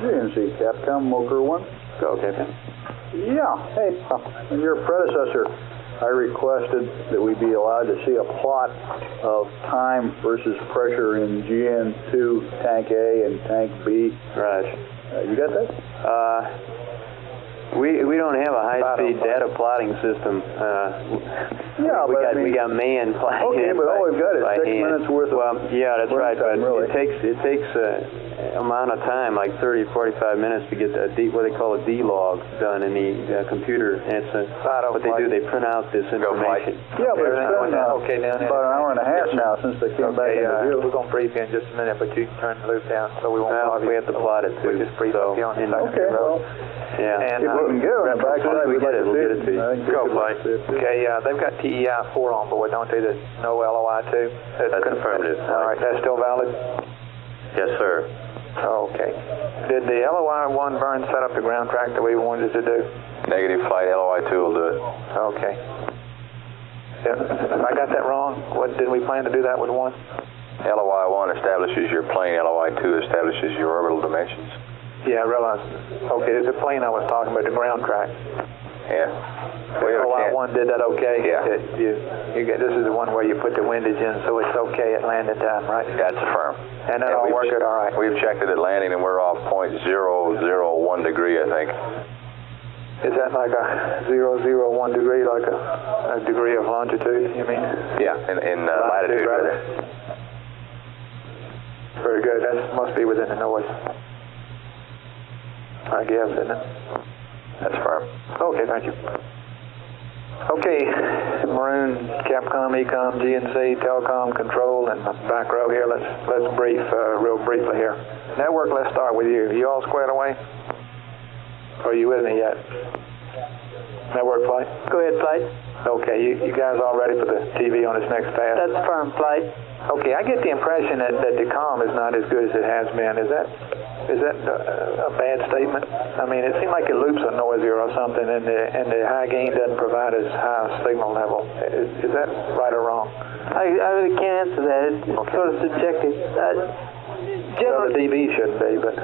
GNC Capcom, Moker 1. Go, Captain. Yeah, hey, your predecessor, I requested that we be allowed to see a plot of time versus pressure in GN2 Tank A and Tank B. Right. You got that? We don't have a high-speed data plotting system. Yeah, we got man plotting. Okay, but all we've got is 6 minutes worth of. Well, yeah, that's right. time, But really. it takes amount of time, like 30, 45 minutes, to get what they call a D-log done in the computer. And it's what they do. They print out this information. Yeah, but it's been okay, now, about an hour and a half now since they came back into view. We're going to brief you in just a minute, but you can turn the loop down so we won't Well, bother you. we have to plot it too. We'll just brief so, you on the second Okay, well, yeah. And, if we can get on the back side, we get it. We'll get it to you. Go, Mike. Okay, they've got TEI 4 on board, don't they? There's no LOI 2? That's affirmative. All right, that's still valid? Yes, sir. Okay. Did the LOI 1 burn set up the ground track that we wanted to do? Negative flight, LOI 2 will do it. Okay. If I got that wrong, did we plan to do that with 1? LOI 1 establishes your plane, LOI 2 establishes your orbital dimensions. Yeah, I realize. Okay, there's a plane I was talking about, the ground track. Yeah. LOI 1 did that okay? Yeah. This is the one where you put the windage in, so it's okay at landing time, right? That's affirmed. And that all worked all right? We've checked it at landing, and we're off 0.001 degree, I think. Is that like a 001 degree, like a degree of longitude, you mean? Yeah, in latitude, rather. Very good. That must be within the noise, I guess, isn't it? That's firm. Okay, thank you. Okay, Maroon, Capcom, Ecom, GNC, Telecom, Control, and back row here. Let's brief real briefly here. Network, let's start with you. You all squared away? Or are you with me yet? Network flight? Go ahead, flight. Okay, you guys all ready for the TV on its next pass? That's firm, flight. Okay, I get the impression that the comm is not as good as it has been. Is that a bad statement? I mean, it seemed like it loops are noisier or something, and the high gain doesn't provide as high a signal level. Is that right or wrong? I really can't answer that. It's sort of subjective. Well, the DB shouldn't be, but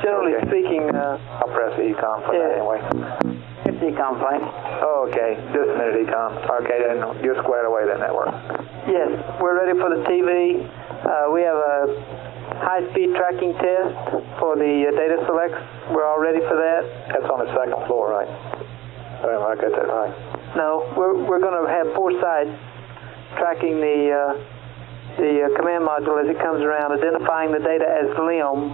generally speaking, I'll press the Ecom for that anyway. It's Ecom flight. Oh, okay. Just a minute, Ecom. Okay, then you're squared away, that network. Yes, we're ready for the TV. We have a high-speed tracking test for the data selects. We're all ready for that. That's on the second floor, right? I got that right. No, we're going to have 4 sides tracking the command module as it comes around, identifying the data as LIM,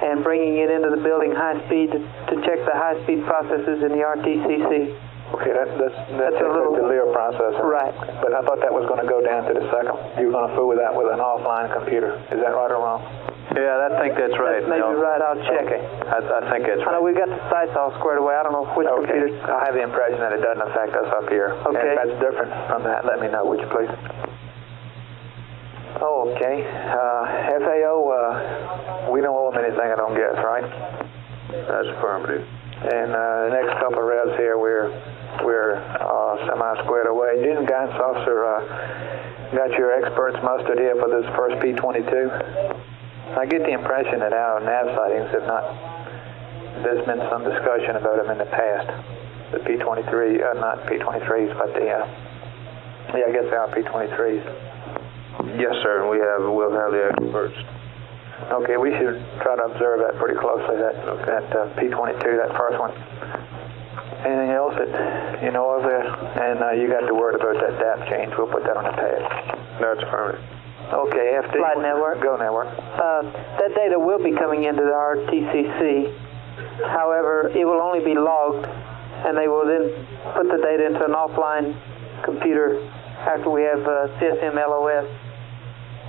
and bringing it into the building high speed to check the high-speed processes in the RTCC. Okay, that's a little the Lear processor. Right. But I thought that was going to go down to the second. You were going to fool with that with an offline computer. Is that right or wrong? Yeah, I think that's right. That's maybe right. I'll check. Okay. I think that's right. I know we got the sites all squared away. I don't know which computers. I have the impression that it doesn't affect us up here. Okay. And if that's different from that, let me know, would you please? Okay. FAO, we don't owe them anything, I don't guess, right? That's affirmative. And the next couple of revs here, we're semi-squared away. Didn't guidance officer got your experts mustered here for this first P-22? I get the impression that our nav sightings have not, there's been some discussion about them in the past. The P-23, not P-23s, but the, I guess they are P-23s. Yes, sir, we'll have the experts. Okay, we should try to observe that pretty closely, that P-22, that first one. Anything else that you know of there? And you got the word about that DAP change. We'll put that on the pad. That's affirmative. Okay, FD. Flight network. Go network. That data will be coming into the RTCC. However, it will only be logged, and they will then put the data into an offline computer after we have CSM LOS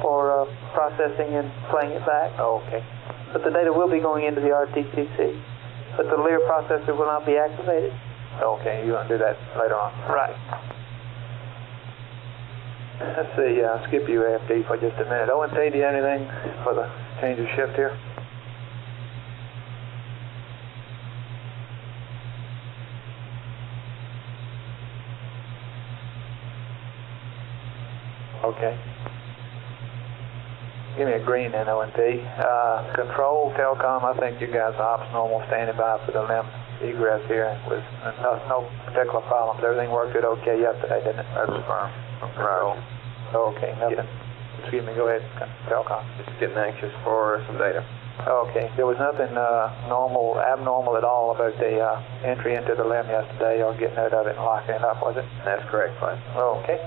for processing and playing it back. Oh, okay. But the data will be going into the RTCC. But the Lear processor will not be activated. Okay, you're going to do that later on. Right. Let's see, I'll skip you AFD for just a minute. OMT, do you have anything for the change of shift here? Okay. Give me a green then, ONT. Control, Telcom, I think you guys are ops normal, standing by for the limb egress here with no particular problems. Everything worked out okay yesterday, didn't it? That's firm. Control. Okay, nothing. Excuse me, go ahead, Telcom. Just getting anxious for some data. Okay, there was nothing abnormal at all about the entry into the limb yesterday or getting out of it and locking it up, was it? That's correct, Flight. Okay.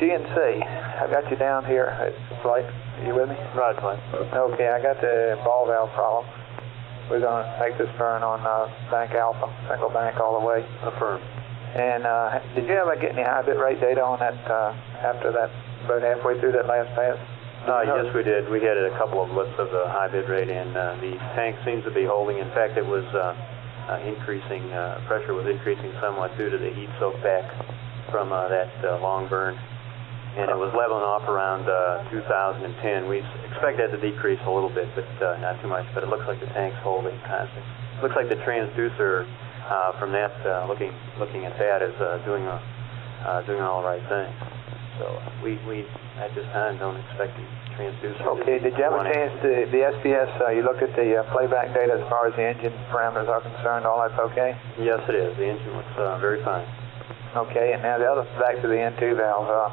GNC, I got you down here at Flight. Are you with me? Right, Flight. Okay, I got the ball valve problem. We're going to make this turn on Bank Alpha, single bank all the way. Affirm. And did you ever get any high bit rate data on that after that, about halfway through that last pass? Yes, we did. We had a couple of lists of the high bit rate, and the tank seems to be holding. In fact, it was increasing, pressure was increasing somewhat due to the heat soak back from that long burn. And it was leveling off around 2010. We expect that to decrease a little bit, but not too much. But it looks like the tank's holding constant. Looks like the transducer from that, looking at that, is doing all the right thing. So we at this time don't expect the transducer. Okay. Did you have a chance to the SPS? You looked at the playback data as far as the engine parameters are concerned. All that's okay? Yes, it is. The engine looks very fine. Okay. And now the other back to the N2 valve.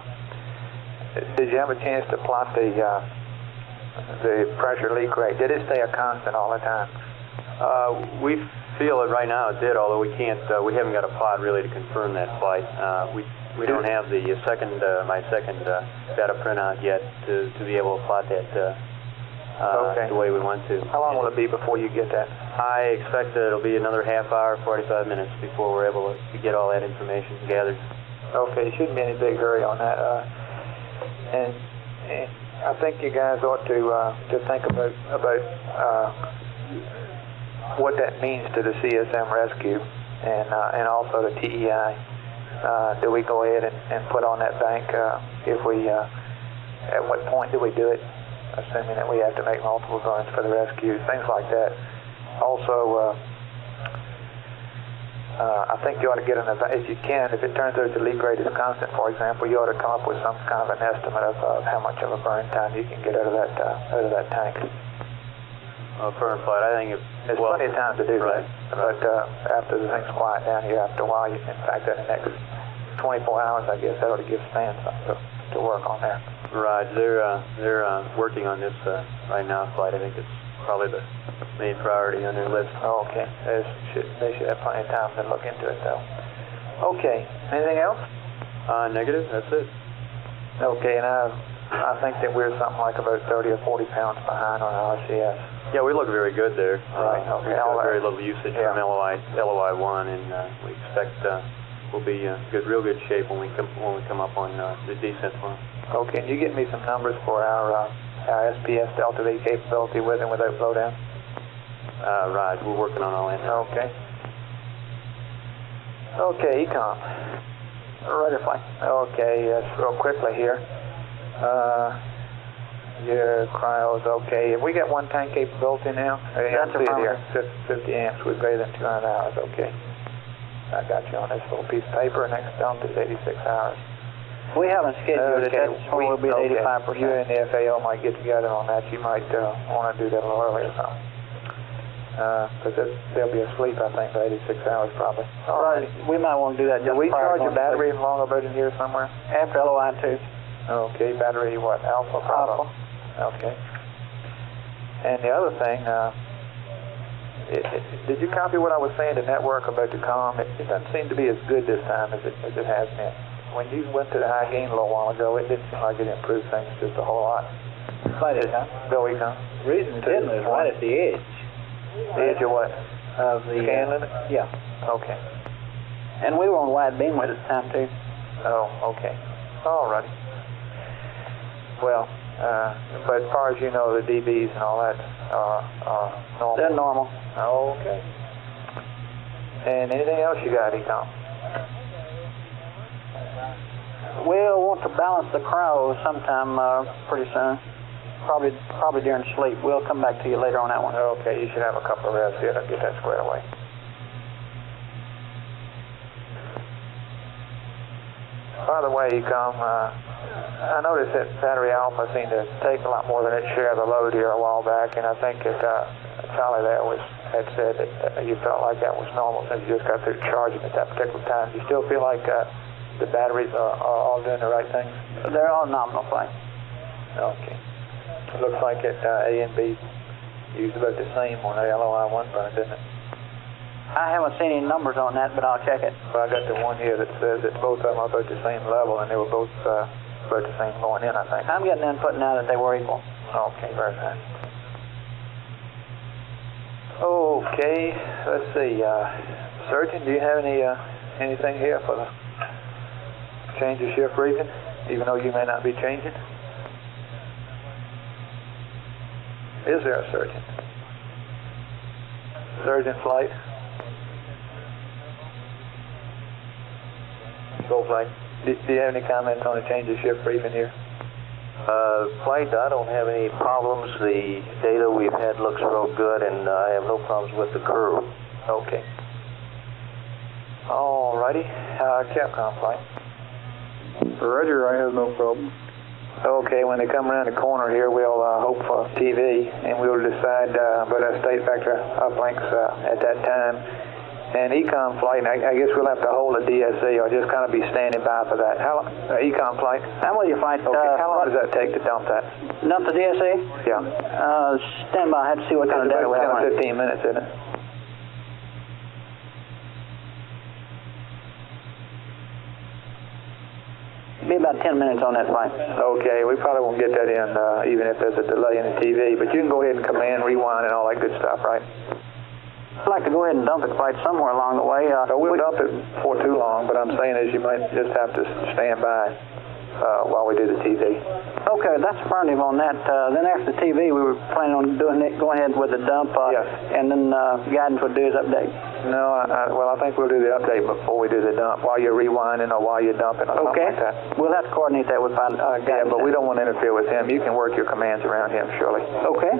Did you have a chance to plot the pressure leak rate? Did it stay a constant all the time? We feel it right now. It did, although we can't. We haven't got a plot really to confirm that flight. We don't have the my second data printout yet to be able to plot that the way we want to. How long will it be before you get that? I expect that it'll be another half hour, 45 minutes before we're able to get all that information gathered. Okay, shouldn't be any big hurry on that. And I think you guys ought to think about what that means to the CSM rescue and also the TEI. Do we go ahead and put on that bank if we? At what point do we do it? Assuming that we have to make multiple runs for the rescue, things like that. Also, I think you ought to get if you can, if it turns out the leak rate is constant, for example, you ought to come up with some kind of an estimate of how much of a burn time you can get out of that tank. Burn flight, I think there's plenty of time to do that. But after the thing's quiet down here, after a while, in fact, in the next 24 hours, I guess that ought to give Stan something to work on there. Right, they're working on this right now, flight. I think it's probably the main priority on their list. Oh, okay. They should have plenty of time to look into it, though. Okay. Anything else? Negative. That's it. Okay, and I think that we're something like about 30 or 40 pounds behind on our RCS. Yeah, we look very good there. Right. Okay. We've got very little usage from LOI1, and we expect we'll be real good shape when we come up on the descent line. Okay. Can you get me some numbers for our SPS Delta V capability with and without blowdown? Right, we're working on all that now. Okay. Okay, Ecom. Right, flight. Okay, real quickly here. Your cryo is okay. Have we got one tank capability now? That's see it here. 50 amps with greater than 200 hours. Okay. I got you on this little piece of paper. Next dump is 86 hours. We haven't scheduled it. That's when we'll be at 85%. You and the FAO might get together on that. You might want to do that a little earlier or something. Because they'll be asleep, I think, for 86 hours probably. All right. We might want to do that just prior to. Do we charge your battery sleep. along about in here somewhere? After LOI2. Okay, battery what? Alpha? Alpha. Okay. And the other thing, did you copy what I was saying to network about the comm? It doesn't seem to be as good this time as it has been. When you went to the high gain a little while ago, it didn't seem like it improved things just a whole lot. Right at that. Go, Econ. The reason it didn't is right at the edge. The edge of what? Of the scan limit? Yeah. Okay. And we were on wide beamwidth this time too. Oh, okay. All righty. Well, but as far as you know, the dBs and all that are normal. They're normal. Okay. And anything else you got, Econ? We'll want to balance the cryo sometime pretty soon. Probably during sleep. We'll come back to you later on that one. Okay, you should have a couple of reps here to get that squared away. By the way, Ecom, I noticed that Battery Alpha seemed to take a lot more than its share of the load here a while back, and I think that Charlie there had said that you felt like that was normal since you just got through charging at that particular time. Do you still feel like the batteries are all doing the right thing? They're all nominal flight. Okay. It looks like it A and B used about the same on the LOI 1 burn, didn't it? I haven't seen any numbers on that, but I'll check it. Well, I got the one here that says that both of them are about the same level, and they were both about the same going in, I think. I'm getting input now that they were equal. Okay, very fine. Okay, let's see. Surgeon, do you have anything here for the change of shift briefing, even though you may not be changing? Is there a surgeon? Surgeon flight? Go flight. Do you have any comments on the change of shift briefing here? Flight, I don't have any problems. The data we've had looks real good, and I have no problems with the crew. Okay. Alrighty. Capcom flight. Roger, I have no problem. Okay, when they come around the corner here, we'll hope for TV, and we'll decide about our state factor uplinks at that time. And Econ flight, I guess we'll have to hold a DSE or just kind of be standing by for that. How Econ flight? I'm with you, flight. Okay, how long does that take to dump that? Dump the DSE? Yeah. Stand by. I have to see what kind of data we have on it. 15 minutes, isn't it? Be about 10 minutes on that flight. Okay, we probably won't get that in even if there's a delay in the TV, but you can go ahead and command, rewind, and all that good stuff, right? I'd like to go ahead and dump it flight somewhere along the way. We'll dump it before too long, but I'm saying is you might just have to stand by while we do the TV. Okay, that's affirmative on that. Then after the TV, we were planning on going ahead with the dump, yes. And then guidance would do his update. No, well, I think we'll do the update before we do the dump, while you're rewinding or while you're dumping or something like that. We'll have to coordinate that with guidance. Yeah, but we don't want to interfere with him. You can work your commands around him, surely. Okay.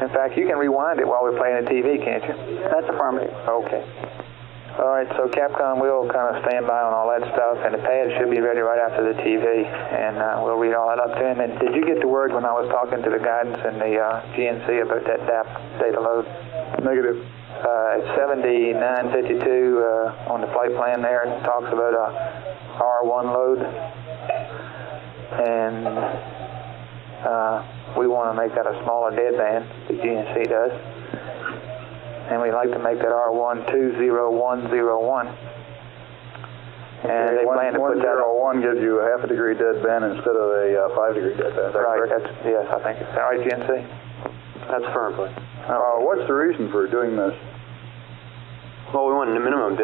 In fact, you can rewind it while we're playing the TV, can't you? That's affirmative. Okay. All right, so Capcom will kind of stand by on all that stuff, and the pad should be ready right after the TV, and we'll read all that up to him. And did you get the word when I was talking to the guidance and the GNC about that DAP data load? Negative. It's 7952 on the flight plan there. It talks about a R1 load, and we want to make that a smaller deadband, the GNC does. And we'd like to make that R1 20101. And they plan to put that 101 gives you a half a degree deadband instead of a 5 degree deadband. Right, yes, I think it's all right, GNC. That's firm. What's the reason for doing this? Well, we wanted the minimum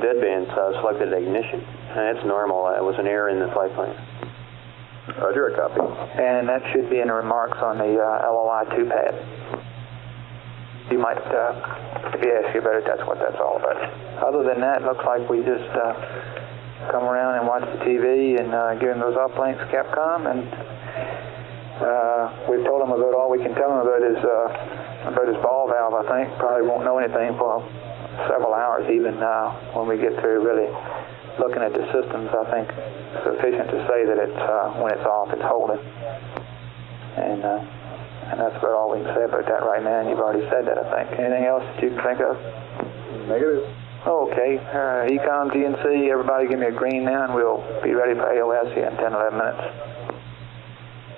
deadband selected at ignition, and that's normal. It was an error in the flight plan. Roger, a copy. And that should be in the remarks on the LOI 2 pad. You might, if he asks you about it, that's what that's all about. Other than that, it looks like we just come around and watch the TV and give him those uplinks, Capcom, and we've told him about all we can tell him about his ball valve, I think. Probably won't know anything for several hours even when we get through really looking at the systems. I think it's sufficient to say that it's when it's off, it's holding. And that's about all we can say about that right now, and you've already said that, I think. Anything else that you can think of? Negative. Okay. Econ, GNC, everybody give me a green now, and we'll be ready for AOS here in 10, 11 minutes.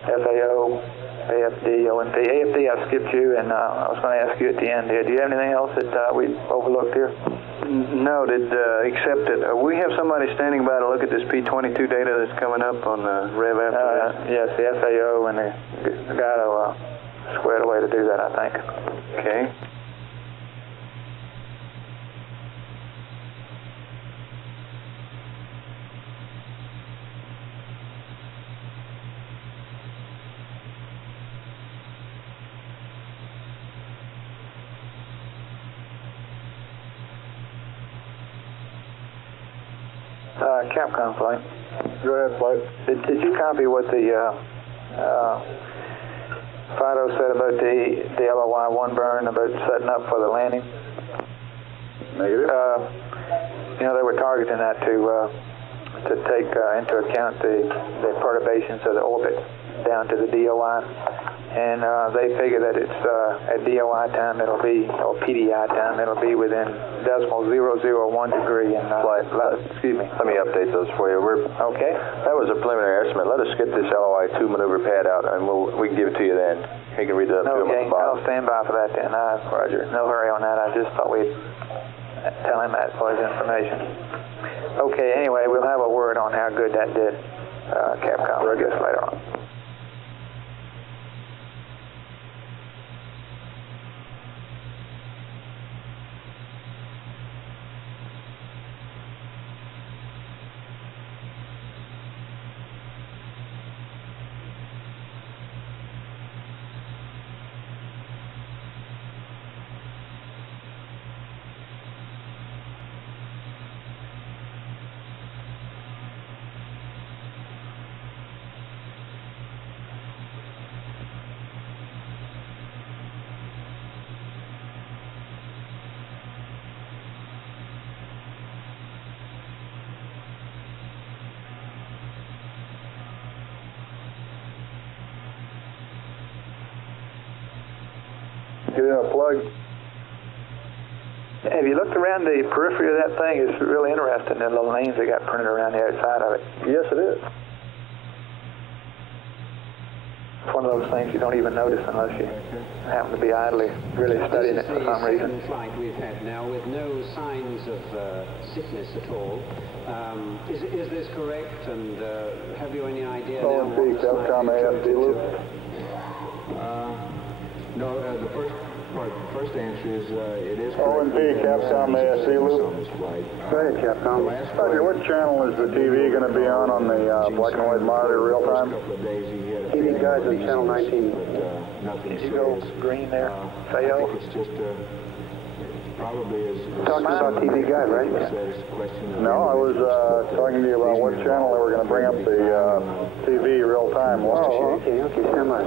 FAO, AFD, ONP. AFD, I skipped you, and I was going to ask you at the end here. Do you have anything else that we overlooked here? No, except that we have somebody standing by to look at this P22 data that's coming up on the rev after that. Yes, the FAO and the guy who squared away to do that, I think. Okay. Capcom flight. Go ahead, flight. Did you copy what the Fido said about the LOI 1 burn, about setting up for the landing? Negative. They were targeting that to to take into account the perturbations of the orbit down to the DOI. And they figure that it's at DOI time it'll be, or PDI time, it'll be within 0.001 degree. And excuse me. Let me update those for you. Okay. That was a preliminary estimate. Let us get this LOI 2 maneuver pad out, and we can give it to you then. You can read that up to him at the bottom. I'll stand by for that then. Roger. No hurry on that. I just thought we'd tell him that for his information. Okay. Anyway, we'll have a word on how good that did, Capcom. I guess later on. Get in a plug. Have you looked around the periphery of that thing? It's really interesting, the little names they got printed around the outside of it. Yes, it is. It's one of those things you don't even notice unless you happen to be idly really studying it for some reason. This is the second flight we've had now with no signs of sickness at all. Is this correct? And have you any idea now what this Capcom AFD loop? No, the first answer is it is correct. ONP, Capcom ASC loop. Go ahead, Capcom. Roger, what channel is the TV going to be on the black and white monitor real time? TV guys on channel 19. Did you go green there? Fail? It's just probably is talking about TV guide, right? No, I was talking to you about what channel they were going to bring up the TV real time. Oh, okay, stand by.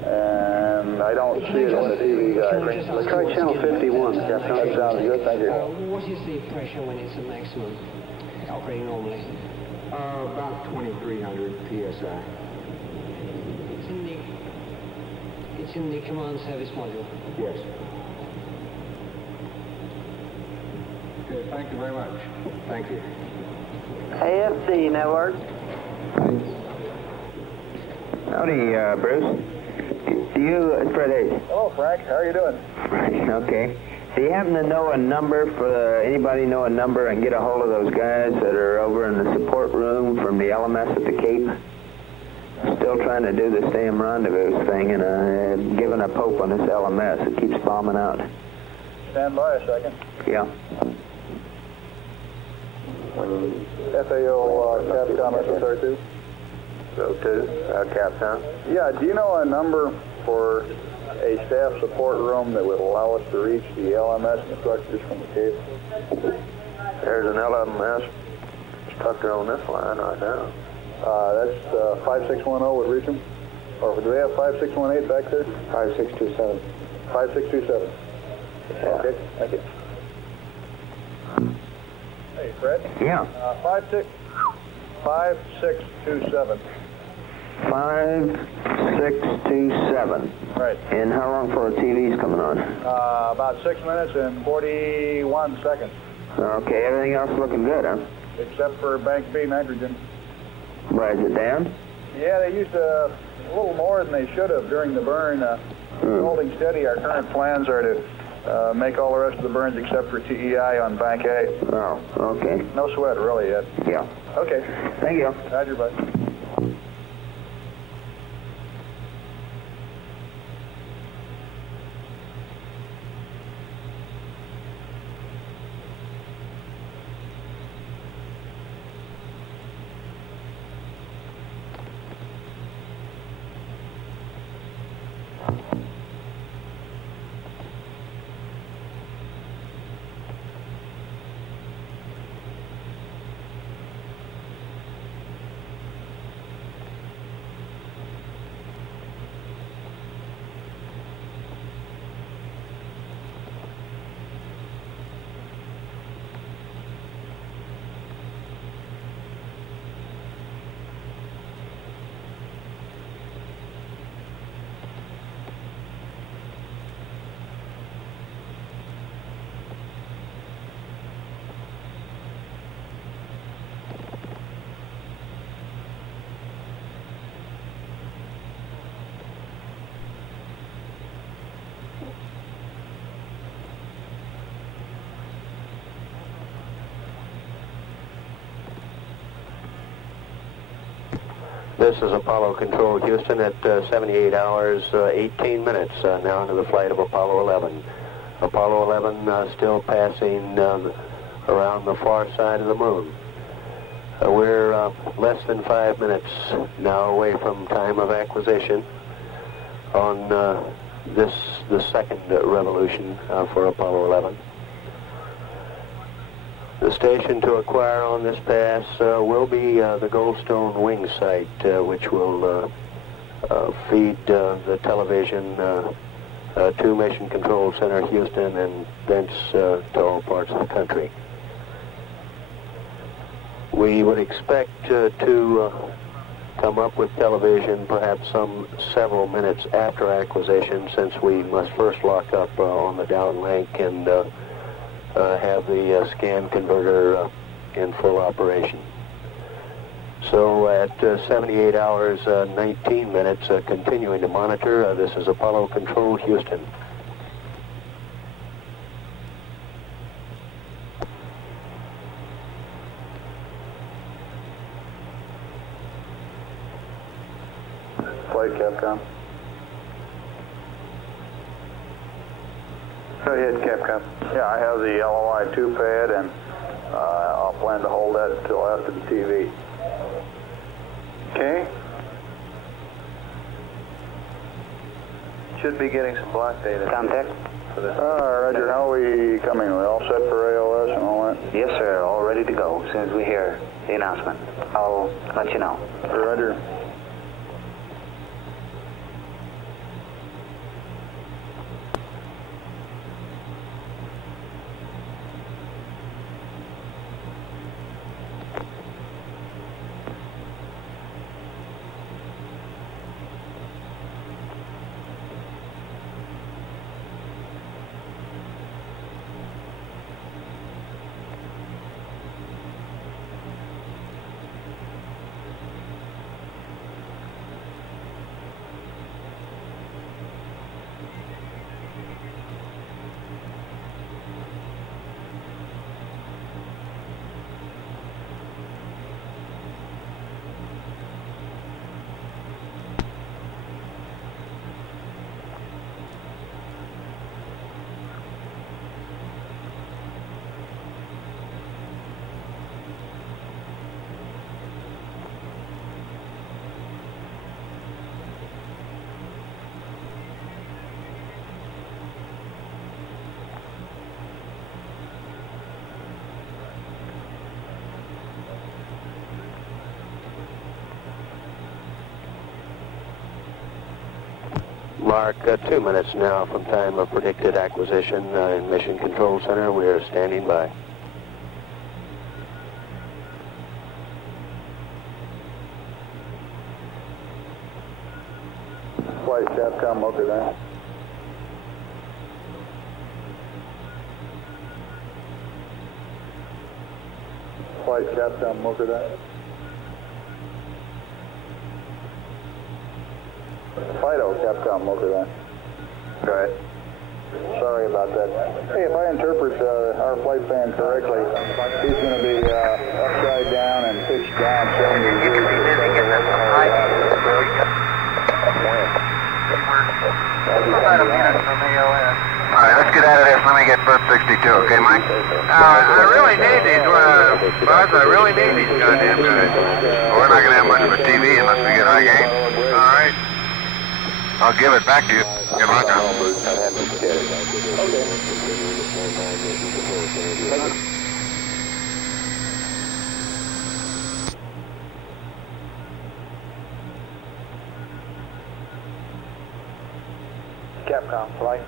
And I don't see it on the TV guide. Let's try channel 51, Captain. That sounds good, thank you. What is the pressure when it's at maximum, operating normally? About 2,300 PSI. It's in the command service module? Yes. Okay, thank you very much. Thank you. AFD network. Howdy, Bruce. Do you, Fred Hayes? Hello, Frank. How are you doing? Okay. Do you happen to know a number for anybody know a number and get a hold of those guys that are over in the support room from the LMS at the Cape? Still trying to do this damn rendezvous thing, and I'm giving up hope on this LMS. It keeps bombing out. Stand by a second. Yeah. FAO Capcom SSR2. So 2, Capcom. Yeah, do you know a number for a staff support room that would allow us to reach the LMS instructors from the Cape? There's an LMS stuck there on this line right now. That's 5610 would reach them? Or do they have 5618 back there? 5627. 5627. Yeah. Okay, thank you. Hey, Fred? Yeah. 5627. 5627. Right. And how long for a TV's coming on? About 6 minutes and 41 seconds. Okay, everything else looking good, huh? Except for bank B nitrogen. Why, is it down? Yeah, they used a little more than they should have during the burn. Holding steady, our current plans are to make all the rest of the burns except for TEI on bank A. Oh, okay. No sweat really yet. Yeah. Okay. Thank you. Roger, bud. This is Apollo Control Houston at 78 hours, 18 minutes now into the flight of Apollo 11. Apollo 11 still passing around the far side of the moon. We're less than 5 minutes now away from time of acquisition on the second revolution for Apollo 11. The station to acquire on this pass will be the Goldstone Wing Site, which will feed the television to Mission Control Center Houston and thence to all parts of the country. We would expect to come up with television perhaps several minutes after acquisition, since we must first lock up on the downlink and have the scan converter in full operation. So at 78 hours, 19 minutes, continuing to monitor, this is Apollo Control Houston. Flight Capcom. Go ahead, Capcom. Yeah, I have the LOI 2 pad, and I'll plan to hold that until after the TV. Okay. Should be getting some block data. Contact. For this. Roger, how are we coming? We all set for AOS and all that? Yes, sir. All ready to go as soon as we hear the announcement. I'll let you know. Roger. Mark, 2 minutes now from time of predicted acquisition in Mission Control Center. We are standing by. Flight Capcom, okay then. Flight Capcom, okay then. Fido, Capcom, okay then. Go ahead. Sorry about that. Hey, if I interpret our flight plan correctly, he's going to be upside down and pitched down 70 degrees. All right, let's get out of this. Let me get berth 62, okay, Mike? I really need these, Buzz. I really need these goddamn guys. Well, we're not going to have much of a TV unless we get high gain. All right. I'll give it back to you. Good luck now. Capcom, flight.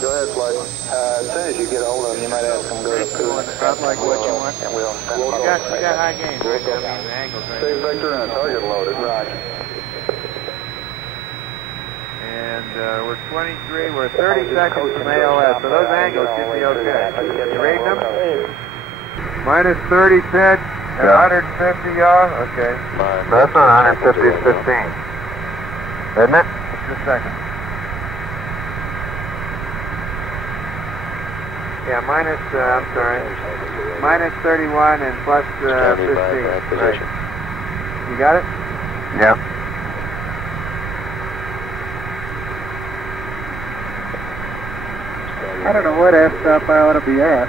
Go ahead, flight. As soon as you get a hold of them, you might ask them to go to poo. About like what you want. And we'll You got high gain, right? I mean, the angle's right. Save vector and a target loaded. Roger. And we're 23, we're 30 seconds from AOS, so those angles should be okay. You reading them? Minus 30 pitch and 150 yaw? Okay. That's not 150, it's 15. Isn't it? Just a second. Yeah, minus, I'm sorry, minus 31 and plus 15. Right. You got it? Yeah. I don't know what f-stop I ought to be at.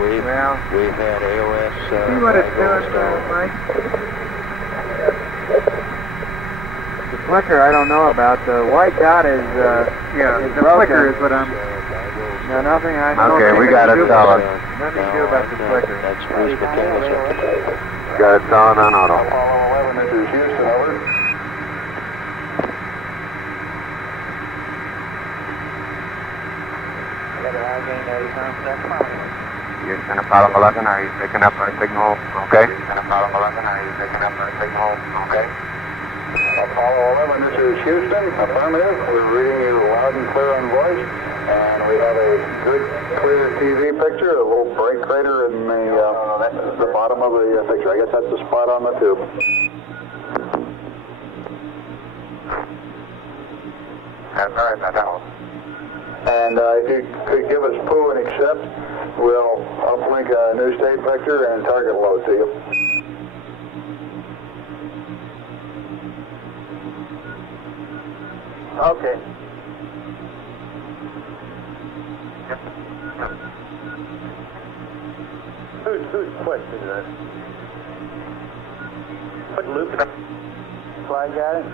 We've had AOS. See what it's doing, Mike? The flicker I don't know about. The white dot is, the flicker is what I'm... No, nothing I don't Okay, we got it solid. Nothing to do about the flicker. That's Bruce McCandless. Got it solid on auto. Apollo 11, this is Houston, over. Houston, Apollo 11, are you picking up our signal? Okay. Houston, Apollo 11, are you picking up our signal? Okay. Apollo 11, this is Houston, affirmative. We're reading you loud and clear on voice. And we have a good, clear TV picture, a little break crater in the bottom of the picture. I guess that's the spot on the tube. Sorry about that one. And if you could give us poo and accept, we'll uplink a new state vector and target load to you. Okay. Whose question is that? Put Luke. Flag got it?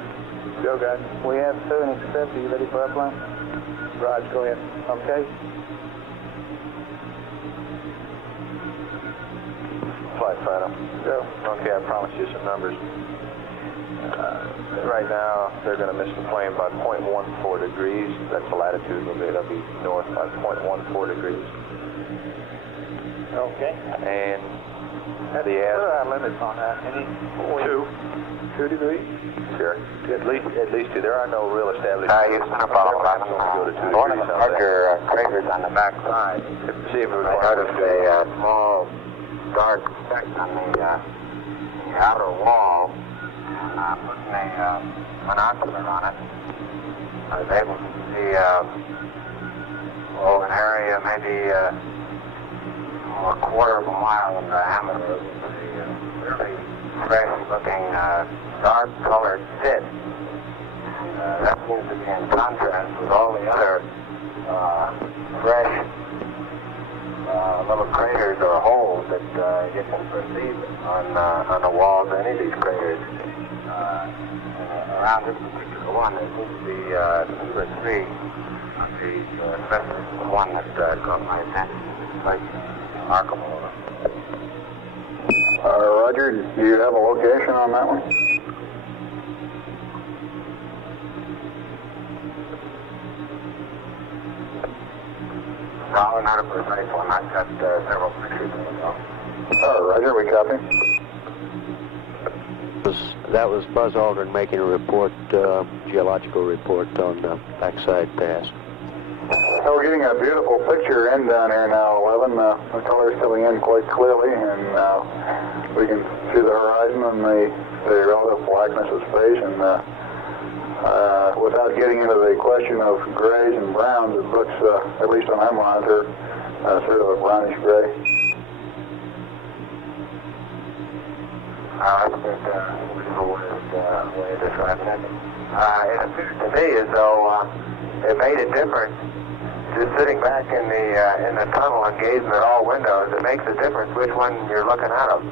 Joe got it. We have two and accept. Are you ready for uplink? Raj, go ahead. Okay. Flight Fighter. Go. Okay, I promised you some numbers. Right now, they're going to miss the plane by 0.14 degrees. That's the latitude will be. It'll be north by 0.14 degrees. Okay. And What are our limits on that? Any? 2 degrees? Sure. At least 2. There are no real established. Houston, Apollo 11. One of the larger craters on the back side. See if it I noticed a small dark speck on the outer wall. Putting a monocular on it, I was able to see an area maybe a quarter of a mile in diameter. It was a really fresh-looking, dark-colored pit. And that seems to be in contrast with all the other fresh little craters or holes that you can perceive on the walls of any of these craters. Around this particular one, there seems to be 2 or 3 of these, especially the one that caught my attention. It's quite remarkable. Roger, do you have a location on that one? No, not a precise one. I've got several pictures of it. Roger, we copy. That was Buzz Aldrin making a report, geological report on the backside pass. So we're getting a beautiful picture in down here now, 11. The color's coming in quite clearly, and we can see the horizon and the relative blackness of space. And without getting into the question of grays and browns, it looks, at least on my monitor, sort of a brownish gray. That's a beautiful way of describing it. It appears to me as though it made a difference just sitting back in the tunnel and gazing at all windows. It makes a difference which one you're looking out of.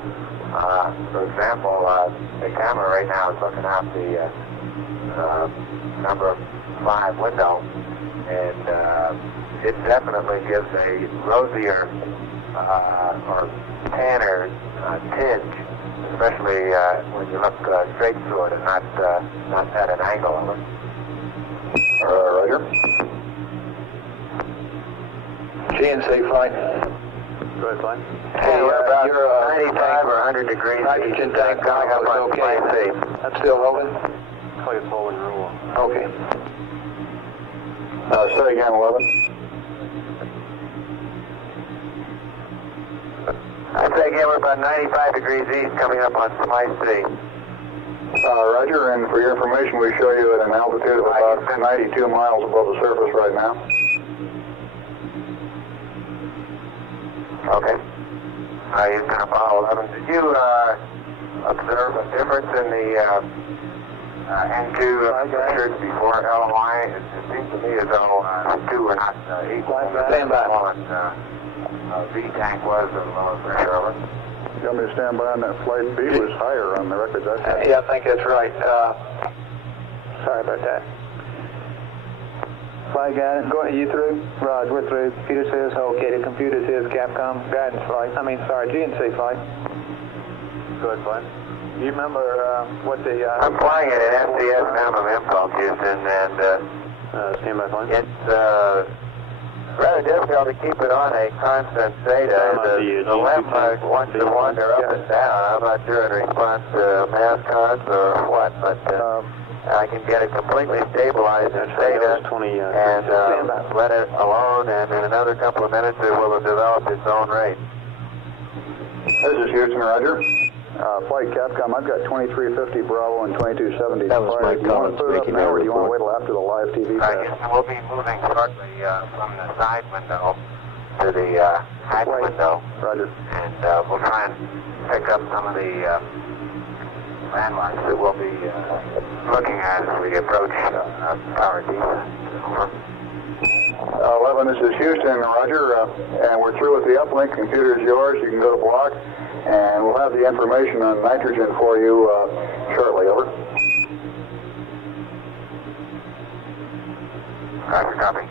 For example, the camera right now is looking out the number 5 window, and it definitely gives a rosier or tanner tinge, especially when you look straight through it and not at an angle of it. Roger. GNC flight. Go ahead, flight. Hey, you're 95 or 100 degrees. Hydrogen tank coming up on okay. That's still holding? Looks like it's holding real well. Okay. Say again, 11. I'd say again, we're about 95 degrees east coming up on Slice C. Roger, and for your information, we show you at an altitude of about 92 miles above the surface right now. Okay. Houston, Apollo 11. Did you observe a difference in the N2 pressures before LOI? It seems to me as though the two are not equal. Stand by. V tank was at a lower pressure. Over. You want me to stand by on that? Flight B was higher on the records I've had. Yeah, I think that's right. Sorry about that. Flight guidance, go ahead, you through? Roger, we're through. Computer says, okay, the computer says Capcom guidance flight. GNC flight. Good flight. You remember what the... I'm flying it at SDS minimum impulse, Houston, and stand by flight. It's rather difficult to keep it on a constant theta. The LEM wants to wander up and down. I'm not sure in response to mass cons or what, but I can get it completely stabilized in theta and let it alone, and in another couple of minutes it will have developed its own rate. This is Houston, Roger. Flight Capcom, I've got 2350 Bravo and 2270. That was Mike Collins making that report. Do you want to wait till after the live TV I guess we'll be moving shortly from the side window to the hatch window. Roger. And we'll try and pick up some of the landmarks that we'll be looking at as we approach our descent. 11, this is Houston, Roger, and we're through with the uplink. Computer is yours. You can go to block, and we'll have the information on nitrogen for you shortly. Over. Roger, copy.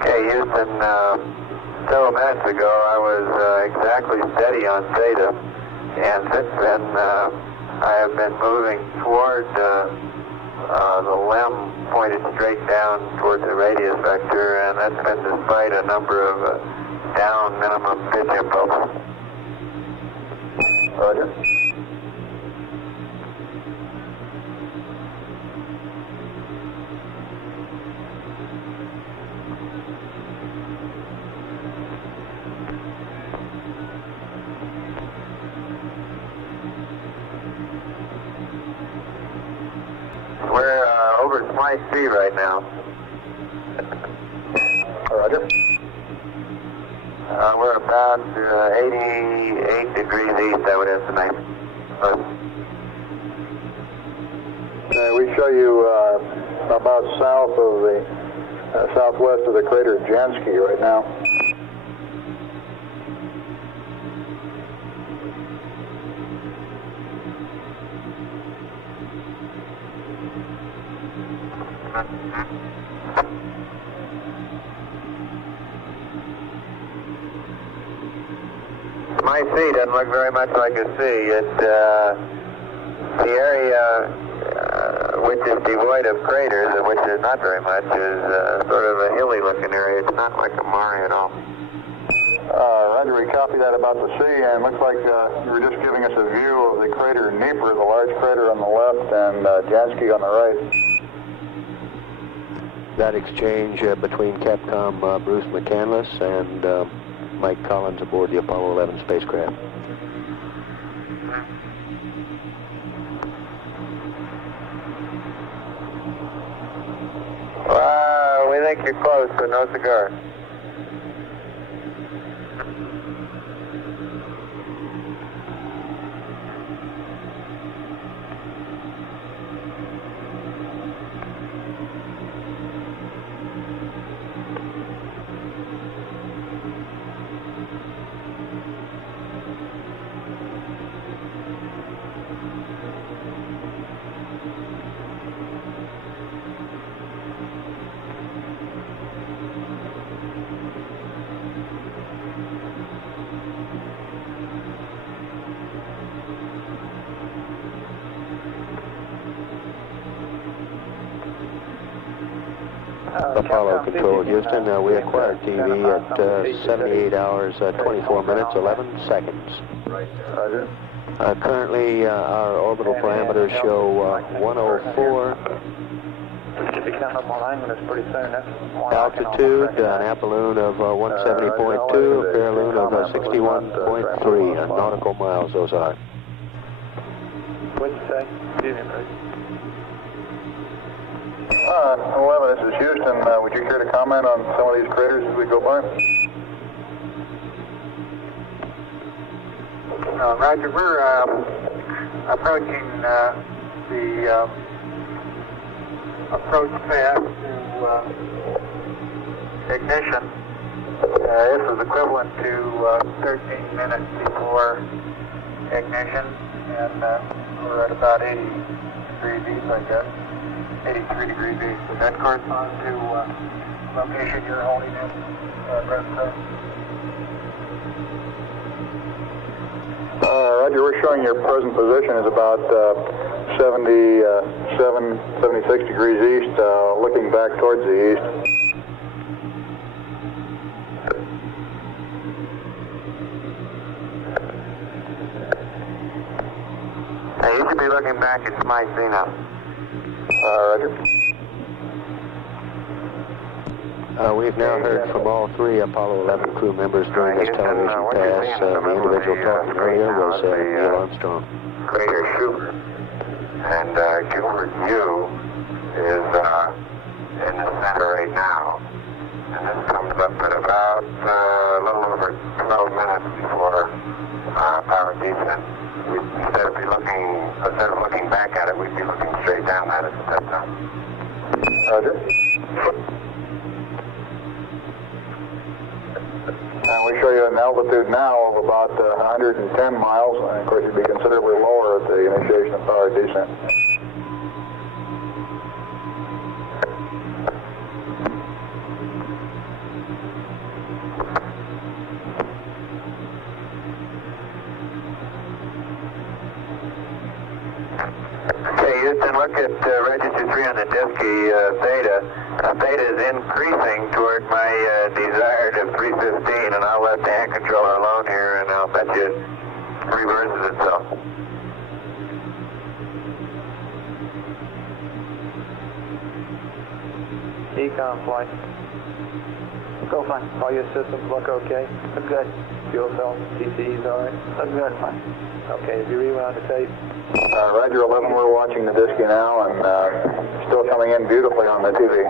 Okay, Houston, several minutes ago I was exactly steady on theta, and since then I have been moving toward the LEM pointed straight down towards the radius vector, and that's been despite a number of down minimum pitch impulses. Roger. We're over at Flight C right now. Roger. We're about 88 degrees east, I would estimate. We show you about south of the southwest of the crater Jansky right now. My C doesn't look very much like a C. It's the area which is devoid of craters, and which is not very much, is sort of a hilly looking area. It's not like a Mare at all. Roger, we copy that about the C, and looks like you were just giving us a view of the crater Nieper, the large crater on the left, and Jansky on the right. That exchange between Capcom Bruce McCandless and Mike Collins aboard the Apollo 11 spacecraft. We think you're close, but no cigar. Apollo Control, Houston. We acquired TV at 78 hours, 24 minutes, 11 seconds. Roger. Currently, our orbital parameters show 104. Should be coming up on Langland pretty soon. That's altitude, an apolloon of 170.2, a paraloon of 61.3 nautical miles, those are. What'd you say? 11, this is Houston. Would you care to comment on some of these craters as we go by? Roger, we're approaching the approach path to ignition. This is equivalent to 13 minutes before ignition, and we're at about 80 degrees east, I guess. 83 degrees east. Does that correspond to location you're holding in present time? Roger, we're showing your present position is about 76 degrees east, looking back towards the east. Hey, you should be looking back at my now. Roger. We've now heard from all three Apollo 11 crew members during this television pass. The individual talking earlier was Neil Armstrong. Crater Schubert. And Gilbert U is in the center right now. And this comes up at about a little over 12 minutes before power descent. Instead of looking back at it, we'd be looking straight down at it at that time. Roger. We show you an altitude now of about 110 miles, and of course you'd be considerably lower at the initiation of power descent. Okay, Houston, look at register 3 on the Disky theta. Theta is increasing toward my desired of 315, and I'll let the hand controller alone here, and I'll bet you it reverses itself. Econ flight. Go fine. All your systems look okay? Look good. Fuel cell, TCE's all right? Look good, fine. Okay, if you rewound the tape. Roger 11, we're watching the Disky now, and still coming in beautifully on the TV.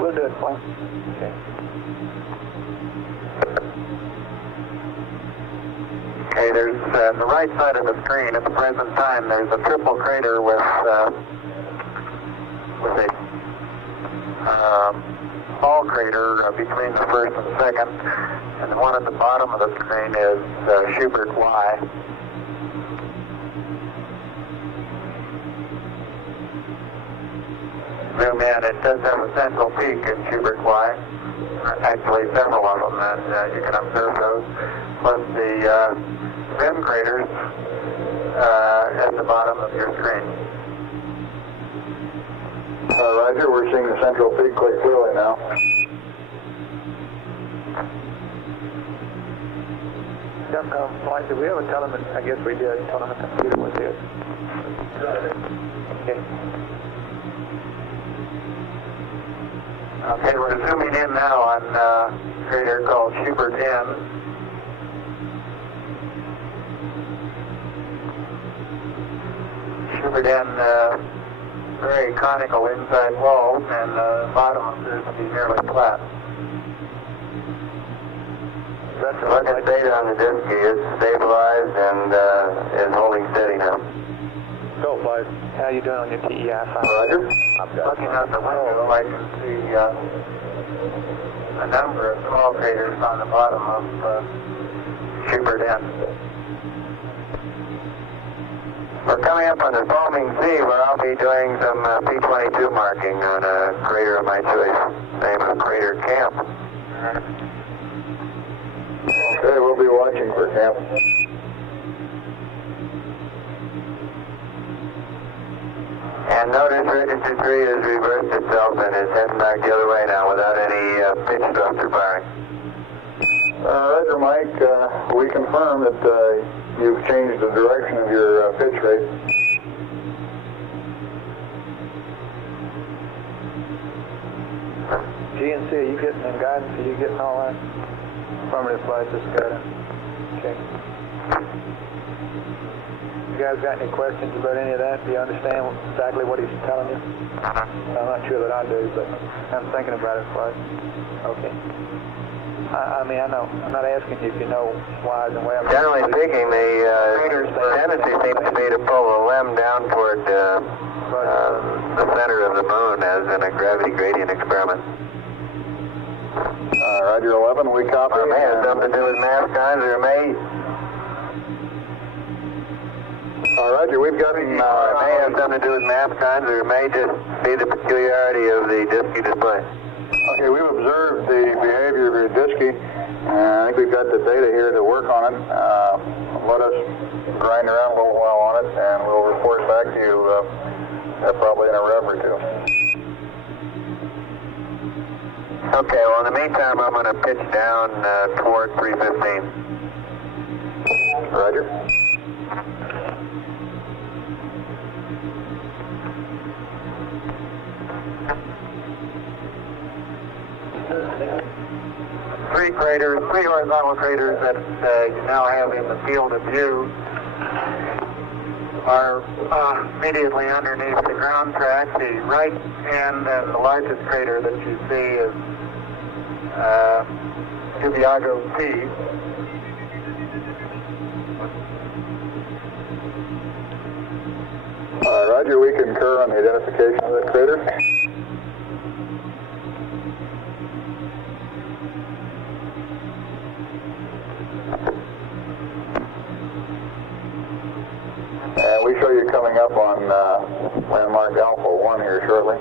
We'll do it, fine. Okay. Okay, there's the right side of the screen at the present time, there's a triple crater with a small crater between the first and second, and the one at the bottom of the screen is Schubert Y. Zoom in, it does have a central peak in Schubert Y, actually several of them, and you can observe those, plus the rim craters at the bottom of your screen. Roger, we're seeing the central peak quite clearly now. Flight, did we ever tell them, I guess we did, tell them the computer was here. Okay. Okay, we're zooming in now on a crater called Schubert N. Schubert N, very conical inside wall, and the bottom appears to be nearly flat. Look at data on the Disky. It's stabilized and is holding steady now. Go, Flight. How you doing on your TEI? Roger. Looking out the window, I can see a number of small craters on the bottom of Schubert N. We're coming up on the foaming sea where I'll be doing some P-22 marking on a crater of my choice, name of Crater Camp. Okay, we'll be watching for Camp. And notice register 3 has reversed itself and is heading back the other way now without any pitch thruster firing. Roger, Mike. We confirm that you've changed the direction of your pitch rate. GNC, are you getting them guidance? Are you getting all that? Affirmative, Flight, just got it. Okay. You guys got any questions about any of that? Do you understand exactly what he's telling you? I'm not sure that I do, but I'm thinking about it, Clyde. Okay. I mean, I know. I'm not asking you if you know whys and whys. Generally speaking, the tendency seems to be to pull the LEM down toward the center of the moon, as in a gravity gradient experiment. Roger 11, we copy. It may have something to do with mass kinds, or it may... Roger, we've got him. It may have something to do with mass kinds, or it may just be the peculiarity of the DSKY display. Okay, we've observed the behavior of your DSKY, and I think we've got the data here to work on it. Let us grind around a little while on it, and we'll report back to you probably in a rev or two. Okay, well, in the meantime, I'm going to pitch down toward 315. Roger. Three horizontal craters that you now have in the field of view are immediately underneath the ground track. The right hand and the largest crater that you see is Dubiago T. Roger, we concur on the identification of that crater. And we show you coming up on landmark Alpha 1 here shortly.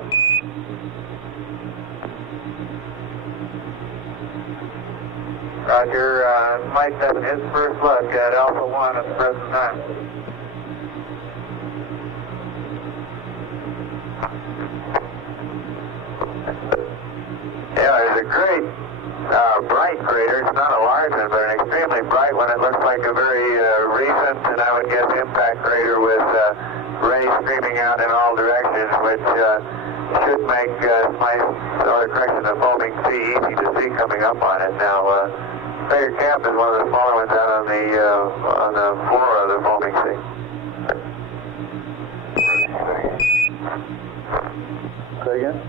Roger, Mike having his first look at Alpha 1 at the present time. Yeah, there's a great bright crater. It's not a large one, but an extremely bright one. It looks like a very recent, and I would guess, impact crater with rays streaming out in all directions, which should make my correction of foaming sea easy to see coming up on it. Now, Crater Camp is one of the smaller ones out on the floor of the foaming sea. Say again?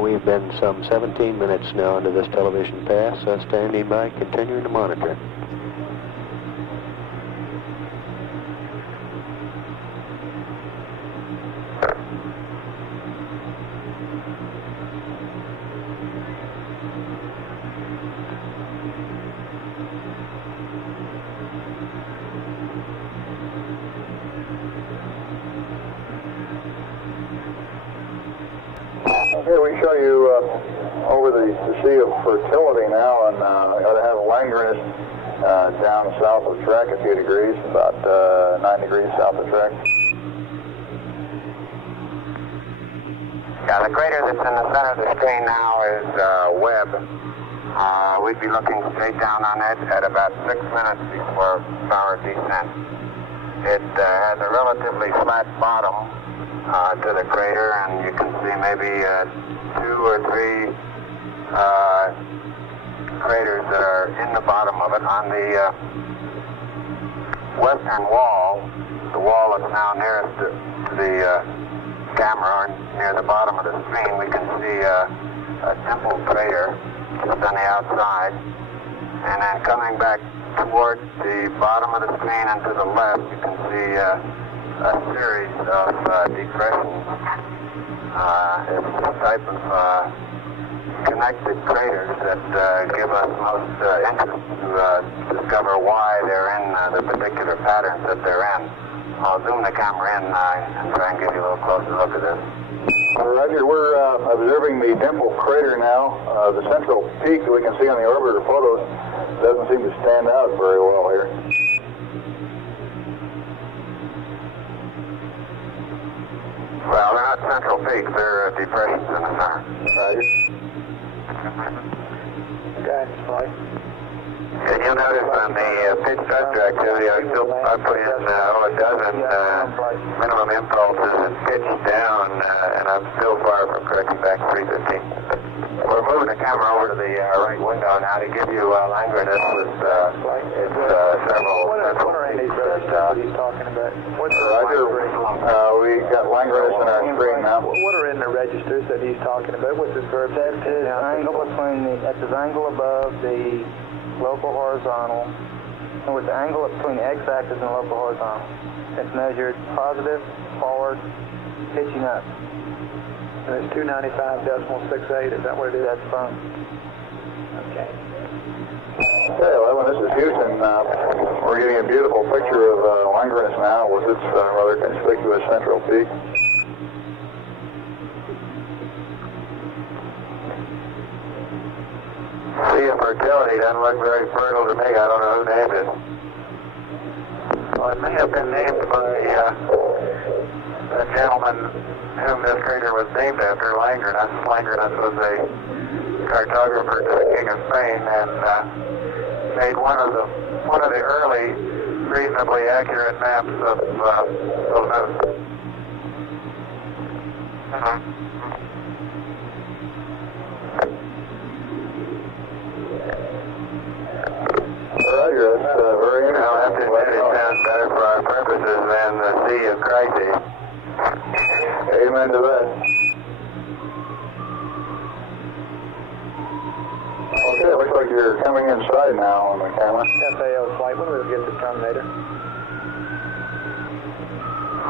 We've been some 17 minutes now into this television pass, standing by, continuing to monitor. Here we show you over the Sea of Fertility now, and we ought to have Langrenus down south of track a few degrees, about 9 degrees south of track. Yeah, the crater that's in the center of the screen now is Webb. We'd be looking straight down on it at about 6 minutes before our descent. It has a relatively flat bottom to the crater, and you can see maybe 2 or 3 craters that are in the bottom of it. On the western wall, the wall that's now nearest to the camera, or near the bottom of the screen, we can see a dimpled crater just on the outside. And then coming back towards the bottom of the screen and to the left, you can see a series of depressions. It's the type of connected craters that give us most interest to discover why they're in the particular patterns that they're in. I'll zoom the camera in and try and give you a little closer look at this. Roger, we're observing the dimple crater now. The central peak that we can see on the orbiter photos doesn't seem to stand out very well here. Well, they're not central peaks, they're depressions in the center. Roger. Guidance flight. And you'll notice on the pitch thruster activity, I put in a dozen minimum impulses and Roger. We got Langrenus in our screen now. What are in the registers that he's talking about? What's his verb? That is angle between that's his angle above the local horizontal. And with the angle between the x-axis and the local horizontal. It's measured positive, forward, pitching up. And it's 295.68. Is that what it is? That's fine. Okay. Okay, 11, this is Houston. We're getting a beautiful picture of Langrenus now with its rather conspicuous central peak. Sea of Fertility doesn't look very fertile to me. I don't know who named it. Well, it may have been named by the gentleman whom this crater was named after, Langrenus. Langrenus was a cartographer to the King of Spain and made one of the early reasonably accurate maps of those notes. Roger, that's very interesting. I'll have to admit it sounds better for our purposes than the Sea of Crises. Amen to that. Okay, it looks like you're coming inside now on the camera. FAO flight, when will we get the Terminator?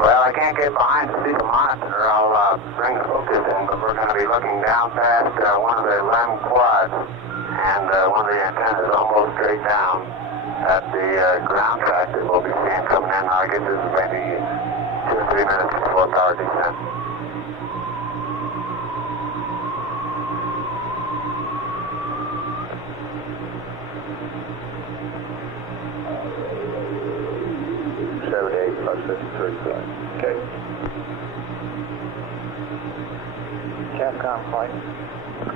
Well, I can't get behind to see the monitor. I'll bring the focus in, but we're going to be looking down past one of the LEM quads, and one of the antennas almost straight down at the ground track that we'll be seeing coming in. I guess this is maybe 2 or 3 minutes before power descent. Okay. Capcom flight.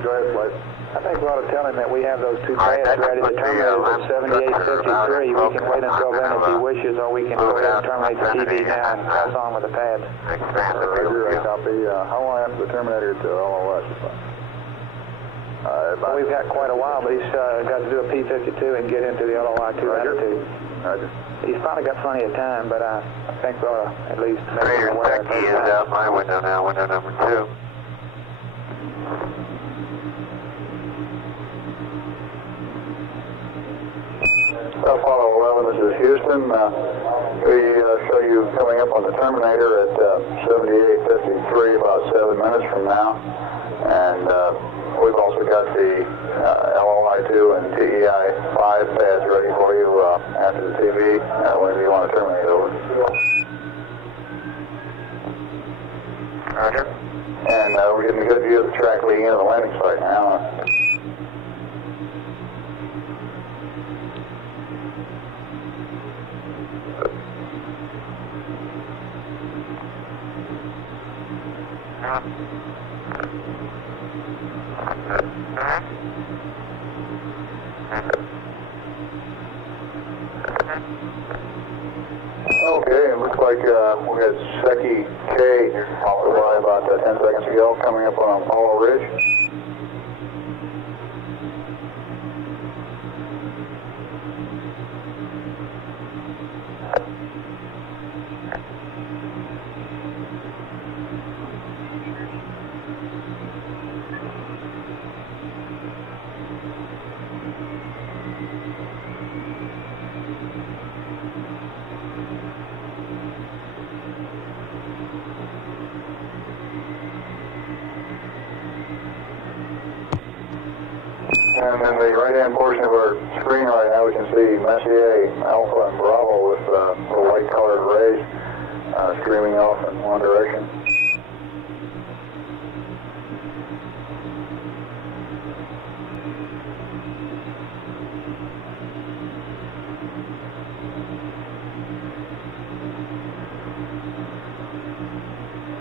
Go ahead, flight. I think we ought to tell him that we have those 2 pads ready to terminate at 7853. We can wait until then if he wishes, or we can go ahead and terminate the TV now and pass on with the pads. Roger, I copy. How long after the Terminator to LOS? We've got quite a while, but he's got to do a P-52 and get into the LOI-2 attitude. Roger. He's probably got plenty of time, but I think we ought to at least make Crater him aware. Tech key is out my window now, window number 2. Apollo 11, this is Houston. We show you coming up on the Terminator at 7853, about 7 minutes from now. And we've also got the LOI-2 and TEI-5 pads ready for you after the TV, whenever you want to terminate over. Roger. And we're getting a good view of the track leading into the landing site now. Okay, it looks like we had Seki K arrive about 10 seconds ago, coming up on Apollo Ridge. And in the right-hand portion of our screen right now, we can see Messier, Alpha, and Bravo with the light-colored rays streaming off in one direction.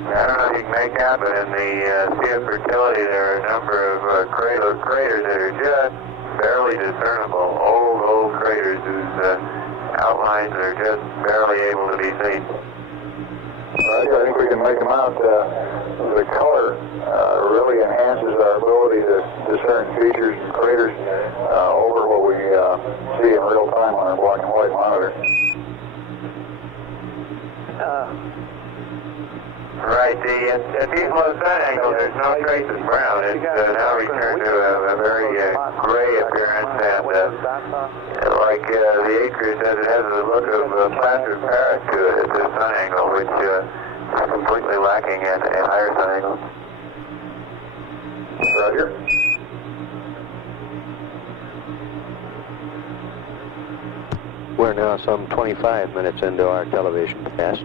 I don't know if you can make out, but in the Sea of Fertility, there are a number of craters that are just barely discernible. Old craters whose outlines are just barely able to be seen. Right, I think we can make them out. The color really enhances our ability to discern features and craters over what we see in real time on our black and white monitor. Right, at these low sun angles, there's no traces of brown. It's now returned to a very gray appearance, and like the acre says, it has the look of plastered Paris to it at this sun angle, which is completely lacking at higher sun angles. Roger. We're now some 25 minutes into our television pass.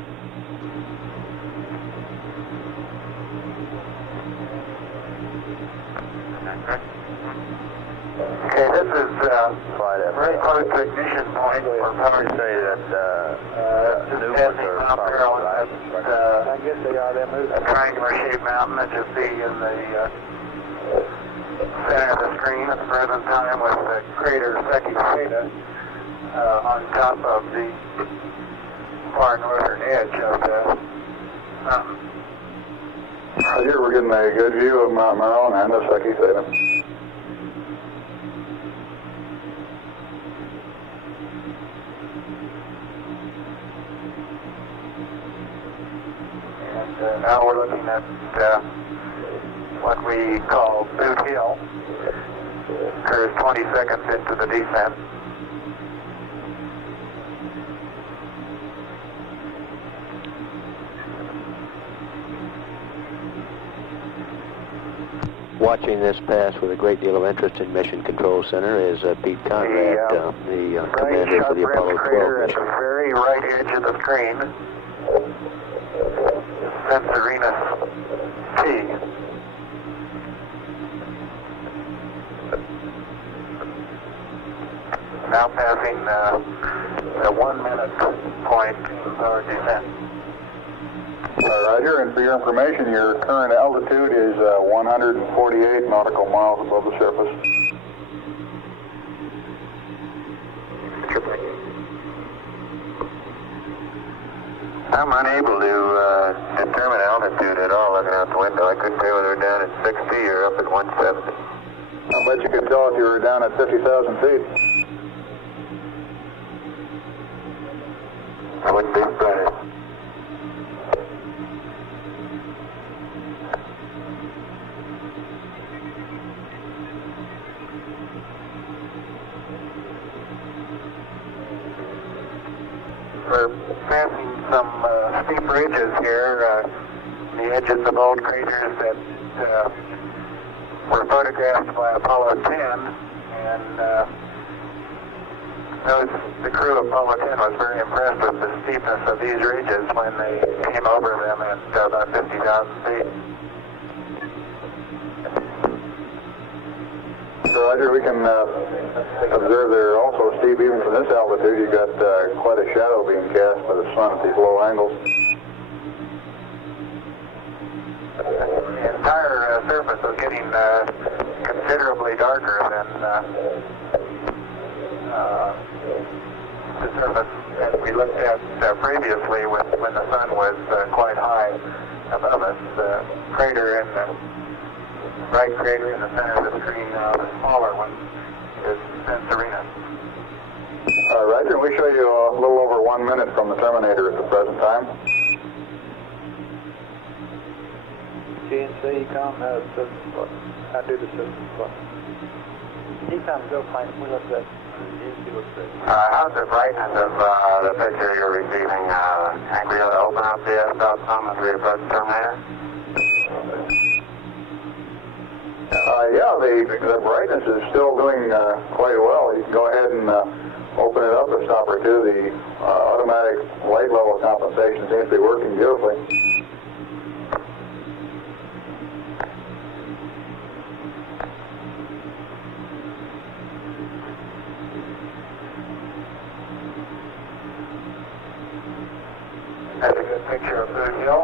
Okay, this is very close to ignition point. We're probably say that Mount Carolyn. I guess they are. They're moving. A triangular-shaped mountain that you see in the center of the screen at the present time, with the crater Secchi Theta on top of the far northern edge of the mountain. Right here we're getting a good view of Mount Merrill and the Secchi Theta. And now we're looking at what we call Boot Hill. Occurs 20 seconds into the descent. Watching this pass with a great deal of interest in Mission Control Center is Pete Conrad, the commander for the Apollo 12 mission. At the very right edge of the screen, Censorinus T. Now passing the 1 minute point of our descent. Roger, and for your information, your current altitude is 148 nautical miles above the surface. I'm unable to determine altitude at all looking out the window. I couldn't tell whether we're down at 60 or up at 170. I'll bet you could tell if you were down at 50,000 feet. I wouldn't be surprised. We're passing some steep ridges here, the edges of old craters that were photographed by Apollo 10, and the crew of Apollo 10 was very impressed with the steepness of these ridges when they came over them at about 50,000 feet. So Roger, we can observe they're also steep even from this altitude. You've got quite a shadow being cast by the sun at these low angles. The entire surface is getting considerably darker than the surface that we looked at previously when the sun was quite high above us. The crater in the right crater in the center of the screen, the smaller one, is Censorinus. Roger, we show you a little over 1 minute from the terminator at the present time. GNC, come, system plot. I do the system plot. Anytime go find we look at GNC looks at. How's the brightness of the picture you're receiving? Think we ought to open up the f-stop some as we approach the terminator? Yeah, the brightness is still doing quite well. You can go ahead and open it up a stop or two. The automatic light level compensation seems to be working beautifully. That's a good picture of Boot Hill.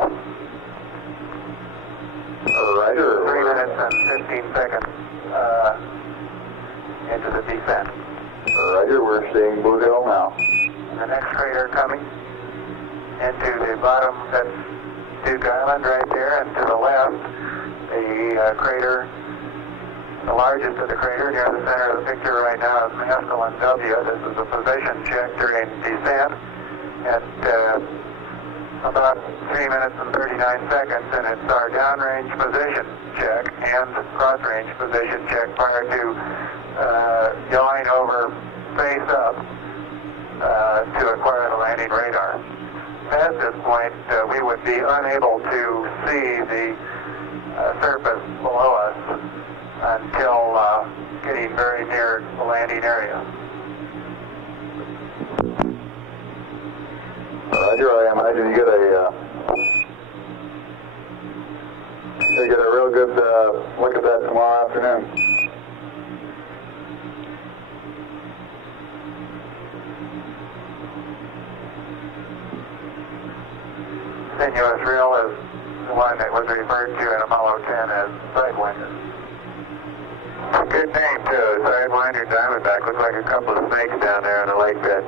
Roger. 3 minutes and 15 seconds into the descent. Roger, we're seeing Boot Hill now. The next crater coming into the bottom, that's Duke Island right there, and to the left, the crater, the largest of the crater near the center of the picture right now is Maskelyne W. This is a position check during descent at about 3 minutes and 39 seconds, and it's our downrange position check and cross-range position check prior to going over face up to acquire the landing radar. Past this point, we would be unable to see the surface below us until getting very near the landing area. Roger, I imagine you get a real good look at that tomorrow afternoon. Continuous reel is the one that was referred to in Apollo 10 as Sidewinder. Good name too, Sidewinder Diamondback. Looks like a couple of snakes down there in the lake bed.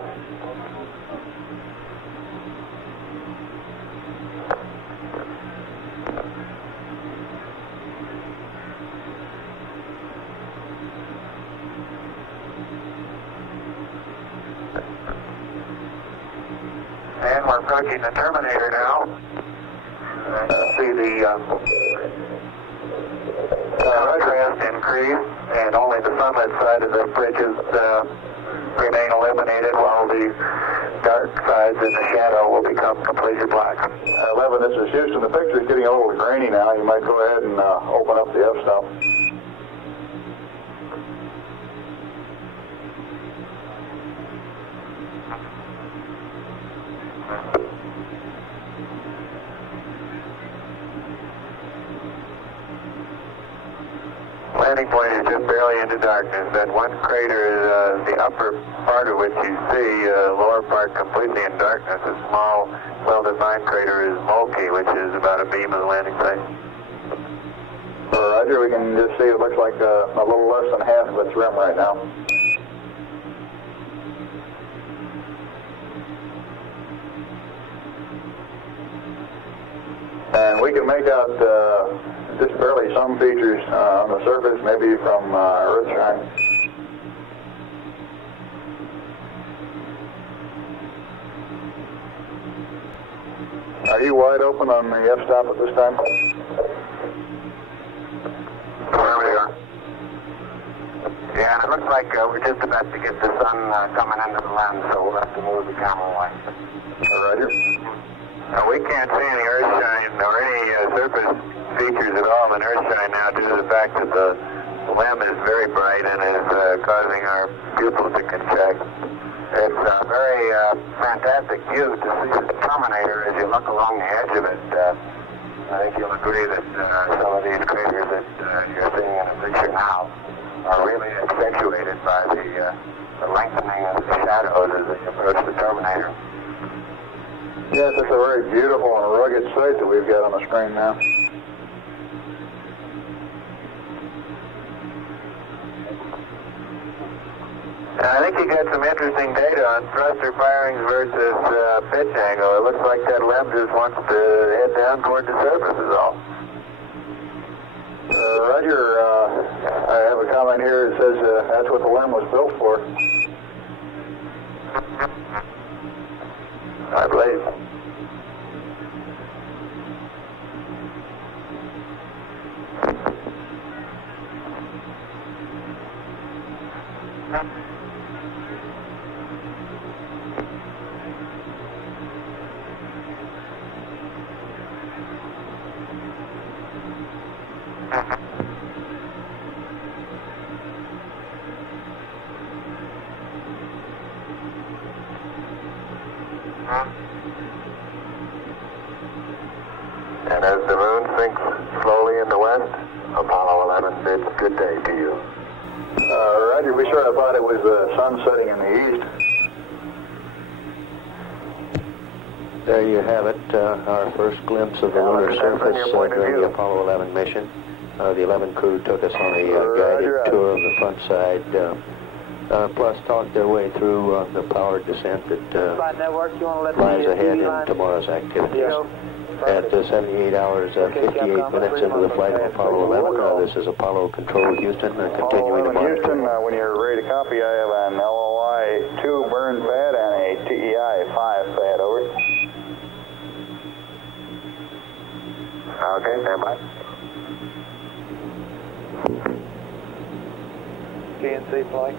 And we're approaching the Terminator now. See the contrast increase, and only the summit side of the bridges remain illuminated, while the dark sides in the shadow will become completely black. 11, this is Houston. The picture's getting a little grainy now. You might go ahead and open up the f-stop. Landing point is just barely into darkness. That one crater, the upper part of which you see, lower part completely in darkness. A small, well-defined crater is Mulkey, which is about a beam of the landing site. Roger, we can just see it looks like a little less than half of its rim right now. And we can make out just barely some features on the surface, maybe from Earthshine. Are you wide open on the f-stop at this time? There we are. Yeah, and it looks like we're just about to get the sun coming into the lens, so we'll have to move the camera away. Roger. We can't see any Earthshine or any surface features at all in Earthshine now due to the fact that the limb is very bright and is causing our pupils to contract. It's a very fantastic view to see the Terminator as you look along the edge of it. I think you'll agree that some of these craters that you're seeing in the picture now are really accentuated by the lengthening of the shadows as they approach the Terminator. Yes, it's a very beautiful and rugged sight that we've got on the screen now. I think you got some interesting data on thruster firings versus pitch angle. It looks like that limb just wants to head down toward the surface is all. Roger, I have a comment here that says that's what the limb was built for. I believe. And as the moon sinks slowly in the west, Apollo 11 bids good day to you. Roger, we sort of thought it was the sun setting in the east. There you have it, our first glimpse of the lunar surface during the Apollo 11 mission. The 11 crew took us on a guided tour of the front side, plus talked their way through the powered descent that lies ahead in tomorrow's activities. At 78 hours, 58 minutes into the flight of Apollo 11, this is Apollo Control Houston, continuing to monitor. Houston, when you're ready to copy, I have an LOI 2 burn pad and a TEI 5 pad, over. Okay, stand by. GNC flight.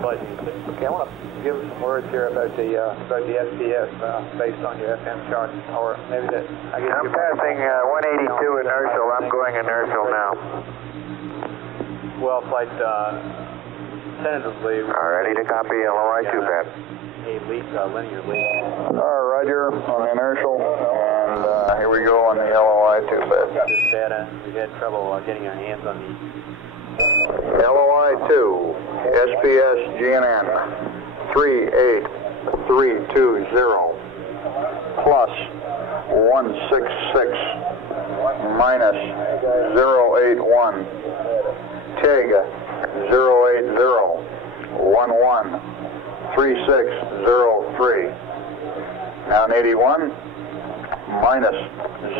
Okay, I want to give some words here about the SPS based on your FM chart, or maybe that. I guess I'm passing 182 inertial. I'm going inertial now. Well, flight tentatively. Ready to copy LOI 2, Pat. A leak, linear leak. Roger, on inertial, and here we go on the LOI 2 bed. This data, we had trouble getting our hands on the LOI 2, SPS GNN 38320 plus 166 minus 081 TIG 08011 3603 down 81 minus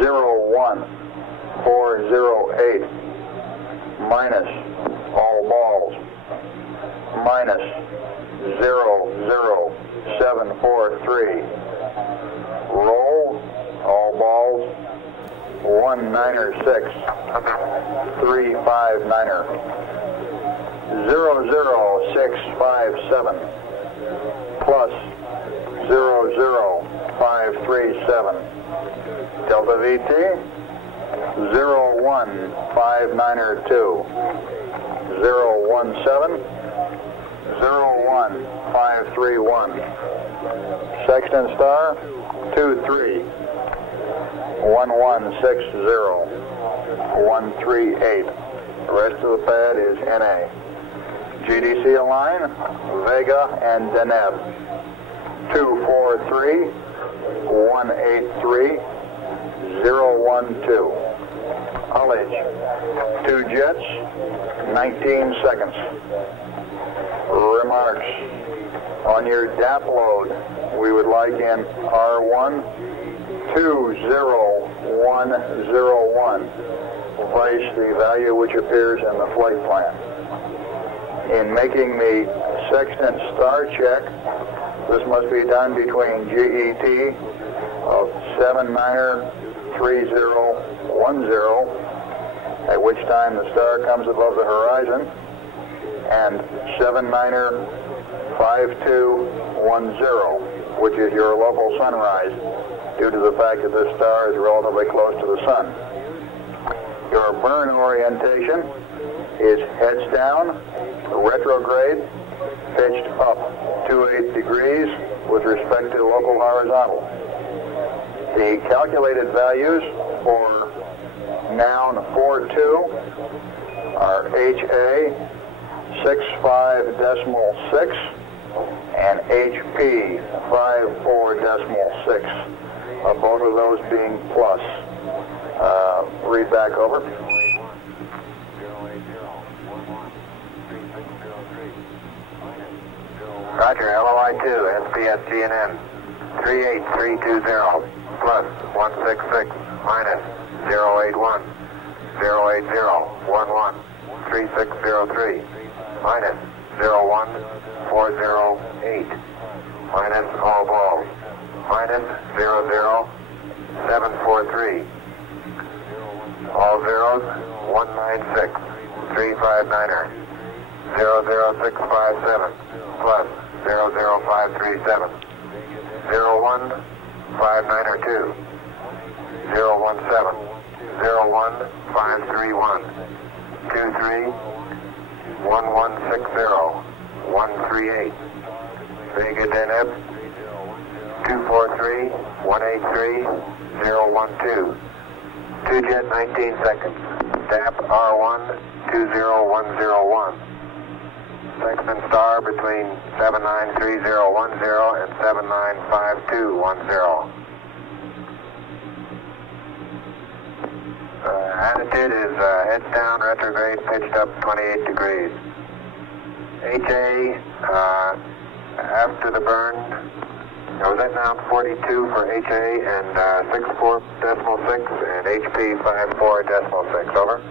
01408 minus all balls minus 00743 roll all balls 196 359er 00657 plus 00537 Delta VT 01592 017 01531 Sexton Star 23 1160 138 the rest of the pad is NA GDC Align Vega and Deneb 243 183 012 Ullage 2 jets 19 seconds remarks on your DAP load we would like in R1 20101 vice the value which appears in the flight plan. In making the sextant star check, this must be done between GET of 79er3010, at which time the star comes above the horizon, and 79er5210, which is your local sunrise, due to the fact that this star is relatively close to the sun. Your burn orientation is heads down, retrograde, pitched up 28 degrees with respect to local horizontal. The calculated values for noun 42 are HA 65.6 and HP 54.6, both of those being plus. Read back over. Roger, LOI 2, SPS GNN 38320 plus 166 minus 081 080 11 3603 minus 01408 minus all balls minus 00743 all zeros 196 359er 00657 plus 00537 01592 017 01531 23 1160 138 Vega Deneb 243 183 012 2 jet 19 seconds DAP R1 20101 Sexton Star between 793010 and 795210. Attitude is heads down, retrograde, pitched up 28 degrees. HA, after the burn, was that now 42 for HA and 64.6 and HP 54.6, over.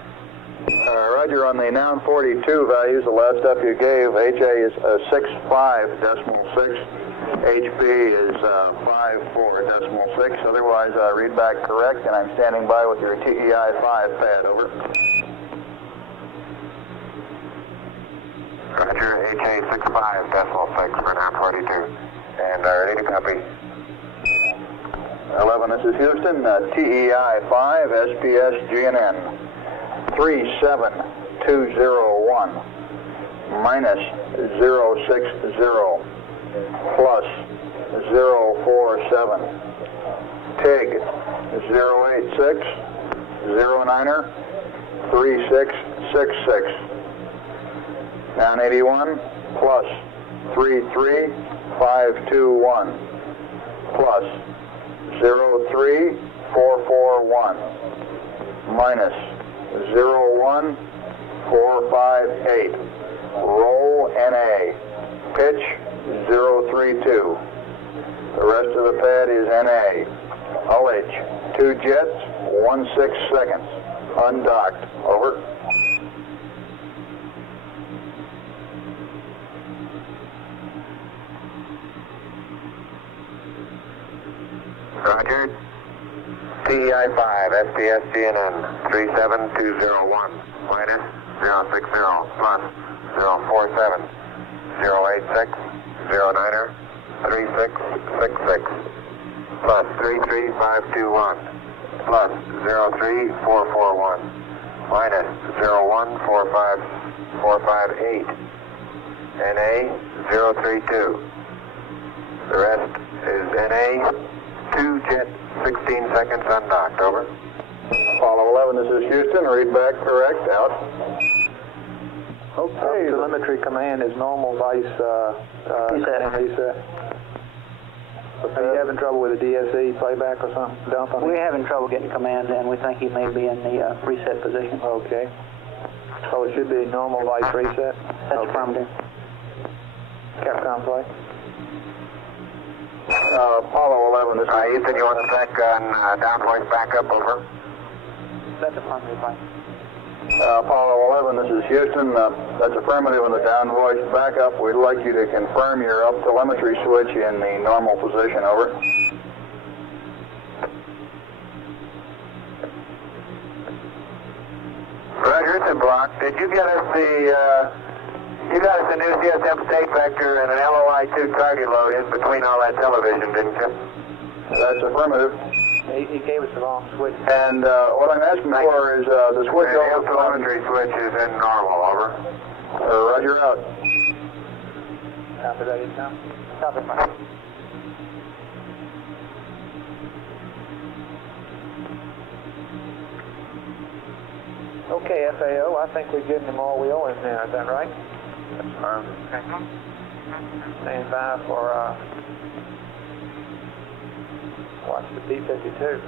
Roger, on the noun 42 values, the last stuff you gave, HA is 65.6 HP is 54.6. Otherwise, read back correct, and I'm standing by with your TEI 5 pad. Over. Roger, HA 65.6 for 942. And ready to copy. 11, this is Houston, TEI 5, SPS GNN 37201 minus 060 plus 047 TIG 086 09er 3666 down 81 plus 33521 plus 03441 minus 01458. Roll NA. Pitch 032. The rest of the pad is NA. LH. 2 jets, 16 seconds. Undocked. Over. Roger. TEI 5, SPS GNN 37201 minus 060 plus 047 086 09er 3666 plus 33521 plus 03441 minus 0145458 NA 032. The rest is NA 2 jet 16 seconds undocked. Over. Apollo 11, this is Houston. Read back correct. Out. Okay, telemetry command is normal vice reset. Are you having trouble with the DSE playback or something? We're having trouble getting command, and we think he may be in the reset position. Okay. So it should be normal vice reset? That's affirmative. Capcom play. Apollo 11, this is Houston, you want to check on down voice backup? Over. That's affirmative, fine. Apollo 11, this is Houston. That's affirmative on the down voice backup. We'd like you to confirm your up telemetry switch in the normal position. Over. Roger, it's a block. Did you get us you got us a new CSM state vector and an LOI-2 target load in between all that television, didn't you? That's affirmative. He gave us the wrong switch. And what I'm asking for is the switch over telemetry switch is in normal. Over. Roger, out. Copy that, Tom. Copy, fine. Okay, FAO, I think we've given him all we owe him now, is that right? That's fine. Okay. Stand by for watch the B-52.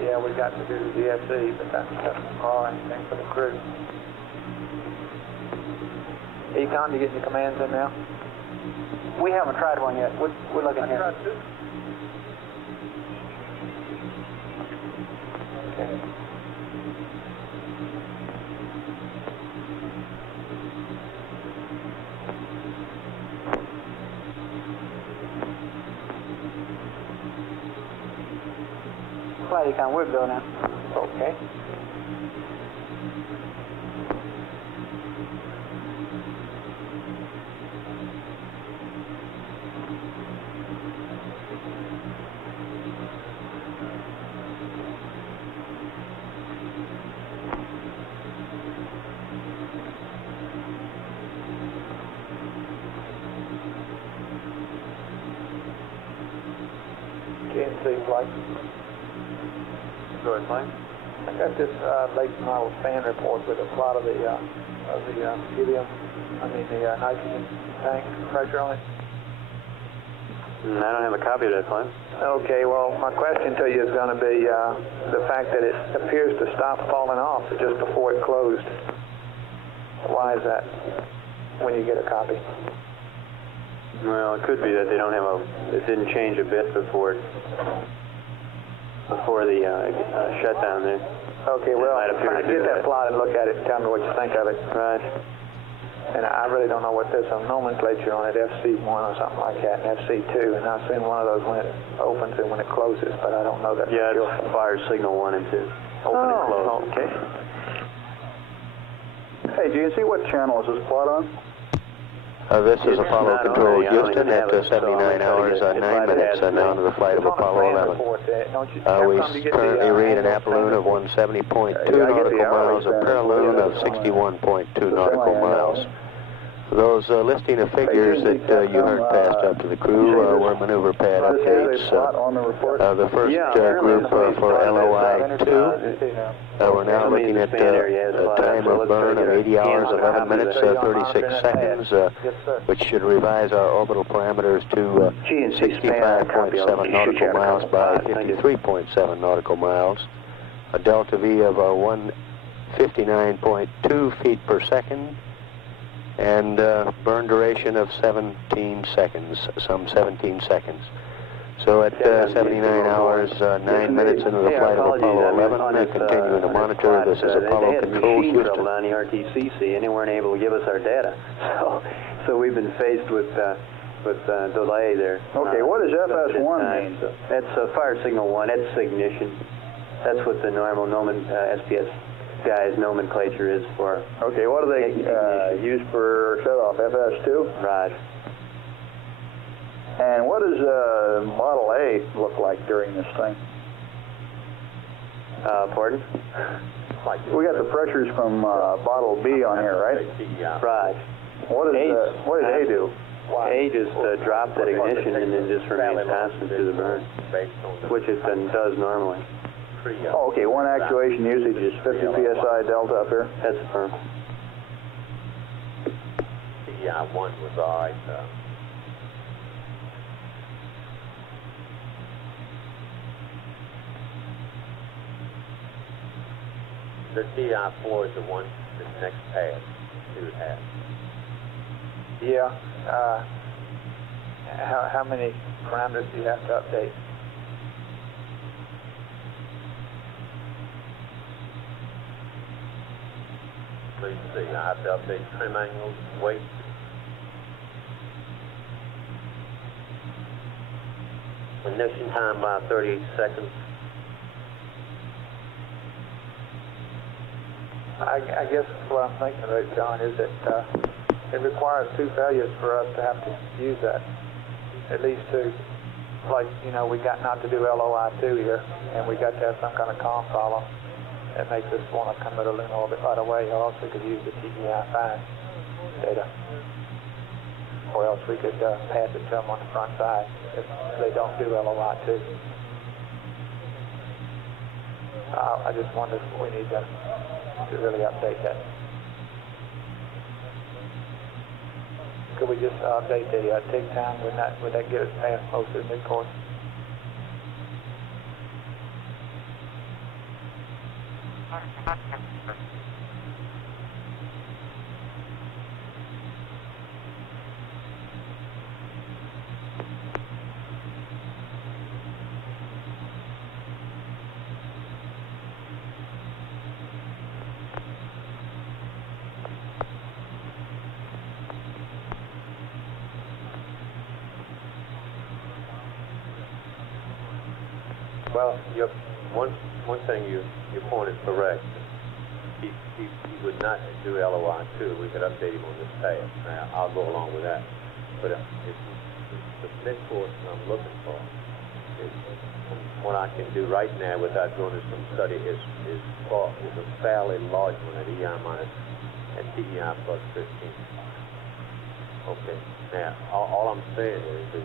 Yeah, we got to do the DSE, but that's all anything for the crew. Econ, you getting the commands in now? We haven't tried one yet. We're looking here. Okay. Flight Econ, we're go now. Okay. GNC flight. Go ahead, Mike. I got this late model fan report with a plot of the helium, the nitrogen tank pressure on it. I don't have a copy of that plan. Okay, well, my question to you is going to be the fact that it appears to stop falling off just before it closed. Why is that when you get a copy? Well, it could be that they don't have it didn't change a bit before the shutdown there. Okay, well, get that plot and look at it and tell me what you think of it. Right. And I really don't know what there's some nomenclature on it, FC1 or something like that, and FC2, and I've seen one of those when it opens and when it closes, but I don't know that. Yeah, it's fire signal 1 and 2. Open and close. Okay. Hey, do you see what channel is this plot on? This is Apollo Control Houston at 79 hours, 9 minutes, now to the flight of Apollo 11. We currently read an apoloon of 170.2 nautical miles, a paraloon of 61.2 nautical miles. Those listing of figures that you heard passed up to the crew were maneuver pad updates. The first group for LOI-2, we're now looking at a time of burn of 80 hours, 11 minutes, 36 seconds, which should revise our orbital parameters to 65.7 nautical miles by 53.7 nautical miles. A delta V of 159.2 feet per second. And burn duration of 17 seconds, some 17 seconds. So at 79 hours, 9 minutes into the flight of Apollo 11, continuing to monitor. This is Apollo Control Houston. On the RTCC, and they weren't able to give us our data. So we've been faced with delay there. Okay, what does FS1 mean? That's fire signal 1. That's ignition. That's what the normal SPS guy's nomenclature is for. Okay, what do they use for shut-off? FS2? Right. And what does Model A look like during this thing? Pardon? We got the pressures from Model B on here, right? Right. What does A do? A just drops that ignition and then just remains constant through the burn, which it then does normally. Oh, okay, one actuation usage is 50 psi delta up here. That's firm. Yeah, 1 was all right. The TI4 is the one that's next pad, two has. Yeah. How many parameters do you have to update? Let's see, I have to update trim angles, weight. Ignition time by 38 seconds. I guess what I'm thinking about, John, is that it requires 2 failures for us to have to use that. At least 2. Like, you know, we got not to do LOI-2 here, and we got to have some kind of comm problem. That makes us want to come at a lunar orbit right away, or else we could use the TEI-5 data. Or else we could pass it to them on the front side if they don't do LOI-2. I just wonder if we need to really update that. Could we just update the TIG time? Would that get us past most of the mid-course? Well, one thing your point is correct. He would not do LOI-2. We could update him on this path. Now, I'll go along with that. But it's the mid-course I'm looking for is what I can do right now without going into some study is a fairly large one at EI minus and TEI plus 15. Okay. Now, all I'm saying is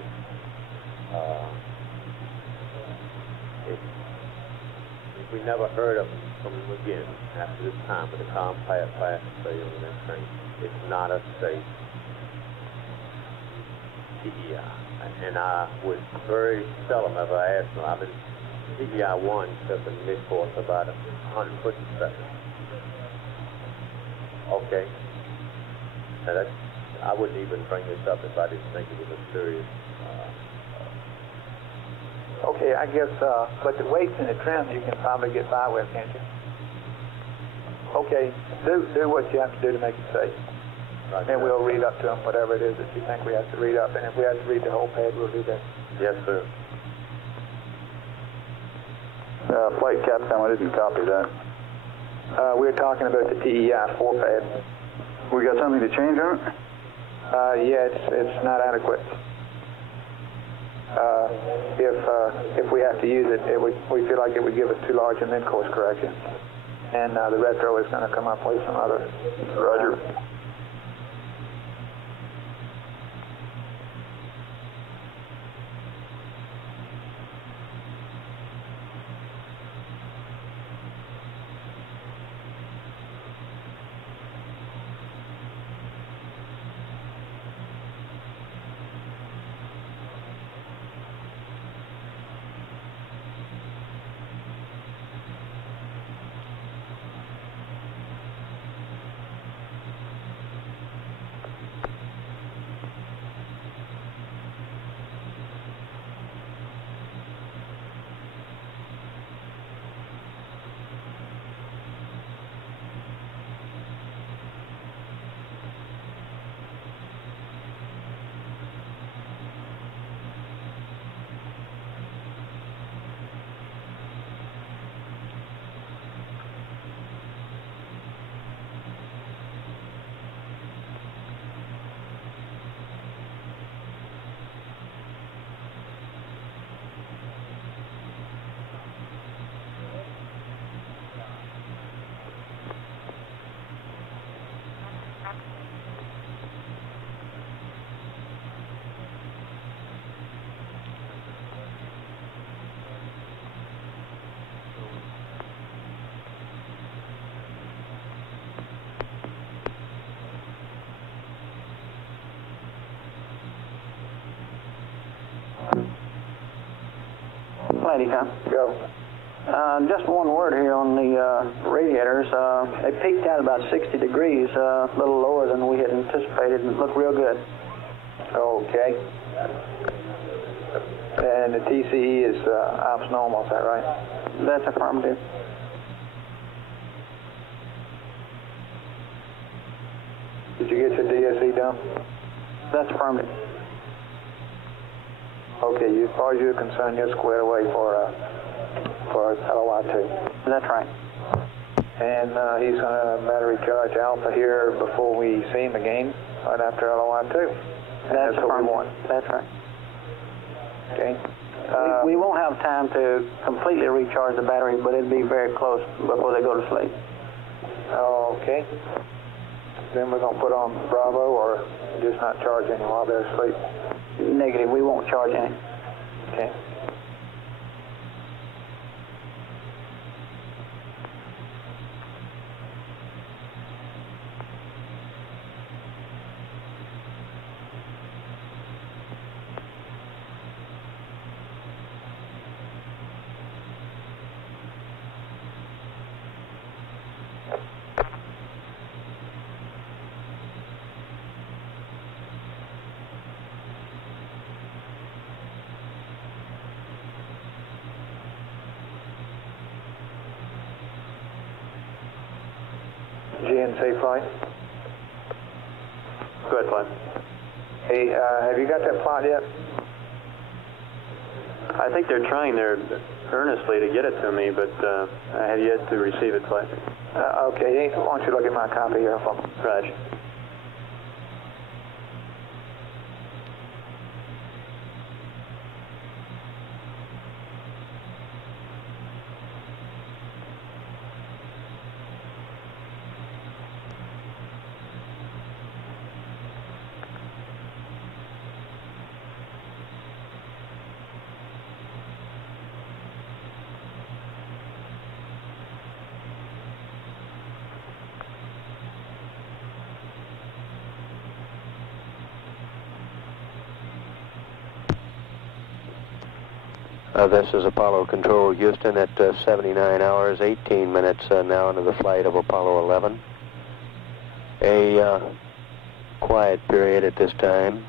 if we never heard of him from him again after this time with a compact pass failure on that train, it's not a safe TEI. And I would very seldom ever ask him. I've been TEI-1 took in mid-course about 100 foot a second. Okay. Now I wouldn't even bring this up if I didn't think it was a serious. Okay, I guess, but the weights and the trim you can probably get by with, can't you? Okay, do what you have to do to make it safe. And we'll read up to them whatever it is that you think we have to read up. And if we have to read the whole pad, we'll do that. Yes, sir. Flight Capcom, I didn't copy that. We're talking about the TEI 4 pad. We got something to change on it? Yeah, it's not adequate. If we have to use it, we feel like it would give us too large a mid-course correction. And the retro is going to come up with some other. Roger. Plenty, huh? Go. Just one word here on the radiators. They peaked out about 60 degrees, a little lower than we had anticipated, and looked real good. Okay. And the TCE is ops normal, is that right? That's affirmative. Did you get your DSE done? That's affirmative. Okay, as far as you're concerned, you're squared away for LOI2. That's right. And he's going to battery charge Alpha here before we see him again, right after LOI2. That's what we want. That's right. Okay. We won't have time to completely recharge the battery, but it'll be very close before they go to sleep. Okay. Then we're going to put on Bravo or just not charge any while they're asleep? Negative. We won't charge any. Okay. GNC flight. Go ahead, Flight. Hey, have you got that plot yet? I think they're trying there earnestly to get it to me, but I have yet to receive it, Flight. Okay, why don't you look at my copy here for me? Roger. This is Apollo Control Houston at 79 hours, 18 minutes now into the flight of Apollo 11. A quiet period at this time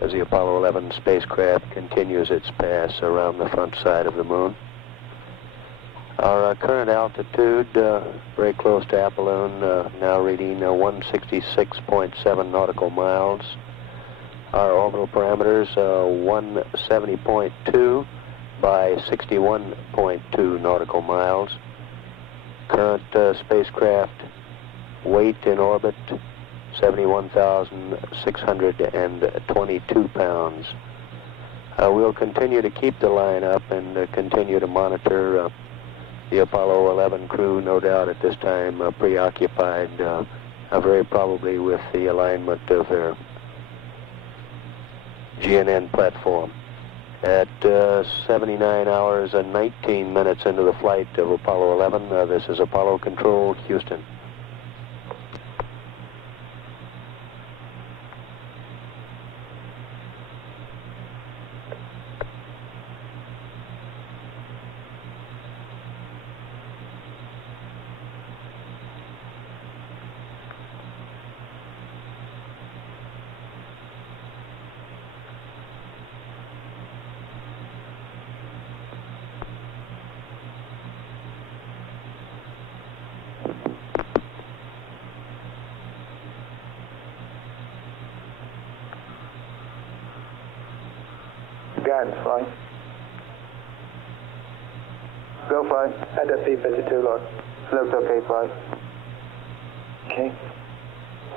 as the Apollo 11 spacecraft continues its pass around the front side of the moon. Our current altitude, very close to Apolloon, now reading 166.7 nautical miles. Our orbital parameters, 170.2 by 61.2 nautical miles. Current spacecraft weight in orbit, 71,622 pounds. We'll continue to keep the line up and continue to monitor the Apollo 11 crew, no doubt at this time preoccupied very probably with the alignment of their GNN platform. At 79 hours and 19 minutes into the flight of Apollo 11, this is Apollo Control, Houston. Guidance flight. Go flight. At that P-52, Lord. Looks okay, flight. Okay.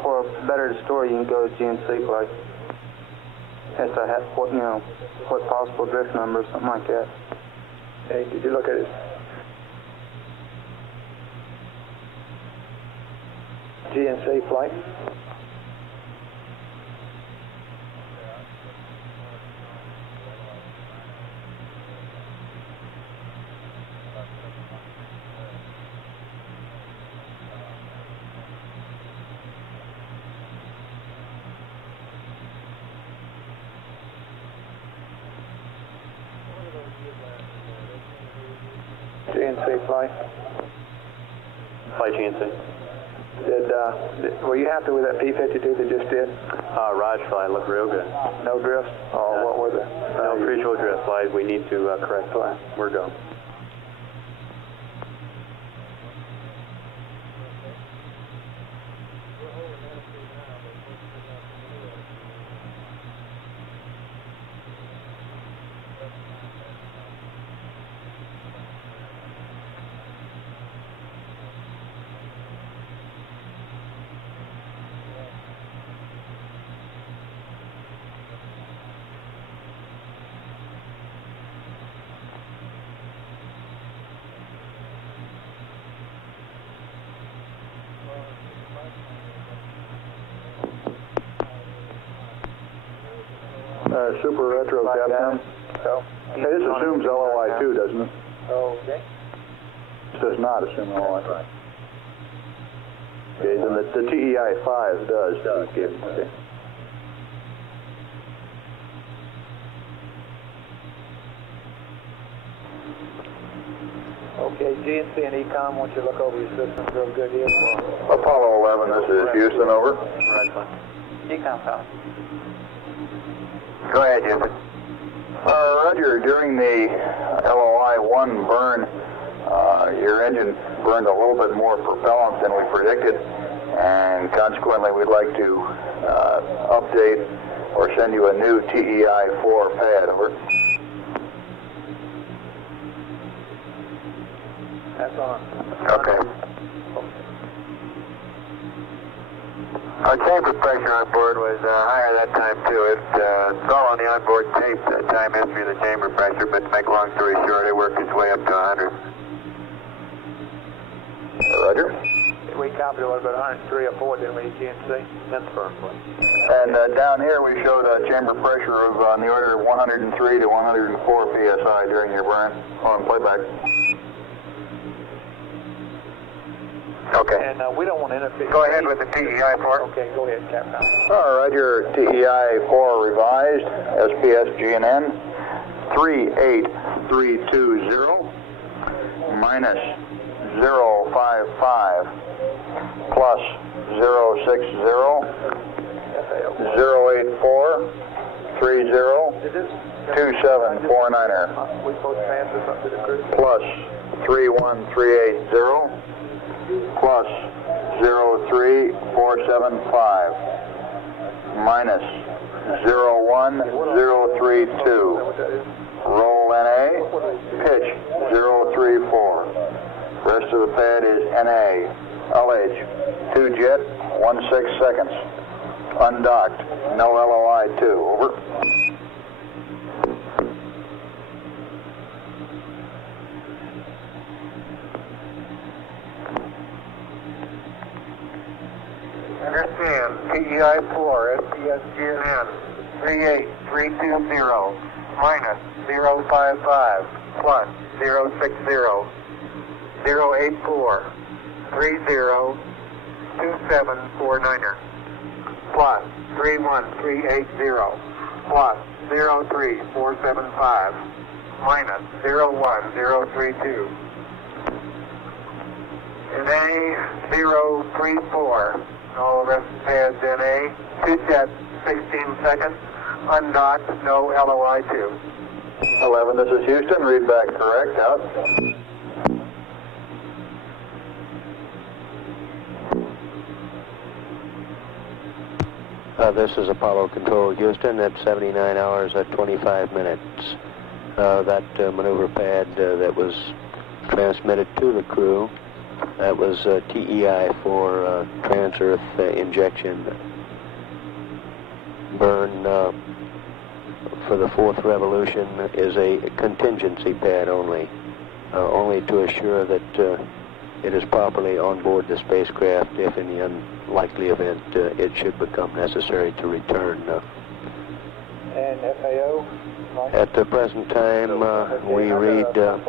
For better story, you can go to GNC flight. Has to have what, you know, what possible drift number, something like that. Hey, did you look at it? GNC flight. GNC flight. Flight GNC. Were you happy with that P-52 they just did? Raj flight looked real good. No drift? What was it? No appreciable drift flight. We need to correct that. We're go. Super retro, Captain. Hey, this assumes LOI 2, doesn't it? Okay. This does not assume LOI 5. Okay, then the TEI 5 does. Okay. Okay, GNC and ECOM, want you to look over your systems real good here for Apollo 11, this is Houston, over. Right, ECOM, pal. Go ahead, Houston. Roger, during the LOI 1 burn, your engine burned a little bit more propellant than we predicted, and consequently we'd like to update or send you a new TEI 4 pad, over. That's on. Okay. Our chamber pressure on board was higher that time too. It's all on the onboard tape, the time history of the chamber pressure, but to make a long story short, it worked its way up to 100. Roger. We copied a little bit 103 or 4, didn't we, GNC? That's firm, please. And down here we showed a chamber pressure of on the order of 103 to 104 psi during your burn on playback. Okay. And we don't want to interfere. Go ahead with the TEI 4. Okay, go ahead, Captain. All right, your TEI 4 revised, SPS GNN 38320 minus 055 plus 060 084 30 2749er. We supposed to transfer something to the crew? Plus 31380 plus 03475 minus 01032. Roll NA, pitch 034. Rest of the pad is NA. LH, 2 jet, 16 seconds. Undocked, no LOI 2. Over. Understand, PEI 4, SPS GNN 38320, minus 055, plus 060, 084, 302749er, plus 31380, plus 03475, minus 01032. NA 034. All the rest pads NA. 2 jets, 16 seconds. Undocked, no LOI 2. 11, this is Houston. Read back correct. Out. This is Apollo Control Houston at 79 hours at 25 minutes. That maneuver pad that was transmitted to the crew, that was TEI for trans-earth injection. Burn for the 4th revolution is a contingency pad only to assure that it is properly on board the spacecraft if in the unlikely event it should become necessary to return. And FAO? At the present time, we read an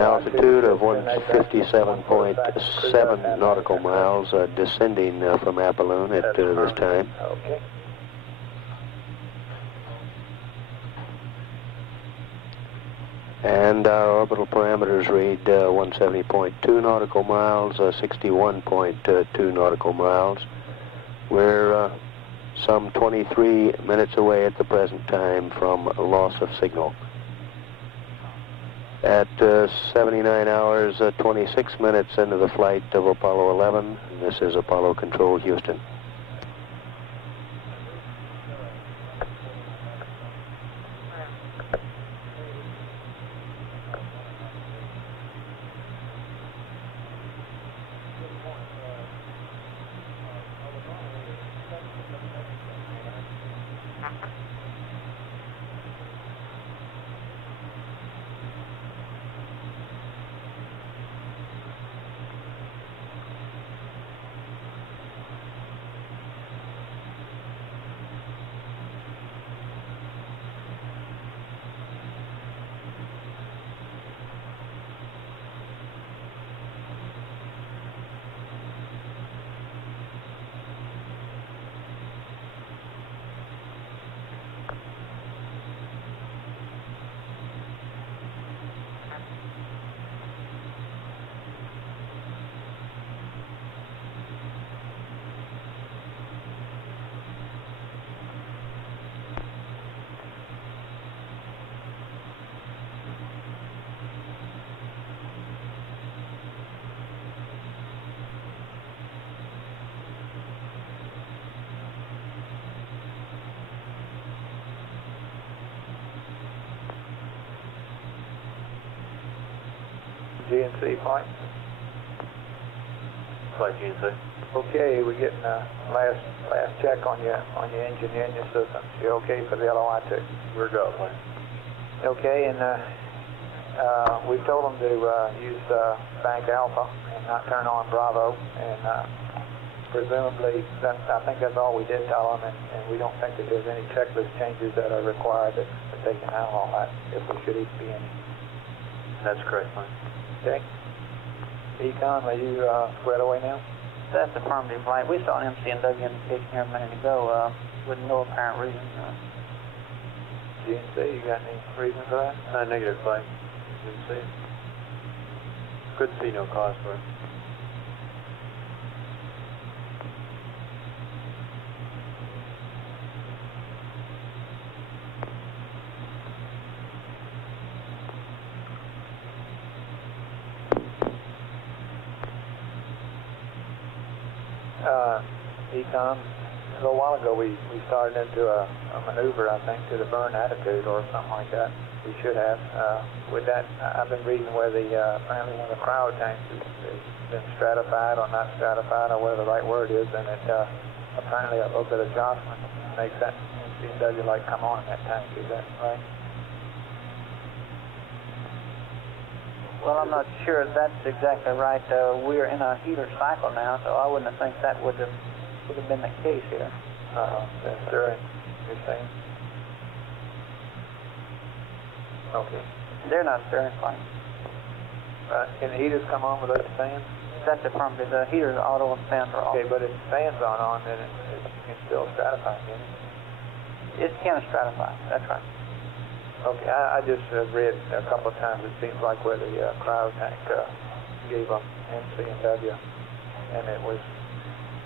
altitude of 157.7 nautical miles descending from Apolloon at this time. Okay. And our orbital parameters read 170.2 nautical miles, 61.2 nautical miles. We're some 23 minutes away at the present time from loss of signal. At 79 hours, 26 minutes into the flight of Apollo 11, this is Apollo Control Houston. GNC flight. Flight GNC. Okay, we're getting last check on your engine and your systems. You okay for the LOI 2? We're go. Okay, and we've told them to use Bank Alpha and not turn on Bravo, and presumably I think that's all we did tell them, and we don't think that there's any checklist changes that are required that they can handle all that, if there should even be any. That's correct, Mike. Okay. Econ, are you squared away now? That's affirmative, flight. We saw an MCNW indication here a minute ago with no apparent reason. GNC, you got any reason for that? Negative, flight. Didn't see it. Couldn't see no cause for it. Econ, a little while ago we started into a maneuver, I think, to the burn attitude or something like that. We should have. With that, I've been reading where apparently one of the cryo tanks has been stratified or not stratified or whatever the right word is, and it apparently a little bit of jostling makes that BMW light come on in that tank. Is that right? Well, I'm not sure if that's exactly right. We're in a heater cycle now, so I wouldn't think that would have been the case here. That's stirring, you're saying? Okay. They're not stirring fine. Can the heaters come on without the fans? That's affirmative. The heaters are auto and fans are off. Okay, but if the fans aren't on, then it can still stratify, can it? It can stratify, that's right. Okay, I just read a couple of times, it seems like where the cryo tank gave up MCW, and it was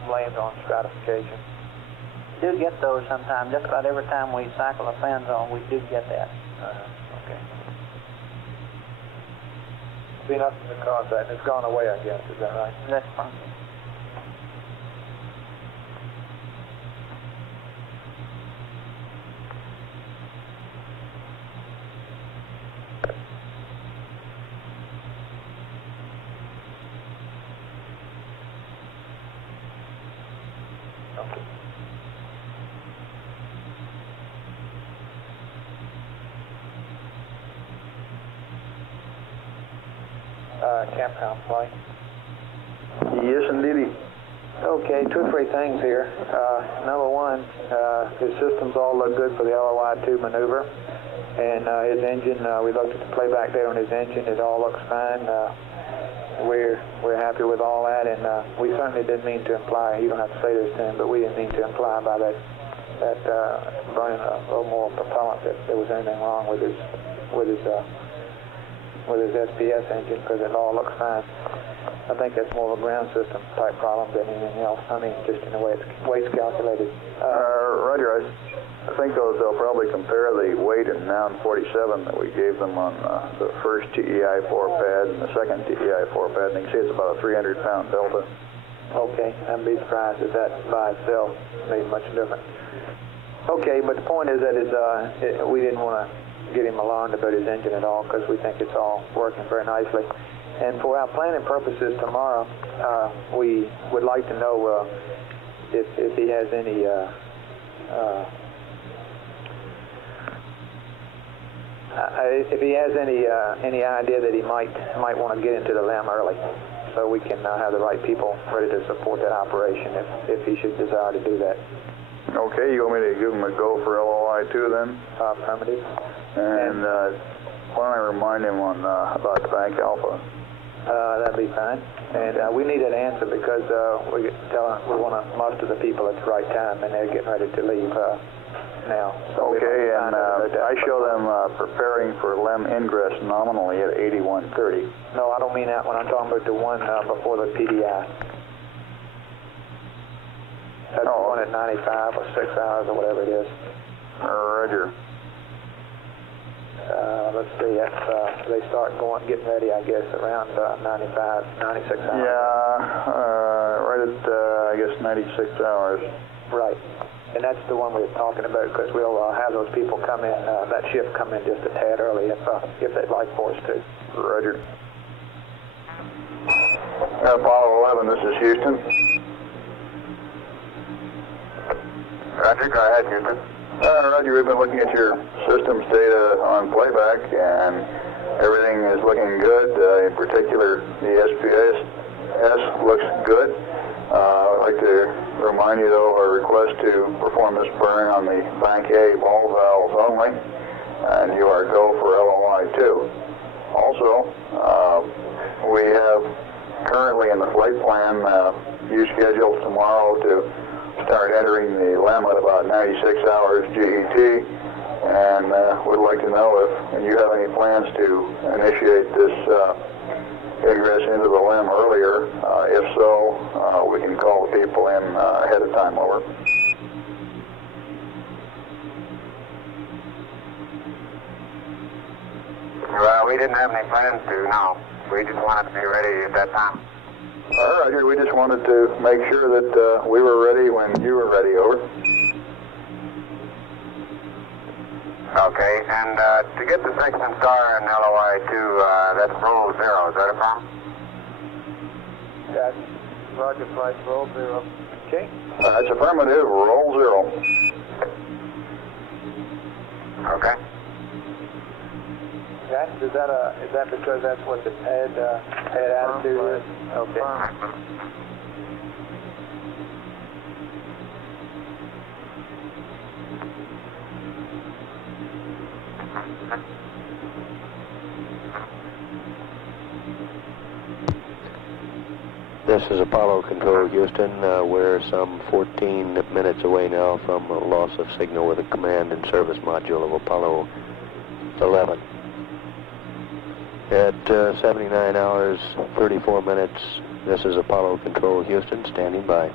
blamed on stratification. We do get those sometimes. Just about every time we cycle the fans on, we do get that. Okay. Be nothing to cause that, and it's gone away, I guess. Is that right? That's fine. Campground flight. Yes, indeedy. Okay, 2 or 3 things here. Number one, his systems all look good for the LOI-2 maneuver, and his engine, we looked at the playback there on his engine, it all looks fine. We're happy with all that, and we certainly didn't mean to imply, you don't have to say this to him, but we didn't mean to imply by that burning a little more propellant that there was anything wrong with his SPS engine, because it all looks fine. I think that's more of a ground system type problem than anything else. I mean, just in the way it's calculated. Roger, I think they'll probably compare the weight in Noun 47 that we gave them on the first TEI-4 pad and the second TEI-4 pad, and you can see it's about a 300-pound delta. Okay, I'd be surprised if that by itself made much difference. Okay, but the point is that we didn't want to get him alarmed about his engine at all, because we think it's all working very nicely. And for our planning purposes tomorrow, we would like to know if he has any any idea that he might want to get into the LEM early, so we can have the right people ready to support that operation if he should desire to do that. Okay, you want me to give him a go for LOI-2 then? Affirmative. And why don't I remind him about Bank Alpha? That'd be fine. And we need an answer because we want to muster the people at the right time, and they're getting ready to leave now. So okay, and I show them preparing for LEM ingress nominally at 8130. No, I don't mean that one. I'm talking about the one before the PDI. That's the one at 95 or 6 hours or whatever it is. Roger. Let's see, they start getting ready, I guess, around 95, 96 hours. Yeah, right at, I guess, 96 hours. Right. And that's the one we were talking about, because we'll have those people come in, that shift come in just a tad early if they'd like for us to. Roger. Apollo 11, this is Houston. Roger, go ahead, Houston. Roger, we've been looking at your systems data on playback, and everything is looking good. In particular, the SPS looks good. I'd like to remind you, though, our request to perform this burn on the Bank A ball valves only, and you are go for LOI-2. Also, we have currently in the flight plan you scheduled tomorrow to start entering the LEM at about 96 hours GET, and would like to know if you have any plans to initiate this egress into the LEM earlier. If so, we can call the people in ahead of time. Over. Well, we didn't have any plans to, no. We just wanted to be ready at that time. Roger, we just wanted to make sure that we were ready when you were ready, over. Okay, and to get the section star in LOI-2, that's roll 0, is that a problem? Yes. Roger, flight roll 0. Okay. That's affirmative, roll 0. Okay. Is that because that's what the pad attitude is? Okay. This is Apollo Control, Houston. We're some 14 minutes away now from a loss of signal with the command and service module of Apollo 11. At 79 hours, 34 minutes, this is Apollo Control, Houston, standing by.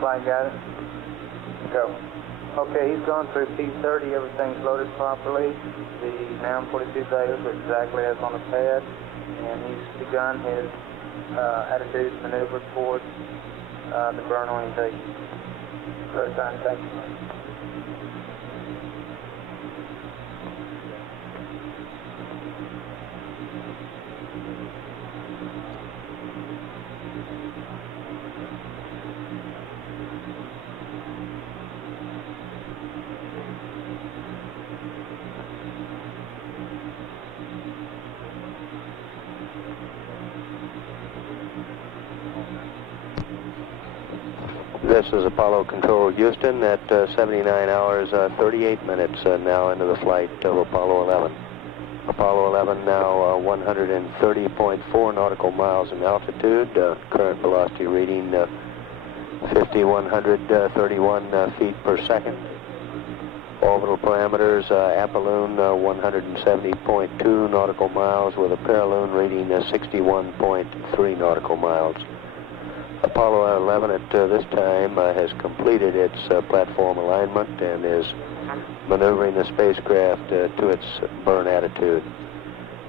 Flight got it. Go. Okay, he's gone through P30. Everything's loaded properly. The NAM 42 data are exactly as on the pad, and he's begun his attitude maneuver towards the burn orientation. First time, thank you. This is Apollo Control, Houston, at 79 hours, 38 minutes now into the flight of Apollo 11. Apollo 11 now 130.4 nautical miles in altitude, current velocity reading 5,131 feet per second. Orbital parameters, apoloon 170.2 nautical miles with a paraloon reading 61.3 nautical miles. Apollo 11 at this time has completed its platform alignment and is maneuvering the spacecraft to its burn attitude.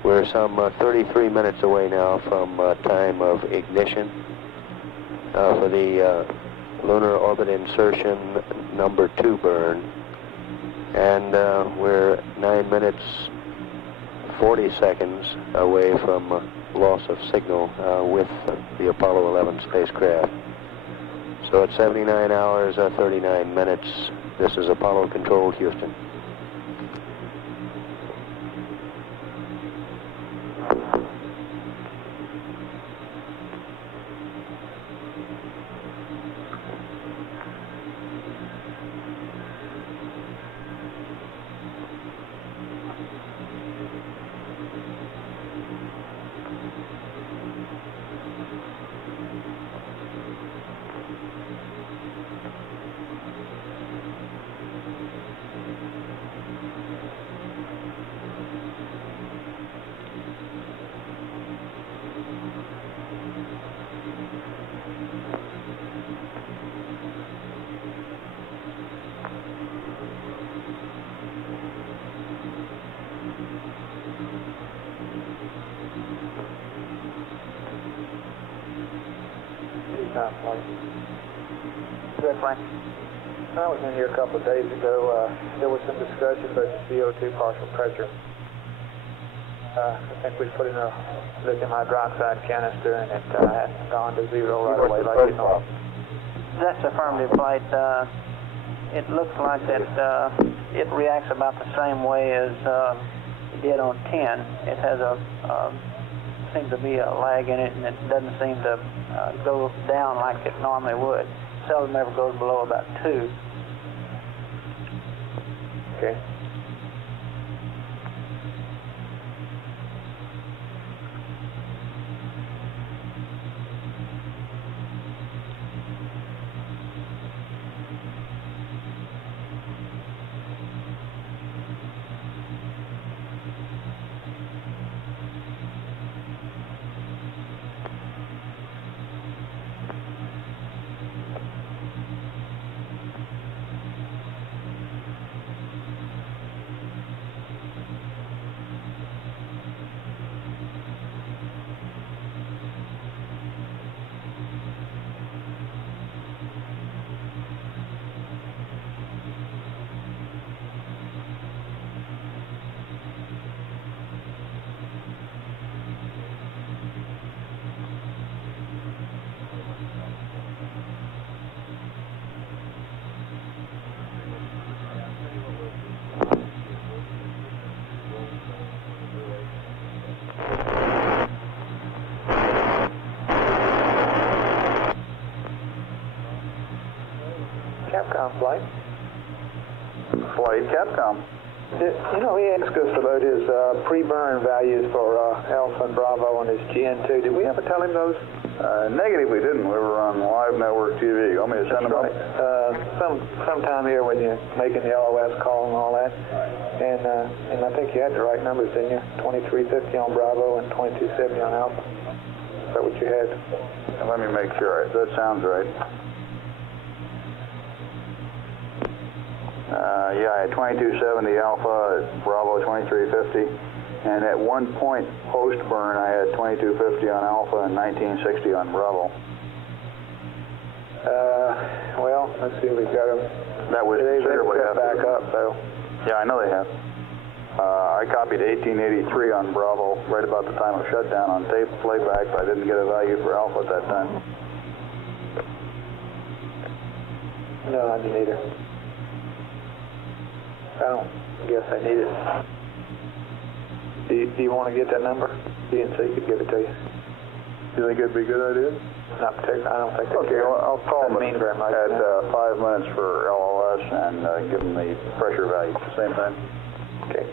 We're some 33 minutes away now from time of ignition for the lunar orbit insertion number 2 burn. And we're 9 minutes 40 seconds away from loss of signal with the Apollo 11 spacecraft. So at 79 hours 39 minutes, this is Apollo Control, Houston. I was in here a couple of days ago. There was some discussion about the CO2 partial pressure. I think we put in a lithium hydroxide canister and it hasn't gone to zero right away like it normal. That's affirmative flight. It looks like that it reacts about the same way as it did on 10. It has seems to be a lag in it, and it doesn't seem to go down like it normally would. Seldom ever goes below about 2. Okay. Capcom flight. Flight, Capcom. You know, he asked us about his pre-burn values for Alpha and Bravo on his GN2. Did we ever tell him those? Negative, we didn't. We were on live network TV. You want me to send them right. Sometime here when you're making the LOS call and all that. And I think you had the right numbers, didn't you? 2350 on Bravo and 2270 on Alpha. Is that what you had? Let me make sure. That sounds right. Yeah, I had 2270 Alpha, Bravo 2350, and at one point post-burn I had 2250 on Alpha and 1960 on Bravo. Well, let's see if we've got them. That was They've cut back up, though. Yeah, I know they have. I copied 1883 on Bravo right about the time of shutdown on tape playback, but I didn't get a value for Alpha at that time. No, I didn't either. I don't guess I need it. Do you want to get that number? DNC could give it to you. Do you think it'd be a good idea? Not particularly. I don't think they Okay, well, I'll call them very much, at 5 minutes for LOS and give them the pressure value at the same time. Okay.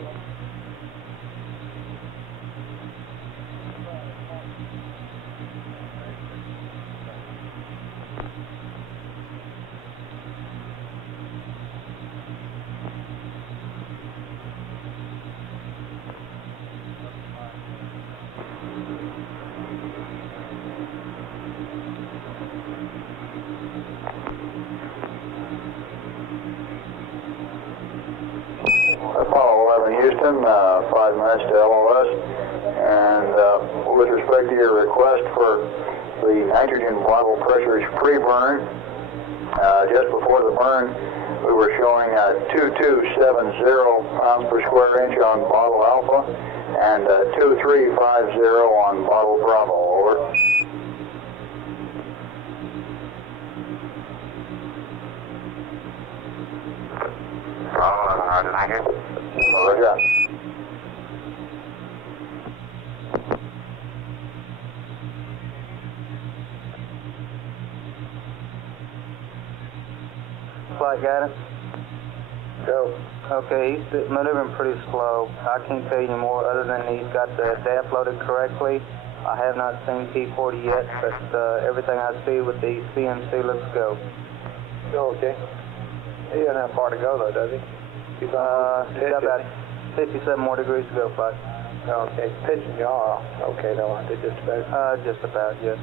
Apollo 11 Houston, 5 minutes to LOS. And with respect to your request for the nitrogen bottle pressures pre-burn, just before the burn, we were showing 2270 pounds per square inch on bottle alpha and 2350 on bottle Bravo. Over. Roger. Flight guidance. Go. Okay, he's maneuvering pretty slow. I can't tell you any more other than he's got the DAP loaded correctly. I have not seen T40 yet, but everything I see with the CMC looks go. Go, okay. He doesn't have far to go though, does he? He's got about 57 more degrees to go, Flight. Okay, pitching yaw. Okay, though, aren't they just about? Just about, yes.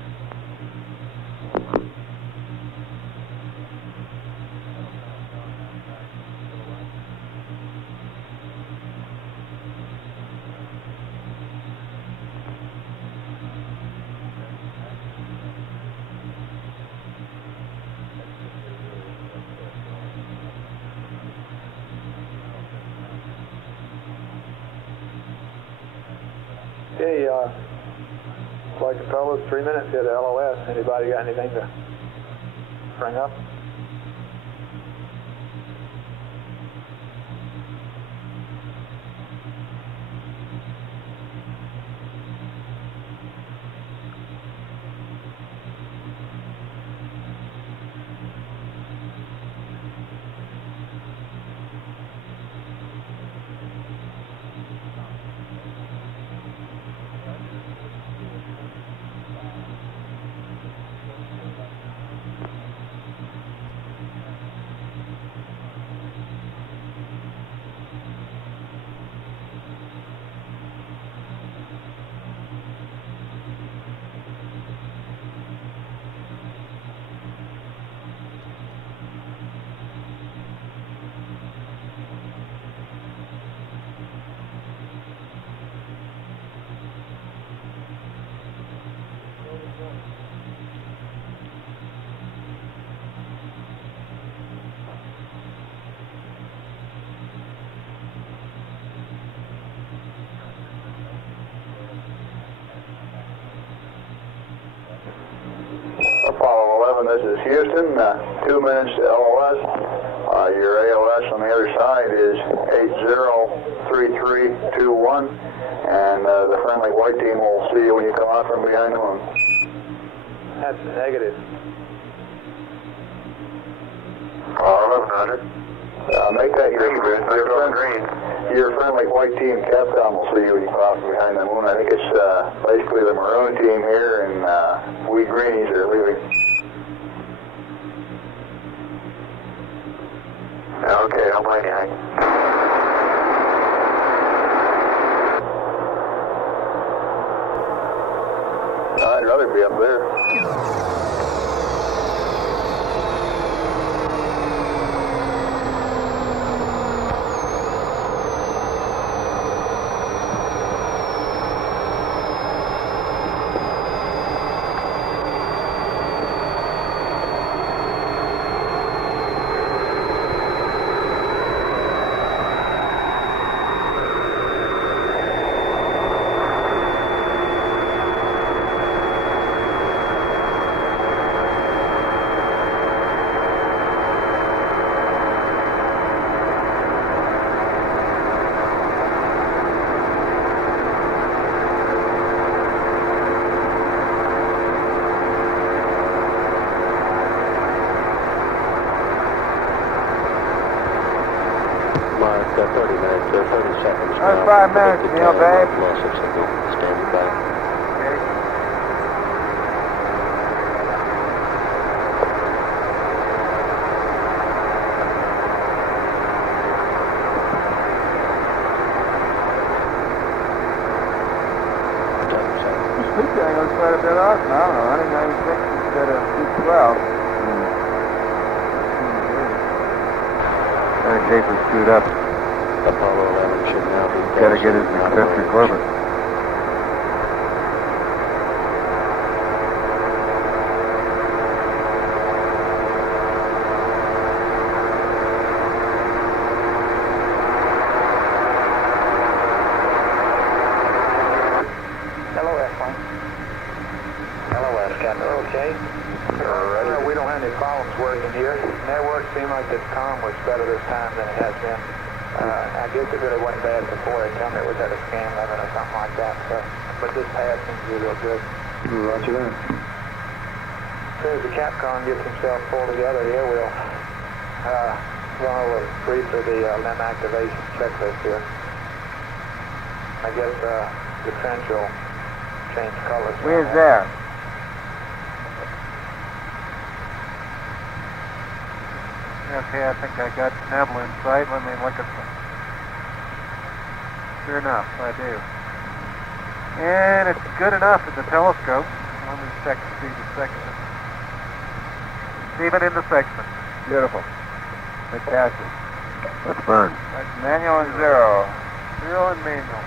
Okay, flight controllers, 3 minutes here to LOS. Anybody got anything to bring up? Apollo 11, this is Houston, 2 minutes to LOS. Your ALS on the other side is 803321, and the friendly white team will see you when you come out from behind the moon. That's negative. 11, Roger. Make that your friendly white team Capcom will see you when you come out from behind the moon. I think it's basically the maroon team here, and we greenies are leaving. Okay, I'm waiting. I'd rather be up there. Mark, 30 minutes, 30 seconds now. 5 minutes, Neil, babe. Loss of signal, standing by. Speed angle's quite a bit off now, 196 instead of 212. Schaefer screwed up. Apollo 11 should now be Got to get his eccentric orbit. LOS, Mike. LOS, Captain. Okay. We don't have any problems working here. Network seemed like the comm was better this time than it has been. I guess it really wasn't bad before. They told me it was at a scan limit or something like that. So, but this pass seems to be real good. Roger that. As soon as the Capcom gets himself pulled together here, we'll run over briefly the LEM activation checklist here. I guess the trench will change colors. Where's that? Okay, I think I got Nebel in sight. Let me look at them. Sure enough, I do. And it's good enough at the telescope. Let me check to see the segment. Steven in the segment. Beautiful. Fantastic. Let's burn. That's manual and zero. Zero and manual.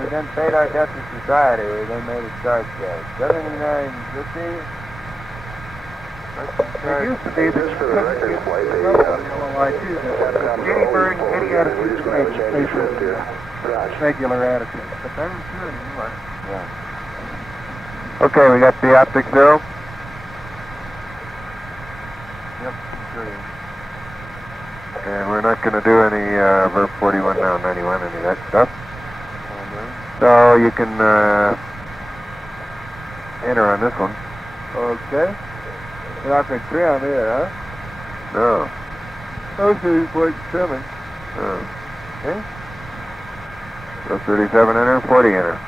We then paid our debt to society. We then made a charge card. 7950. It used to be that you couldn't get LOI-2, any burn, any attitude regular attitude. But that was good anyway. Yeah. Okay, we got the optic zero. Yep, sure is. And we're not going to do any VERP 41 now, 91, any of that stuff. So you can enter on this one. Okay. You're not going to trim here, huh? No. Oh, 30.7. Oh. Okay. So 37 enter, 40 enter.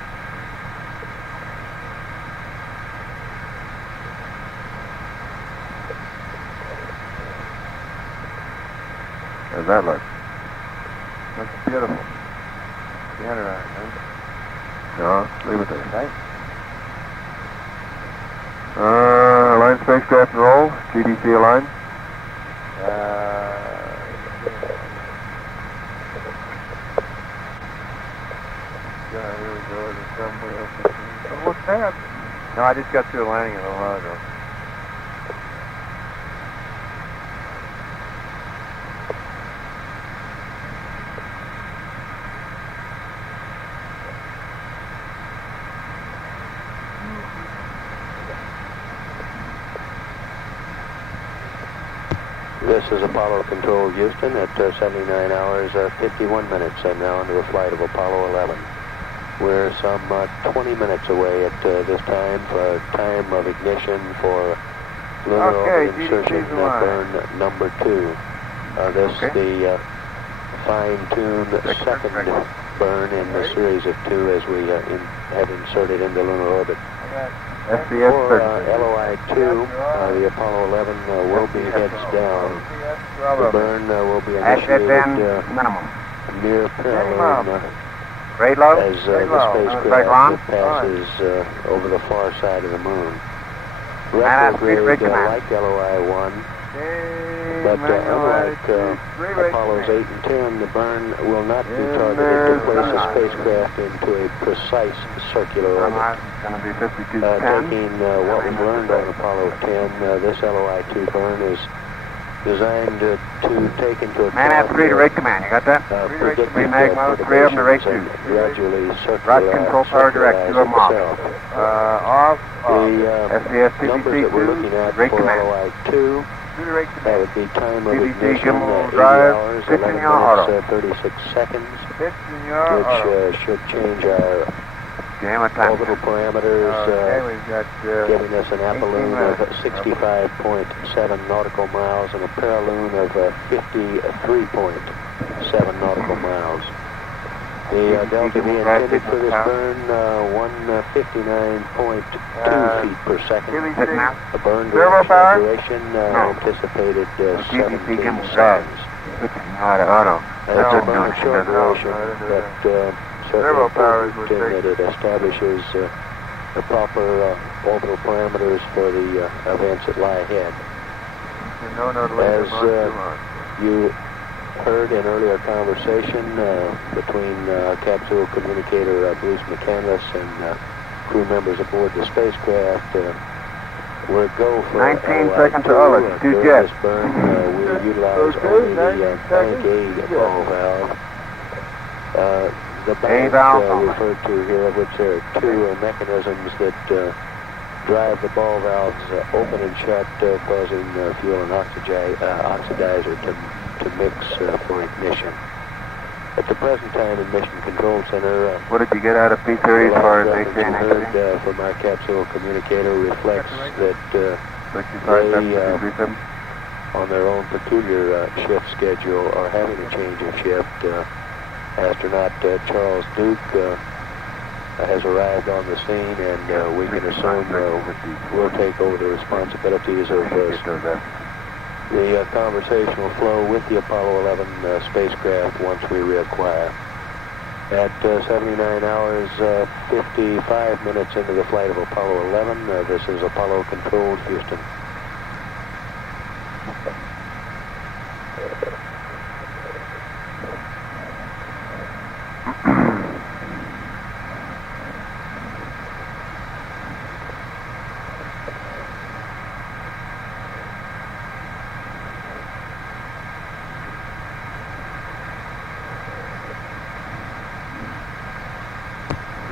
How's that look? Looks beautiful. The enter on it, huh? No, leave it there. Okay. Align spacecraft and roll. GDC align. Here we go. What's that? No, I just got through aligning it a little while ago. This is Apollo Control Houston at 79 hours, 51 minutes, and now into the flight of Apollo 11. We're some 20 minutes away at this time for time of ignition for lunar orbit insertion burn number 2. The fine-tuned second burn in the series of 2 as we have inserted into lunar orbit. For LOI-2, the Apollo 11 will be heads down. The burn will be initiated near parallel as the spacecraft passes over the far side of the moon. Retrograde like LOI-1, but unlike Apollos 8 and 10, the burn will not be targeted to place a spacecraft into a precise circular orbit. Taking what we've learned on Apollo 10, this LOI-2 burn is designed to take into account predicted perturbations and gradually circularize itself. The numbers that we're looking at for LOI-2, that would be time of ignition, 80 hours, 11 minutes, 36 seconds, which should change our orbital parameters, giving us an apolloon of 65.7 nautical miles and a paraloon of 53.7 nautical miles. The delta V intended for this burn, 159.2 feet per second. The burn duration anticipated 17 seconds. That's a burn of short duration, but certainly important in that it establishes the proper orbital parameters for the events that lie ahead. As you heard in earlier conversation between capsule communicator Bruce McCandless and crew members aboard the spacecraft, we're go for 19 seconds to all of you. 2 jets. This burn, we'll utilize only the bank A ball valve. The bank referred to here, which there are 2 mechanisms that drive the ball valves open and shut, causing fuel and oxidizer to mix for ignition. At the present time in Mission Control Center, what did you get out of P30 as far as HA and heard from our capsule communicator reflects that they, on their own peculiar shift schedule, are having a change of shift. Astronaut Charles Duke has arrived on the scene, and we can assume we'll take over the responsibilities of the conversational flow with the Apollo 11 spacecraft once we reacquire. At 79 hours, 55 minutes into the flight of Apollo 11, this is Apollo Control, Houston.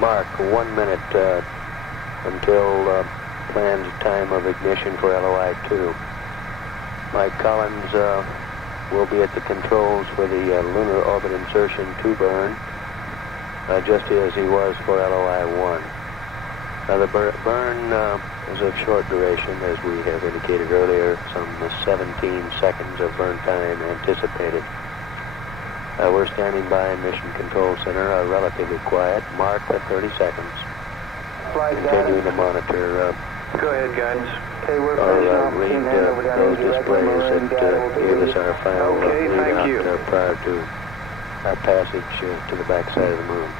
Mark, 1 minute until planned time of ignition for LOI-2. Mike Collins will be at the controls for the lunar orbit insertion 2 burn, just as he was for LOI-1. Now the burn is of short duration, as we have indicated earlier, some 17 seconds of burn time anticipated. We're standing by in Mission Control Center, relatively quiet. Mark at 30 seconds. Continuing to monitor. Go ahead, guidance. Okay, we're read those displays that gave us our final readout prior to our passage to the backside of the moon.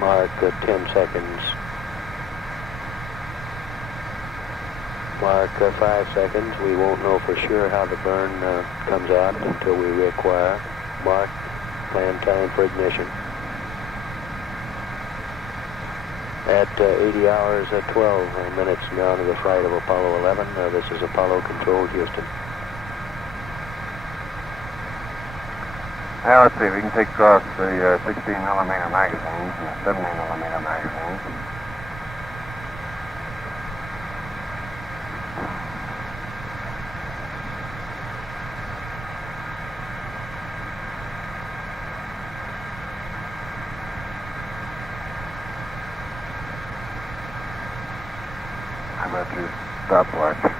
Mark 10 seconds. Mark 5 seconds. We won't know for sure how the burn comes out until we reacquire. Mark planned time for ignition. At 80 hours, 12 minutes now to the flight of Apollo 11. This is Apollo Control, Houston. Now let's see if we can take across the 16-millimeter magazines and the 70-millimeter magazines. How about your stopwatch?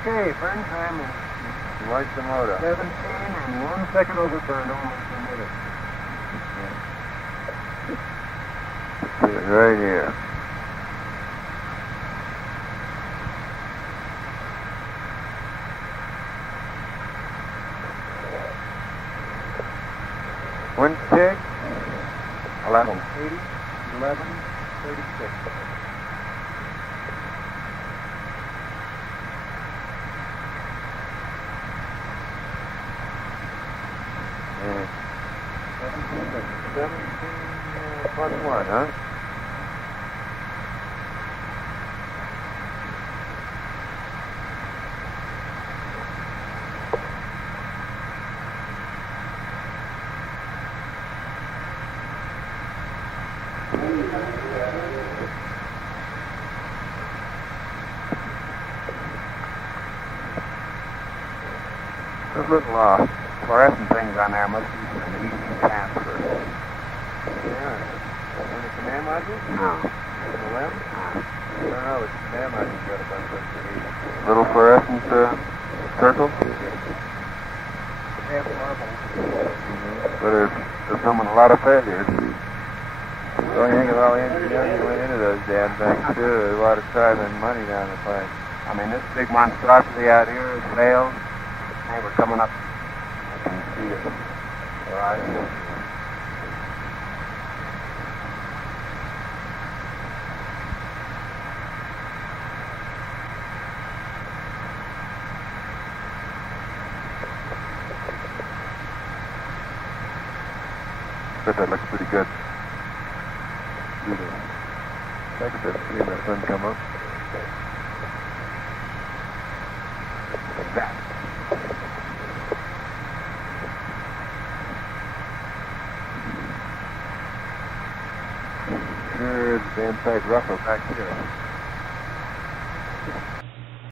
Okay, burn time is watch the motor. 17 and 1 second over burn, almost a minute. See it right here. Wind check. 1180, 1136. Yeah. 17 plus 1, huh? Those little fluorescent things on there must be an easy transfer. Yeah. On the command module? No. On the left? I don't know, the command module's got a bunch of these. Little fluorescent circles? Half marble. But there's coming a lot of failures. The only thing of all the engineering that went into those damn things, too, there's a lot of time and money down the pipe. I mean, this big monstrosity out here has failed. Hey, we're coming up. I can see it. All right. But that looks pretty good. Negative, seeing the sun come up. Like that. Sure, it's a damn sight rougher back here.